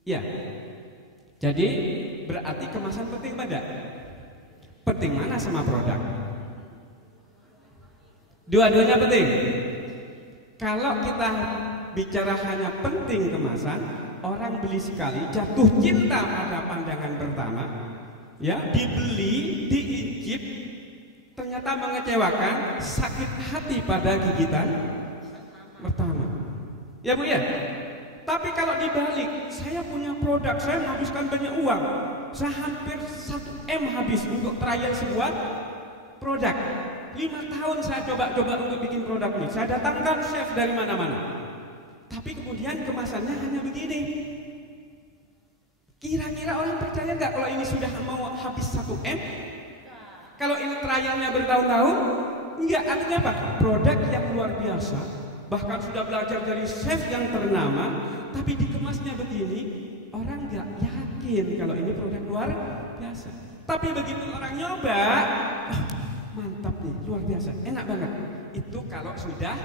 Ya. Jadi berarti kemasan penting pada? Penting mana sama produk? Dua-duanya penting. Kalau kita bicara hanya penting kemasan, orang beli sekali, jatuh cinta pada pandangan pertama, ya dibeli, diicip, ternyata mengecewakan, sakit hati pada gigitan pertama. Ya Bu ya? Tapi kalau dibalik, saya punya produk, saya menghabiskan banyak uang. Saya hampir 1 M habis untuk trial sebuah produk. 5 tahun saya coba-coba untuk bikin produk ini. Saya datangkan chef dari mana-mana. Tapi kemudian kemasannya hanya begini. Kira-kira orang percaya nggak kalau ini sudah mau habis 1 M? Kalau ini trialnya bertahun-tahun? Enggak, artinya apa? Produk yang luar biasa. Bahkan sudah belajar dari chef yang ternama, tapi dikemasnya begini, orang nggak yakin kalau ini produk luar biasa. Tapi begitu orang nyoba, mantap nih, luar biasa, enak banget. Itu kalau sudah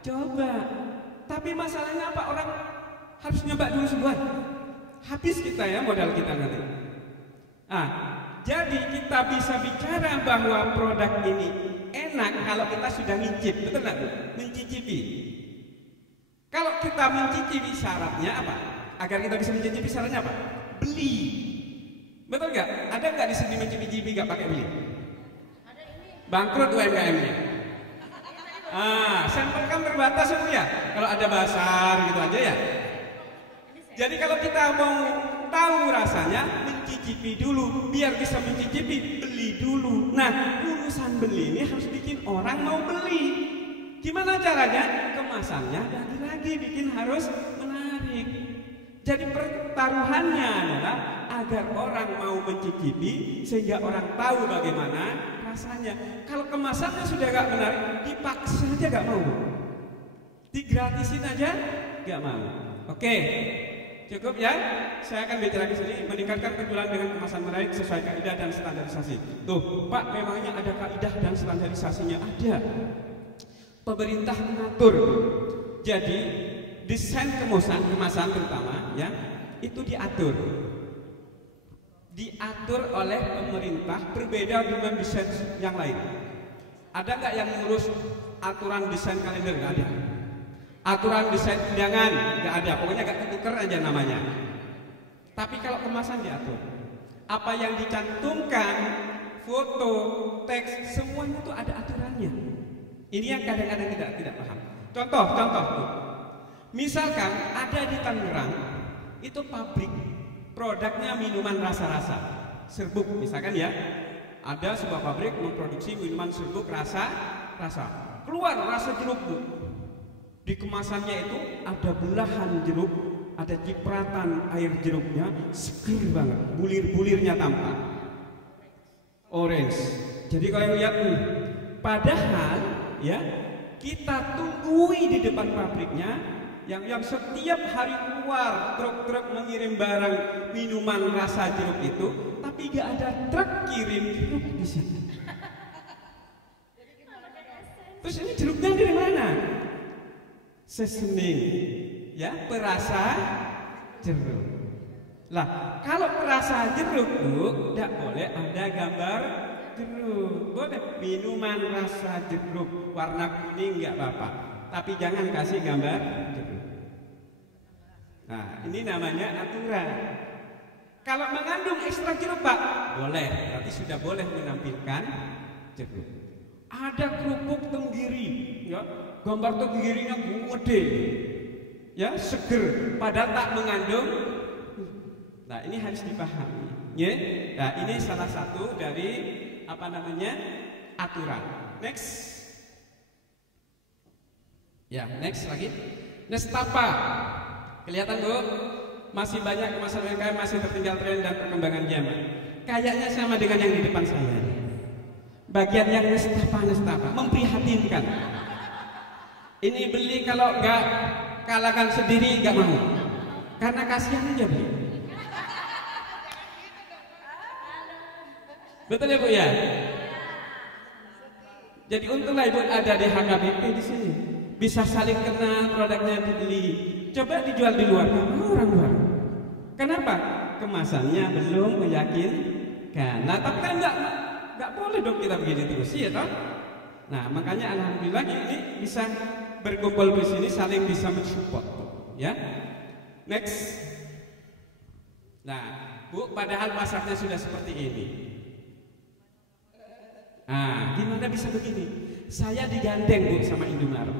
coba. Tapi masalahnya apa? Orang harus nyoba dulu sebuah. Habis kita ya modal kita nanti. Jadi kita bisa bicara bahwa produk ini enak kalau kita sudah ngicip, betul nggak Bu? Mencicipi. Kalau kita mencicipi syaratnya apa? Agar kita bisa mencicipi syaratnya apa? Beli. Betul nggak? Ada nggak di sini mencicipi nggak pakai beli? Bangkrut UMKM-nya. Sampel kan terbatas Bu ya. Kalau ada bazar gitu aja ya. Jadi kalau kita mau tahu rasanya, mencicipi dulu. Biar bisa mencicipi, beli dulu. Nah, urusan beli ini harus bikin orang mau beli. Gimana caranya? Kemasannya lagi-lagi bikin harus menarik. Jadi pertaruhannya adalah agar orang mau mencicipi sehingga orang tahu bagaimana rasanya. Kalau kemasannya sudah gak menarik, dipaksa aja gak mau. Digratisin aja gak mau. Oke. Cukup ya, saya akan bicara di sini meningkatkan penjualan dengan kemasan menarik sesuai kaidah dan standarisasi. Tuh, Pak, memangnya ada kaidah dan standarisasinya? Ada. Pemerintah mengatur. Jadi desain kemasan terutama ya, itu diatur. Diatur oleh pemerintah berbeda dengan desain yang lain. Ada nggak yang ngurus aturan desain kalender? Nggak ada. Aturan desain undangan nggak ada, pokoknya nggak ketuker aja namanya. Tapi kalau kemasan diatur, apa yang dicantumkan, foto, teks, semuanya itu ada aturannya. Ini yang kadang-kadang tidak paham. Contoh, misalkan ada di Tangerang, itu pabrik produknya minuman rasa-rasa, serbuk, misalkan ya, ada sebuah pabrik memproduksi minuman serbuk rasa-rasa, keluar rasa jeruk Bu. Di kemasannya itu ada belahan jeruk, ada cipratan air jeruknya, seger banget, bulir-bulirnya tampak orange. Jadi kalau lihat padahal ya kita tunggui di depan pabriknya yang setiap hari keluar truk-truk mengirim barang minuman rasa jeruk itu, tapi gak ada truk kirim jeruk di situ. Terus ini jeruknya dari mana? Seasoning, ya, perasa jeruk. Lah, kalau perasa jeruk Bu, tidak boleh ada gambar jeruk. Boleh minuman rasa jeruk warna kuning nggak apa-apa, tapi jangan kasih gambar jeruk. Nah, ini namanya aturan. Kalau mengandung ekstrak jeruk Pak, boleh, berarti sudah boleh menampilkan jeruk. Ada kerupuk tenggiri, ya. Gambar tenggirinya gede, ya, seger, padahal tak mengandung. Nah, ini harus dipahami, ya. Nah, ini salah satu dari aturan. Next, ya, next lagi. Nestapa, kelihatan Bu, masih banyak kemasan UMKM masih tertinggal tren dan perkembangan zaman. Kayaknya sama dengan yang di depan saya. Bagian yang nestapa, memprihatinkan. Ini beli kalau nggak kalahkan sendiri nggak mau, karena kasihan aja beli. Betul ya Bu ya? Jadi untunglah Ibu ada di HKBP di sini, bisa saling kenal, produknya dibeli. Coba dijual di luar, orang luar. Kenapa? Kemasannya belum meyakinkan. Nah, tapi kan nggak boleh dong kita begini terus, ya toh? Nah, makanya alhamdulillah ini bisa berkumpul di sini, saling bisa mensupport, ya. Next. Nah, Bu, padahal pasarnya sudah seperti ini. Nah, gimana bisa begini? Saya digandeng Bu sama Indomaret.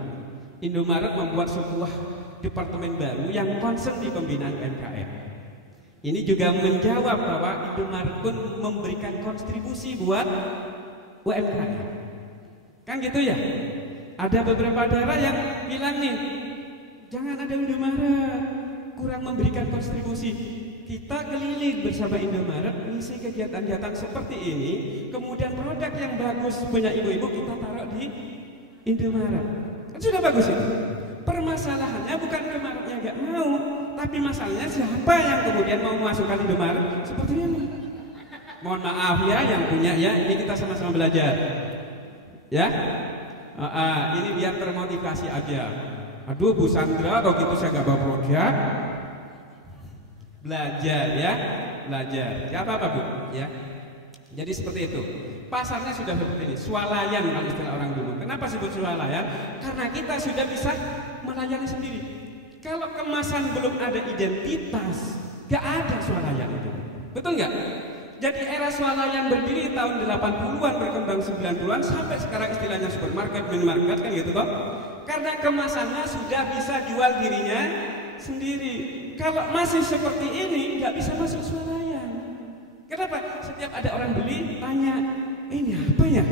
Indomaret membuat sebuah departemen baru yang concern di pembinaan UMKM. Ini juga menjawab bahwa Indomaret pun memberikan kontribusi buat UMKM. Kan gitu ya? Ada beberapa daerah yang bilang nih, jangan ada Indomaret, kurang memberikan kontribusi. Kita keliling bersama Indomaret, mengisi kegiatan-kegiatan seperti ini, kemudian produk yang bagus punya ibu-ibu kita taruh di Indomaret. Kan sudah bagus itu. Permasalahannya bukan Indomaretnya nggak mau, tapi masalahnya siapa yang kemudian mau memasukkan Indomaret seperti ini. Mohon maaf ya yang punya ya, ini kita sama-sama belajar. Ya, ini biar termotivasi aja. Aduh Bu Sandra, kalau gitu saya nggak bawa produk. Belajar ya, belajar. Gak apa-apa Bu, ya. Jadi seperti itu. Pasarnya sudah seperti ini, swalayan kalau istilah orang dulu. Kenapa sebut swalayan? Karena kita sudah bisa melayani sendiri. Kalau kemasan belum ada identitas, gak ada swalayan itu. Betul nggak? Jadi era swalayan berdiri tahun 80-an, berkembang 90-an, sampai sekarang istilahnya supermarket, minimarket kan gitu kok. Karena kemasannya sudah bisa jual dirinya sendiri. Kalau masih seperti ini, nggak bisa masuk swalayan. Kenapa? Setiap ada orang beli, tanya, ini apa ya?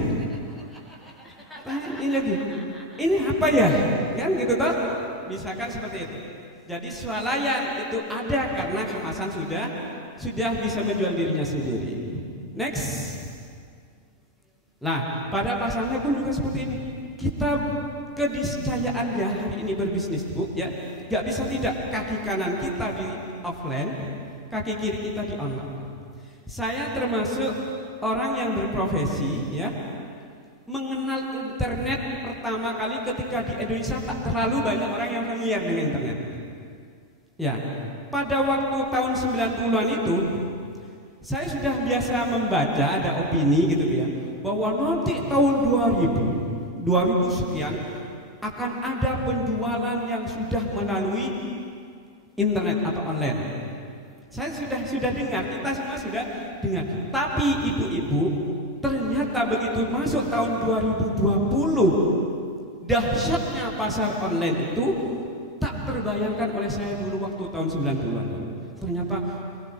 Tanya ini lagi, ini apa ya? Kan gitu toh? Misalkan seperti itu. Jadi swalayan itu ada karena kemasan sudah bisa menjual dirinya sendiri. Next. Nah, pada pasarnya pun juga seperti ini. Kita keniscayaannya hari ini berbisnis Bu, ya, nggak bisa tidak. Kaki kanan kita di offline, kaki kiri kita di online. Saya termasuk orang yang berprofesi, ya, mengenal internet pertama kali ketika di Indonesia tak terlalu banyak orang yang familiar dengan internet. Ya, pada waktu tahun 90-an itu saya sudah biasa membaca, ada opini gitu ya, bahwa nanti tahun 2000 sekian akan ada penjualan yang sudah melalui internet atau online. Saya sudah dengar, kita semua sudah dengar. Tapi ibu-ibu, ternyata begitu masuk tahun 2020, dahsyatnya pasar online itu tak terbayangkan oleh saya dulu waktu tahun 90-an. Ternyata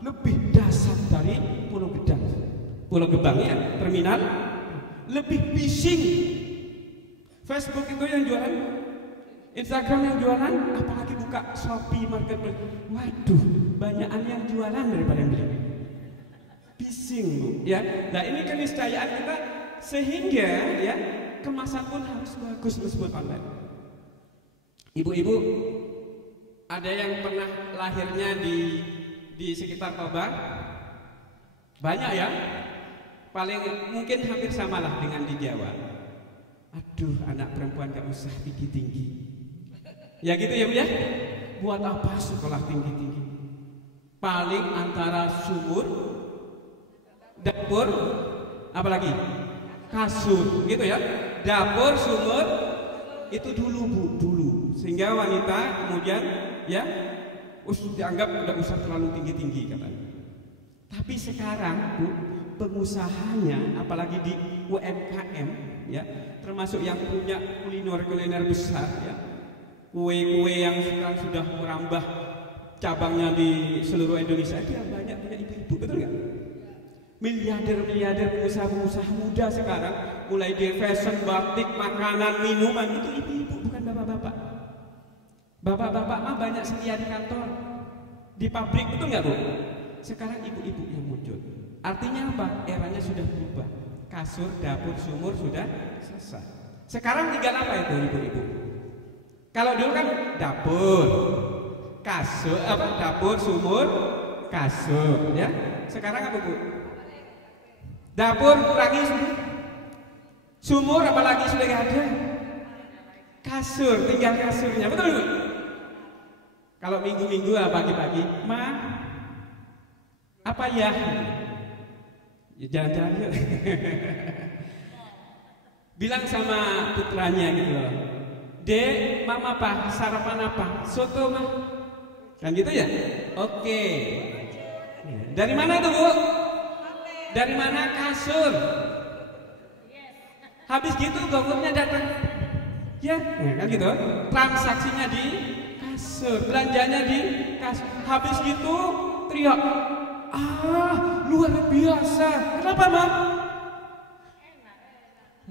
lebih dahsyat dari Pulau Gebang ya, terminal, lebih bising. Facebook itu yang jualan, Instagram yang jualan, apalagi buka Shopee Marketplace. Waduh, banyakan yang jualan daripada yang beli. Bising Bu, ya. Nah ini keniscayaan kita sehingga ya kemasan pun harus bagus meskipun online. Ibu-ibu, ada yang pernah lahirnya di sekitar Toba? Banyak ya. Paling mungkin hampir samalah dengan di Jawa. Aduh, anak perempuan gak usah tinggi-tinggi. Ya gitu ya Bu ya. Buat apa sekolah tinggi-tinggi? Paling antara sumur, dapur, apalagi kasur, gitu ya. Dapur, sumur, itu dulu Bu, dulu. Sehingga wanita kemudian ya dianggap tidak usah terlalu tinggi-tinggi katanya. Tapi sekarang Bu, pengusahanya apalagi di UMKM ya, termasuk yang punya kuliner besar ya, kue-kue yang sudah merambah cabangnya di seluruh Indonesia, dia banyak punya ibu-ibu, betul nggak? Miliarder pengusaha muda sekarang, mulai dari fashion, batik, makanan, minuman, itu ibu-ibu, bukan bapak-bapak. Bapak-bapak mah banyak setia di kantor, di pabrik, betul nggak Bu? Sekarang ibu-ibu yang muncul. Artinya apa? Eranya sudah berubah. Kasur, dapur, sumur sudah selesai. Sekarang tinggal apa itu ibu-ibu? Kalau dulu kan dapur, kasur, dapur, sumur, kasur, ya. Sekarang apa Bu? Dapur kurangi, sumur apalagi sudah nggak ada. Kasur, tinggal kasurnya, betul Bu? Kalau minggu-minggu pagi-pagi, Ma, apa ya? Ya jalan-jalan yuk. Bilang sama putranya gitu loh, Dek, Mama apa? Sarapan apa? Soto mah? Kan gitu ya? Oke. Dari mana itu Bu? Dari mana? Kasur. Habis gitu gowurnya datang. Ya, kan gitu. Transaksinya di kasur, belanjanya di kasur. Habis itu teriak, luar biasa. Kenapa, Mam?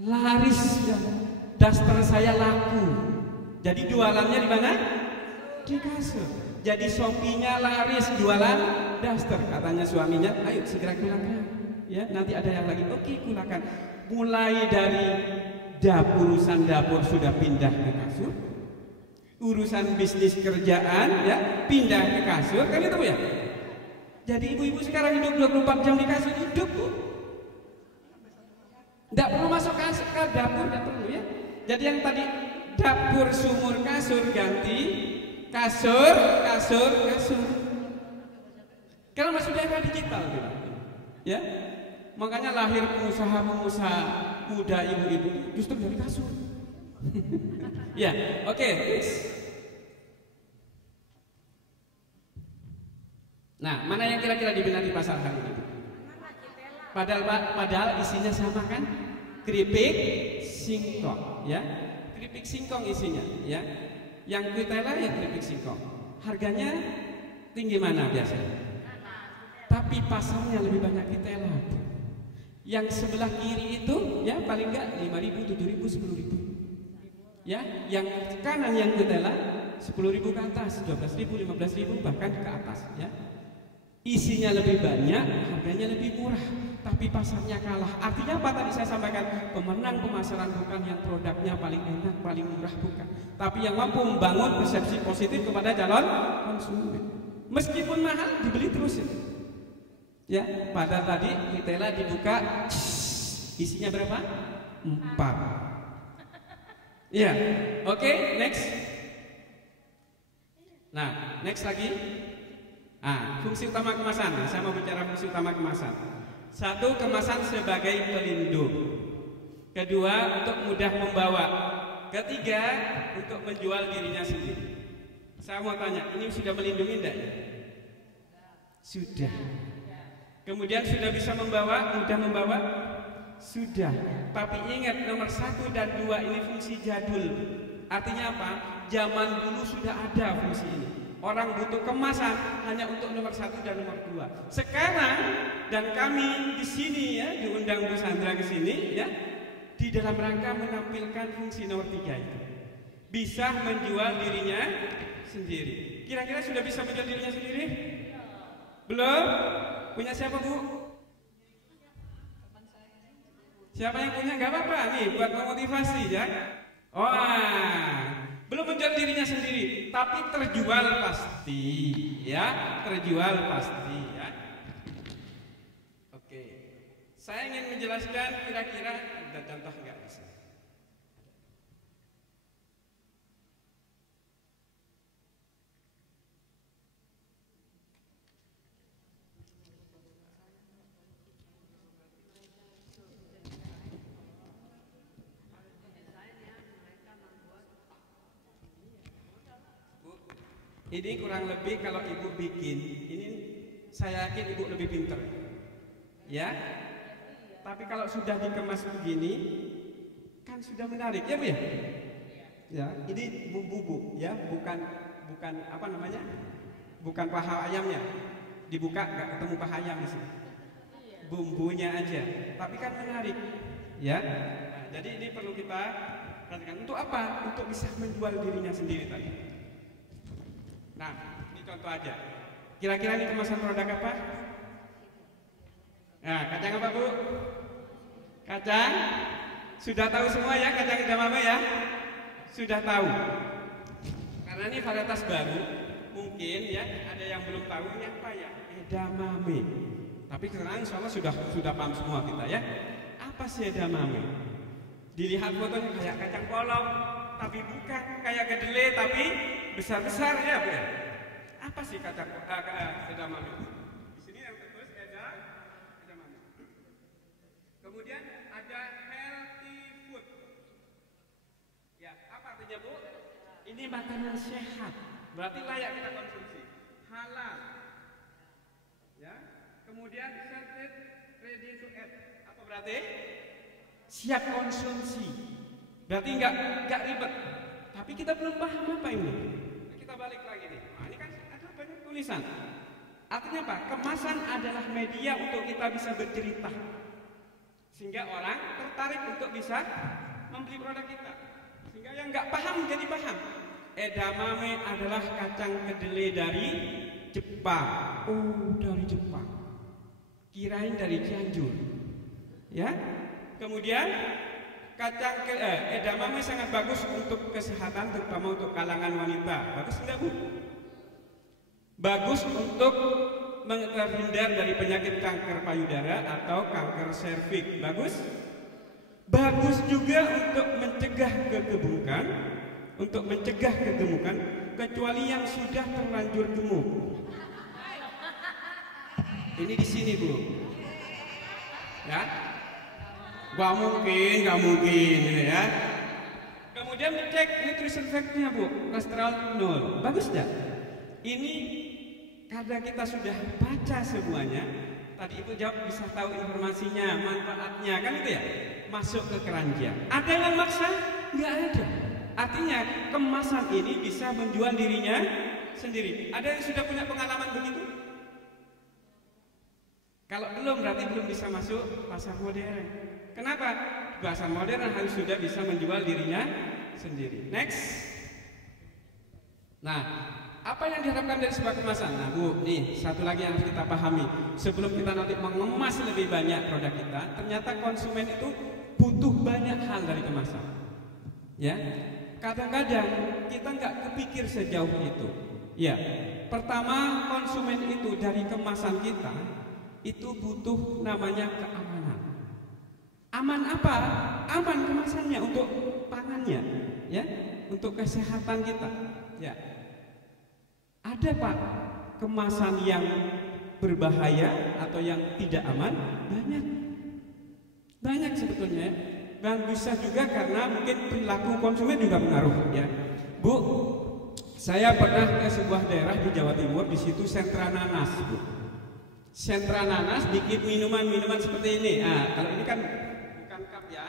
Laris ya. Daster saya laku. Jadi jualannya di mana? Di kasur. Jadi Shopee-nya laris, jualan daster. Katanya suaminya, ayo segera kulakan. Ya, nanti ada yang lagi. Oke, kulakan. Mulai dari urusan dapur sudah pindah ke kasur. Urusan bisnis kerjaan ya pindah ke kasur, kan itu ya. Jadi ibu-ibu sekarang hidup 24 jam di kasur, hidup Bu. Tidak perlu masuk ke dapur, tidak perlu ya. Jadi yang tadi dapur sumur kasur ganti kasur. Karena sudah era digital gitu. Ya. Makanya lahir pengusaha-pengusaha muda ibu-ibu justru dari kasur. Ya, oke. Nah, mana yang kira-kira diminati pasar hari ini? Padahal isinya sama kan? Keripik singkong, ya. Keripik singkong isinya, ya. Yang Kuitela ya keripik singkong. Harganya tinggi mana biasanya? Tapi pasarnya lebih banyak Kuitela. Yang sebelah kiri itu ya paling enggak 5.000, 7.000, 10.000. Ya, yang kanan yang Kuitela 10.000 ke atas, 12.000, 15.000 bahkan ke atas, ya. Isinya lebih banyak, harganya lebih murah, tapi pasarnya kalah. Artinya apa tadi saya sampaikan? Pemenang pemasaran bukan yang produknya paling enak, paling murah, bukan, tapi yang mampu membangun persepsi positif kepada calon konsumen. Meskipun mahal dibeli terus ya. Ya, pada tadi Kuitela dibuka, isinya berapa? 4. Ya, oke, next. Nah, next lagi. Fungsi utama kemasan. Saya mau bicara fungsi utama kemasan. 1, kemasan sebagai pelindung. 2, untuk mudah membawa. 3, untuk menjual dirinya sendiri. Saya mau tanya, ini sudah melindungi enggak ya? Sudah. Kemudian sudah bisa membawa, mudah membawa? Sudah. Tapi ingat, nomor 1 dan 2 ini fungsi jadul. Artinya apa? Zaman dulu sudah ada fungsi ini. Orang butuh kemasan hanya untuk nomor 1 dan nomor 2. Sekarang dan kami di sini ya, diundang Bu Sandra ke sini ya, di dalam rangka menampilkan fungsi nomor 3 itu. Bisa menjual dirinya sendiri. Kira-kira sudah bisa menjual dirinya sendiri? Belum? Punya siapa Bu? Siapa yang punya? Gak apa-apa nih, buat memotivasi ya. Belum menjual dirinya sendiri, tapi terjual pasti, ya, terjual pasti, ya. Oke, saya ingin menjelaskan kira-kira ada contoh nggak bisa? Ini kurang lebih kalau ibu bikin, ini saya yakin ibu lebih pinter, ya. Tapi kalau sudah dikemas begini, kan sudah menarik, ya Bu ya. Ya, ini bumbu Bu, ya, bukan apa namanya, bukan paha ayamnya. Dibuka nggak ketemu paha ayam di sini, bumbunya aja. Tapi kan menarik, ya. Nah, jadi ini perlu kita perhatikan. Untuk apa? Untuk bisa menjual dirinya sendiri tadi. Nah, ini contoh aja. Kira-kira ini kemasan produk apa? Nah, kacang apa Bu? Kacang? Sudah tahu semua ya kacang edamame ya? Sudah tahu. Karena ini varietas baru, mungkin ya ada yang belum tahu ini apa ya? Edamame. Tapi sekarang insya Allah sudah paham semua kita ya. Apa sih edamame? Dilihat fotonya kayak kacang polong, tapi bukan, kayak kedelai tapi besar-besar ya Bu ya. Apa sih kacang edamame? Di sini yang tertulis edamame. Kemudian ada healthy food. Ya, apa artinya Bu? Ini makanan sehat, berarti layak kita konsumsi. Halal. Ya. Kemudian certified ready to eat. Apa berarti? Siap konsumsi. Berarti enggak ribet. Tapi kita belum paham apa ini. Kita balik lagi nih. Nah, ini kan ada banyak tulisan. Artinya apa? Kemasan adalah media untuk kita bisa bercerita, sehingga orang tertarik untuk bisa membeli produk kita. Sehingga yang nggak paham jadi paham. Edamame adalah kacang kedelai dari Jepang. Oh, dari Jepang. Kirain dari Cianjur. Ya. Kemudian edamame sangat bagus untuk kesehatan, terutama untuk kalangan wanita. Bagus enggak, Bu? Bagus untuk terhindar dari penyakit kanker payudara atau kanker serviks. Bagus. Bagus juga untuk mencegah kegemukan, kecuali yang sudah terlanjur gemuk. Ini di sini, Bu. Ya. Gak mungkin ya. Kemudian dicek nutrition fact-nya, Bu. Kolesterol 0. Bagus enggak? Ini karena kita sudah baca semuanya. Tadi Ibu jawab bisa tahu informasinya, manfaatnya, kan itu ya? Masuk ke keranjang. Ada yang maksa? Enggak ada. Artinya kemasan ini bisa menjual dirinya sendiri. Ada yang sudah punya pengalaman begitu? Kalau belum, berarti belum bisa masuk pasar modern. Kenapa? Pasar modern harus sudah bisa menjual dirinya sendiri. Next. Nah, apa yang diharapkan dari sebuah kemasan? Nah, Bu, nih satu lagi yang harus kita pahami. Sebelum kita nanti mengemas lebih banyak produk kita, ternyata konsumen itu butuh banyak hal dari kemasan. Ya, kadang-kadang kita nggak kepikir sejauh itu. Ya, pertama konsumen itu dari kemasan kita itu butuh namanya keamanan. Aman apa? Aman kemasannya untuk pangannya, ya, untuk kesehatan kita. Ya, ada Pak kemasan yang berbahaya atau yang tidak aman? Banyak sebetulnya. Dan bisa juga karena mungkin perilaku konsumen juga pengaruh, ya. Bu, saya pernah ke sebuah daerah di Jawa Timur, di situ sentra nanas, Bu. Sentra nanas bikin minuman-minuman seperti ini. Nah, kalau ini kan bukan cup ya,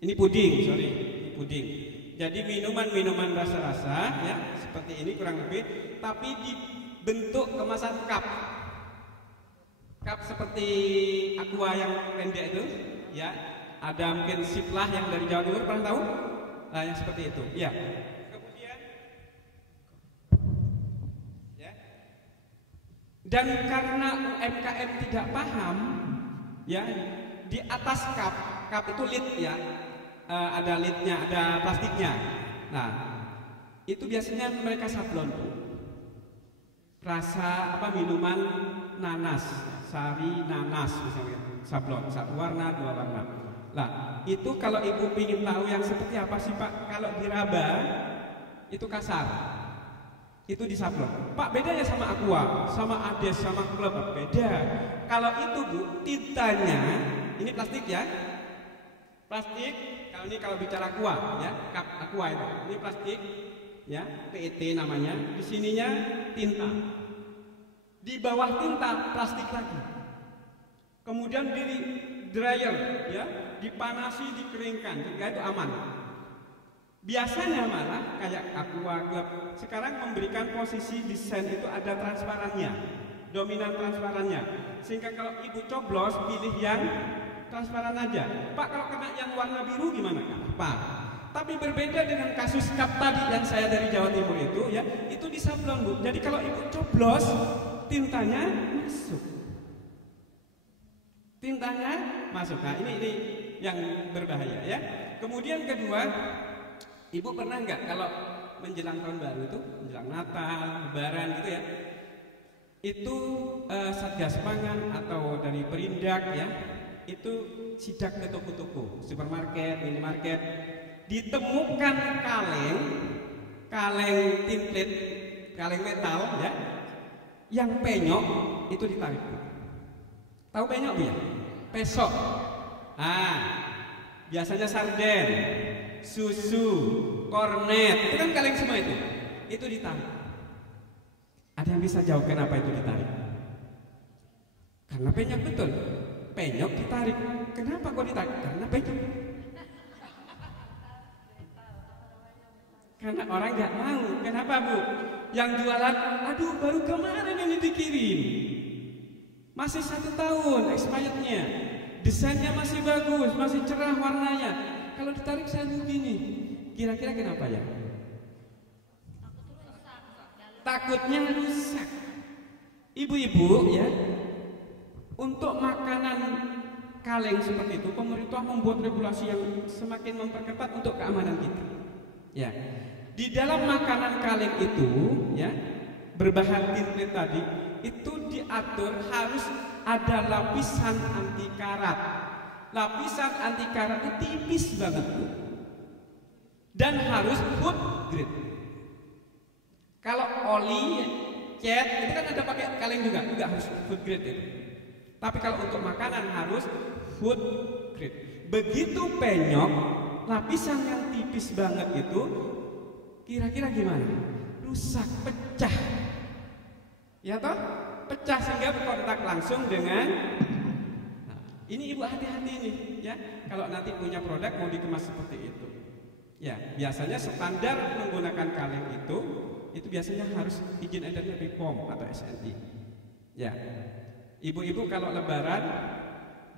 ini puding, sorry, puding. Jadi minuman-minuman rasa-rasa, ya, seperti ini kurang lebih, tapi dibentuk kemasan cup. Cup seperti aqua yang pendek itu, ya. Ada mungkin Siplah yang dari Jawa Timur, pernah tahu? Nah, yang seperti itu, ya. Kemudian, ya. Dan karena UMKM tidak paham, ya, di atas cup itu lid, ya, ada lidnya, ada plastiknya. Nah, itu biasanya mereka sablon. Rasa apa minuman nanas, sari nanas misalnya, sablon, satu warna, dua warna. Nah, itu kalau Ibu ingin tahu yang seperti apa sih Pak, kalau diraba itu kasar, itu disablon. Pak, bedanya sama aqua, sama ades, sama klub, beda. Kalau itu Bu, tintanya, ini plastik ya, plastik. Kalau ini kalau bicara aqua, ya, cup aqua itu, ini plastik, ya, PET namanya. Di sininya tinta, di bawah tinta plastik lagi. Kemudian di dryer, ya, dipanasi, dikeringkan, sehingga itu aman. Biasanya malah kayak aqua, glove, sekarang memberikan posisi desain itu ada transparannya, dominan transparannya, sehingga kalau Ibu coblos pilih yang transparan aja. Pak, kalau kena yang warna biru gimana? Pak, tapi berbeda dengan kasus cup tadi yang saya dari Jawa Timur itu, ya, itu disablon Bu. Jadi kalau Ibu coblos tintanya masuk. Tintanya masuk. Nah, ini yang berbahaya, ya. Kemudian kedua, Ibu pernah nggak kalau menjelang tahun baru itu, menjelang Natal, Lebaran gitu ya, itu Satgas Pangan atau dari Perindak, ya, itu sidak ke toko-toko, supermarket, minimarket, ditemukan kaleng template, kaleng metal, ya, yang penyok itu ditarik. Tahu penyok Bu ya? Pesok. Ah, biasanya sarden, susu, kornet, itu kan kaleng semua itu. Itu ditarik. Ada yang bisa jawab kenapa itu ditarik? Karena penyok, betul. Penyok ditarik. Kenapa kok ditarik? Karena penyok. Karena orang nggak mau. Kenapa, Bu? Yang jualan, aduh baru kemarin ini dikirim. Masih 1 tahun expirednya. Desainnya masih bagus, masih cerah warnanya. Kalau ditarik saya begini, kira-kira kenapa ya? Takutnya rusak. Ibu-ibu ya, untuk makanan kaleng seperti itu, pemerintah membuat regulasi yang semakin memperketat untuk keamanan kita. Ya, di dalam makanan kaleng itu, ya, berbahan tinplate tadi, itu diatur harus ada lapisan anti karat. Lapisan anti karat itu tipis banget, Bu. Dan harus food grade. Kalau oli, cat, itu kan ada pakai kaleng juga, harus food grade itu. Tapi kalau untuk makanan harus food grade. Begitu penyok, lapisan yang tipis banget itu, kira-kira gimana? Rusak, pecah. Ya toh? Pecah sehingga berkontak langsung dengan. Nah, ini ibu hati-hati nih, ya. Kalau nanti punya produk mau dikemas seperti itu. Ya, biasanya standar menggunakan kaleng itu biasanya harus izin edarnya BPOM atau SNI. Ya, ibu-ibu kalau lebaran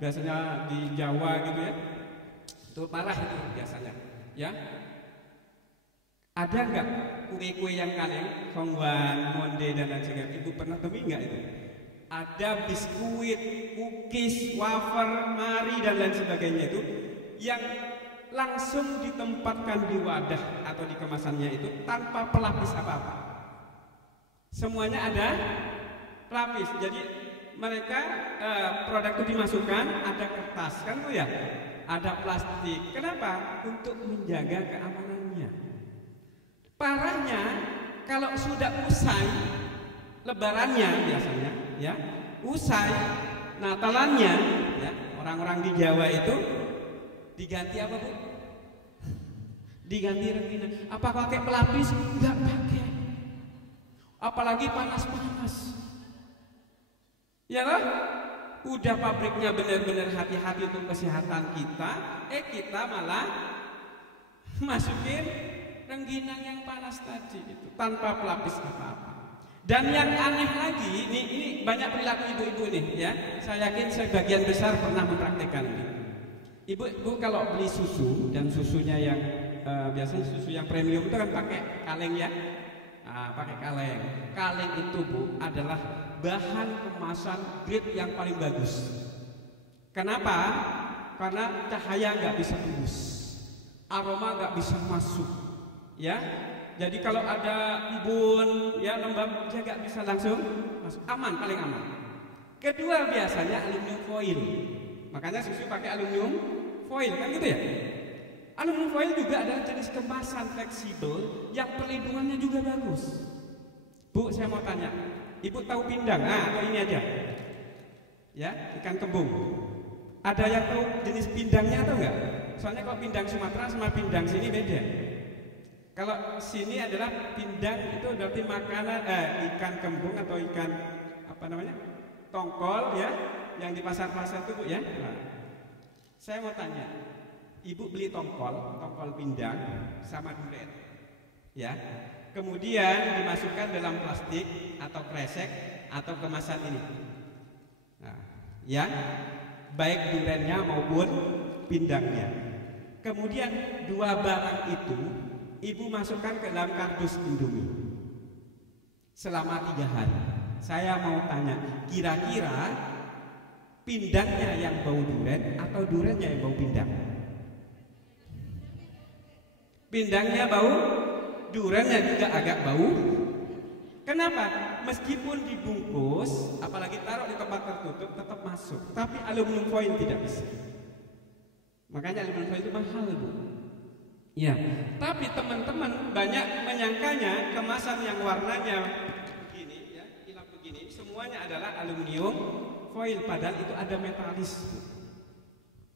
biasanya di Jawa gitu ya, itu parah itu biasanya. Ya, ada nggak kue-kue yang kaleng, Hongwan, Monde dan lain sebagainya? Ibu pernah temui nggak itu? Ada biskuit, cookies, wafer, mari dan lain sebagainya itu yang langsung ditempatkan di wadah atau di kemasannya itu tanpa pelapis apa-apa. Semuanya ada pelapis. Jadi mereka produk itu dimasukkan ada kertas kan tuh ya, ada plastik. Kenapa? Untuk menjaga keamanannya. Parahnya kalau sudah usai lebarannya biasanya, ya, usai Natalannya, ya, orang-orang di Jawa itu diganti apa, Bu? Diganti rengginang. Apa pakai pelapis? Enggak pakai. Apalagi panas-panas. Ya lah, udah pabriknya benar-benar hati-hati untuk kesehatan kita, kita malah masukin rengginang yang panas tadi itu tanpa pelapis apa-apa. Dan yang aneh lagi, ini banyak perilaku ibu-ibu nih, ya. Saya yakin sebagian besar pernah mempraktekkan ini. Ibu kalau beli susu dan susunya yang biasanya susu yang premium itu kan pakai kaleng ya, pakai kaleng. Kaleng itu, Bu, adalah bahan kemasan grade yang paling bagus. Kenapa? Karena cahaya nggak bisa tembus, aroma nggak bisa masuk, ya. Jadi kalau ada embun, ya lembab, dia nggak bisa langsung masuk, aman, paling aman. Kedua biasanya aluminium foil. Makanya susu pakai aluminium foil kan gitu ya. Aluminium foil juga adalah jenis kemasan fleksibel yang perlindungannya juga bagus. Bu, saya mau tanya, ibu tahu pindang? Atau ini aja, ya, ikan kembung. Ada yang tahu jenis pindangnya atau enggak? Soalnya kalau pindang Sumatera sama pindang sini beda. Kalau sini adalah pindang itu berarti makanan ikan kembung atau ikan apa namanya? Tongkol ya. Yang di pasar-pasar itu, Bu, ya. Nah, saya mau tanya, ibu beli tongkol pindang sama duren, ya. Kemudian dimasukkan dalam plastik atau kresek atau kemasan ini. Nah, ya, baik durennya maupun pindangnya. Kemudian dua barang itu ibu masukkan ke dalam kardus Indomie selama 3 hari. Saya mau tanya, kira-kira pindangnya yang bau duren atau durennya yang bau pindang? Pindangnya bau, durennya juga agak bau. Kenapa? Meskipun dibungkus, apalagi taruh di tempat tertutup, tetap masuk. Tapi aluminium foil tidak bisa. Makanya aluminium foil itu mahal, Bu. Ya, tapi teman-teman banyak menyangkanya kemasan yang warnanya begini, ya, kilap begini, semuanya adalah aluminium foil, padahal itu ada metalis.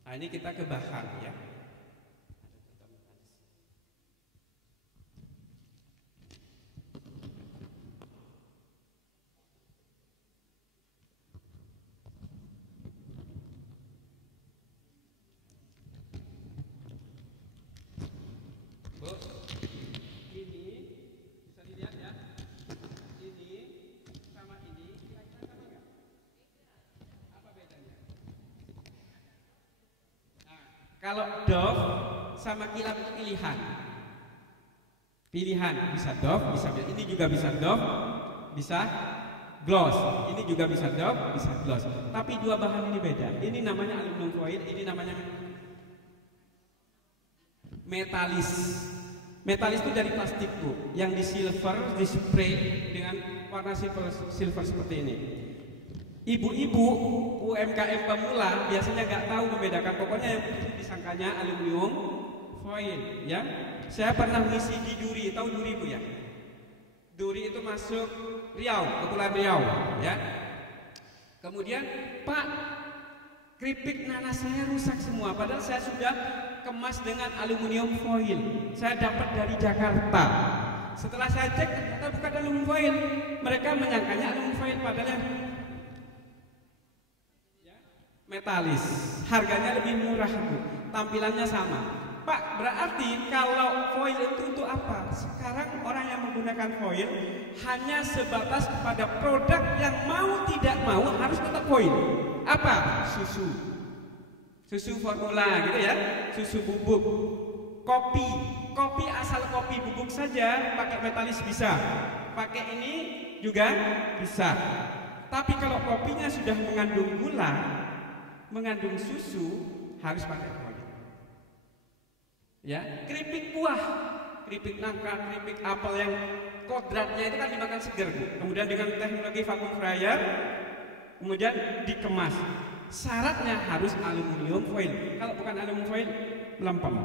Nah, ini kita ke bahan ya. Bu, Kalau Dove sama kilap itu pilihan. Pilihan, bisa Dove, bisa ini juga bisa Dove, bisa gloss. Ini juga bisa Dove, bisa gloss. Tapi dua bahan ini beda. Ini namanya aluminium foil, ini namanya metalis. Metalis itu dari plastik Bu, yang di silver, di spray dengan warna silver seperti ini. Ibu-ibu UMKM pemula biasanya nggak tahu membedakan, pokoknya yang disangkanya aluminium foil, ya. Saya pernah ngisi di Duri, tahu Duri Bu ya? Duri itu masuk Riau, Kepulauan Riau, ya. Kemudian Pak, keripik nanas saya rusak semua, padahal saya sudah kemas dengan aluminium foil. Saya dapat dari Jakarta. Setelah saya cek ternyata bukan aluminium foil. Mereka menyangkanya aluminium foil, padahal yang metalis. Harganya lebih murah Bu, tampilannya sama. Pak, berarti kalau foil itu untuk apa? Sekarang orang yang menggunakan foil hanya sebatas kepada produk yang mau tidak mau harus tetap foil. Apa? Susu. Susu formula gitu ya, susu bubuk. Kopi asal kopi bubuk saja pakai metalis bisa. Pakai ini juga bisa. Tapi kalau kopinya sudah mengandung gula, mengandung susu, harus pakai foil. Ya, keripik buah, keripik nangka, keripik apel yang kodratnya itu kan dimakan segar Bu. Kemudian dengan teknologi vacuum fryer, kemudian dikemas. Syaratnya harus aluminium foil. Kalau bukan aluminium foil, melempem.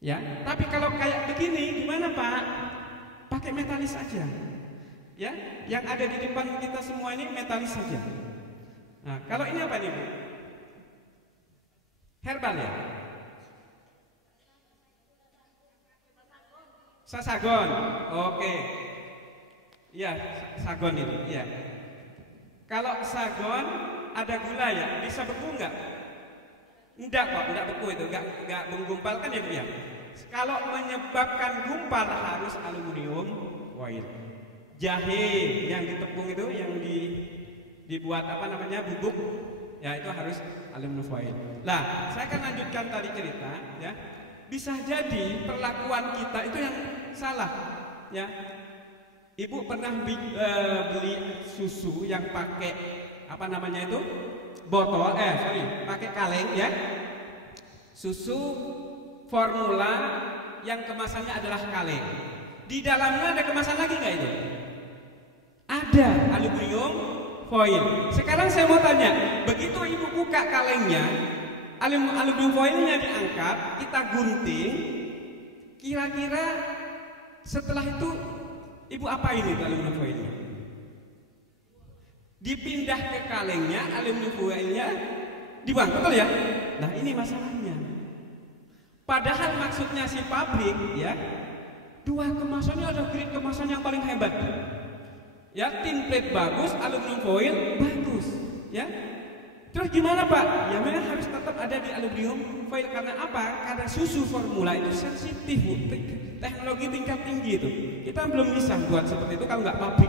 Ya, tapi kalau kayak begini gimana Pak? Pakai metalis saja. Ya, yang ada di depan kita semua ini metalis saja. Nah, kalau ini apa nih Bu? Herbal ya? Sasagon. Oke. Iya, sagon ini, iya. Kalau sagon ada gula ya, bisa beku enggak? Enggak kok, enggak beku itu, enggak menggumpalkan ya Bu ya. Kalau menyebabkan gumpal harus aluminium foil. Jahe yang ditepung itu, yang dibuat apa namanya bubuk, ya itu harus aluminium foil. Lah, saya akan lanjutkan tadi cerita, ya. Bisa jadi perlakuan kita itu yang salah, ya. Ibu pernah beli susu yang pakai apa namanya itu botol, pakai kaleng ya. Susu formula yang kemasannya adalah kaleng. Di dalamnya ada kemasan lagi nggak itu? Ada, aluminium foil. Sekarang saya mau tanya, begitu ibu buka kalengnya, aluminium foilnya diangkat, kita gunting, kira-kira setelah itu Ibu apa ini aluminium foilnya? Dipindah ke kalengnya, aluminium foilnya dibuang, betul ya? Nah ini masalahnya. Padahal maksudnya si pabrik ya, dua kemasannya ada grade kemasan yang paling hebat. Ya, tin plate bagus, aluminium foil bagus, ya. Terus gimana Pak? Ya memang harus tetap ada di aluminium foil karena apa? Karena susu formula itu sensitif Bu. Teknologi tingkat tinggi itu. Kita belum bisa buat seperti itu kalau nggak pabrik,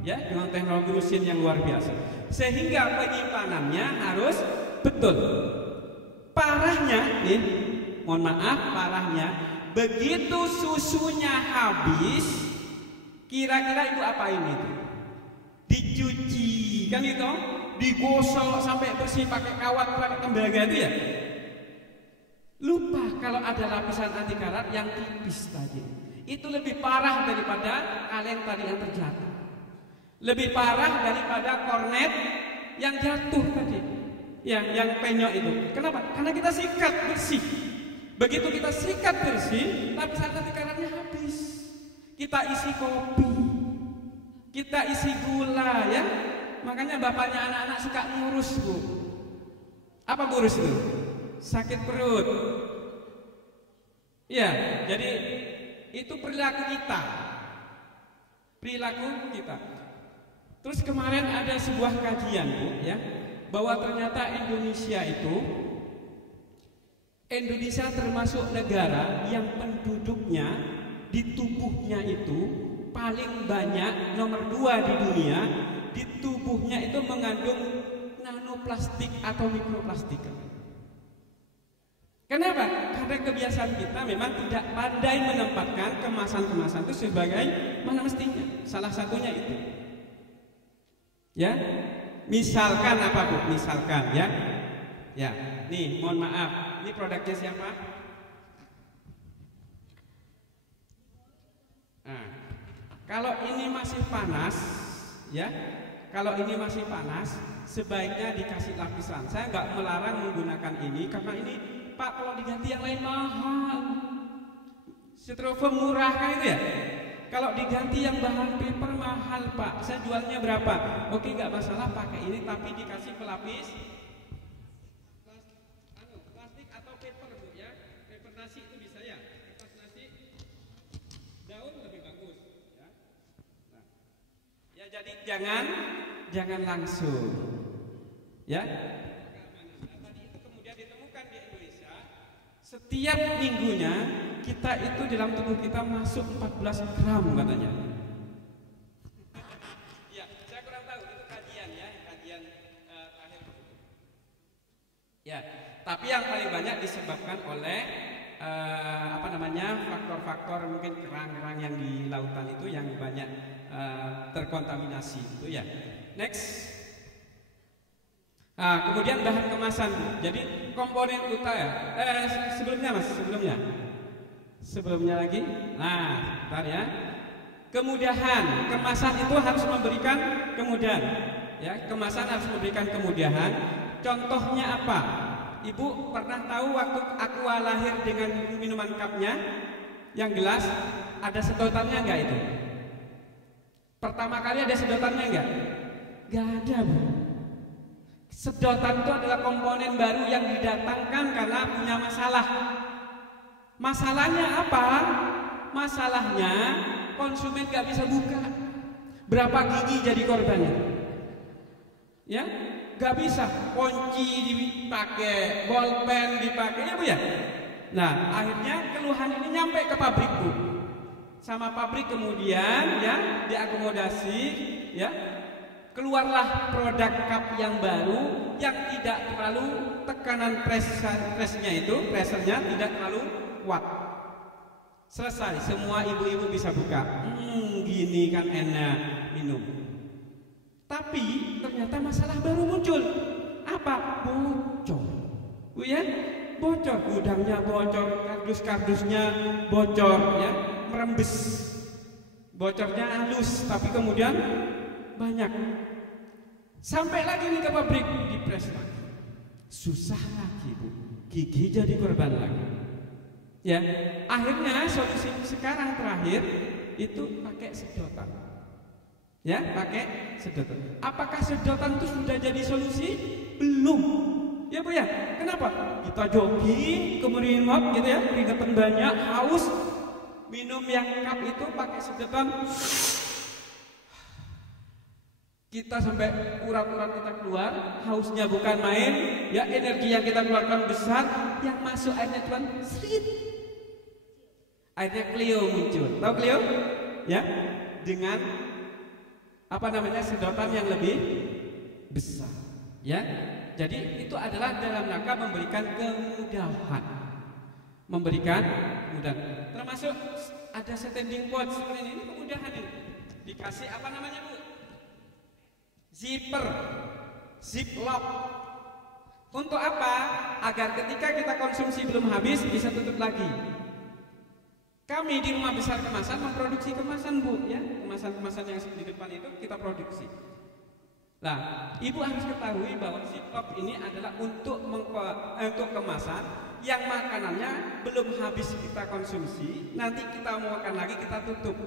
ya, dengan teknologi mesin yang luar biasa. Sehingga penyimpanannya harus betul. Parahnya nih, mohon maaf, parahnya begitu susunya habis, kira-kira Ibu apain itu? Dicuci, kan gitu? Digosok sampai bersih pakai kawat, pakai tembaga itu ya. Lupa kalau ada lapisan anti karat yang tipis tadi. Itu lebih parah daripada kaleng tadi yang terjatuh. Lebih parah daripada kornet yang jatuh tadi. Ya, yang penyok itu. Kenapa? Karena kita sikat bersih. Begitu kita sikat bersih, lapisan anti karatnya habis. Kita isi kopi, kita isi gula ya. Makanya bapaknya anak-anak suka ngurus Bu. Apa ngurus itu? Sakit perut. Ya, jadi itu perilaku kita. Perilaku kita. Terus kemarin ada sebuah kajian Bu ya, bahwa ternyata Indonesia termasuk negara yang penduduknya di tubuhnya itu paling banyak, nomor 2 di dunia. Di tubuhnya itu mengandung nanoplastik atau mikroplastik. Kenapa? Karena kebiasaan kita memang tidak pandai menempatkan kemasan-kemasan itu sebagai mana mestinya. Salah satunya itu. Ya. Misalkan apa, Bu? Misalkan ya. Ya, nih mohon maaf. Ini produknya siapa? Nah, kalau ini masih panas, ya. Kalau ini masih panas, sebaiknya dikasih lapisan. Saya nggak melarang menggunakan ini karena ini, Pak, kalau diganti yang lain mahal. Styrofoam murah kan itu ya? Kalau diganti yang bahan paper mahal, Pak. Saya jualnya berapa? Oke, nggak masalah pakai ini, tapi dikasih pelapis plastik atau paper, Bu ya. Paper nasi itu bisa ya. Kertas nasi daun lebih bagus ya. Nah. Ya jadi jangan langsung. Ya. Setiap minggunya kita itu dalam tubuh kita masuk 14 gram katanya. Ya, saya kurang tahu itu kajian ya, kajian akhir. Ya, tapi yang paling banyak disebabkan oleh faktor-faktor mungkin kerang-kerang yang di lautan itu yang banyak terkontaminasi itu ya. Next. Nah, kemudian bahan kemasan. Jadi komponen utama sebelumnya Mas, sebelumnya lagi. Nah, bentar ya. Kemudahan, kemasan itu harus memberikan kemudahan. Ya, kemasan harus memberikan kemudahan. Contohnya apa? Ibu pernah tahu waktu Aqua lahir dengan minuman cupnya yang gelas, ada sedotannya enggak itu? Pertama kali ada sedotannya enggak? Enggak ada, Bu. Sedotan itu adalah komponen baru yang didatangkan karena punya masalah. Masalahnya apa? Masalahnya konsumen gak bisa buka. Berapa gigi jadi korbannya? Ya, gak bisa. Kunci dipakai, bolpen dipakai, ya Bu ya. Nah, akhirnya keluhan ini nyampe ke pabrik, Bu. Sama pabrik kemudian ya diakomodasi, ya. Keluarlah produk cup yang baru yang tidak terlalu tekanan pressernya tidak terlalu kuat. Selesai, semua ibu-ibu bisa buka. Gini kan enak minum. Tapi ternyata masalah baru muncul. Apa? Bocor. Bu ya, bocor. Gudangnya bocor, kardus-kardusnya bocor, ya, merembes. Bocornya halus, tapi kemudian banyak. Sampai lagi nih ke pabrik, dipres lagi. Susah lagi, Bu. Gigi jadi korban lagi. Ya, akhirnya solusi sekarang terakhir itu pakai sedotan. Ya, pakai sedotan. Apakah sedotan itu sudah jadi solusi? Belum. Ya, Bu ya. Kenapa? Kita jogging, kemudian gitu ya, keringetan banyak, haus, minum yang cup itu pakai sedotan. Kita sampai urat-urat kita keluar, hausnya bukan main, ya, energi yang kita keluarkan besar, yang masuk airnya cuma sedikit. Airnya Clio muncul, tahu Clio? Ya, dengan sedotan yang lebih besar, ya. Jadi itu adalah dalam rangka memberikan kemudahan, termasuk ada standing pot seperti ini kemudahan ini. Dikasih Bu? Zipper, ziplock. Untuk apa? Agar ketika kita konsumsi belum habis bisa tutup lagi. Kami di Rumah Besar Kemasan memproduksi kemasan, Bu, ya. Kemasan-kemasan yang di depan itu kita produksi. Nah, Ibu harus ketahui bahwa ziplock ini adalah untuk kemasan yang makanannya belum habis kita konsumsi, nanti kita mau makan lagi kita tutup.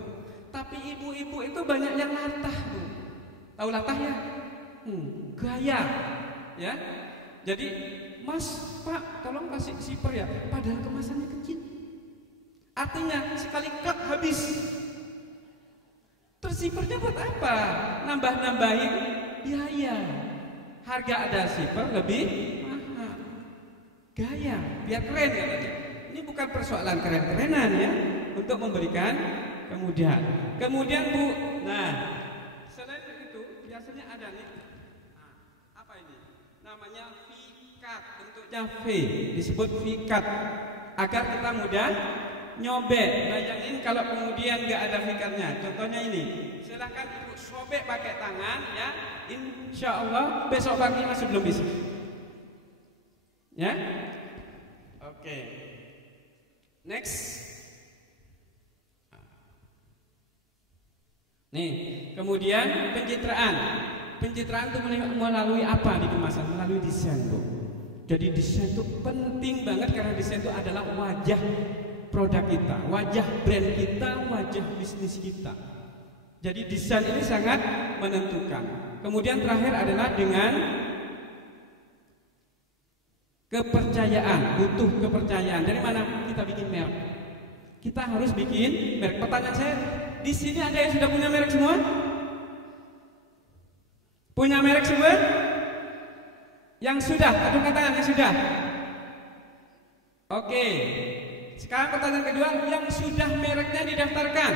Tapi ibu-ibu itu banyak yang latah, Bu. Tahu latahnya? Gaya, ya. Jadi, Mas, Pak, tolong kasih zipper ya. Padahal kemasannya kecil. Artinya sekali klak habis. Terus zippernya buat apa? Nambah-nambahin biaya. Harga ada zipper lebih mahal. Gaya, biar keren katanya. Ini bukan persoalan keren-kerenan ya, untuk memberikan kemudahan. Kemudian Bu, nah, selain itu biasanya ada nih, apa ini? Namanya Fikat, bentuknya V, disebut fikat, agar kita mudah nyobek. Bayangin kalau kemudian nggak ada fikatnya. Contohnya ini, silahkan ibu sobek pakai tangan ya. Insya Allah besok pagi masih belum bisa. Ya, oke. Next. Nih, kemudian pencitraan. Pencitraan itu melalui apa di kemasan? Melalui desain, Bu. Jadi desain itu penting banget karena desain itu adalah wajah produk kita, wajah brand kita, wajah bisnis kita. Jadi desain ini sangat menentukan. Kemudian terakhir adalah dengan kepercayaan, butuh kepercayaan. Dari mana kita bikin merek? Kita harus bikin merek. Pertanyaan saya, di sini ada yang sudah punya merek semua? Punya merek semua? Yang sudah, aduh tangan yang sudah. Oke. Sekarang pertanyaan kedua, yang sudah mereknya didaftarkan.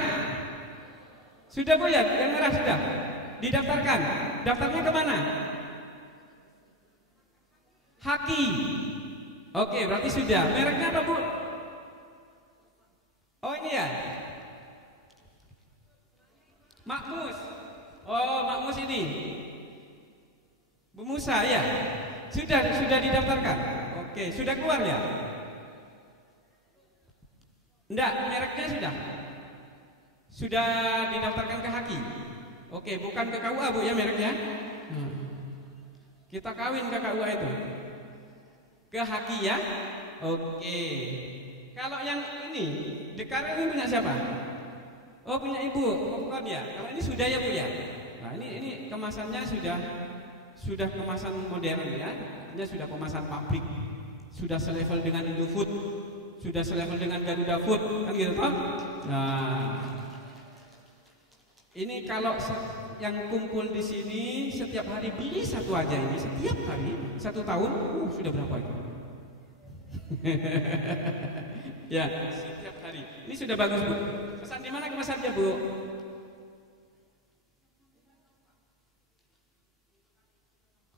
Sudah Bu ya? Yang merah sudah didaftarkan. Daftarnya kemana? Haki. Oke, berarti sudah. Mereknya apa Bu? Oh ini ya. Makmus. Oh Makmus ini. Bu Musa ya. Sudah didaftarkan. Oke, sudah keluar ya? Enggak, mereknya sudah. Sudah didaftarkan ke Haki. Oke, bukan ke KUA Bu ya mereknya. Kita kawin ke KUA itu. Ke Haki ya. Oke. Kalau yang ini, Dekar ini punya siapa? Oh punya Ibu. Oh bukan ya. Kalau ini sudah ya Bu ya. Nah ini kemasannya sudah kemasan modern ya. Ini sudah kemasan pabrik. Sudah selevel dengan Indofood. Sudah selevel dengan Garuda Food, kan gitu toh? Nah, ini kalau yang kumpul di sini setiap hari beli satu aja ini, setiap hari 1 tahun, sudah berapa itu? Ya, setiap hari. Ini sudah bagus Bu. Pesan di mana kemasannya Bu?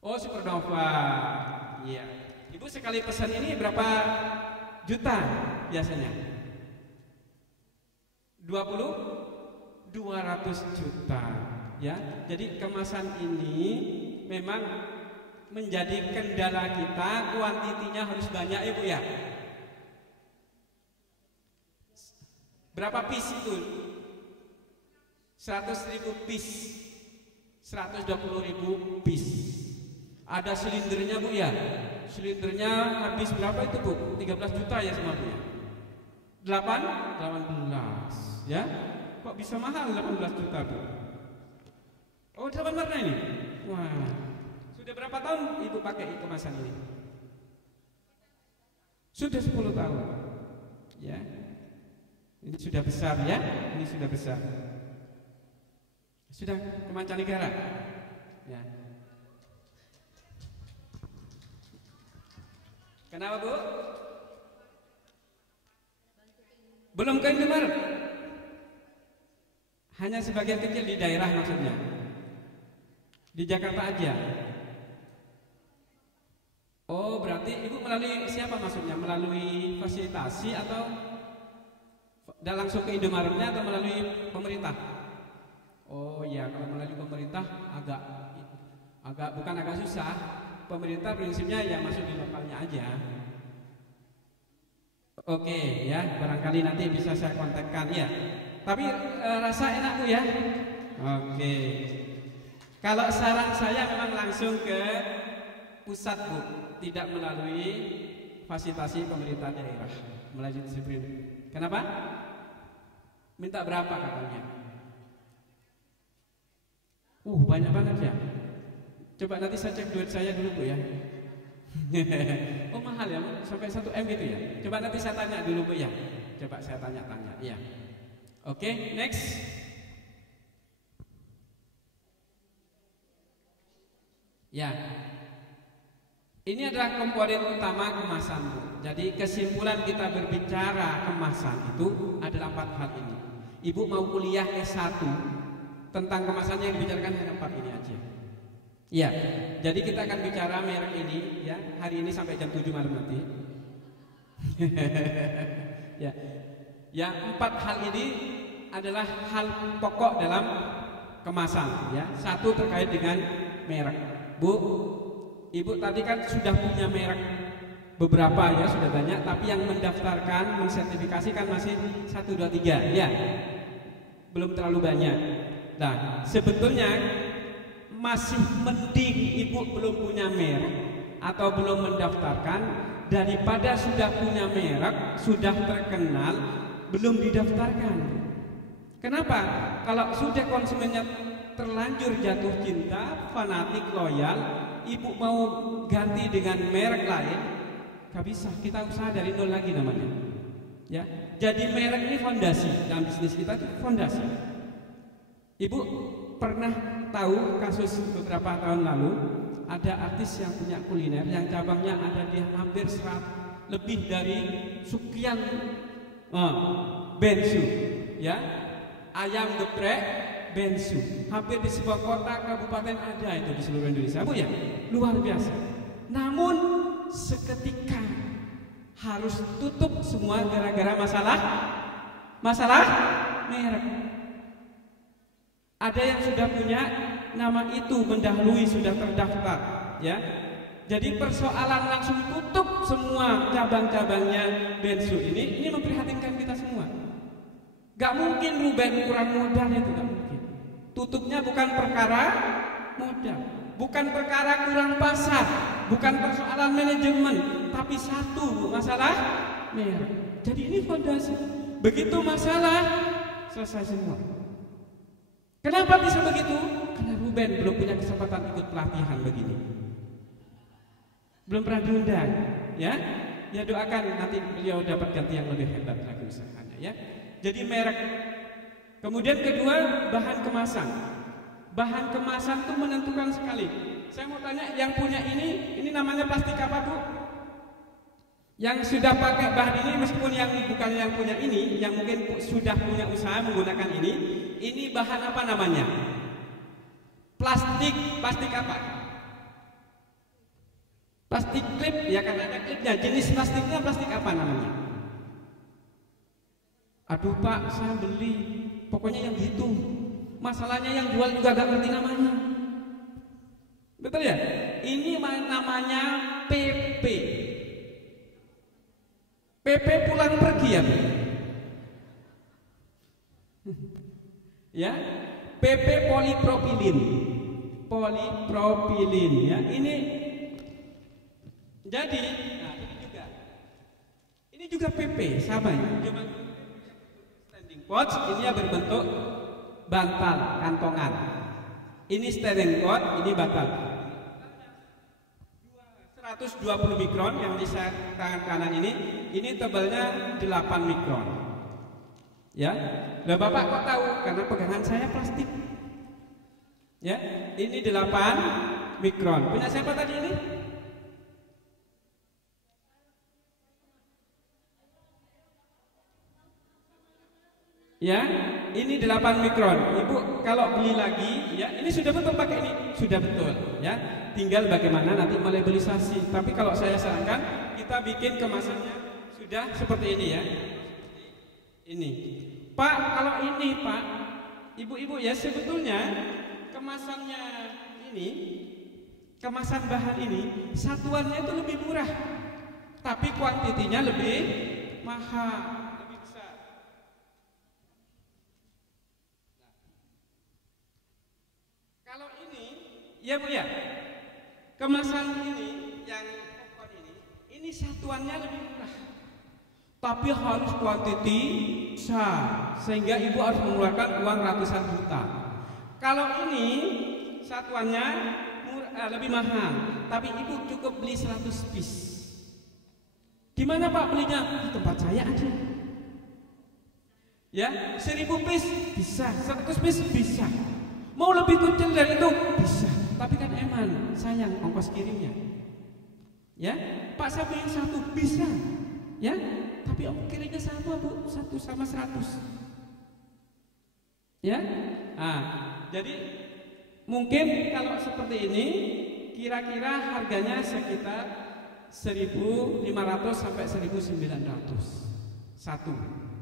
Oh Supernova. Iya. Ibu sekali pesan ini berapa juta biasanya? 200 juta ya. Jadi kemasan ini memang menjadi kendala kita, kuantitinya harus banyak Ibu ya. Berapa piece itu? 100.000 piece, 120.000 piece. Ada silindernya Bu ya. Silindernya habis berapa itu Bu? 13 juta ya semuanya. 18 ya. Kok bisa mahal 18 juta Bu? Oh 8 warna ini. Wah. Sudah berapa tahun Ibu pakai kemasan ini? Sudah 10 tahun. Ya. Ini sudah besar ya. Ini sudah besar. Sudah ke mancanegara. Ya. Kenapa Bu? Belum ke Indomaret? Hanya sebagian kecil di daerah maksudnya. Di Jakarta aja. Oh berarti Ibu melalui siapa maksudnya? Melalui fasilitasi atau langsung ke Indomaretnya atau melalui pemerintah? Oh iya, kalau melalui pemerintah bukan agak susah. Pemerintah prinsipnya ya masuk di lokalnya aja. Oke ya, barangkali nanti bisa saya kontakkan ya. Tapi rasa enak Bu ya. Oke. Kalau saran saya memang langsung ke pusat Bu, tidak melalui fasilitasi pemerintah daerah, melalui disiplin. Kenapa? Minta berapa katanya? Banyak banget ya. Coba nanti saya cek duit saya dulu Bu ya. Oh mahal ya, sampai 1 M gitu ya. Coba nanti saya tanya dulu Bu ya. Coba saya tanya-tanya ya. Oke, next. Ya. Ini adalah komponen utama kemasan Bu. Jadi kesimpulan kita berbicara kemasan itu adalah 4 hal ini. Ibu mau kuliah S1 tentang kemasan yang dibicarakan hanya 4 ini aja. Ya, jadi kita akan bicara merek ini ya hari ini sampai jam 7 malam nanti. Ya, ya 4 hal ini adalah hal pokok dalam kemasan. Ya, satu terkait dengan merek. Bu, Ibu tadi kan sudah punya merek beberapa ya, sudah banyak, tapi yang mendaftarkan, mensertifikasikan masih 1, 2, 3 ya, belum terlalu banyak. Nah, sebetulnya masih mending Ibu belum punya merek atau belum mendaftarkan daripada sudah punya merek, sudah terkenal, belum didaftarkan. Kenapa? Kalau sudah konsumennya terlanjur jatuh cinta, fanatik, loyal, Ibu mau ganti dengan merek lain, gak bisa. Kita usaha dari nol lagi namanya. Ya, jadi merek ini fondasi dalam bisnis kita, itu fondasi. Ibu pernah tahu kasus beberapa tahun lalu ada artis yang punya kuliner yang cabangnya ada di hampir lebih dari sekian bensu, ya, ayam geprek bensu, hampir di sebuah kota kabupaten ada itu di seluruh Indonesia, Bu ya, luar biasa. Namun seketika harus tutup semua gara-gara masalah merek. Ada yang sudah punya nama itu mendahului, sudah terdaftar, ya. Jadi persoalan langsung tutup semua cabang-cabangnya bensu ini memprihatinkan kita semua. Gak mungkin Ruben kurang modal, itu gak mungkin. Tutupnya bukan perkara modal, bukan perkara kurang pasar, bukan persoalan manajemen, tapi satu masalah merek. Jadi ini fondasi. Begitu masalah selesai semua. Kenapa bisa begitu? Karena Ruben belum punya kesempatan ikut pelatihan begini. Belum pernah diundang, ya. Ya doakan nanti beliau dapat ganti yang lebih hebat lagi usahanya, ya. Jadi merek. Kemudian kedua, bahan kemasan. Bahan kemasan itu menentukan sekali. Saya mau tanya, yang punya ini namanya plastik apa, Bu? Yang sudah pakai bahan ini, meskipun yang bukan yang punya ini, yang mungkin sudah punya usaha menggunakan ini bahan apa namanya? Plastik apa? Plastik klip, ya kan ada klipnya. Jenis plastiknya plastik apa namanya? Aduh Pak, saya beli, pokoknya yang gitu. Masalahnya yang jual juga gak ngerti namanya. Betul ya? Ini namanya PP. PP pulang pergi ya, ya, PP polipropilin, ya. Ini jadi, nah ini juga PP, sama ya. Standing pouch ini berbentuk bantal kantongan. Ini standing pouch, ini bantal. 120 mikron yang di tangan kanan ini tebalnya 8 mikron. Ya, lah Bapak kok tahu? Karena pegangan saya plastik. Ya, ini 8 mikron. Punya siapa tadi ini? Ya, ini 8 mikron. Ibu kalau beli lagi, ya, ini sudah betul pakai ini, sudah betul, ya. Tinggal bagaimana nanti melabelisasi. Tapi kalau saya sarankan kita bikin kemasannya sudah seperti ini ya. Ini, Pak, kalau ini Pak, ibu-ibu ya, sebetulnya kemasannya ini, kemasan bahan ini satuannya itu lebih murah, tapi kuantitinya lebih mahal. Ya Bu ya, kemasan ini yang popcorn ini satuannya lebih murah, tapi harus kuantiti besar, sehingga ibu harus mengeluarkan uang ratusan juta. Kalau ini satuannya lebih mahal, tapi ibu cukup beli 100 piece. Di mana Pak belinya? Di tempat saya aja. Ya, 1000 piece bisa, 100 piece bisa. Mau lebih kecil dari itu bisa. Tapi kan eman, sayang ongkos kirimnya. Ya, Pak saya beli 1 bisa. Ya, tapi kirimnya sama Bu, 1 sama 100. Ya, jadi Mungkin kalau seperti ini kira-kira harganya sekitar 1.500 sampai 1.900. Satu,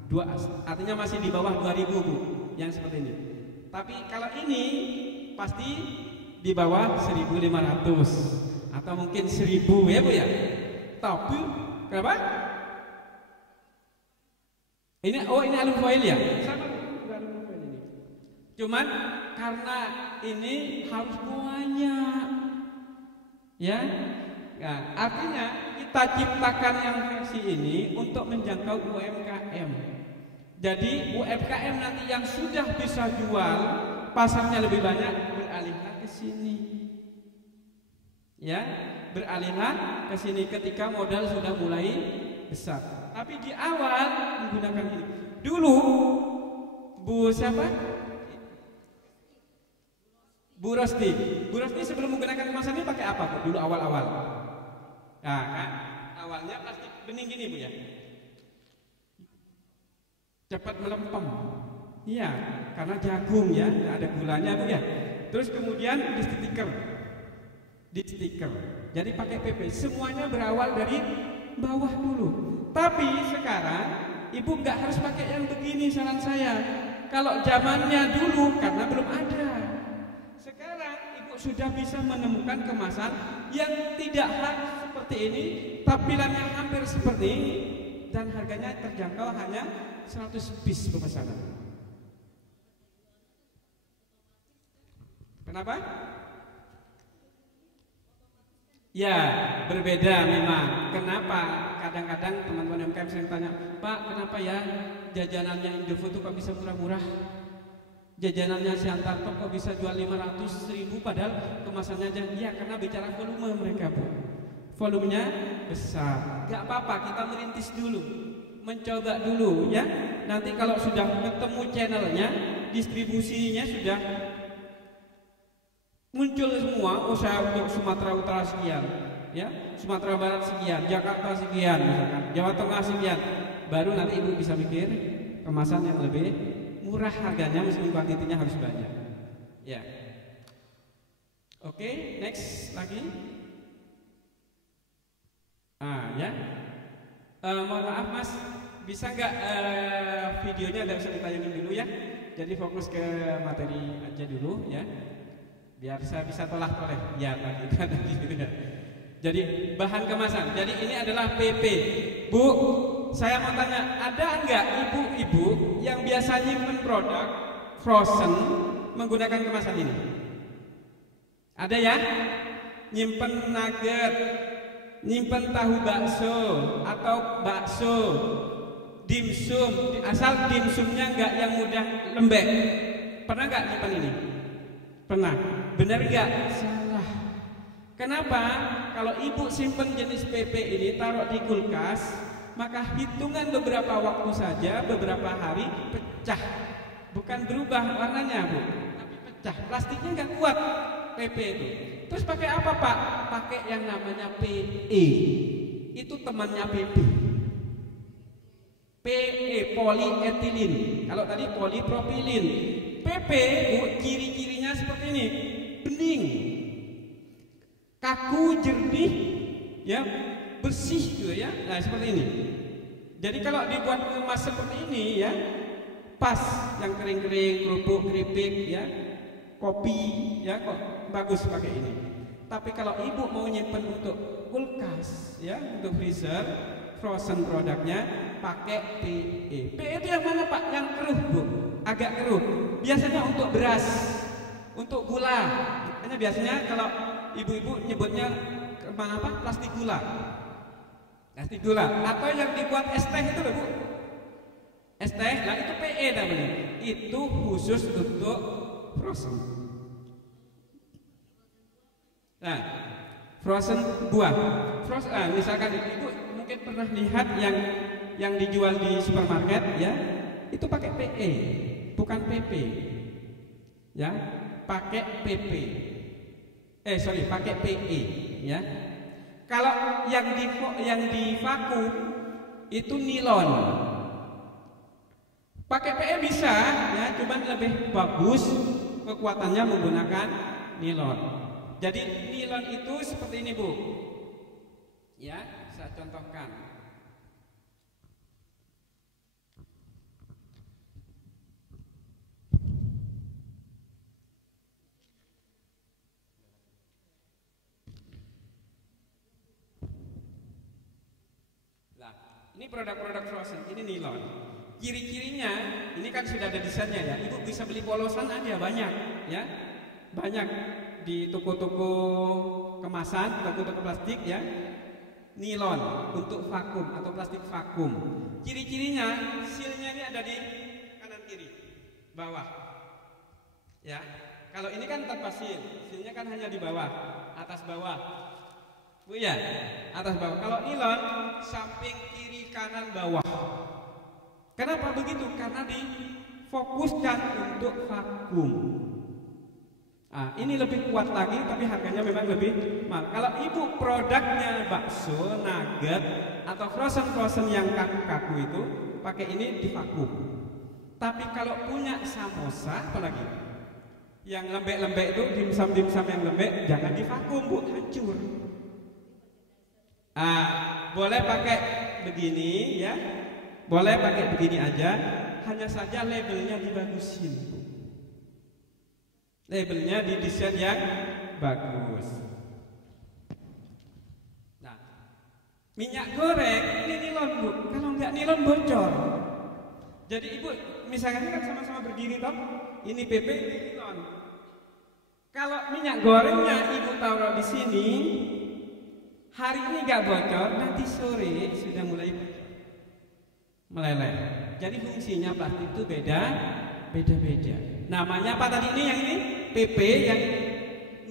dua, artinya masih di bawah 2.000 Bu, yang seperti ini. Tapi kalau ini pasti di bawah 1.500 atau mungkin 1.000 ya Bu ya. Tapi kenapa? Ini ini alum foil ya? Sama alum foil ini. Cuman karena ini harus banyak, ya. Nah, artinya kita ciptakan yang versi ini untuk menjangkau UMKM. Jadi UMKM nanti yang sudah bisa jual, pasarnya lebih banyak, beralihlah ke sini. Ya, beralihlah ke sini ketika modal sudah mulai besar. Tapi di awal menggunakan ini. Dulu Bu siapa? Bu Rosti sebelum menggunakan kemasan ini pakai apa Bu? Dulu awal-awal. Nah, kan awalnya plastik bening gini Bu ya. Cepat melempem. Iya, karena jagung ya, ada gulanya Bu ya. Terus kemudian di stiker. Jadi pakai PP. Semuanya berawal dari bawah dulu. Tapi sekarang Ibu nggak harus pakai yang begini saran saya. Kalau zamannya dulu karena belum ada. Sekarang Ibu sudah bisa menemukan kemasan yang tidak harus seperti ini, tampilannya hampir seperti ini, dan harganya terjangkau hanya 100 piece pemesanan. Kenapa? Ya, berbeda memang. Kenapa? Kadang-kadang teman-teman UMKM sering tanya, Pak, kenapa ya jajanannya Indofood itu kok bisa murah-murah? Jajanannya Siantarto kok bisa jual 500.000 padahal kemasannya aja. Ya, karena bicara volume mereka Bu. Volumenya besar. Gak apa-apa, kita merintis dulu, mencoba dulu ya. Nanti kalau sudah ketemu channelnya, distribusinya sudah muncul semua. Oh, saya untuk Sumatera Utara sekian, ya, Sumatera Barat sekian, Jakarta sekian, misalkan, Jawa Tengah sekian. Baru nanti Ibu bisa mikir kemasan yang lebih murah harganya, meskipun kuantitinya harus banyak. Ya. Oke, next lagi. Ya. Mohon maaf Mas, bisa nggak videonya nggak usah ditayangin dulu ya. Jadi fokus ke materi aja dulu ya. Biar saya bisa toleh. Ya tadi kan gitu ya. Jadi bahan kemasan. Jadi ini adalah PP. Bu, saya mau tanya, ada nggak ibu-ibu yang biasa nyimpen produk frozen menggunakan kemasan ini? Ada ya? Nyimpen nugget, nyimpen tahu bakso atau bakso, dimsum, asal dimsumnya nggak yang mudah lembek. Pernah nggak nyimpen ini? Pernah. Benar nggak? Salah. Kenapa? Kalau ibu simpen jenis PP ini taruh di kulkas, maka hitungan beberapa waktu saja, beberapa hari pecah. Bukan berubah warnanya Bu, tapi pecah. Plastiknya nggak kuat PP itu. Terus pakai apa Pak? Pakai yang namanya PE. Itu temannya PP. PE, polietilin. Kalau tadi polipropilin. PP Bu, ciri-cirinya seperti ini. Bening, kaku, jernih, ya, bersih gitu ya. Nah seperti ini. Jadi kalau dibuat kemas seperti ini ya, pas yang kering-kering, kerupuk, keripik, ya, kopi, ya, kok bagus pakai ini. Tapi kalau ibu mau nyimpen untuk kulkas, ya, untuk freezer, frozen produknya, pakai PE. PE itu yang mana Pak? Yang keruh Bu, agak keruh. Biasanya untuk beras, untuk gula. Hanya biasanya kalau ibu-ibu nyebutnya apa? Plastik gula. Plastik gula. Atau yang dibuat es teh itu loh Bu. Es teh, lah itu PE namanya. Itu khusus untuk frozen. Nah, frozen buah. Frozen, misalkan ibu mungkin pernah lihat yang dijual di supermarket ya, itu pakai PE, bukan PP. Ya, pakai PP. Pakai PE ya. Kalau yang di vakum itu nilon. Pakai PE bisa ya, cuman lebih bagus kekuatannya menggunakan nilon. Jadi nilon itu seperti ini, Bu. Ya, saya contohkan. Nah, ini produk-produk frozen, ini nilon. Ciri-cirinya, ini kan sudah ada desainnya ya. Ibu bisa beli polosan aja banyak, ya. Banyak di toko-toko kemasan, toko-toko plastik ya. Nilon untuk vakum atau plastik vakum. Ciri-cirinya, sealnya ini ada di kanan kiri, bawah. Ya. Kalau ini kan tanpa seal, sealnya kan hanya di bawah, atas bawah. Bu ya, atas bawah. Kalau nilon, samping kiri kanan bawah. Kenapa begitu? Karena difokuskan untuk vakum. Nah, ini lebih kuat lagi, tapi harganya memang lebih mahal. Kalau ibu produknya bakso, nugget, atau frozen yang kaku-kaku itu, pakai ini di vakum. Tapi kalau punya samosa, apalagi yang lembek-lembek itu, dimsum-dimsum yang lembek, jangan di vakum, Bu, hancur. Boleh pakai begini ya. Boleh pakai begini aja, hanya saja labelnya dibagusin, Bu. Labelnya didesain yang bagus. Nah, minyak goreng ini nilon, Bu. Kalau nggak nilon bocor. Jadi ibu, misalkan kan sama-sama berdiri toh, ini PP, ini nilon. Kalau minyak gorengnya ibu taruh di sini, hari ini nggak bocor, nanti sore sudah mulai meleleh. Jadi fungsinya plastik itu beda-beda. Namanya apa tadi ini? Yang ini PP, yang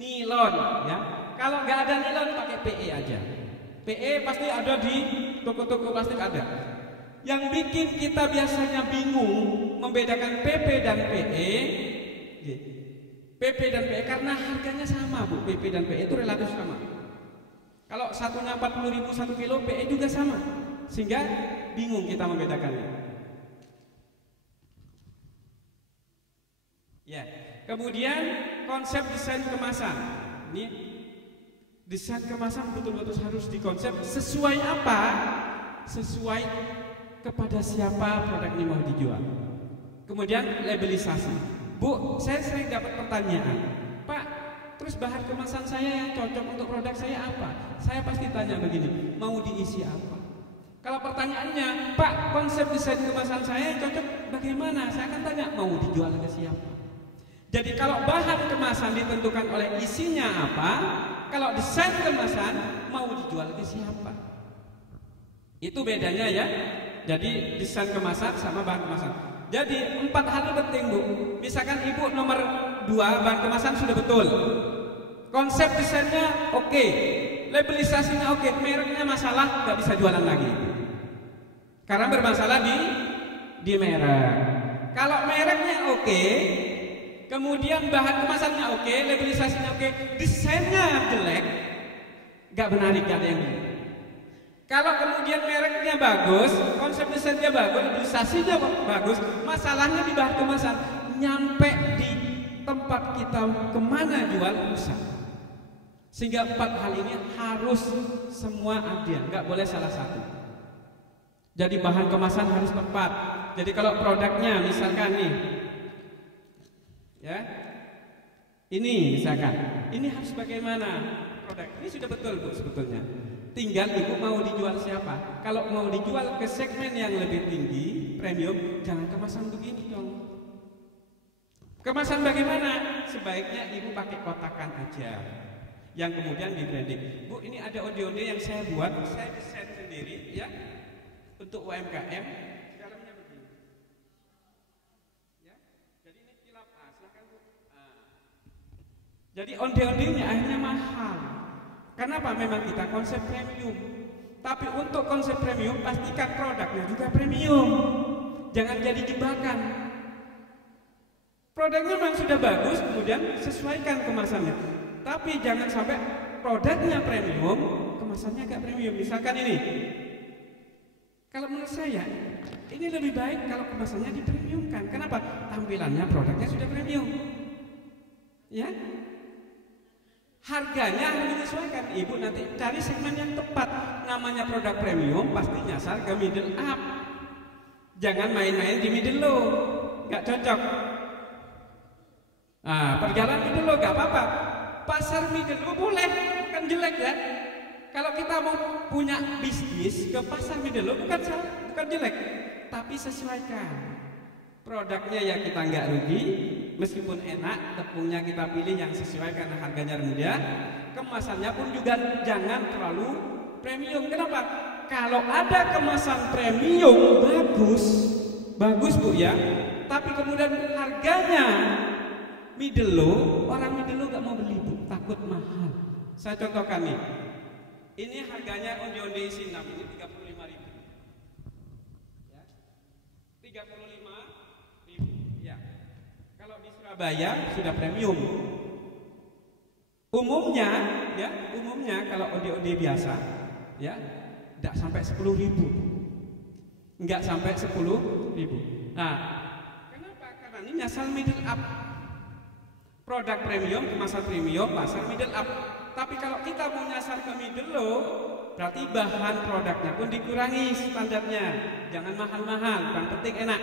nilon ya. Kalau nggak ada nilon pakai PE aja. PE pasti ada di toko-toko plastik ada. Yang bikin kita biasanya bingung membedakan PP dan PE. PP dan PE karena harganya sama, Bu. PP dan PE itu relatif sama. Kalau satunya 40.000 1 kilo, PE juga sama. Sehingga bingung kita membedakannya. Ya, kemudian konsep desain kemasan. Ini desain kemasan betul-betul harus dikonsep sesuai apa? Sesuai kepada siapa produk ini mau dijual. Kemudian labelisasi. Bu, saya sering dapat pertanyaan, Pak, terus bahan kemasan saya yang cocok untuk produk saya apa? Saya pasti tanya begini, mau diisi apa? Kalau pertanyaannya, Pak, konsep desain kemasan saya yang cocok bagaimana? Saya akan tanya, mau dijual ke siapa? Jadi kalau bahan kemasan ditentukan oleh isinya apa, kalau desain kemasan mau dijual ke siapa? Itu bedanya ya. Jadi desain kemasan sama bahan kemasan. Jadi 4 hal penting, Bu. Misalkan ibu nomor 2 bahan kemasan sudah betul, konsep desainnya oke, labelisasinya oke, mereknya masalah, nggak bisa jualan lagi. Karena bermasalah di merek. Kalau mereknya oke, kemudian bahan kemasannya oke, labelisasinya oke, desainnya jelek, nggak menarik, gak ada yang beli. Kalau kemudian mereknya bagus, konsep desainnya bagus, labelisasinya bagus, masalahnya di bahan kemasan, nyampe di tempat kita kemana jual susah. Sehingga 4 hal ini harus semua ada, nggak boleh salah satu. Jadi bahan kemasan harus tepat. Jadi kalau produknya misalkan nih, ya, ini misalkan, ini harus bagaimana produk? Ini sudah betul, Bu, sebetulnya. Tinggal ibu mau dijual siapa. Kalau mau dijual ke segmen yang lebih tinggi, premium, jangan kemasan begini dong. Kemasan bagaimana? Sebaiknya ibu pakai kotakan aja, yang kemudian di branding. Bu, ini ada onde-onde yang saya buat, saya desain sendiri ya, untuk UMKM. Dalamnya begini. Ya, jadi ini kilap. Silakan, Bu. Jadi onde-ondenya akhirnya mahal. Kenapa? Memang kita konsep premium. Tapi untuk konsep premium pastikan produknya juga premium. Jangan jadi jebakan. Produknya memang sudah bagus, kemudian sesuaikan kemasannya. Tapi jangan sampai produknya premium, kemasannya agak premium. Misalkan ini. Kalau menurut saya, ini lebih baik kalau kemasannya dipremiumkan. Kenapa? Tampilannya produknya sudah premium. Ya? Harganya harus menyesuaikan. Ibu nanti cari segmen yang tepat. Namanya produk premium pasti nyasar ke middle up. Jangan main-main di middle low, nggak cocok. Nah, perjalanan middle low nggak apa-apa. Pasar middle low boleh, bukan jelek ya. Kalau kita mau punya bisnis ke pasar middle low bukan salah, bukan jelek, tapi sesuaikan. Produknya ya kita nggak rugi, meskipun enak, tepungnya kita pilih yang sesuai karena harganya rendah. Kemasannya pun juga jangan terlalu premium. Kenapa? Kalau ada kemasan premium bagus Bu ya. Tapi kemudian harganya middle low, orang middle low nggak mau beli Bu, takut mahal. Saya contohkan nih. Ini harganya onde-onde isi 6 ini 35.000. Ya. 35.000 ya. Kalau di Surabaya sudah premium. Umumnya kalau onde-onde biasa ya tidak sampai 10.000. Enggak sampai 10.000. Nah, kenapa? Karena ini nyasar middle up. Produk premium, kemasan premium, pasar middle up. Tapi kalau kita mau nyasar ke middle low, berarti bahan produknya pun dikurangi standarnya. Jangan mahal-mahal, yang penting enak.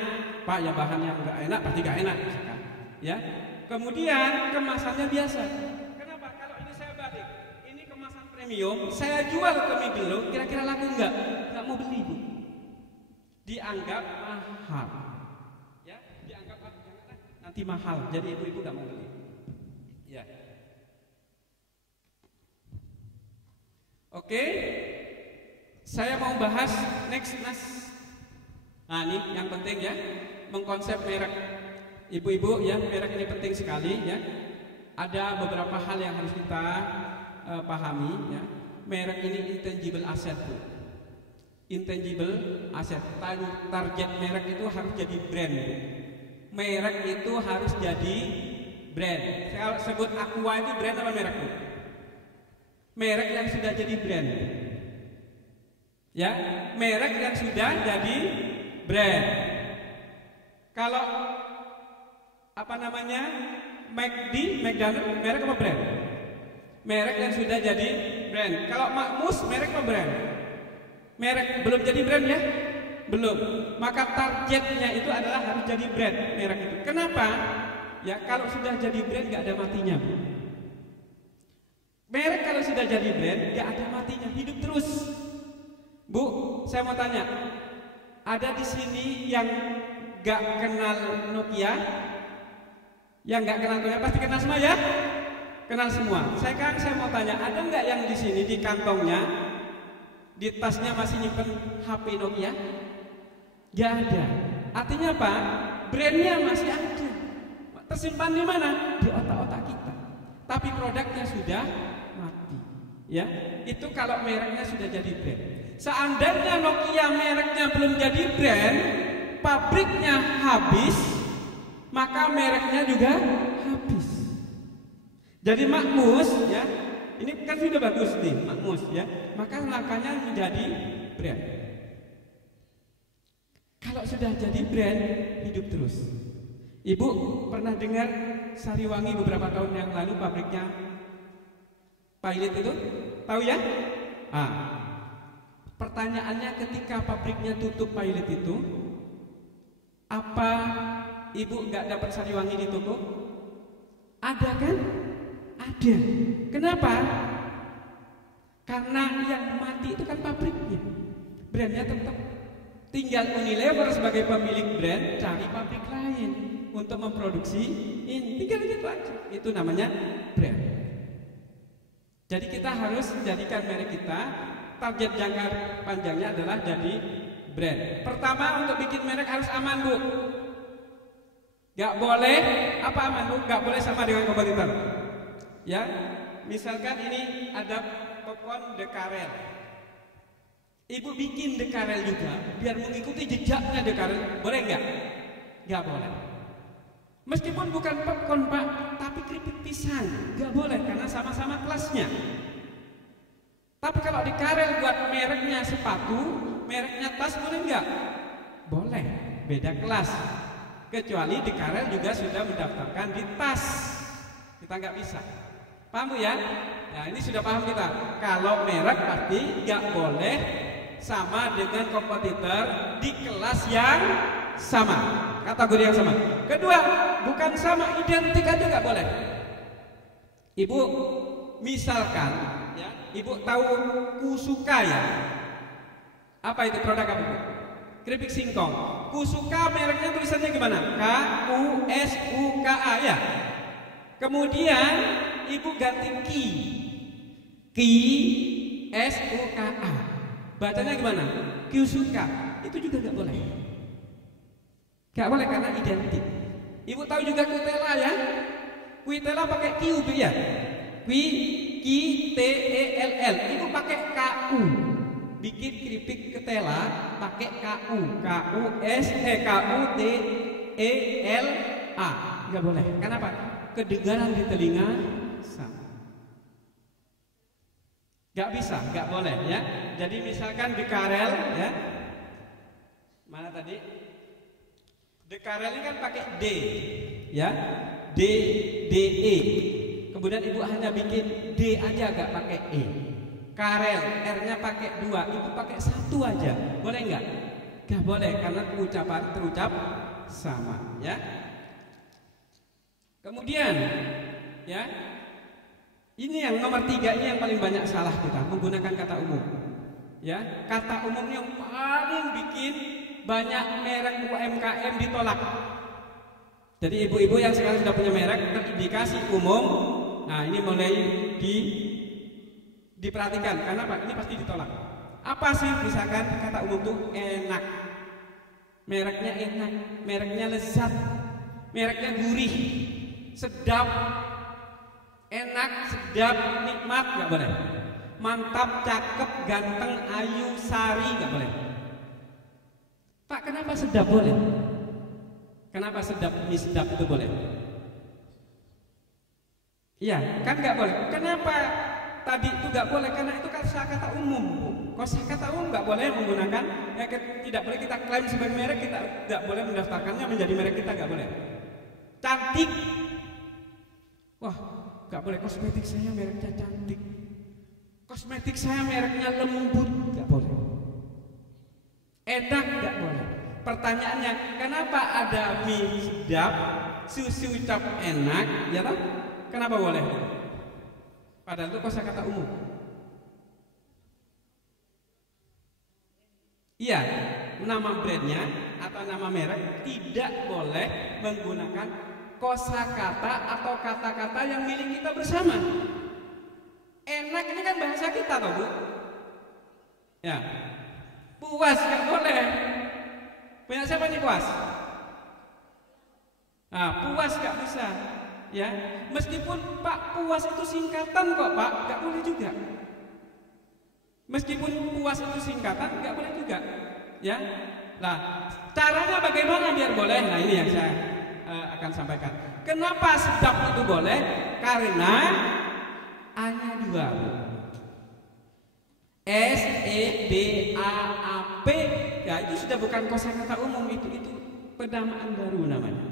Pak, ya bahan yang enggak enak pasti enggak enak, misalkan. Ya. Kemudian kemasannya biasa. Kenapa? Kalau ini saya balik, ini kemasan premium, saya jual ke middle low, kira-kira laku enggak? Enggak mau beli, Bu. Dianggap mahal. Ya, dianggap nanti mahal. Jadi ibu-ibu enggak mau beli. Ya. Oke, saya mau bahas next mas. Nah ini yang penting ya, mengkonsep merek. Ibu-ibu ya, merek ini penting sekali ya. Ada beberapa hal yang harus kita pahami ya. Merek ini intangible asset Bu. Intangible asset. Target merek itu harus jadi brand Bu. Merek itu harus jadi brand. Saya sebut Aqua itu brand apa merek Bu? Merek yang sudah jadi brand. Ya, merek yang sudah jadi brand. Kalau apa namanya? McDonald merek apa brand? Merek yang sudah jadi brand. Kalau Makmus merek apa brand? Merek belum jadi brand ya? Belum. Maka targetnya itu adalah harus jadi brand merek itu. Kenapa? Ya kalau sudah jadi brand nggak ada matinya. Merek kalau sudah jadi brand nggak ada matinya, hidup terus. Bu, saya mau tanya, ada di sini yang nggak kenal Nokia? Yang nggak kenal Nokia pasti kenal semua ya? Kenal semua. Saya mau tanya, ada nggak yang di sini di kantongnya, di tasnya masih nyimpen HP Nokia? Nggak ada. Artinya apa? Brandnya masih ada. Tersimpan di mana? Di otak-otak kita. Tapi produknya sudah mati. Ya, itu kalau mereknya sudah jadi brand. Seandainya Nokia mereknya belum jadi brand, pabriknya habis, maka mereknya juga habis. Jadi Makmus ya, ini kan sudah bagus nih Makmus ya, maka langkahnya menjadi brand. Kalau sudah jadi brand, hidup terus. Ibu pernah dengar Sariwangi beberapa tahun yang lalu pabriknya Pilot itu? Tahu ya? Pertanyaannya ketika pabriknya tutup Pilot itu, apa ibu nggak dapat Sariwangi di toko? Ada kan? Ada. Kenapa? Karena yang mati itu kan pabriknya. Brandnya tetap. Tinggal Unilever sebagai pemilik brand cari pabrik lain untuk memproduksi ini. Tinggal gitu aja. Itu namanya brand. Jadi kita harus jadikan merek kita, target jangka panjangnya adalah jadi brand. Pertama, untuk bikin merek harus aman Bu. Gak boleh, apa aman Bu? Gak boleh sama dengan kompetitor. Ya, misalkan ini ada popcorn De Karel. Ibu bikin De Karel juga, biar mengikuti jejaknya De Karel, boleh nggak? Nggak boleh. Meskipun bukan popcorn Pak, tapi keripik pisang, nggak boleh karena sama-sama kelasnya. Tapi kalau De Karel buat mereknya sepatu, mereknya tas, boleh nggak? Boleh, beda kelas. Kecuali De Karel juga sudah mendaftarkan di tas, kita nggak bisa. Paham Bu ya? Nah ini sudah paham kita. Kalau merek pasti nggak boleh sama dengan kompetitor di kelas yang sama, kategori yang sama. Kedua, bukan sama, identik aja nggak boleh. Ibu misalkan, ya, Ibu tahu Kusuka ya? Apa itu produk apa Bu? Keripik singkong. Kusuka mereknya tulisannya gimana? Kusuka ya. Kemudian Ibu ganti Suka. Bacanya gimana? Kusuka. Itu juga nggak boleh. Nggak boleh karena identik. Ibu tahu juga Kuitela ya? Kuitela pakai Q ya? Kitell. Ibu pakai KU. Bikin keripik ketela pakai KU. KUTELA. Nggak boleh. Kenapa? Kedengaran di telinga sama. Nggak bisa, nggak boleh ya. Jadi misalkan Dekarel ya. Mana tadi? Dekarel ini kan pakai D ya. DE. Kemudian Ibu hanya bikin D aja, nggak pakai E. Karel, R-nya pakai 2, Ibu pakai 1 aja. Boleh nggak? Nggak boleh karena ucapan terucap sama ya. Kemudian ya, ini yang nomor 3 ini yang paling banyak salah kita menggunakan kata umum. Ya, kata umum yang paling bikin banyak merek UMKM ditolak. Jadi ibu-ibu yang sekarang sudah punya merek terindikasi umum, nah ini mulai diperhatikan. Karena apa? Ini pasti ditolak. Apa sih misalkan kata umum itu enak, mereknya enak, mereknya lezat, mereknya gurih, sedap, enak, sedap, nikmat, nggak boleh. Mantap, cakep, ganteng, ayu, sari, nggak boleh. Pak, kenapa sedap boleh? Kenapa sedap ini sedap itu boleh? Iya, kan nggak boleh. Kenapa tadi itu nggak boleh? Karena itu kan kata umum. Kosakata umum nggak boleh menggunakan, tidak boleh kita klaim sebagai merek, kita nggak boleh mendaftarkannya menjadi merek kita, nggak boleh. Cantik, wah nggak boleh. Kosmetik saya mereknya cantik, kosmetik saya mereknya lembut, nggak boleh. Enak nggak boleh. Pertanyaannya, kenapa ada mie sedap, susu cap enak, ya toh? Kenapa boleh? Padahal itu kosakata umum. Iya, nama brandnya atau nama merek tidak boleh menggunakan kosakata atau kata-kata yang milik kita bersama. Enak ini kan bahasa kita toh Bu. Ya. Puas nggak boleh. Punya siapa nih puas? Nah, puas nggak bisa. Ya, meskipun Pak puas itu singkatan kok Pak, nggak boleh juga. Meskipun puas itu singkatan, nggak boleh juga. Ya, nah caranya bagaimana biar boleh? Nah ini yang saya akan sampaikan. Kenapa sedap itu boleh? Karena A-nya 2. SEDAAP, ya itu sudah bukan kosakata umum, itu penamaan baru namanya.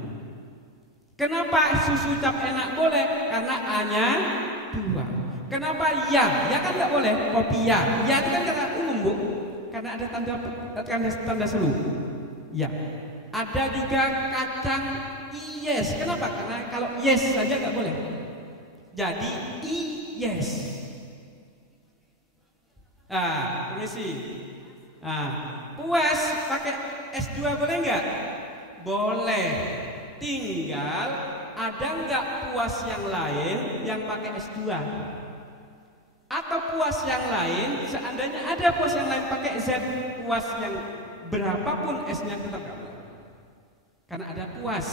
Kenapa susu cap enak boleh? Karena A-nya 2. Kenapa ya? Ya kan nggak boleh. Kopi ya itu kan kata umum Bu. Karena ada tanda seru. Ya. Ada juga kacang yes. Kenapa? Karena kalau yes saja nggak boleh. Jadi yes. Permisi. Puas pakai S2 boleh nggak? Boleh. Tinggal ada nggak puas yang lain yang pakai S2? Atau puas yang lain, seandainya ada puas yang lain pakai Z, puas yang berapapun S-nya tetap nggak boleh. Karena ada puas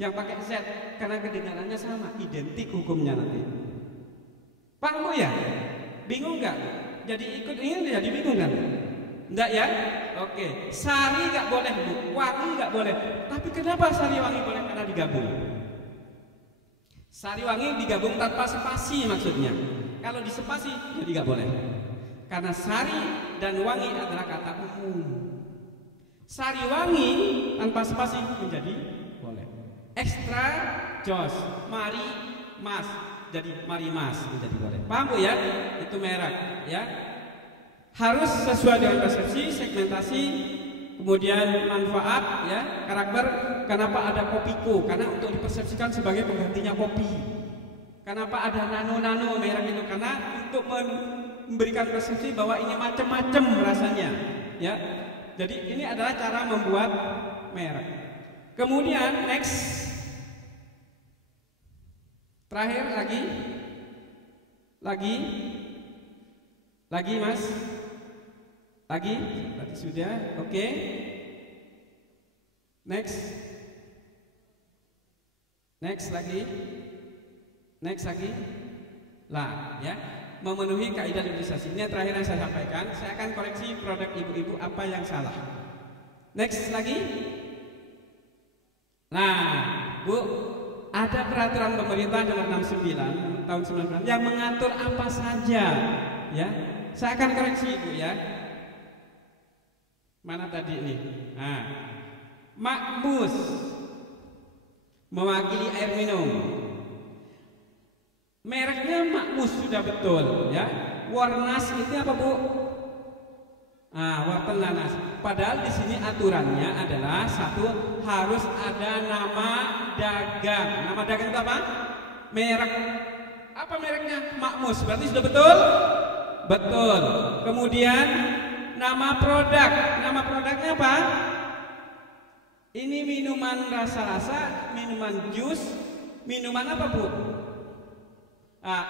yang pakai Z, karena kedengarannya sama, identik hukumnya nanti. Paham Bu ya? Bingung nggak? Jadi ikut ini jadi bingung kan? Enggak ya? Oke. Sari nggak boleh Bu, wangi nggak boleh. Tapi kenapa sari wangi boleh? Karena digabung. Sari wangi digabung tanpa spasi maksudnya. Kalau disepasi jadi nggak boleh. Karena sari dan wangi adalah kata umum. Sari wangi tanpa spasi menjadi boleh. Ekstra jos, mari mas. jadi Marimas menjadi boleh. Paham Bu ya? Itu merek ya. Harus sesuai dengan persepsi, segmentasi, kemudian manfaat ya, karakter. Kenapa ada Kopiko? Karena untuk dipersepsikan sebagai penggantinya kopi. Kenapa ada nano merek itu? Karena untuk memberikan persepsi bahwa ini macam-macam rasanya ya. Jadi ini adalah cara membuat merek. Kemudian next, terakhir lagi Mas, lagi sudah, oke. Next lagi, lah ya, memenuhi kaidah ilustrasi. Ini yang terakhir yang saya sampaikan. Saya akan koreksi produk ibu-ibu apa yang salah. Next lagi. Nah, Bu, ada peraturan pemerintah nomor 69 tahun 19 yang mengatur apa saja ya. Saya akan koreksi Bu ya. Mana tadi ini? Nah, Makmus mewakili air minum. Mereknya Makmus sudah betul ya. Warnas itu apa Bu? Wortel nanas. Padahal di sini aturannya adalah satu, harus ada nama dagang. Nama dagang itu apa? Merek. Apa mereknya? Makmus. Berarti sudah betul? Betul. Kemudian nama produk. Nama produknya apa? Ini minuman rasa-rasa, minuman jus, minuman apa Bu?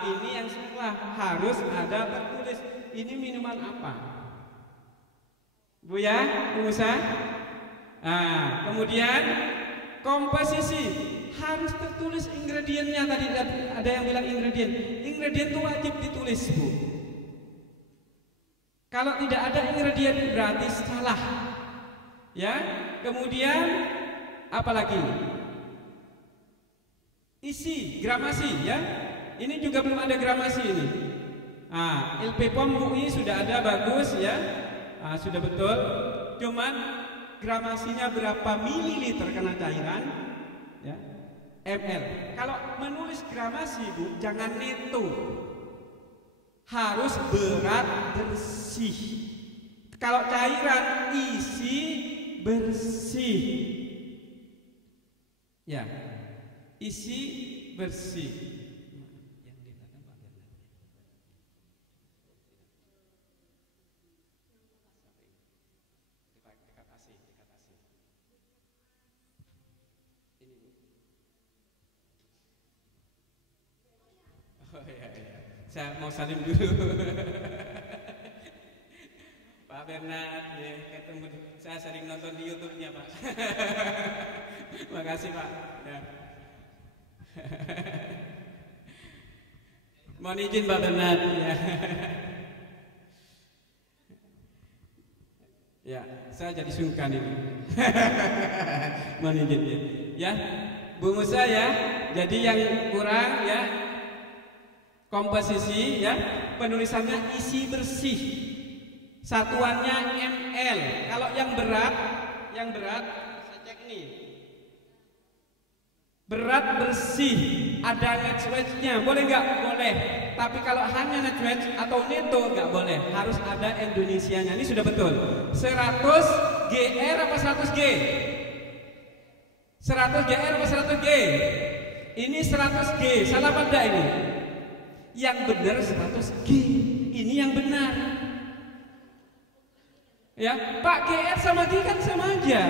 Ini yang salah. Harus ada tertulis. Ini minuman apa? Bu ya, Bu Musa. Kemudian komposisi harus tertulis ingredientnya. Tadi ada yang bilang ingredient itu wajib ditulis Bu. Kalau tidak ada ingredient berarti salah. Ya. Kemudian apalagi? Isi, gramasi ya. Ini juga belum ada gramasi ini. LPPOM UI sudah ada, bagus ya. Sudah betul. Cuman gramasinya berapa mililiter karena cairan ya, ml. Kalau menulis gramasi Bu, jangan neto, harus berat bersih. Kalau cairan isi bersih ya, isi bersih. Saya mau salim dulu. Pak Bernard, ya, ketemu. Saya sering nonton di YouTube-nya Pak. Makasih Pak. Ya. Mohon izin Pak Bernard. Ya. Ya, saya jadi sungkan ini. Mohon izin ya. Bu Musa ya. Jadi yang kurang ya, komposisi ya, penulisannya isi bersih, satuannya ml. Kalau yang berat saya cek nih, berat bersih, ada netwedge-nya, boleh nggak? Boleh. Tapi kalau hanya netwedge atau neto nggak boleh, harus ada Indonesianya. Ini sudah betul. 100 GR apa 100 G? 100 GR apa 100 G? Ini 100 G. Salah apa enggak ini? Yang benar 100 G. Ini yang benar. Ya, Pak, GR sama G kan sama aja.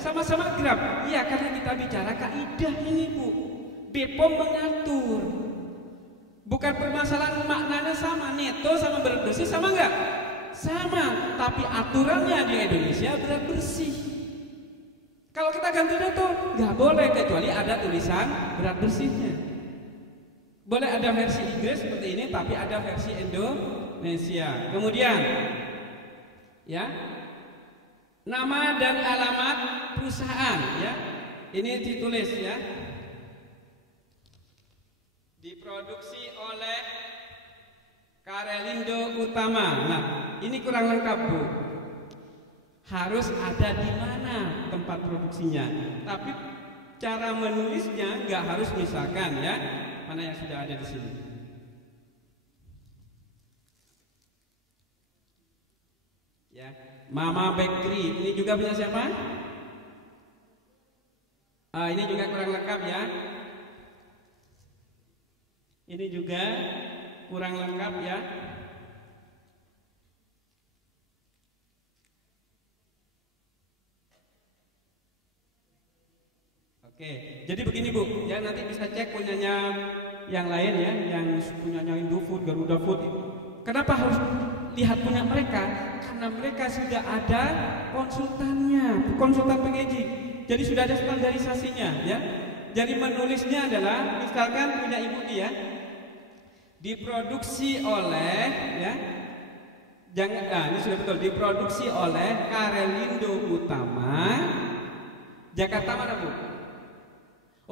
Sama-sama gram. Iya, karena kita bicara kaidah ini, Bu. BPOM mengatur. Bukan permasalahan maknanya sama, neto sama berat bersih sama enggak? Sama, tapi aturannya di Indonesia berat bersih. Kalau kita ganti neto, nggak boleh kecuali ada tulisan berat bersihnya. Boleh ada versi Inggris seperti ini, tapi ada versi Indonesia. Kemudian, ya, nama dan alamat perusahaan, ya, ini ditulis ya. Diproduksi oleh Karelindo Utama. Nah, ini kurang lengkap, Bu. Harus ada di mana tempat produksinya. Tapi cara menulisnya nggak harus misalkan ya, mana yang sudah ada di sini. Ya, Mama Bakery, ini juga punya siapa? Ini juga kurang lengkap ya. Ini juga kurang lengkap ya. Oke, jadi begini Bu, ya nanti bisa cek punyanya yang lain ya, yang punyanya Indofood, Garuda Food. Kenapa harus lihat punya mereka? Karena mereka sudah ada konsultannya, konsultan packaging. Jadi sudah ada standarisasinya ya. Jadi menulisnya adalah misalkan punya Ibu dia diproduksi oleh ya. Jangan ini sudah betul, diproduksi oleh Karelindo Utama. Jakarta mana Bu?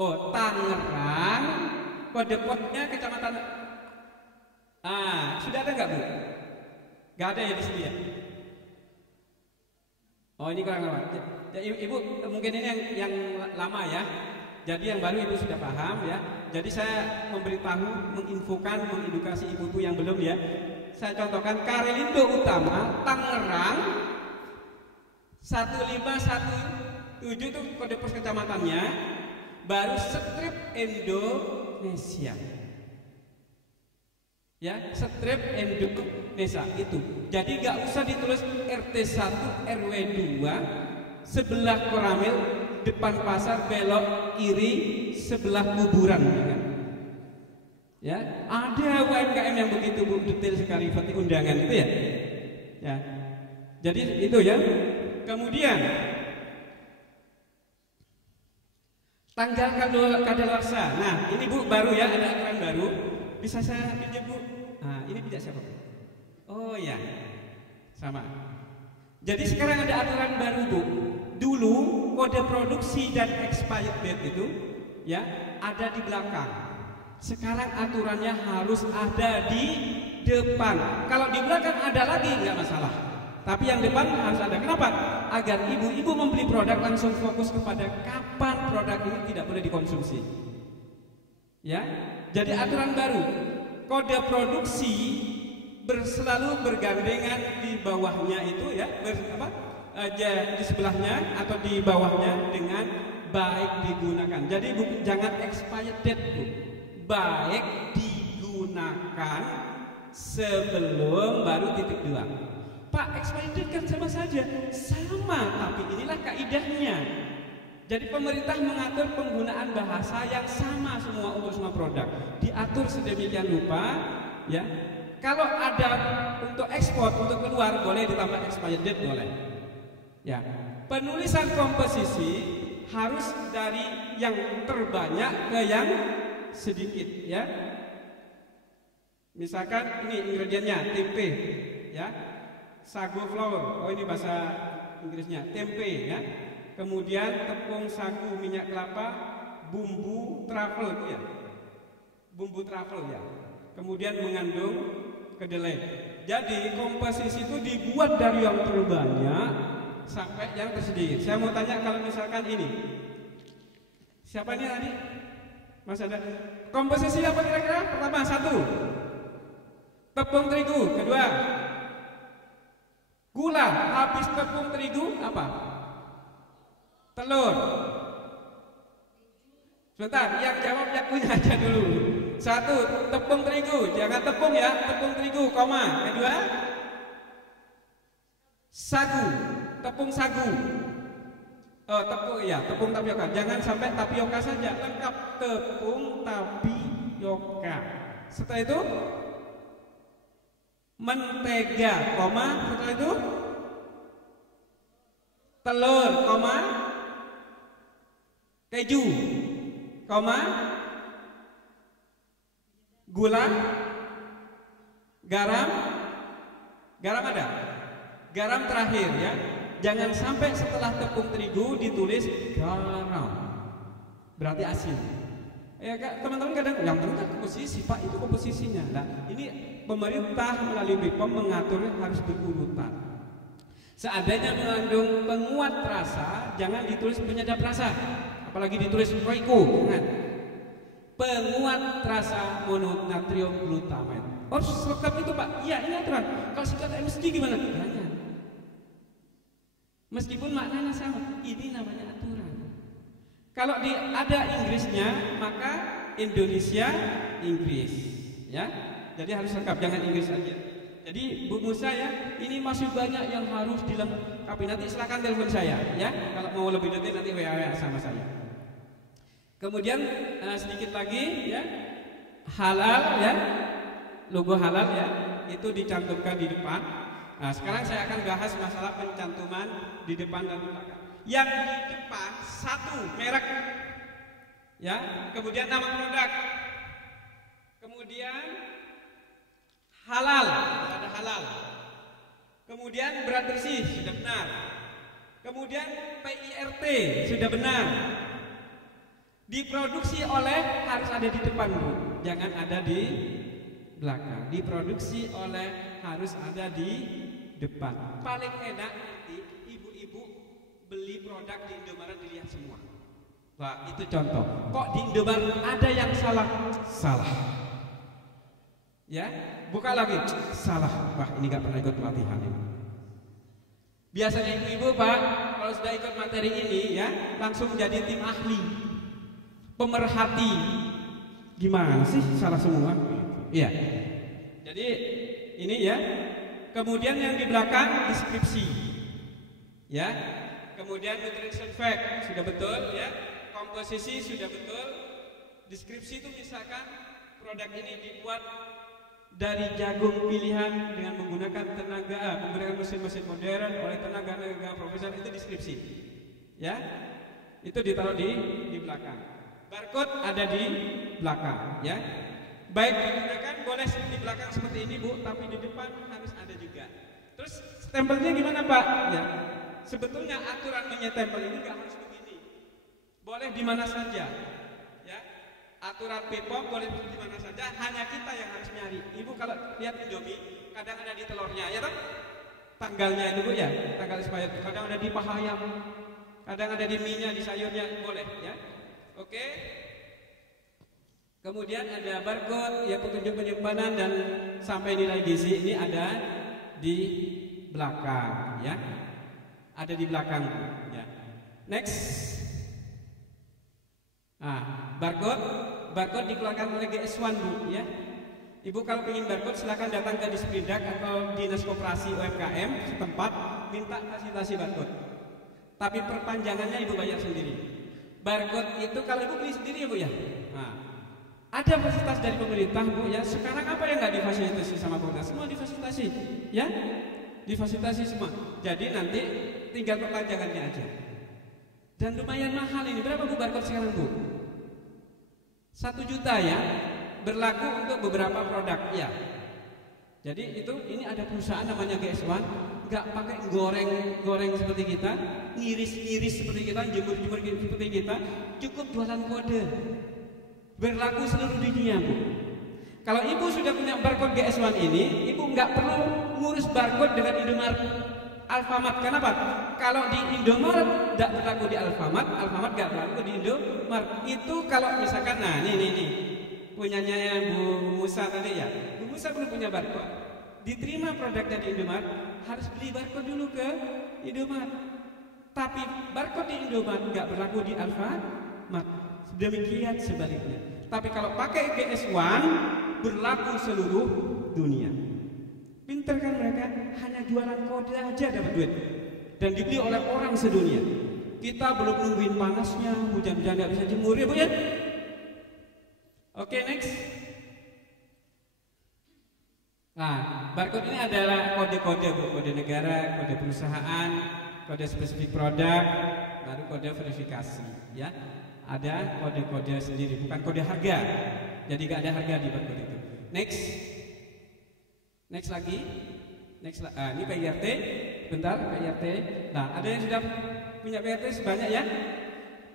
Oh, Tangerang. Kode posnya kecamatan. Sudah ada nggak Bu? Nggak ada ya di sini ya. Oh, ini kurang lama. Ibu mungkin ini yang lama ya. Jadi yang baru Ibu sudah paham ya. Jadi saya memberitahu, menginfokan, mengedukasi ibu-ibu yang belum ya. Saya contohkan Karelindo Utama, Tangerang 1517 itu kode pos kecamatannya. Baru Strip Indonesia. Ya, Strip Indonesia itu. Jadi nggak usah ditulis RT 1 RW 2 sebelah Koramil depan pasar belok kiri sebelah kuburan ya. Ada UMKM yang begitu Bu, detail sekali seperti undangan itu ya. Ya. Jadi itu ya. Kemudian tanggal kadaluarsa. Nah, ini Bu baru ya, ada aturan baru. Bisa saya pinjam Bu? Nah, ini pinjam siapa? Oh ya, sama. Jadi sekarang ada aturan baru Bu. Dulu kode produksi dan expired date itu ya ada di belakang. Sekarang aturannya harus ada di depan. Kalau di belakang ada lagi nggak masalah. Tapi yang depan harus ada. Kenapa? Agar ibu-ibu membeli produk langsung fokus kepada kapan produk ini tidak boleh dikonsumsi. Ya, jadi aturan baru. Kode produksi selalu bergandengan di bawahnya itu ya, di sebelahnya atau di bawahnya dengan baik digunakan. Jadi jangan expired date Bu. Baik digunakan sebelum baru titik 2. Pak, expired date kan sama saja. Sama, tapi inilah kaidahnya. Jadi pemerintah mengatur penggunaan bahasa yang sama semua untuk semua produk. Diatur sedemikian rupa ya. Kalau ada untuk ekspor, untuk keluar boleh ditambah expired date boleh. Ya. Penulisan komposisi harus dari yang terbanyak ke yang sedikit ya. Misalkan ini ingredientnya tempe ya. Sago flour. Oh ini bahasa Inggrisnya, tempe ya. Kemudian tepung sagu, minyak kelapa, bumbu truffle itu ya. Bumbu truffle ya. Kemudian mengandung kedelai. Jadi komposisi itu dibuat dari yang terbanyak sampai yang tersedikit. Saya mau tanya kalau misalkan ini. Siapa ini tadi? Mas ada. Komposisi apa kira-kira? Pertama 1. Tepung terigu, kedua gula, habis tepung terigu apa? Telur. Sebentar, yang jawab yang punya aja dulu. 1, tepung terigu, jangan tepung ya, tepung terigu, koma. Kedua, sagu, tepung sagu. Oh, tepung tapioka. Jangan sampai tapioka saja, lengkap tepung tapioka. Setelah itu mentega, koma. Setelah itu telur, koma. Keju, koma. Gula, garam. Garam ada? Garam terakhir ya. Jangan sampai setelah tepung terigu ditulis garam. Berarti asin. Ya teman-teman kadang yang penting komposisi Pak, itu komposisinya. Nah, ini pemerintah melalui BPOM mengaturnya harus berurutan. Seandainya mengandung penguat rasa, jangan ditulis penyedap rasa. apalagi ditulis Royco, jangan. Penguat rasa mononatrium glutamat. Oh, selengkap itu Pak. Iya, ini aturan. Kalau singkat MSG gimana? Jangan. Meskipun maknanya sama, ini namanya aturan. Kalau ada Inggrisnya, maka Indonesia Inggris, ya. Jadi harus lengkap, jangan Inggris saja. Jadi Bu Musa ya, ini masih banyak yang harus dilengkapi. Nanti silakan telepon saya, ya. Kalau mau lebih detail nanti WA sama saya. Kemudian sedikit lagi, ya, halal, ya, logo halal, ya, itu dicantumkan di depan. Nah, sekarang saya akan bahas masalah pencantuman di depan dan belakang. Yang di depan satu merek, ya, kemudian nama produk, kemudian halal, ada halal, kemudian berat bersih sudah benar, kemudian PIRT sudah benar, diproduksi oleh harus ada di depan Bu, jangan ada di belakang. Diproduksi oleh harus ada di depan. Paling enak nanti ibu-ibu beli produk di Indomaret dilihat semua. Wah, itu contoh. Kok di Indomaret ada yang salah? Salah. Ya, buka lagi. Salah. Wah, ini gak pernah ikut pelatihan ini. Biasanya ibu-ibu Pak, kalau sudah ikut materi ini ya, langsung jadi tim ahli, pemerhati. Gimana sih salah semua? Iya. Jadi ini ya. Kemudian yang di belakang deskripsi, ya. Kemudian nutrition fact sudah betul, ya. Komposisi sudah betul. Deskripsi itu misalkan produk ini dibuat dari jagung pilihan dengan menggunakan mesin-mesin modern oleh tenaga profesional, itu deskripsi, ya. Itu ditaruh di belakang. Barcode ada di belakang, ya. Baik digunakan boleh di belakang seperti ini Bu, tapi di depan harus ada juga. Terus stempelnya gimana Pak? Ya, sebetulnya aturan menyetempel ini nggak harus begini. Boleh di mana saja, ya. Aturan BPOM boleh di mana saja. Hanya kita yang harus nyari. Ibu kalau lihat Indomie, kadang ada di telurnya, ya toh? Tanggalnya itu Bu ya, tanggal expired. Kadang ada di paha ayam, kadang ada di mie-nya, di sayurnya, boleh, ya. Oke. Kemudian ada barcode, ya, petunjuk penyimpanan dan sampai nilai gizi ini ada di belakang, ya. Ada di belakang, ya. Next. Barcode dikeluarkan oleh GS1 Bu, ya. Ibu kalau ingin barcode silakan datang ke Disperindak atau Dinas Koperasi UMKM setempat, minta fasilitasi barcode. Tapi perpanjangannya Ibu bayar sendiri. Barcode itu kalau Ibu beli sendiri ya Bu ya. Nah, ada fasilitas dari pemerintah Bu ya. Sekarang apa yang nggak difasilitasi sama pemerintah? Semua difasilitasi, ya. Difasilitasi semua. Jadi nanti tinggal perpanjangannya aja. Dan lumayan mahal ini. Berapa Bu barcode sekarang Bu? 1 juta ya. Berlaku untuk beberapa produk ya. Jadi ini ada perusahaan namanya GS1, nggak pakai goreng seperti kita, ngiris seperti kita, jemur seperti kita, cukup jualan kode. Berlaku seluruh dunia Bu. Kalau Ibu sudah punya barcode GS1 ini, Ibu nggak perlu ngurus barcode dengan Indomaret, Alfamart. Kenapa? Kalau di Indomaret nggak berlaku di Alfamart nggak berlaku di Indomaret. Itu kalau misalkan, nah nih punyanya Bu Musa tadi ya. Bu Musa belum punya barcode, diterima produknya di Indomaret, harus beli barcode dulu ke Indomaret. Tapi barcode di Indomaret nggak berlaku di Alfamart. Demikian sebaliknya. Tapi kalau pakai GS1 berlaku seluruh dunia. Pinter kan mereka, hanya jualan kode aja dapat duit dan dibeli oleh orang sedunia. Kita belum nungguin panasnya, hujan-hujan nggak bisa jemur ya Bu ya. Oke, next. Nah, barcode ini adalah kode-kode Bu, kode negara, kode perusahaan, kode spesifik produk, baru kode verifikasi, ya. Ada kode-kode sendiri, bukan kode harga. Jadi gak ada harga di barcode itu. Next lagi. Ini PIRT. Bentar, PIRT. Nah, ada yang sudah punya PIRT sebanyak ya.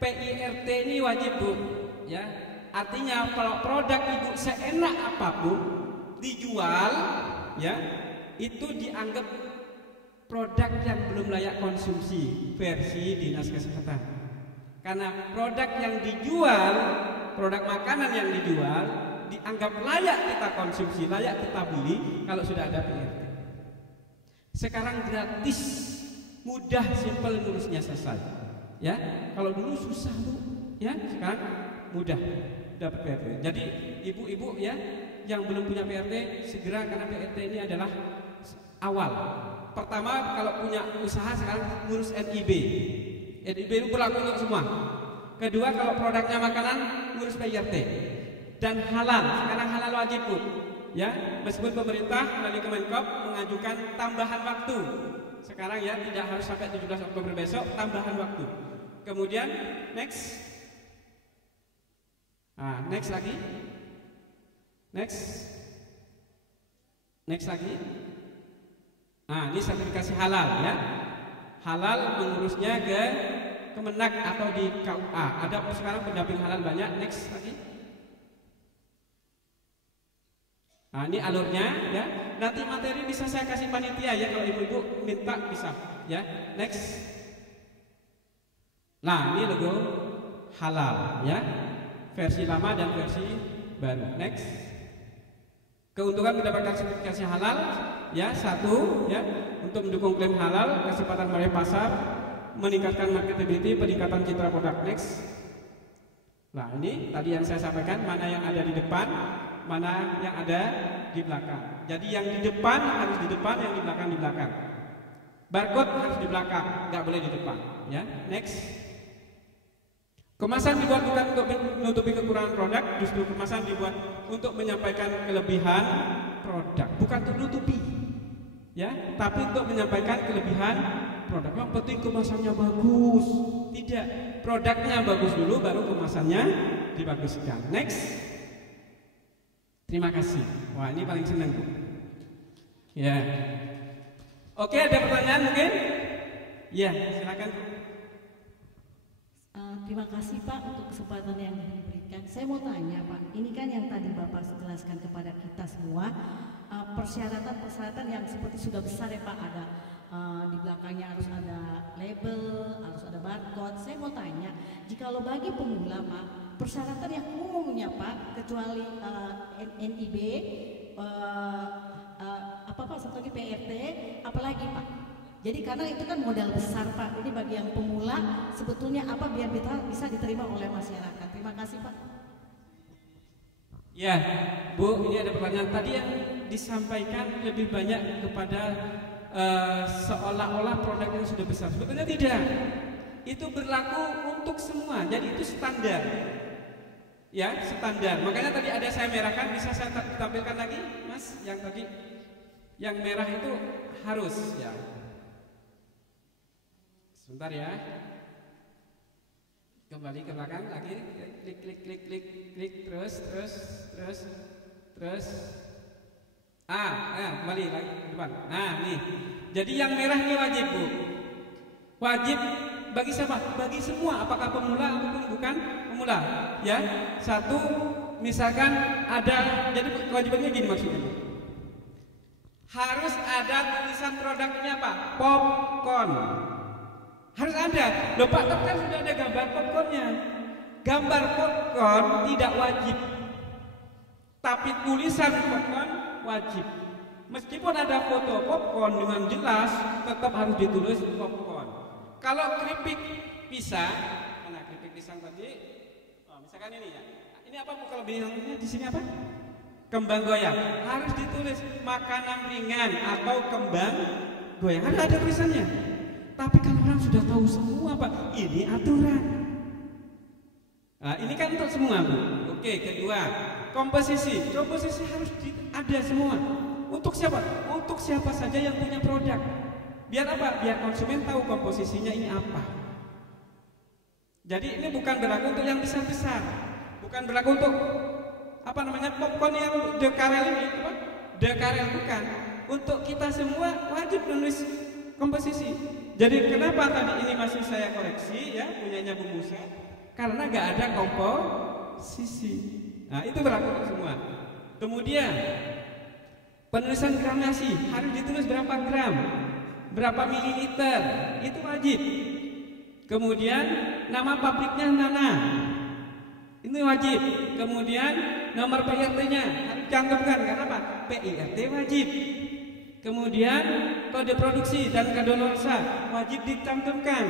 PIRT ini wajib Bu, ya. Artinya kalau produk Ibu seenak apapun dijual, ya, itu dianggap produk yang belum layak konsumsi versi Dinas Kesehatan. Karena produk yang dijual, produk makanan yang dijual dianggap layak kita konsumsi, layak kita beli kalau sudah ada PRT. Sekarang gratis, mudah, simpel, ngurusnya selesai. Ya, kalau dulu susah Bu, ya, sekarang mudah dapat PRT. Jadi ibu-ibu ya yang belum punya PRT segera, karena PRT ini adalah awal. Pertama kalau punya usaha sekarang ngurus NIB. NIB itu berlaku untuk semua. Kedua kalau produknya makanan ngurus PRT. Dan halal, sekarang halal wajib Bu. Ya, meskipun pemerintah melalui Kemenkop mengajukan tambahan waktu. Sekarang ya tidak harus sampai 17 Oktober besok, tambahan waktu. Kemudian next. Next lagi. Next lagi. Ini sertifikasi halal ya. Halal mengurusnya ke Kemenak atau di KUA. Ada sekarang pendamping halal banyak. Next lagi. Ini alurnya ya. Nanti materi bisa saya kasih panitia ya, kalau ibu-ibu minta bisa ya. Next. Nah, ini logo halal ya. Versi lama dan versi baru. Next. Keuntungan mendapatkan sertifikasi halal ya, satu ya, untuk mendukung klaim halal, kesempatan meraih pasar, meningkatkan marketability, peningkatan citra produk. Next. Nah, ini tadi yang saya sampaikan, mana yang ada di depan, mana yang ada di belakang. Jadi yang di depan harus di depan, yang di belakang di belakang. Barcode harus di belakang, nggak boleh di depan ya. Next. Kemasan dibuat bukan untuk menutupi kekurangan produk, justru kemasan dibuat untuk menyampaikan kelebihan produk, bukan untuk menutupi ya, tapi untuk menyampaikan kelebihan produk. Yang penting kemasannya bagus. Tidak, produknya bagus dulu baru kemasannya dibaguskan. Next. Terima kasih. Wah, ini paling senang Bu. Ya. Oke, ada pertanyaan mungkin? Ya, silakan. Terima kasih Pak untuk kesempatan yang diberikan. Saya mau tanya Pak, ini kan yang tadi Bapak jelaskan kepada kita semua, persyaratan-persyaratan yang seperti sudah besar ya Pak, ada di belakangnya harus ada label, harus ada barcode. Saya mau tanya, jikalau bagi pemula Pak, persyaratan yang umumnya Pak, kecuali NIB, apa Pak, satu lagi PRT, apalagi Pak? Jadi karena itu kan modal besar Pak, ini bagi yang pemula sebetulnya apa biar bisa diterima oleh masyarakat. Terima kasih Pak. Ya Bu, ini ada pertanyaan tadi yang disampaikan lebih banyak kepada seolah-olah produk yang sudah besar. Sebetulnya tidak, itu berlaku untuk semua, jadi itu standar. Ya, standar. Makanya tadi ada saya merahkan, bisa saya tampilkan lagi Mas, yang tadi yang merah itu harus ya. Sebentar ya. Kembali ke belakang lagi, klik terus. Kembali lagi ke depan. Nah, nih. Jadi yang merah ini wajib, Bu. Wajib bagi siapa? Bagi semua, apakah pemula ataupun bukan pemula. Ya. Satu, misalkan ada, jadi kewajibannya gini maksudnya, Bu. Harus ada tulisan produknya apa? Popcorn. Harus ada. Loh Pak, kan sudah ada gambar popcornnya. Gambar popcorn tidak wajib, tapi tulisan popcorn wajib. Meskipun ada foto popcorn dengan jelas, tetap harus ditulis popcorn. Kalau keripik pisang, mana keripik pisang tadi? Misalkan ini ya. Ini apa Bu kalau bilangnya di sini apa? Kembang goyang. Harus ditulis makanan ringan atau kembang goyang. Ada tulisannya. Tapi kan orang sudah tahu semua Pak, ini aturan. Nah, ini kan untuk semua Bu. Oke, kedua, komposisi. Komposisi harus ada semua. Untuk siapa? Untuk siapa saja yang punya produk. Biar apa? Biar konsumen tahu komposisinya ini apa. Jadi ini bukan berlaku untuk yang besar-besar. Bukan berlaku untuk apa namanya popcorn yang dekarel ini, apa? Dekarel bukan. Untuk kita semua wajib menulis komposisi. Jadi kenapa tadi ini masih saya koreksi ya, punyanya Bu Musa? Karena gak ada komposisi. Nah itu berlaku untuk semua. Kemudian penulisan gram nasi harus ditulis berapa gram, berapa mililiter, itu wajib. Kemudian nama pabriknya Nana. Ini wajib. Kemudian nomor PIRT-nya harus cantumkan. Kenapa? PIRT wajib. Kemudian kode produksi dan kadaluarsa wajib dicantumkan.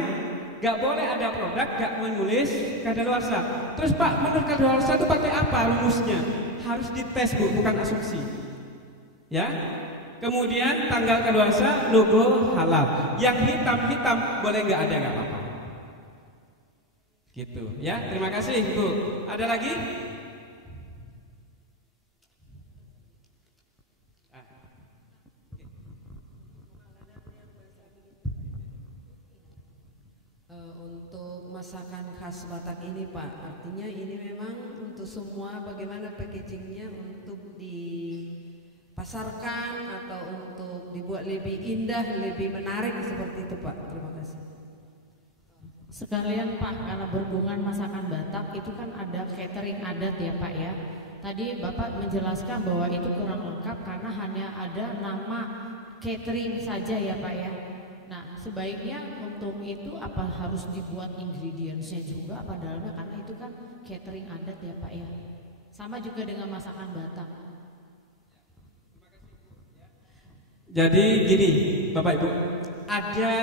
Gak boleh ada produk gak menulis kadaluarsa. Terus Pak, menurut kadaluarsa itu pakai apa rumusnya? Harus dites Bu, bukan asumsi. Ya. Kemudian tanggal kadaluarsa, logo halal. Yang hitam-hitam boleh nggak ada, nggak apa-apa. Gitu ya. Terima kasih Bu. Ada lagi? Untuk masakan khas Batak ini Pak, artinya ini memang untuk semua bagaimana packagingnya untuk dipasarkan atau untuk dibuat lebih indah, lebih menarik seperti itu Pak. Terima kasih. Sekalian Pak, karena berhubungan masakan Batak itu kan ada catering adat ya Pak ya. Tadi Bapak menjelaskan bahwa itu kurang lengkap karena hanya ada nama catering saja ya Pak ya. Nah sebaiknya untuk itu apa harus dibuat ingredientsnya juga apa dalamnya, karena itu kan catering adat ya Pak ya. Sama juga dengan masakan Batak. Jadi gini Bapak Ibu, ada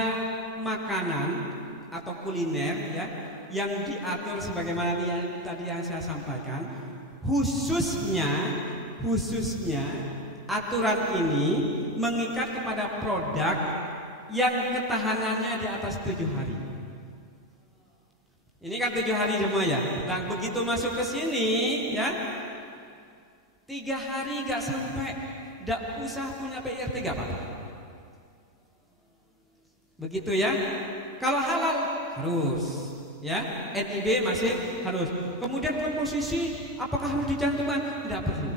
makanan atau kuliner ya yang diatur sebagaimana tadi yang saya sampaikan, khususnya aturan ini mengikat kepada produk yang ketahanannya di atas 7 hari. Ini kan 7 hari semua ya. Dan begitu masuk ke sini ya, 3 hari gak sampai, gak usah punya PIRT gak apa-apa. Begitu ya. Kalau halal harus ya, NIB masih harus. Kemudian komposisi apakah harus dicantumkan? Tidak perlu.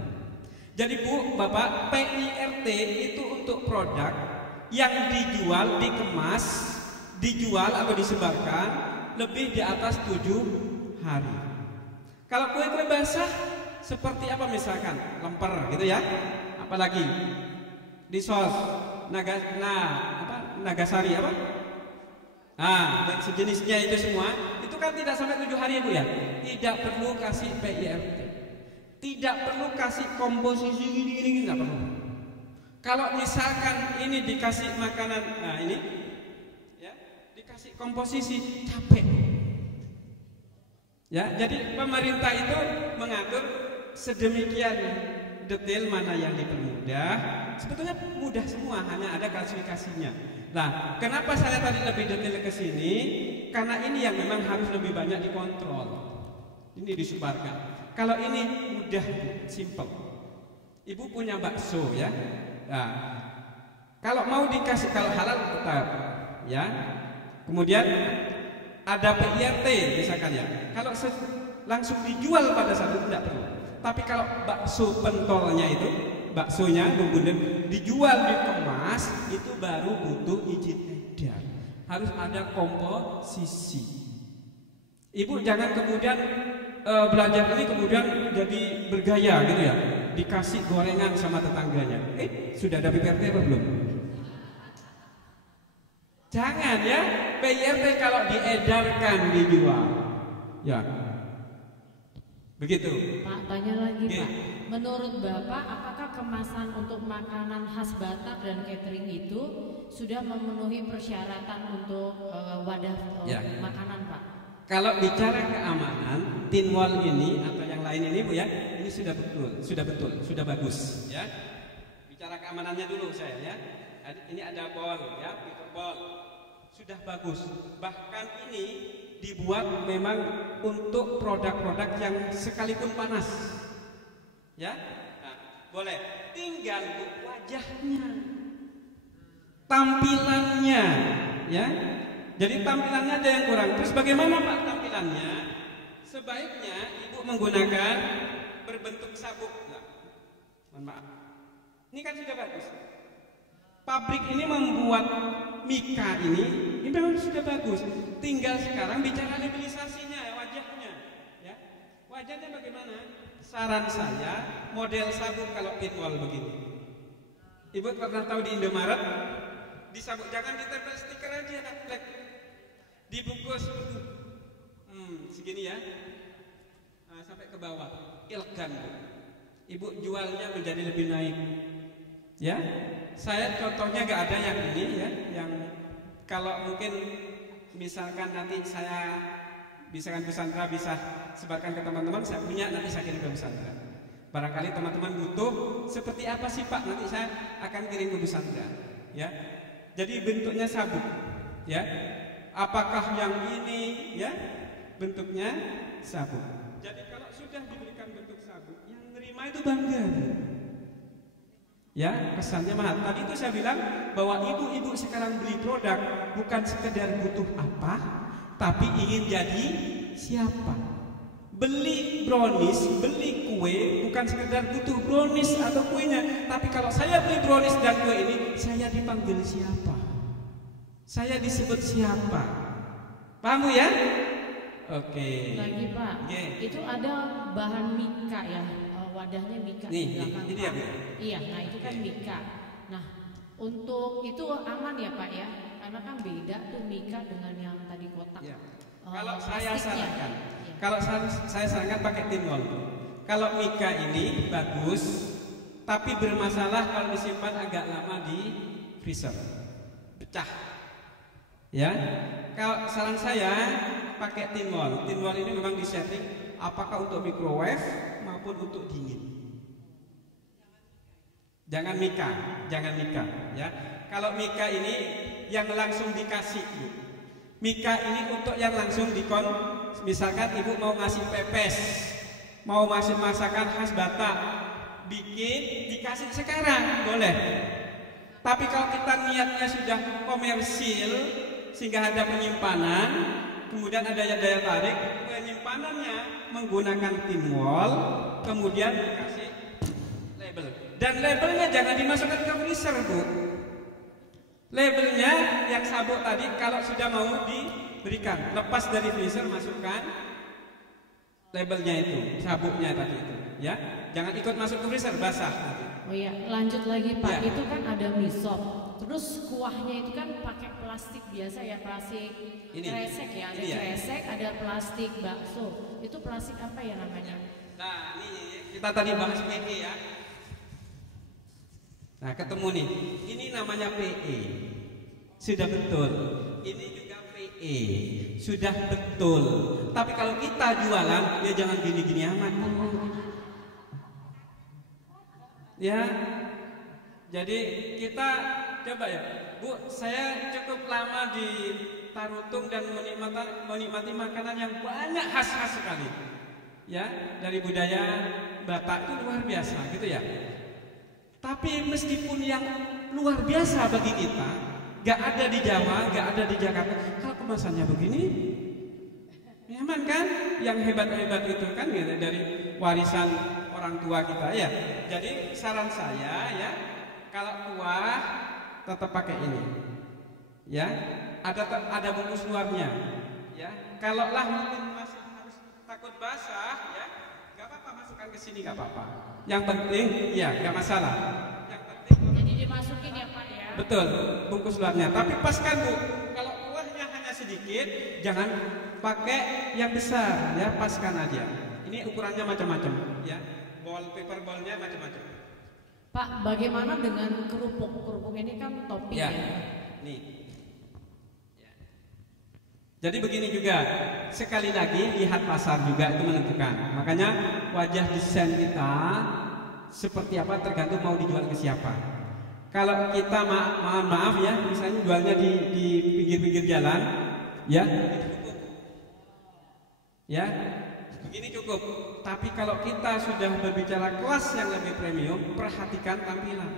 Jadi Bu, Bapak, PIRT itu untuk produk yang dijual, dikemas, dijual atau disebarkan lebih di atas 7 hari. Kalau kue-kue basah seperti apa misalkan? Lemper gitu ya. Apalagi di sos Nagasari apa? Dan sejenisnya itu semua, itu kan tidak sampai 7 hari Bu ya. Tidak perlu kasih PIRT. Tidak perlu kasih komposisi gini-gini, tidak perlu. Kalau misalkan ini dikasih makanan, nah ini ya, dikasih komposisi capek. Ya, jadi pemerintah itu mengatur sedemikian detail mana yang dipermudah. Sebetulnya mudah semua, hanya ada klasifikasinya. Nah, kenapa saya tadi lebih detail ke sini? Karena ini yang memang harus lebih banyak dikontrol. Ini disebarkan. Kalau ini mudah, simple. Ibu punya bakso ya. Nah, kalau mau dikasih, kalau halal tetap ya. Kemudian ada PIRT misalkan ya. Kalau langsung dijual pada saat itu tidak perlu. Tapi kalau bakso pentolnya itu, baksonya kemudian dijual, dikemas, itu baru butuh izin edar. Harus ada komposisi. Ibu jangan kemudian belajar ini kemudian jadi bergaya gitu ya. Dikasih gorengan sama tetangganya. Sudah ada PIRT apa belum? Jangan ya. PIRT kalau diedarkan dijual. Ya. Begitu. Pak, tanya lagi Pak. Menurut Bapak, apakah kemasan untuk makanan khas Batak dan catering itu sudah memenuhi persyaratan untuk wadah makanan Pak? Kalau bicara keamanan, tin wall ini atau yang lain ini Bu ya, ini sudah betul, sudah bagus ya. Bicara keamanannya dulu saya ya. Ini ada bol ya, paper ball. Sudah bagus. Bahkan ini dibuat memang untuk produk-produk yang sekalipun panas. Ya. Nah, boleh. Tinggal Bu wajahnya. Tampilannya ya. Jadi tampilannya ada yang kurang. Terus bagaimana Pak tampilannya? Sebaiknya Ibu menggunakan berbentuk sabuk. Nah, mohon maaf. Ini kan sudah bagus. Pabrik ini membuat mika ini memang sudah bagus. Tinggal sekarang bicara labelisasinya, wajahnya. Ya. Wajahnya bagaimana? Saran saya model sabuk kalau pinwall begini. Ibu pernah tahu di Indomaret? Di sabuk jangan ditempel stiker aja, dibungkus Segini ya, sampai ke bawah, elegan Bu. Ibu jualnya menjadi lebih naik. Ya, saya contohnya nggak ada yang ini ya, yang kalau mungkin misalkan nanti saya misalkan Busandra bisa sebarkan ke teman-teman, saya punya nanti saya kirim ke Busandra. Barangkali teman-teman butuh seperti apa sih Pak, nanti saya akan kirim ke Busandra. Ya, jadi bentuknya sabuk. Ya, apakah yang ini ya bentuknya sabuk. Jadi kalau sudah diberikan bentuk sabuk, yang nerima itu bangga. Ya, kesannya mahal. Tadi itu saya bilang bahwa ibu-ibu sekarang beli produk bukan sekedar butuh apa, tapi ingin jadi siapa. Beli brownies, beli kue bukan sekedar butuh brownies atau kuenya, tapi kalau saya beli brownies dan kue ini, saya dipanggil siapa? Saya disebut siapa? Paham Bu ya? Oke. Lagi Pak, itu ada bahan mika ya, wadahnya mika nih, di belakang ini Pak. ya, Iya, nah itu kan mika. Nah, untuk itu aman ya Pak ya, karena kan beda tuh mika dengan yang tadi kotak. Ya. Kalau saya plastiknya. sarankan, Iya. kalau saya sarankan pakai tinwol. Kalau mika ini bagus, tapi bermasalah kalau disimpan agak lama di freezer, pecah. Ya, kalau saran saya pakai tinwol. Tinwol ini memang disetting apakah untuk microwave maupun untuk dingin. Jangan mika, ya. Kalau mika ini yang langsung dikasih, Bu. Mika ini untuk yang langsung misalkan ibu mau ngasih pepes, mau ngasih masakan khas Batak, bikin dikasih sekarang boleh. Tapi kalau kita niatnya sudah komersil sehingga ada penyimpanan, kemudian ada daya tarik, penyimpanannya menggunakan tinwol, kemudian dikasih label. Dan labelnya jangan dimasukkan ke freezer, Bu. Labelnya yang sabuk tadi kalau sudah mau diberikan, lepas dari freezer, masukkan labelnya itu, sabuknya tadi itu, ya. Jangan ikut masuk ke freezer, basah nanti. Oh iya, lanjut lagi Pak. Ya. Itu kan ada misop. Terus kuahnya itu kan pakai plastik biasa ya, plastik Ini. kresek ya, ada Ini ya. kresek, ada plastik bakso. Itu plastik apa ya namanya? Nah, ini kita tadi bahas PE ya. Nah, ketemu nih. Ini namanya PE. Sudah betul. Ini juga PE. Sudah betul. Tapi kalau kita jualan, ya jangan gini-gini amat. Ya. Jadi kita coba ya. Bu, saya cukup lama di Tarutung dan menikmati makanan yang banyak khas-khas sekali. Ya, dari budaya Batak itu luar biasa gitu ya. Tapi meskipun yang luar biasa bagi kita, gak ada di Jawa, gak ada di Jakarta, kalau kemasannya begini, nyaman kan? Yang hebat-hebat itu kan gitu, dari warisan orang tua kita ya. Jadi saran saya ya, kalau kuah tetap pakai ini, ya. Ada bungkus luarnya, ya. Kalau lah mungkin masih harus takut basah, ya, gak apa-apa masukkan ke sini, gak apa-apa. Yang penting, ya, gak masalah. Yang penting. Jadi dimasukin ya Pak ya. Betul, bungkus luarnya. Tapi paskan Bu, kalau kuahnya hanya sedikit, jangan pakai yang besar, ya, paskan aja. Ini ukurannya macam-macam, ya. Paper ballnya macam-macam. Pak, bagaimana dengan kerupuk? Kerupuk ini kan topping Ya, ya. nih. Ya. Jadi begini juga, sekali lagi lihat pasar juga itu menentukan. Makanya wajah desain kita seperti apa tergantung mau dijual ke siapa. Kalau kita mohon maaf ya, misalnya jualnya di pinggir-pinggir jalan, ya, ya, begini cukup. Tapi kalau kita sudah berbicara kelas yang lebih premium, perhatikan tampilan.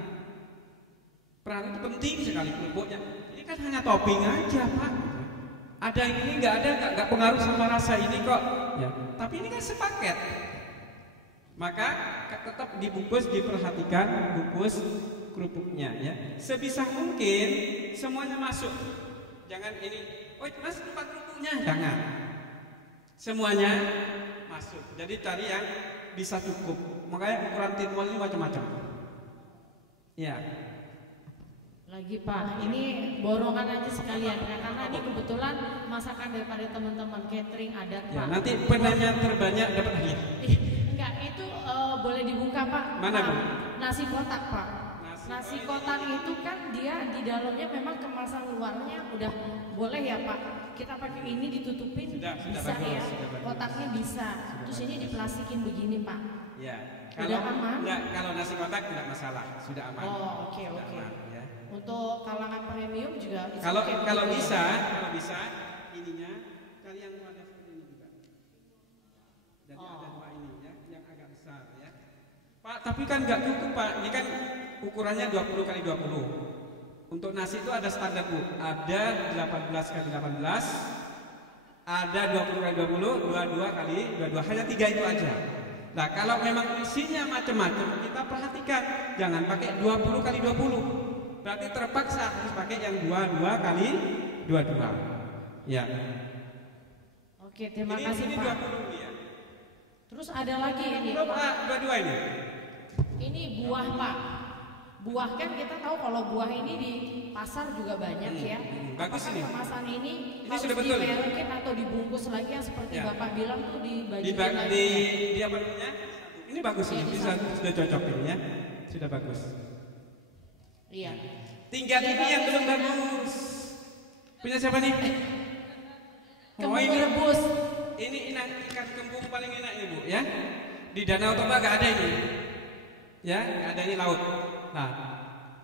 Peran itu penting sekali kerupuknya. Ini kan hanya topping aja Pak. Ada yang ini nggak pengaruh sama rasa ini kok. Ya. Tapi ini kan sepaket. Maka tetap dibungkus, diperhatikan bungkus kerupuknya ya. Sebisa mungkin semuanya masuk. Jangan ini, oh Mas lupa kerupuknya. Jangan. Semuanya masuk. Jadi cari yang bisa cukup. Makanya ukuran tinwol ini macam-macam. Ya. Lagi Pak, ini borongan aja sekalian ya, karena ini kebetulan masakan daripada teman-teman catering adat Ya, Pak. nanti penanya terbanyak dapat hadiah. Enggak, itu boleh dibuka Pak. Mana, Bu? Nasi kotak Pak. Nasi kotak itu kan dia di dalamnya memang kemasan luarnya udah boleh ya Pak. Kita pakai ini ditutupin sudah bisa bagus, ya. sudah bagus. Kotaknya bisa. Terus ini diplastikin begini Pak. Ya. Sudah aman? Enggak, kalau nasi kotak tidak masalah, sudah aman. Oh, oke. Sudah aman, ya. Untuk kalangan premium juga bisa. Kalau bisa ininya kali yang wadah seperti ini juga. Jadi ada dua ini ya, yang agak besar ya. Pak, tapi kan nggak cukup Pak. Ini kan ukurannya 20 kali 20. Untuk nasi itu ada standar Bu. Ada 18 kali 18. Ada 20 kali 20, 22 kali 22. Hanya 3 itu aja. Nah, kalau memang isinya macam-macam, kita perhatikan jangan pakai 20 kali 20. Berarti terpaksa harus pakai yang 22 kali 22. Ya. Oke, terima kasih ini Pak. 20 ya. Terus ada lagi ini. Pak, 22 ini. Ini buah Pak. Buah kan kita tahu kalau buah ini di pasar juga banyak ya. Bagus Apakah ini. Kemasan ini harus sudah betul. dimerekin atau dibungkus lagi yang seperti Ya. Bapak bilang tuh dibagikan di apa namanya? Ini bagus ini, sudah cocok ini ya. Sudah bagus. Iya. Tinggal ini yang belum bagus. Punya siapa nih? Kembung ini rebus. Ini ikan kembung paling enak ini Bu ya. Di Danau Toba gak ada ini. Ya, gak ada ini laut. Nah,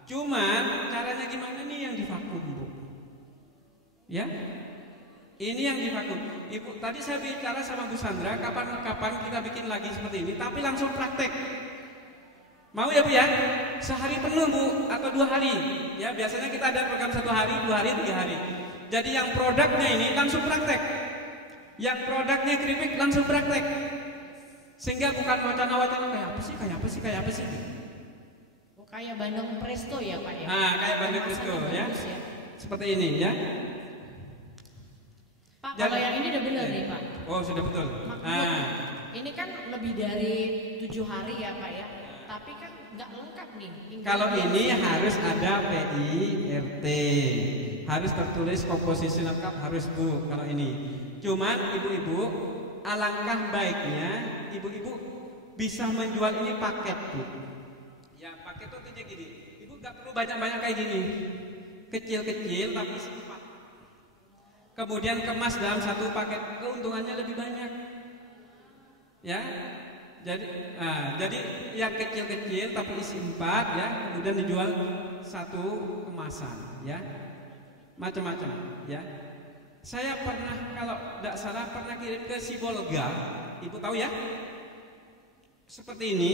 cuman caranya gimana nih yang divakum Bu? Ya, ini yang divakum. Ibu, tadi saya bicara sama Bu Sandra, kapan-kapan kita bikin lagi seperti ini, tapi langsung praktek. Mau ya Bu ya? Sehari penuh Bu, atau 2 hari. Ya, biasanya kita ada program 1 hari, 2 hari, 3 hari. Jadi yang produknya ini langsung praktek. Yang produknya keripik langsung praktek. Sehingga bukan wacana-wacana kayak apa sih. Oh, kayak Bandeng Presto ya Pak ya? Nah, kayak Bandeng Presto ya. Seperti ini ya. Pak, kalau yang ini udah benar nih Pak. Oh, sudah betul. Nah, ini kan lebih dari 7 hari ya Pak ya. Tapi kan nggak lengkap nih. Kalau ini harus ada PIRT, harus tertulis komposisi lengkap harus Bu. Kalau ini, cuman ibu-ibu, alangkah baiknya ibu-ibu bisa menjual ini paket Bu. Ya paket itu artinya gini, ibu nggak perlu banyak-banyak kayak gini, kecil-kecil tapi simpan. Kemudian kemas dalam satu paket, keuntungannya lebih banyak. Ya. Jadi yang kecil-kecil tapi isi 4 ya, kemudian dijual satu kemasan ya, macam-macam ya. Saya pernah kalau tidak salah pernah kirim ke Sibolga, ibu tahu ya, seperti ini,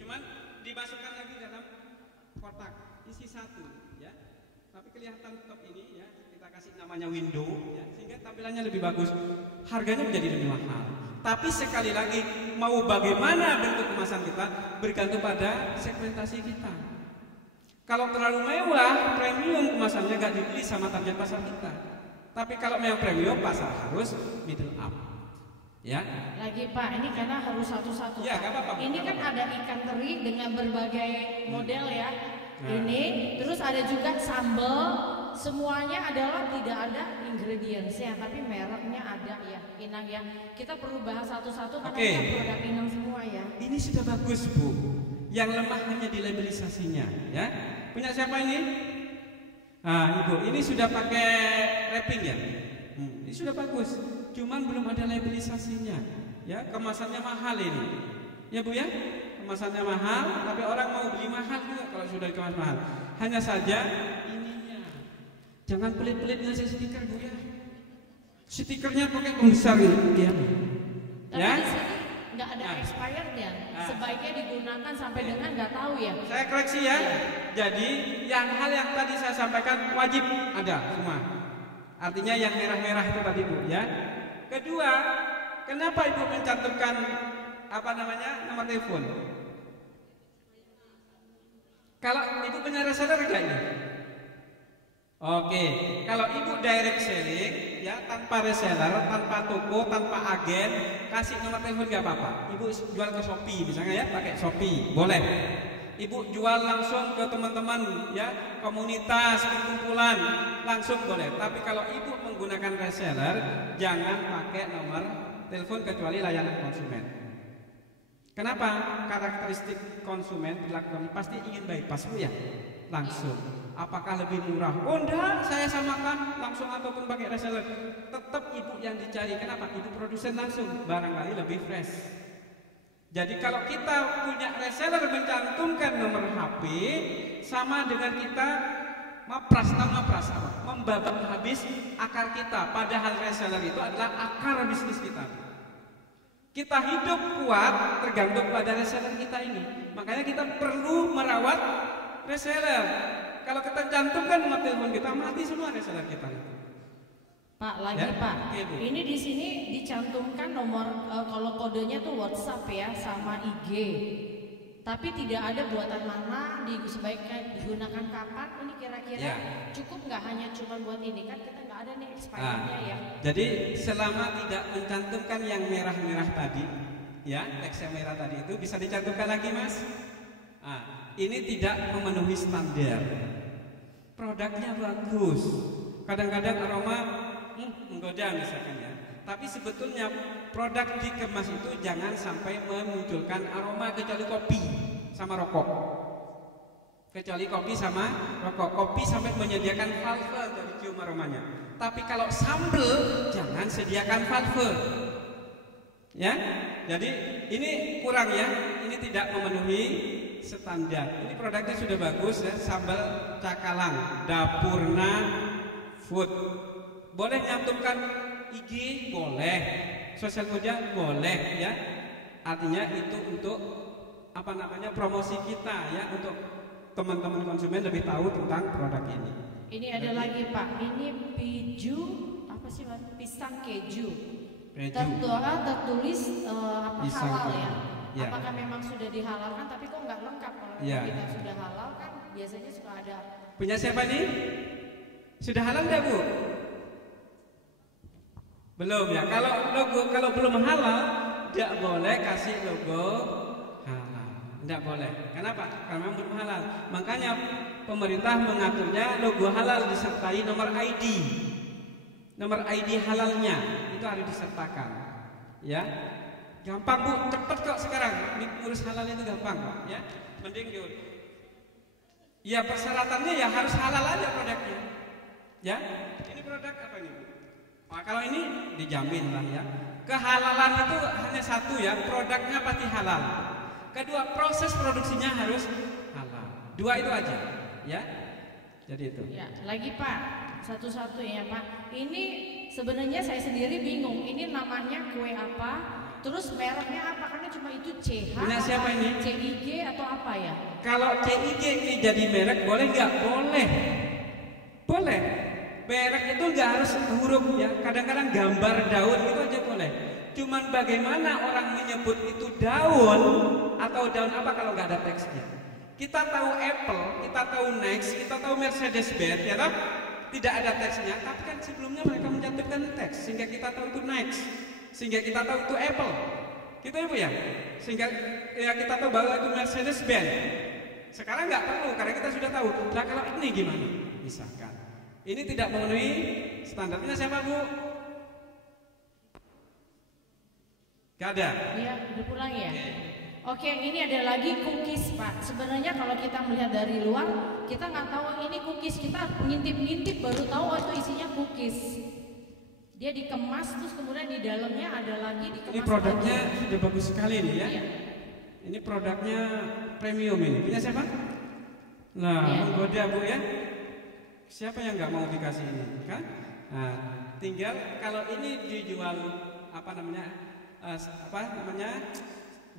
cuman dimasukkan lagi dalam kotak isi 1 ya, tapi kelihatan top ini ya, kita kasih namanya window ya, sehingga tampilannya lebih bagus, harganya menjadi lebih mahal. Tapi sekali lagi, mau bagaimana bentuk kemasan kita bergantung pada segmentasi kita. Kalau terlalu mewah, premium kemasannya nggak dibeli sama target pasar kita. Tapi kalau memang premium, pasar harus middle up. Ya. Lagi Pak, ini karena harus satu-satu. Ya, Pak. gak apa-apa. Ini kan ada ikan teri dengan berbagai model ya. Ini, terus ada juga sambal. Semuanya adalah tidak ada ingredientsnya, tapi mereknya ada ya, Inang ya. Kita perlu bahas satu-satu karena ini produk Inang semua ya. Ini sudah bagus Bu. Yang lemah hanya di labelisasinya ya. Punya siapa ini? Nah Ibu, ini sudah pakai wrapping ya. Ini sudah bagus. Cuman belum ada labelisasinya. Ya, kemasannya mahal ini. Ya Bu ya. Kemasannya mahal, tapi orang mau beli mahal juga kalau sudah dikemas mahal. Hanya saja jangan pelit-pelit ngasih stiker Bu ya. Stikernya pakai pembesar gitu ya. Tapi di sini nggak ada expirednya. Sebaiknya digunakan sampai dengan nggak tahu ya. Saya koreksi ya. Jadi hal yang tadi saya sampaikan wajib ada semua. Artinya yang merah-merah itu tadi Bu ya. Kedua, kenapa Ibu mencantumkan nomor telepon? Kalau Ibu punya reseller enggak ini? Oke, kalau Ibu direct selling ya, tanpa reseller, tanpa toko, tanpa agen, kasih nomor telepon nggak apa-apa. Ibu jual ke Shopee misalnya ya, pakai Shopee boleh. Ibu jual langsung ke teman-teman ya, komunitas, perkumpulan, langsung boleh. Tapi kalau ibu menggunakan reseller, jangan pakai nomor telepon kecuali layanan konsumen. Kenapa? Karakteristik konsumen dilakukan pasti ingin bypass bu ya, langsung. Apakah lebih murah? Oh enggak, saya samakan langsung ataupun pakai reseller. Tetap ibu yang dicari. Kenapa? Ibu produsen langsung, barangkali lebih fresh. Jadi kalau kita punya reseller mencantumkan nomor HP, sama dengan kita mapras, apa? Membabat habis akar kita. Padahal reseller itu adalah akar bisnis kita. Kita hidup kuat tergantung pada reseller kita ini. Makanya kita perlu merawat reseller. Kalau kita cantumkan nomor telepon kita, mati semua reseller kita. Pak, lagi ya? Pak, ini di sini dicantumkan nomor kalau kodenya tuh WhatsApp ya sama IG. Tapi tidak ada buatan mana, sebaiknya digunakan kapan? Ini kira-kira ya. Cukup nggak hanya cuma buat ini kan kita nggak ada nih expirednya ya. Jadi selama tidak mencantumkan yang merah-merah tadi, ya teks yang merah tadi itu bisa dicantumkan lagi mas. Ini tidak memenuhi standar. Produknya bagus, kadang-kadang aroma menggoda misalkan ya. Tapi sebetulnya produk dikemas itu jangan sampai memunculkan aroma kecuali kopi sama rokok. Kecuali kopi sama rokok. Kopi sampai menyediakan valve untuk dicium aromanya. Tapi kalau sambal jangan sediakan valve. Ya, jadi ini kurang ya. Ini tidak memenuhi standar. Ini produknya sudah bagus ya, sambal cakalang, Dapurna Food. Boleh nyantumkan IG, boleh. Sosial media boleh ya. Artinya itu untuk apa namanya promosi kita ya, untuk teman-teman konsumen lebih tahu tentang produk ini. Ini ada lagi Pak, ini piju apa sih Pak? Pisang keju. Tertulis apa halal ya. Ya. Apakah memang sudah dihalalkan tapi kok nggak lengkap kalau ya. Kita sudah halal kan biasanya suka ada. Punya siapa nih? Sudah halal enggak Bu? Belum ya. Kalau belum halal tidak boleh kasih logo halal. Tidak boleh. Kenapa? Karena memang belum halal. Makanya pemerintah mengaturnya logo halal disertai nomor ID. Nomor ID halalnya itu harus disertakan. Ya. Gampang Bu, cepet kok sekarang. Ngurus halal itu gampang Pak ya. Mending diurus. Ya persyaratannya ya harus halal aja produknya. Ya. Ini produk apa ini? Nah, kalau ini dijamin lah ya. Kehalalan itu hanya satu ya, produknya pasti halal. Kedua, proses produksinya harus halal. Dua itu aja ya. Jadi itu. Ya, lagi Pak, satu-satu ya Pak. Ini sebenarnya saya sendiri bingung. Ini namanya kue apa? Terus mereknya apa? Karena cuma itu CH. Punya siapa ini? CIG atau apa ya? Kalau CIG ini jadi merek boleh nggak? Boleh. Boleh. Merek itu nggak harus huruf ya. Kadang-kadang gambar daun itu aja boleh. Cuman bagaimana orang menyebut itu daun atau daun apa kalau nggak ada teksnya? Kita tahu Apple, kita tahu Next, kita tahu Mercedes-Benz, ya toh? Tidak ada teksnya. Tapi kan sebelumnya mereka mencantumkan teks sehingga kita tahu itu Next. Sehingga kita tahu itu Apple, gitu Ibu ya. Sehingga ya kita tahu bahwa itu Mercedes-Benz. Sekarang nggak perlu karena kita sudah tahu. Nah kalau ini gimana? Misalkan ini tidak memenuhi standarnya siapa Bu? Gak ada. Iya, udah pulang ya. Oke, ini ada lagi cookies Pak. Sebenarnya kalau kita melihat dari luar, kita nggak tahu ini cookies. Kita ngintip-ngintip baru tahu oh itu isinya cookies. Dia dikemas terus kemudian di dalamnya ada lagi dikemas. Ini produknya lagi. sudah bagus sekali nih ya. Iya. Ini produknya premium ini. Punya siapa? Nah, ya. Menggoda Bu ya. Siapa yang nggak mau dikasih ini kan? Nah, tinggal kalau ini dijual apa namanya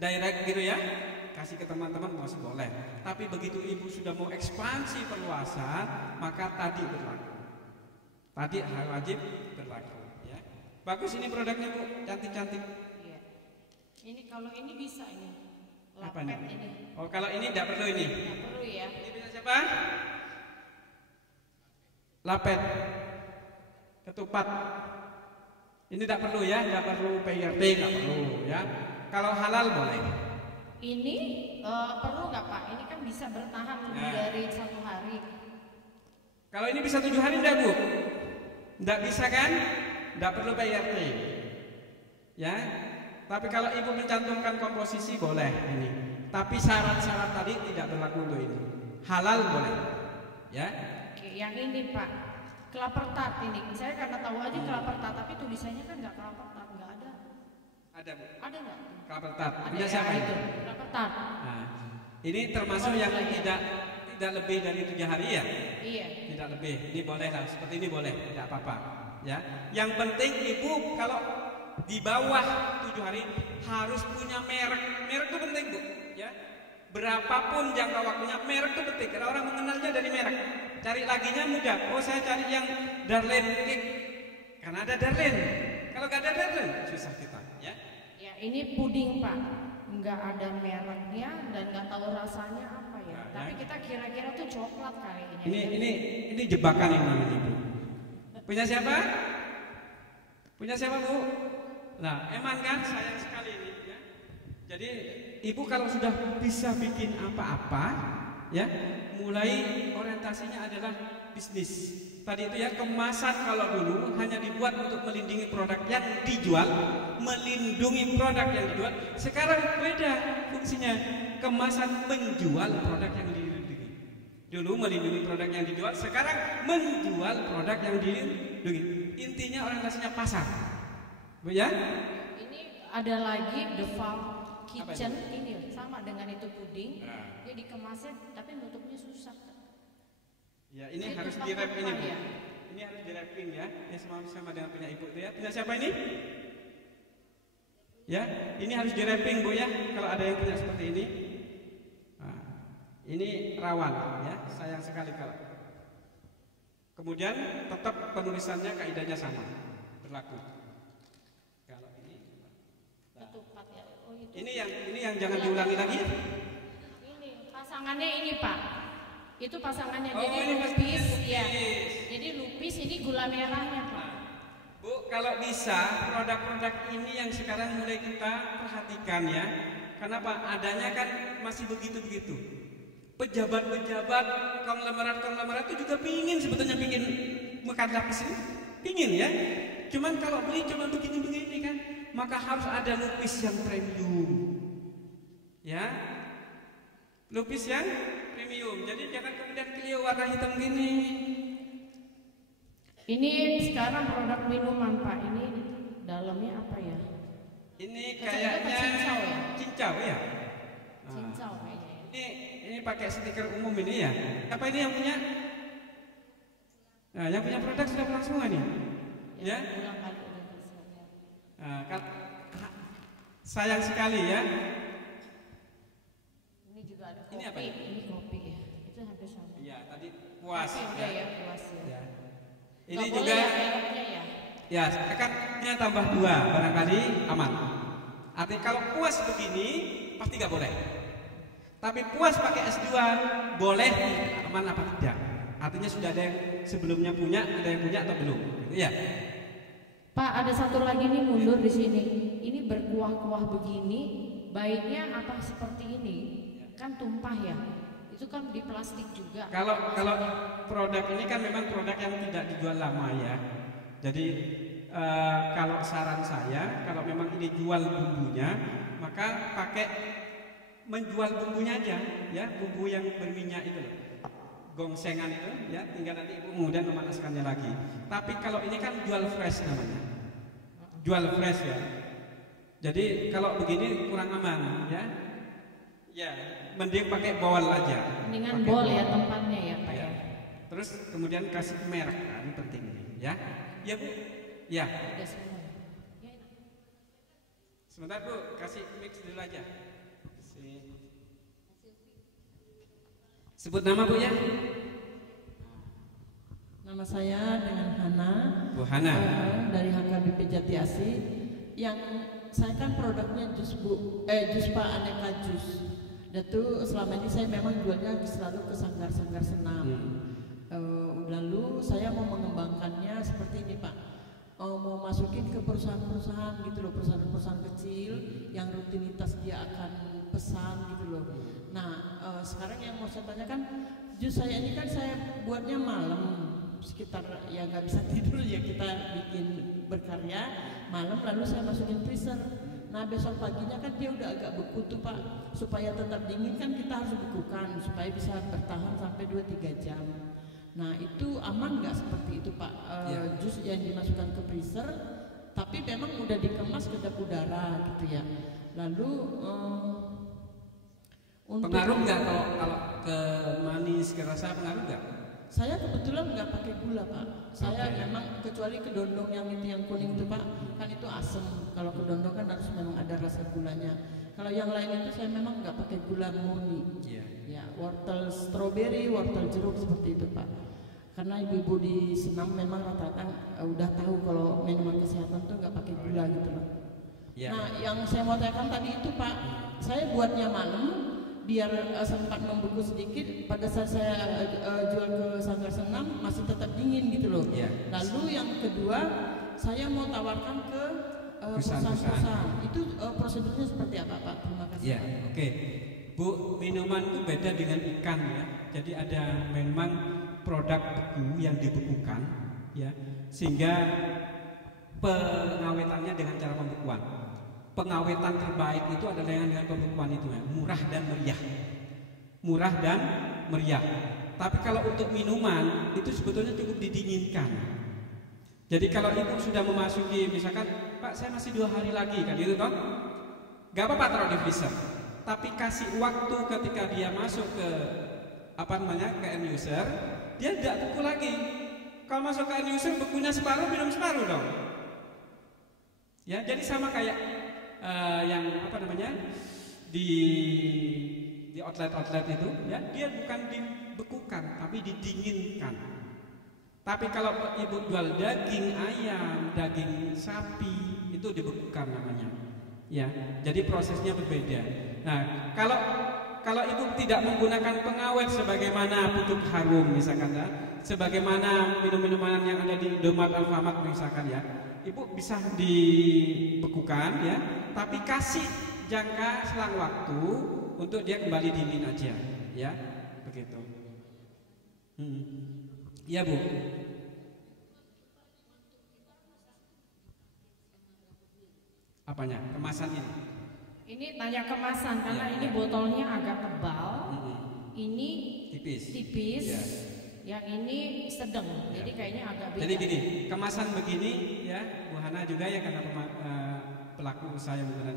direct gitu ya, kasih ke teman-teman masih boleh. Tapi begitu Ibu sudah mau ekspansi perluasan, maka tadi berlaku. Tadi wajib berlaku. Bagus ini produknya Bu, cantik-cantik. Iya. Ini kalau ini bisa ini. Apa Lapet ini. Oh kalau ini tidak perlu ini. Tidak perlu ya. Ini punya siapa? Lapet. Ketupat. Ini tidak perlu ya, tidak perlu PRT, tidak perlu ya. Kalau halal boleh. Ini perlu nggak Pak? Ini kan bisa bertahan lebih dari 1 hari. Kalau ini bisa 7 hari enggak Bu? Enggak bisa kan? Enggak perlu PIRT. Ya. Tapi kalau Ibu mencantumkan komposisi boleh ini. Tapi syarat-syarat tadi tidak berlaku untuk ini. Halal boleh. Ya. Oke, yang ini Pak. Kelapa tart ini. Saya karena tahu aja kelapa tart, tapi tulisannya kan nggak kelapa tart, nggak ada. Ada Bu. Ada nggak? Kelapa tart. Ada Punya ya, siapa itu? Kelapa tart. Nah, ini termasuk yang tidak lebih dari 7 hari ya? Iya. Tidak lebih. Ini boleh lah. Seperti ini boleh. Tidak apa-apa. Ya. Yang penting Ibu kalau di bawah 7 hari harus punya merek. Merek itu penting Bu. Ya. Berapapun jangka waktunya, merek itu penting. Karena orang mengenalnya dari merek. Cari laginya mudah. Oh, saya cari yang Darlene Cake. Karena ada Darlene. Kalau nggak ada Darlene, susah kita. Ya. Ya, ini puding Pak. Nggak ada mereknya dan nggak tahu rasanya apa ya. Tapi kita kira-kira tuh coklat kayaknya. Ini jebakan yang namanya Ibu. Punya siapa? Punya siapa Bu? Nah, Eman kan sayang sekali ini ya. Jadi Ibu kalau sudah bisa bikin apa-apa ya, mulai orientasinya adalah bisnis. Tadi itu ya, kemasan kalau dulu hanya dibuat untuk melindungi produk yang dijual, melindungi produk yang dijual. Sekarang beda fungsinya, kemasan menjual produk yang dilindungi. Dulu melindungi produk yang dijual, sekarang menjual produk yang dilindungi. Intinya orientasinya pasar, Bu ya. Ini ada lagi The Farm Kitchen, ini sama dengan itu puding. Dia dikemasnya tapi nutupnya susah. Ya, ini harus di-wrap ini Bu. Ini harus di-wrapping ya. Ini sama dengan punya Ibu itu ya. Punya siapa ini? Ya, ini harus di-wrapping Bu ya. Kalau ada yang punya seperti ini. Nah, ini rawan ya. Sayang sekali kalau. Kemudian tetap penulisannya kaidahnya sama. Berlaku. Kalau ini ketupat ya. Oh, itu. Ini yang jangan diulangi lagi. Ini pasangannya ini Pak. Itu pasangannya, Oh, jadi ini lupis ya. Jadi lupis ini gula merahnya Pak. Bu, kalau bisa produk-produk ini yang sekarang mulai kita perhatikan ya. Kenapa? Adanya kan masih begitu-begitu. Pejabat-pejabat, konglomerat-konglomerat itu juga pingin sebetulnya pingin makan lapis ini. Pingin ya. Cuman kalau beli cuma begini-begini kan, maka harus ada lupis yang premium. Ya. Lupis yang premium. Jadi jangan kemudian Clio warna hitam gini. Ini sekarang produk minuman Pak. Ini dalamnya apa ya? Ini kayaknya cincau ya? Cincau ya. Cincau kayaknya. Ini pakai stiker umum ini ya. Apa ini yang punya? Nah, yang punya produk sudah pulang semua nih. Ya. Nah, sayang sekali ya. Ini juga ada kopi. Ini apa ya? Ini kopi ya. Itu hampir sama. Iya, tadi puas udah ya, puas ya. Ini Nggak juga boleh ya, mereknya ya. Ya, akadnya tambah 2 barangkali aman. Artinya kalau puas begini pasti nggak boleh. Tapi puas pakai S2 boleh, aman apa tidak? Artinya sudah ada yang sebelumnya punya, ada yang punya atau belum? Gitu ya. Pak, ada satu lagi nih mundur di sini. Ini berkuah-kuah begini, baiknya apa seperti ini? Kan tumpah ya. Itu kan di plastik juga. Kalau produk ini kan memang produk yang tidak dijual lama ya. Jadi kalau saran saya, kalau memang ini jual bumbunya, maka pakai menjual bumbunya aja, ya, bumbu yang berminyak itu loh, gongsengan itu, ya, tinggal nanti ibu kemudian memanaskannya lagi. Tapi kalau ini kan jual fresh namanya, jual fresh ya. Jadi kalau begini kurang aman, ya, ya, mending pakai bowl aja. Mendingan bowl ya tempatnya ya Pak ya. Terus kemudian kasih merek, nah, ini penting nih, ya. Ya Bu, ya. Udah semua. Sebentar Bu, kasih mix dulu aja. Sebut nama Bu ya. Nama saya dengan Hana. Bu Hana. Dari HKBP Jati Asih. Yang saya kan produknya jus Pak aneka jus. Dan tuh selama ini saya memang jualnya selalu ke sanggar-sanggar senam. Lalu saya mau mengembangkannya seperti ini Pak. mau masukin ke perusahaan-perusahaan gitu loh, perusahaan-perusahaan kecil yang rutinitas dia akan pesan gitu loh. Nah sekarang yang mau saya tanyakan, jus saya ini kan saya buatnya malam sekitar ya nggak bisa tidur ya, kita bikin berkarya malam lalu saya masukin freezer. Nah besok paginya kan dia udah agak beku tuh Pak, supaya tetap dingin kan kita harus bekukan supaya bisa bertahan sampai 2-3 jam. Nah itu aman nggak seperti itu Pak? Jus yang dimasukkan ke freezer tapi memang udah dikemas kedap udara gitu ya. Lalu untuk pengaruh nggak kalau ke manis, ke rasa pengaruh nggak? Saya kebetulan nggak pakai gula Pak. Saya memang kecuali kedondong yang itu yang kuning itu Pak, kan itu asam. Kalau kedondong kan harus memang ada rasa gulanya. Kalau yang lain itu saya memang nggak pakai gula murni. Ya, wortel stroberi, wortel jeruk seperti itu Pak. Karena ibu-ibu di Senam memang rata-rata udah tahu kalau minuman kesehatan tuh nggak pakai gula gitu loh. Nah, yang saya mau tanyakan tadi itu Pak, saya buatnya malam biar sempat membeku sedikit. Pada saat saya jual ke Sanggar Senam masih tetap dingin gitu loh. Lalu yang kedua saya mau tawarkan ke perusahaan-perusahaan. Itu prosedurnya seperti apa Pak? Terima kasih. Ya, oke. Bu, minuman itu beda dengan ikan ya. Jadi ada memang produk beku yang dibekukan ya, sehingga pengawetannya dengan cara pembekuan. Pengawetan terbaik itu adalah dengan pembekuan itu ya, murah dan meriah. Murah dan meriah. Tapi kalau untuk minuman itu sebetulnya cukup didinginkan. Jadi kalau ibu sudah memasuki misalkan, Pak saya masih 2 hari lagi kan gitu toh, gak apa-apa taruh di freezer. Tapi kasih waktu ketika dia masuk ke ke end user, dia tidak beku lagi. Kalau masuk ke end user bekunya separuh, minum separuh dong. Ya jadi sama kayak yang di outlet itu ya, dia bukan dibekukan tapi didinginkan. Tapi kalau ibu jual daging ayam, daging sapi itu dibekukan namanya. Ya, jadi prosesnya berbeda. Nah, kalau ibu tidak menggunakan pengawet sebagaimana pucuk harum misalkan ya, sebagaimana minum-minuman yang ada di Indomaret, Alfamart misalkan ya, ibu bisa dibekukan ya, tapi kasih jangka selang waktu untuk dia kembali dingin aja, ya, begitu. Iya Bu. Apanya? Kemasan ini? Ini tanya kemasan karena ini botolnya agak tebal, ini tipis, yang ini sedang, jadi kayaknya agak beda. Jadi gini, kemasan begini ya, Bu Hana juga ya karena pelaku usaha yang menggunakan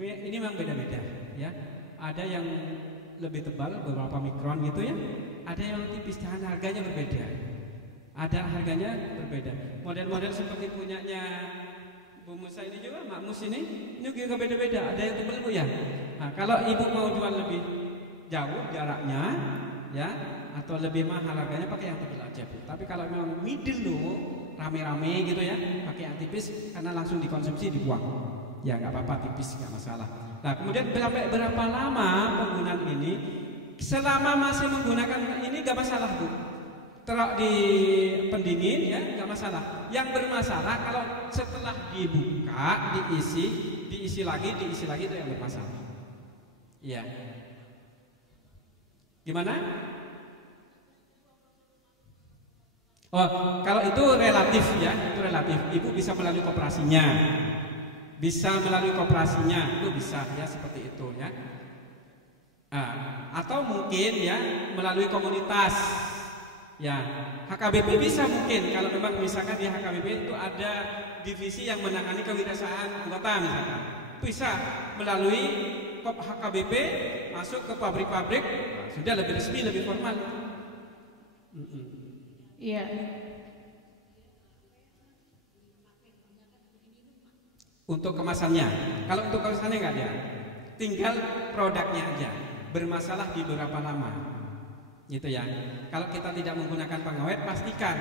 ini memang beda-beda ya. Ada yang lebih tebal beberapa mikron gitu ya, ada yang tipis dan harganya berbeda. Ada harganya berbeda. Model-model seperti punyanya Bu Musa ini juga, Mak Mus ini juga beda-beda. Ada yang tebal Bu ya. Nah, kalau ibu mau jual lebih jauh jaraknya ya, atau lebih mahal harganya pakai yang tebal aja Bu. Tapi kalau memang middle loh, rame-rame gitu ya, pakai yang tipis karena langsung dikonsumsi dibuang. Ya nggak apa-apa, tipis nggak masalah. Nah kemudian berapa lama penggunaan ini? Selama masih menggunakan ini nggak masalah Bu. Taruh di pendingin ya nggak masalah. Yang bermasalah kalau setelah dibuka diisi lagi itu yang bermasalah. Iya. Gimana? Oh, kalau itu relatif ya, itu relatif. Ibu bisa melalui koperasinya. Itu bisa ya seperti itu ya. Atau mungkin ya melalui komunitas. Ya, HKBP bisa mungkin kalau memang misalkan di HKBP itu ada divisi yang menangani kewirausahaan anggota misalkan. Bisa melalui HKBP masuk ke pabrik-pabrik, sudah lebih resmi, lebih formal. Iya. Untuk kemasannya, kalau untuk kemasannya nggak ada, tinggal produknya aja. Bermasalah di berapa lama, gitu ya. Kalau kita tidak menggunakan pengawet, pastikan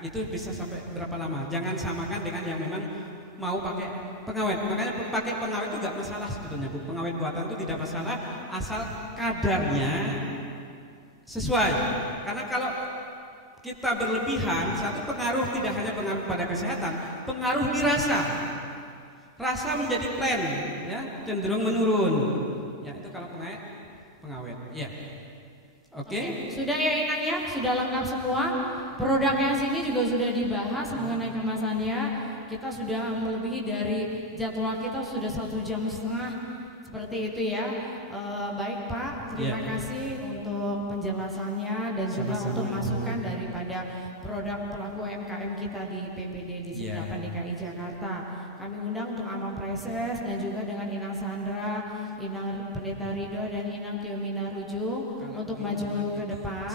itu bisa sampai berapa lama. Jangan samakan dengan yang memang mau pakai pengawet. Makanya pakai pengawet itu nggak masalah sebetulnya Bu. Pengawet buatan itu tidak masalah asal kadarnya sesuai. Karena kalau kita berlebihan, satu pengaruh tidak hanya pengaruh pada kesehatan, pengaruh di rasa. Rasa menjadi plain, ya, cenderung menurun. Ya, itu kalau pengawet. Ya. Oke. Sudah ya Inang ya, sudah lengkap semua. Produknya sini juga sudah dibahas mengenai kemasannya. Kita sudah melebihi dari jadwal kita, sudah 1,5 jam seperti itu ya. Baik Pak, terima kasih untuk penjelasannya dan juga untuk masukan daripada produk pelaku UMKM kita di PPD di 8 DKI Jakarta. Kami undang untuk Amam Preses dan juga dengan Inang Sandra, Inang Pendeta Ridho dan Inang Tiomina Ruju untuk maju ke depan.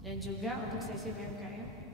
Dan juga untuk sesi UMKM.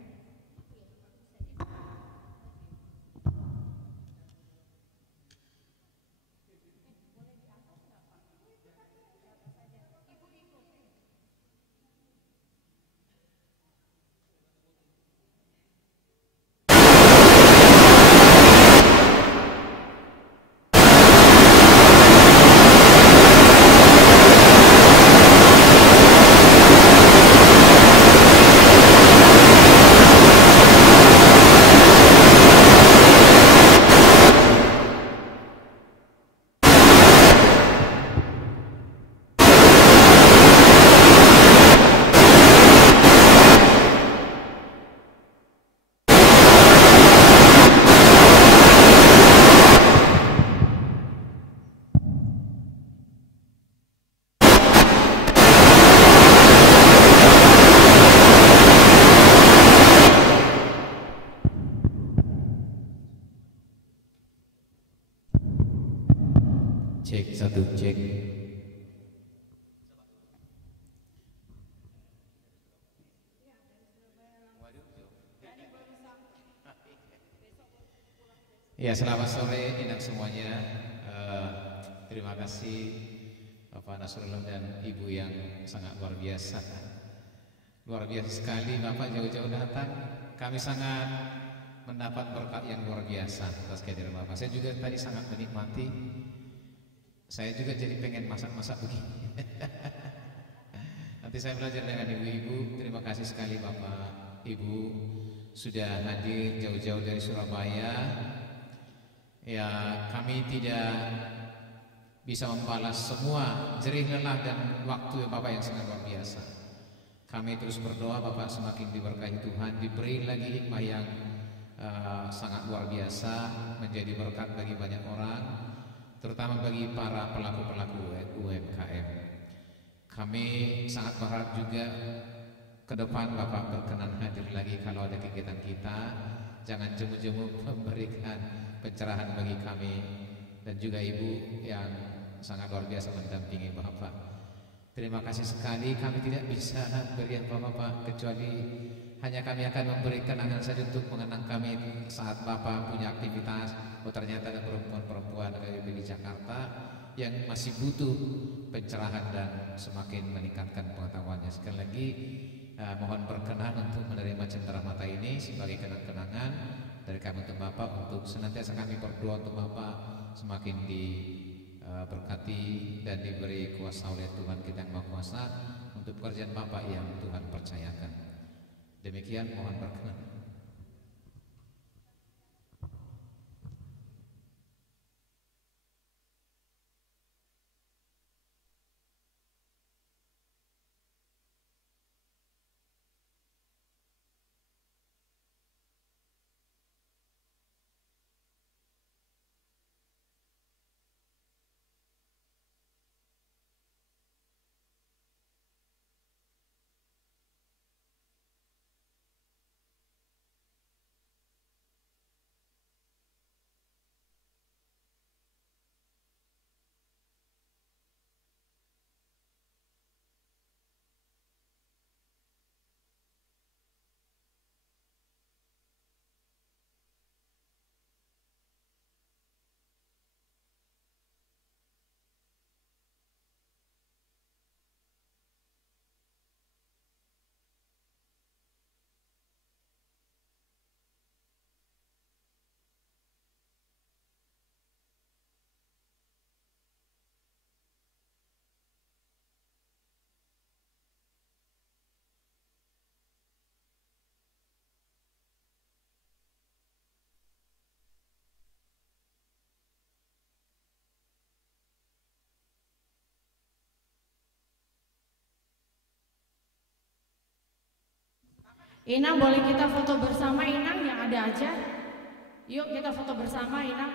Cek, 1 cek. Ya, selamat sore Inang semuanya. Terima kasih Bapak Nasrullah dan Ibu yang sangat luar biasa. Luar biasa sekali Bapak jauh-jauh datang. Kami sangat mendapat berkat yang luar biasa atas kehadiran Bapak. Saya juga tadi sangat menikmati. Saya juga jadi pengen masak-masak begini. Nanti saya belajar dengan ibu-ibu. Terima kasih sekali Bapak Ibu sudah hadir jauh-jauh dari Surabaya. Ya, kami tidak bisa membalas semua jerih lelah dan waktu Bapak yang sangat luar biasa. Kami terus berdoa Bapak semakin diberkahi Tuhan, diberi lagi hikmah yang sangat luar biasa, menjadi berkat bagi banyak orang, terutama bagi para pelaku-pelaku UMKM. Kami sangat berharap juga ke depan Bapak berkenan hadir lagi kalau ada kegiatan kita. Jangan jemu-jemu memberikan pencerahan bagi kami dan juga Ibu yang sangat luar biasa mendampingi Bapak. Terima kasih sekali. Kami tidak bisa beri Bapak kecuali hanya kami akan memberi kenangan saja untuk mengenang kami saat Bapak punya aktivitas. Oh, ternyata ada perempuan-perempuan di Jakarta yang masih butuh pencerahan dan semakin meningkatkan pengetahuannya. Sekali lagi mohon berkenan untuk menerima cendera mata ini sebagai kenang-kenangan dari kami untuk Bapak, untuk senantiasa kami berdoa untuk Bapak semakin diberkati dan diberi kuasa oleh Tuhan kita yang Maha Kuasa untuk pekerjaan Bapak yang Tuhan percayakan. Demikian mohon berkenan. Inang, boleh kita foto bersama Inang yang ada aja? Yuk kita foto bersama Inang.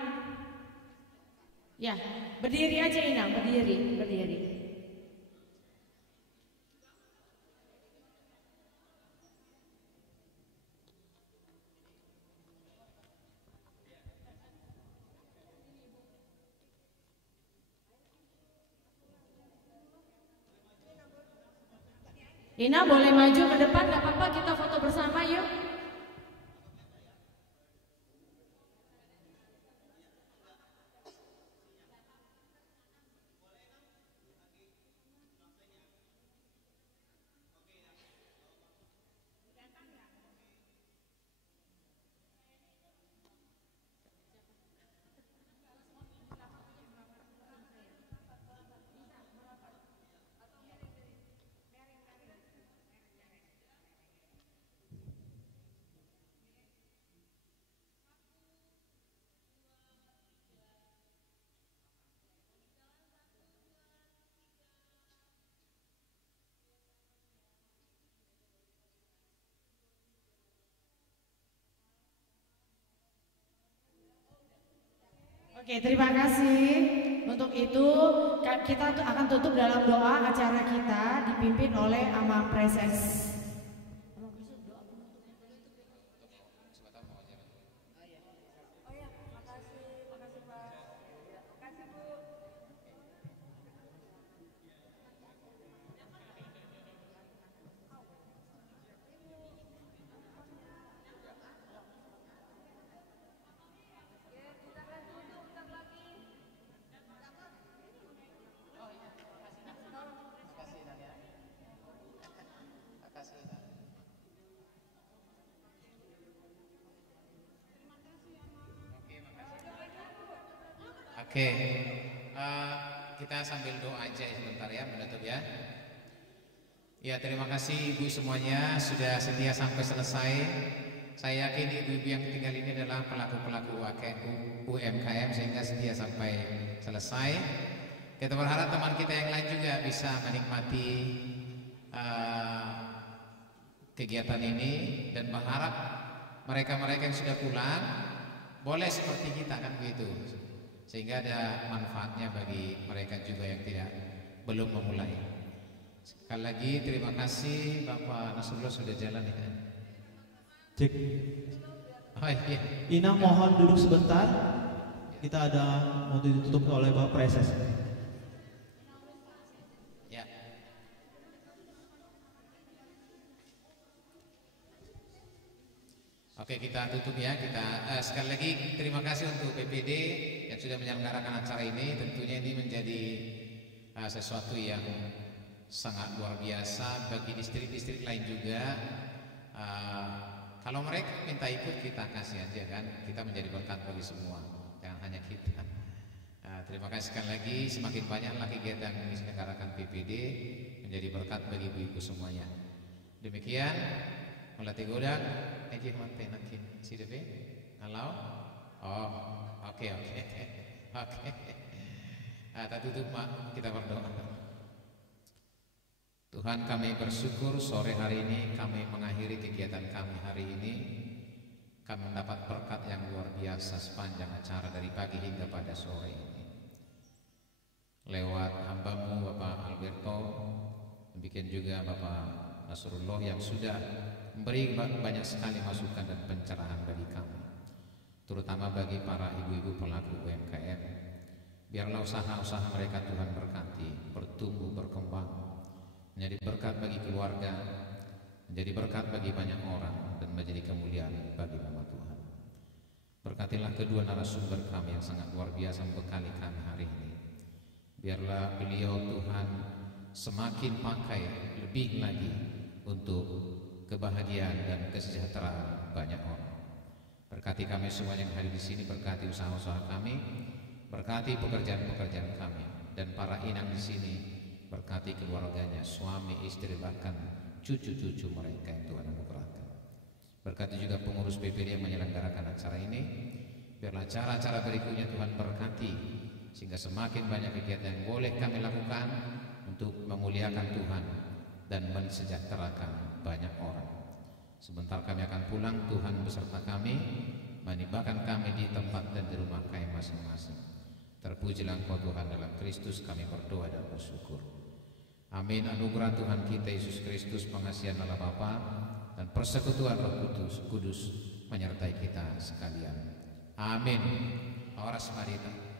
Ya, berdiri aja Inang, berdiri. Inang boleh maju ke depan, gak apa-apa, kita foto bersama yuk. Oke, terima kasih. Untuk itu kita akan tutup dalam doa acara kita dipimpin oleh Amang Preses. Oke, kita sambil doa aja sebentar ya, menutup ya. Ya, terima kasih ibu semuanya sudah setia sampai selesai. Saya yakin ibu-ibu yang tinggal ini adalah pelaku-pelaku UMKM sehingga setia sampai selesai. Kita berharap teman kita yang lain juga bisa menikmati kegiatan ini dan berharap mereka-mereka yang sudah pulang boleh seperti kita kan begitu. Sehingga ada manfaatnya bagi mereka juga yang belum memulai. Sekali lagi terima kasih Bapak Nasrullah sudah jalan ya. Cek. Oh, iya. Inang mohon duduk sebentar. Kita ada mau ditutup oleh Bapak Preses. Ya. Oke, kita tutup ya. Kita sekali lagi terima kasih untuk PPD yang sudah menyelenggarakan acara ini. Tentunya ini menjadi sesuatu yang sangat luar biasa bagi distrik-distrik lain juga. Kalau mereka minta ikut, kita kasih aja kan. Kita menjadi berkat bagi semua, jangan hanya kita. Terima kasih sekali lagi. Semakin banyak lagi kegiatan yang diselenggarakan PPD menjadi berkat bagi ibu-ibu semuanya. Demikian melatih godang. CDP kalau oke. Kita tutup kita berdoa. Tuhan, kami bersyukur sore hari ini kami mengakhiri kegiatan kami hari ini. Kami mendapat berkat yang luar biasa sepanjang acara dari pagi hingga pada sore ini. Lewat hambamu Bapak Alberto, demikian juga Bapak Nasrullah yang sudah memberi banyak sekali masukan dan pencerahan bagi kami, terutama bagi para ibu-ibu pelaku UMKM. Biarlah usaha-usaha mereka Tuhan berkati, bertumbuh, berkembang, menjadi berkat bagi keluarga, menjadi berkat bagi banyak orang, dan menjadi kemuliaan bagi nama Tuhan. Berkatilah kedua narasumber kami yang sangat luar biasa membekali kami hari ini. Biarlah beliau Tuhan semakin pakai lebih lagi untuk kebahagiaan dan kesejahteraan banyak orang. Berkati kami semua yang hadir di sini, berkati usaha-usaha kami, berkati pekerjaan-pekerjaan kami, dan para inang di sini, berkati keluarganya, suami, istri, bahkan cucu-cucu mereka yang Tuhan anugerahkan. Berkati juga pengurus PPD yang menyelenggarakan acara ini. Biarlah acara-acara berikutnya Tuhan berkati, sehingga semakin banyak kegiatan yang boleh kami lakukan untuk memuliakan Tuhan dan mensejahterakan banyak orang. Sebentar kami akan pulang, Tuhan beserta kami, menimbakan kami di tempat dan di rumah kami masing-masing. Terpujilah Engkau Tuhan, dalam Kristus kami berdoa dan bersyukur. Amin. Anugerah Tuhan kita Yesus Kristus, pengasihan Allah Bapa, dan persekutuan Roh Kudus menyertai kita sekalian. Amin. Horas marita.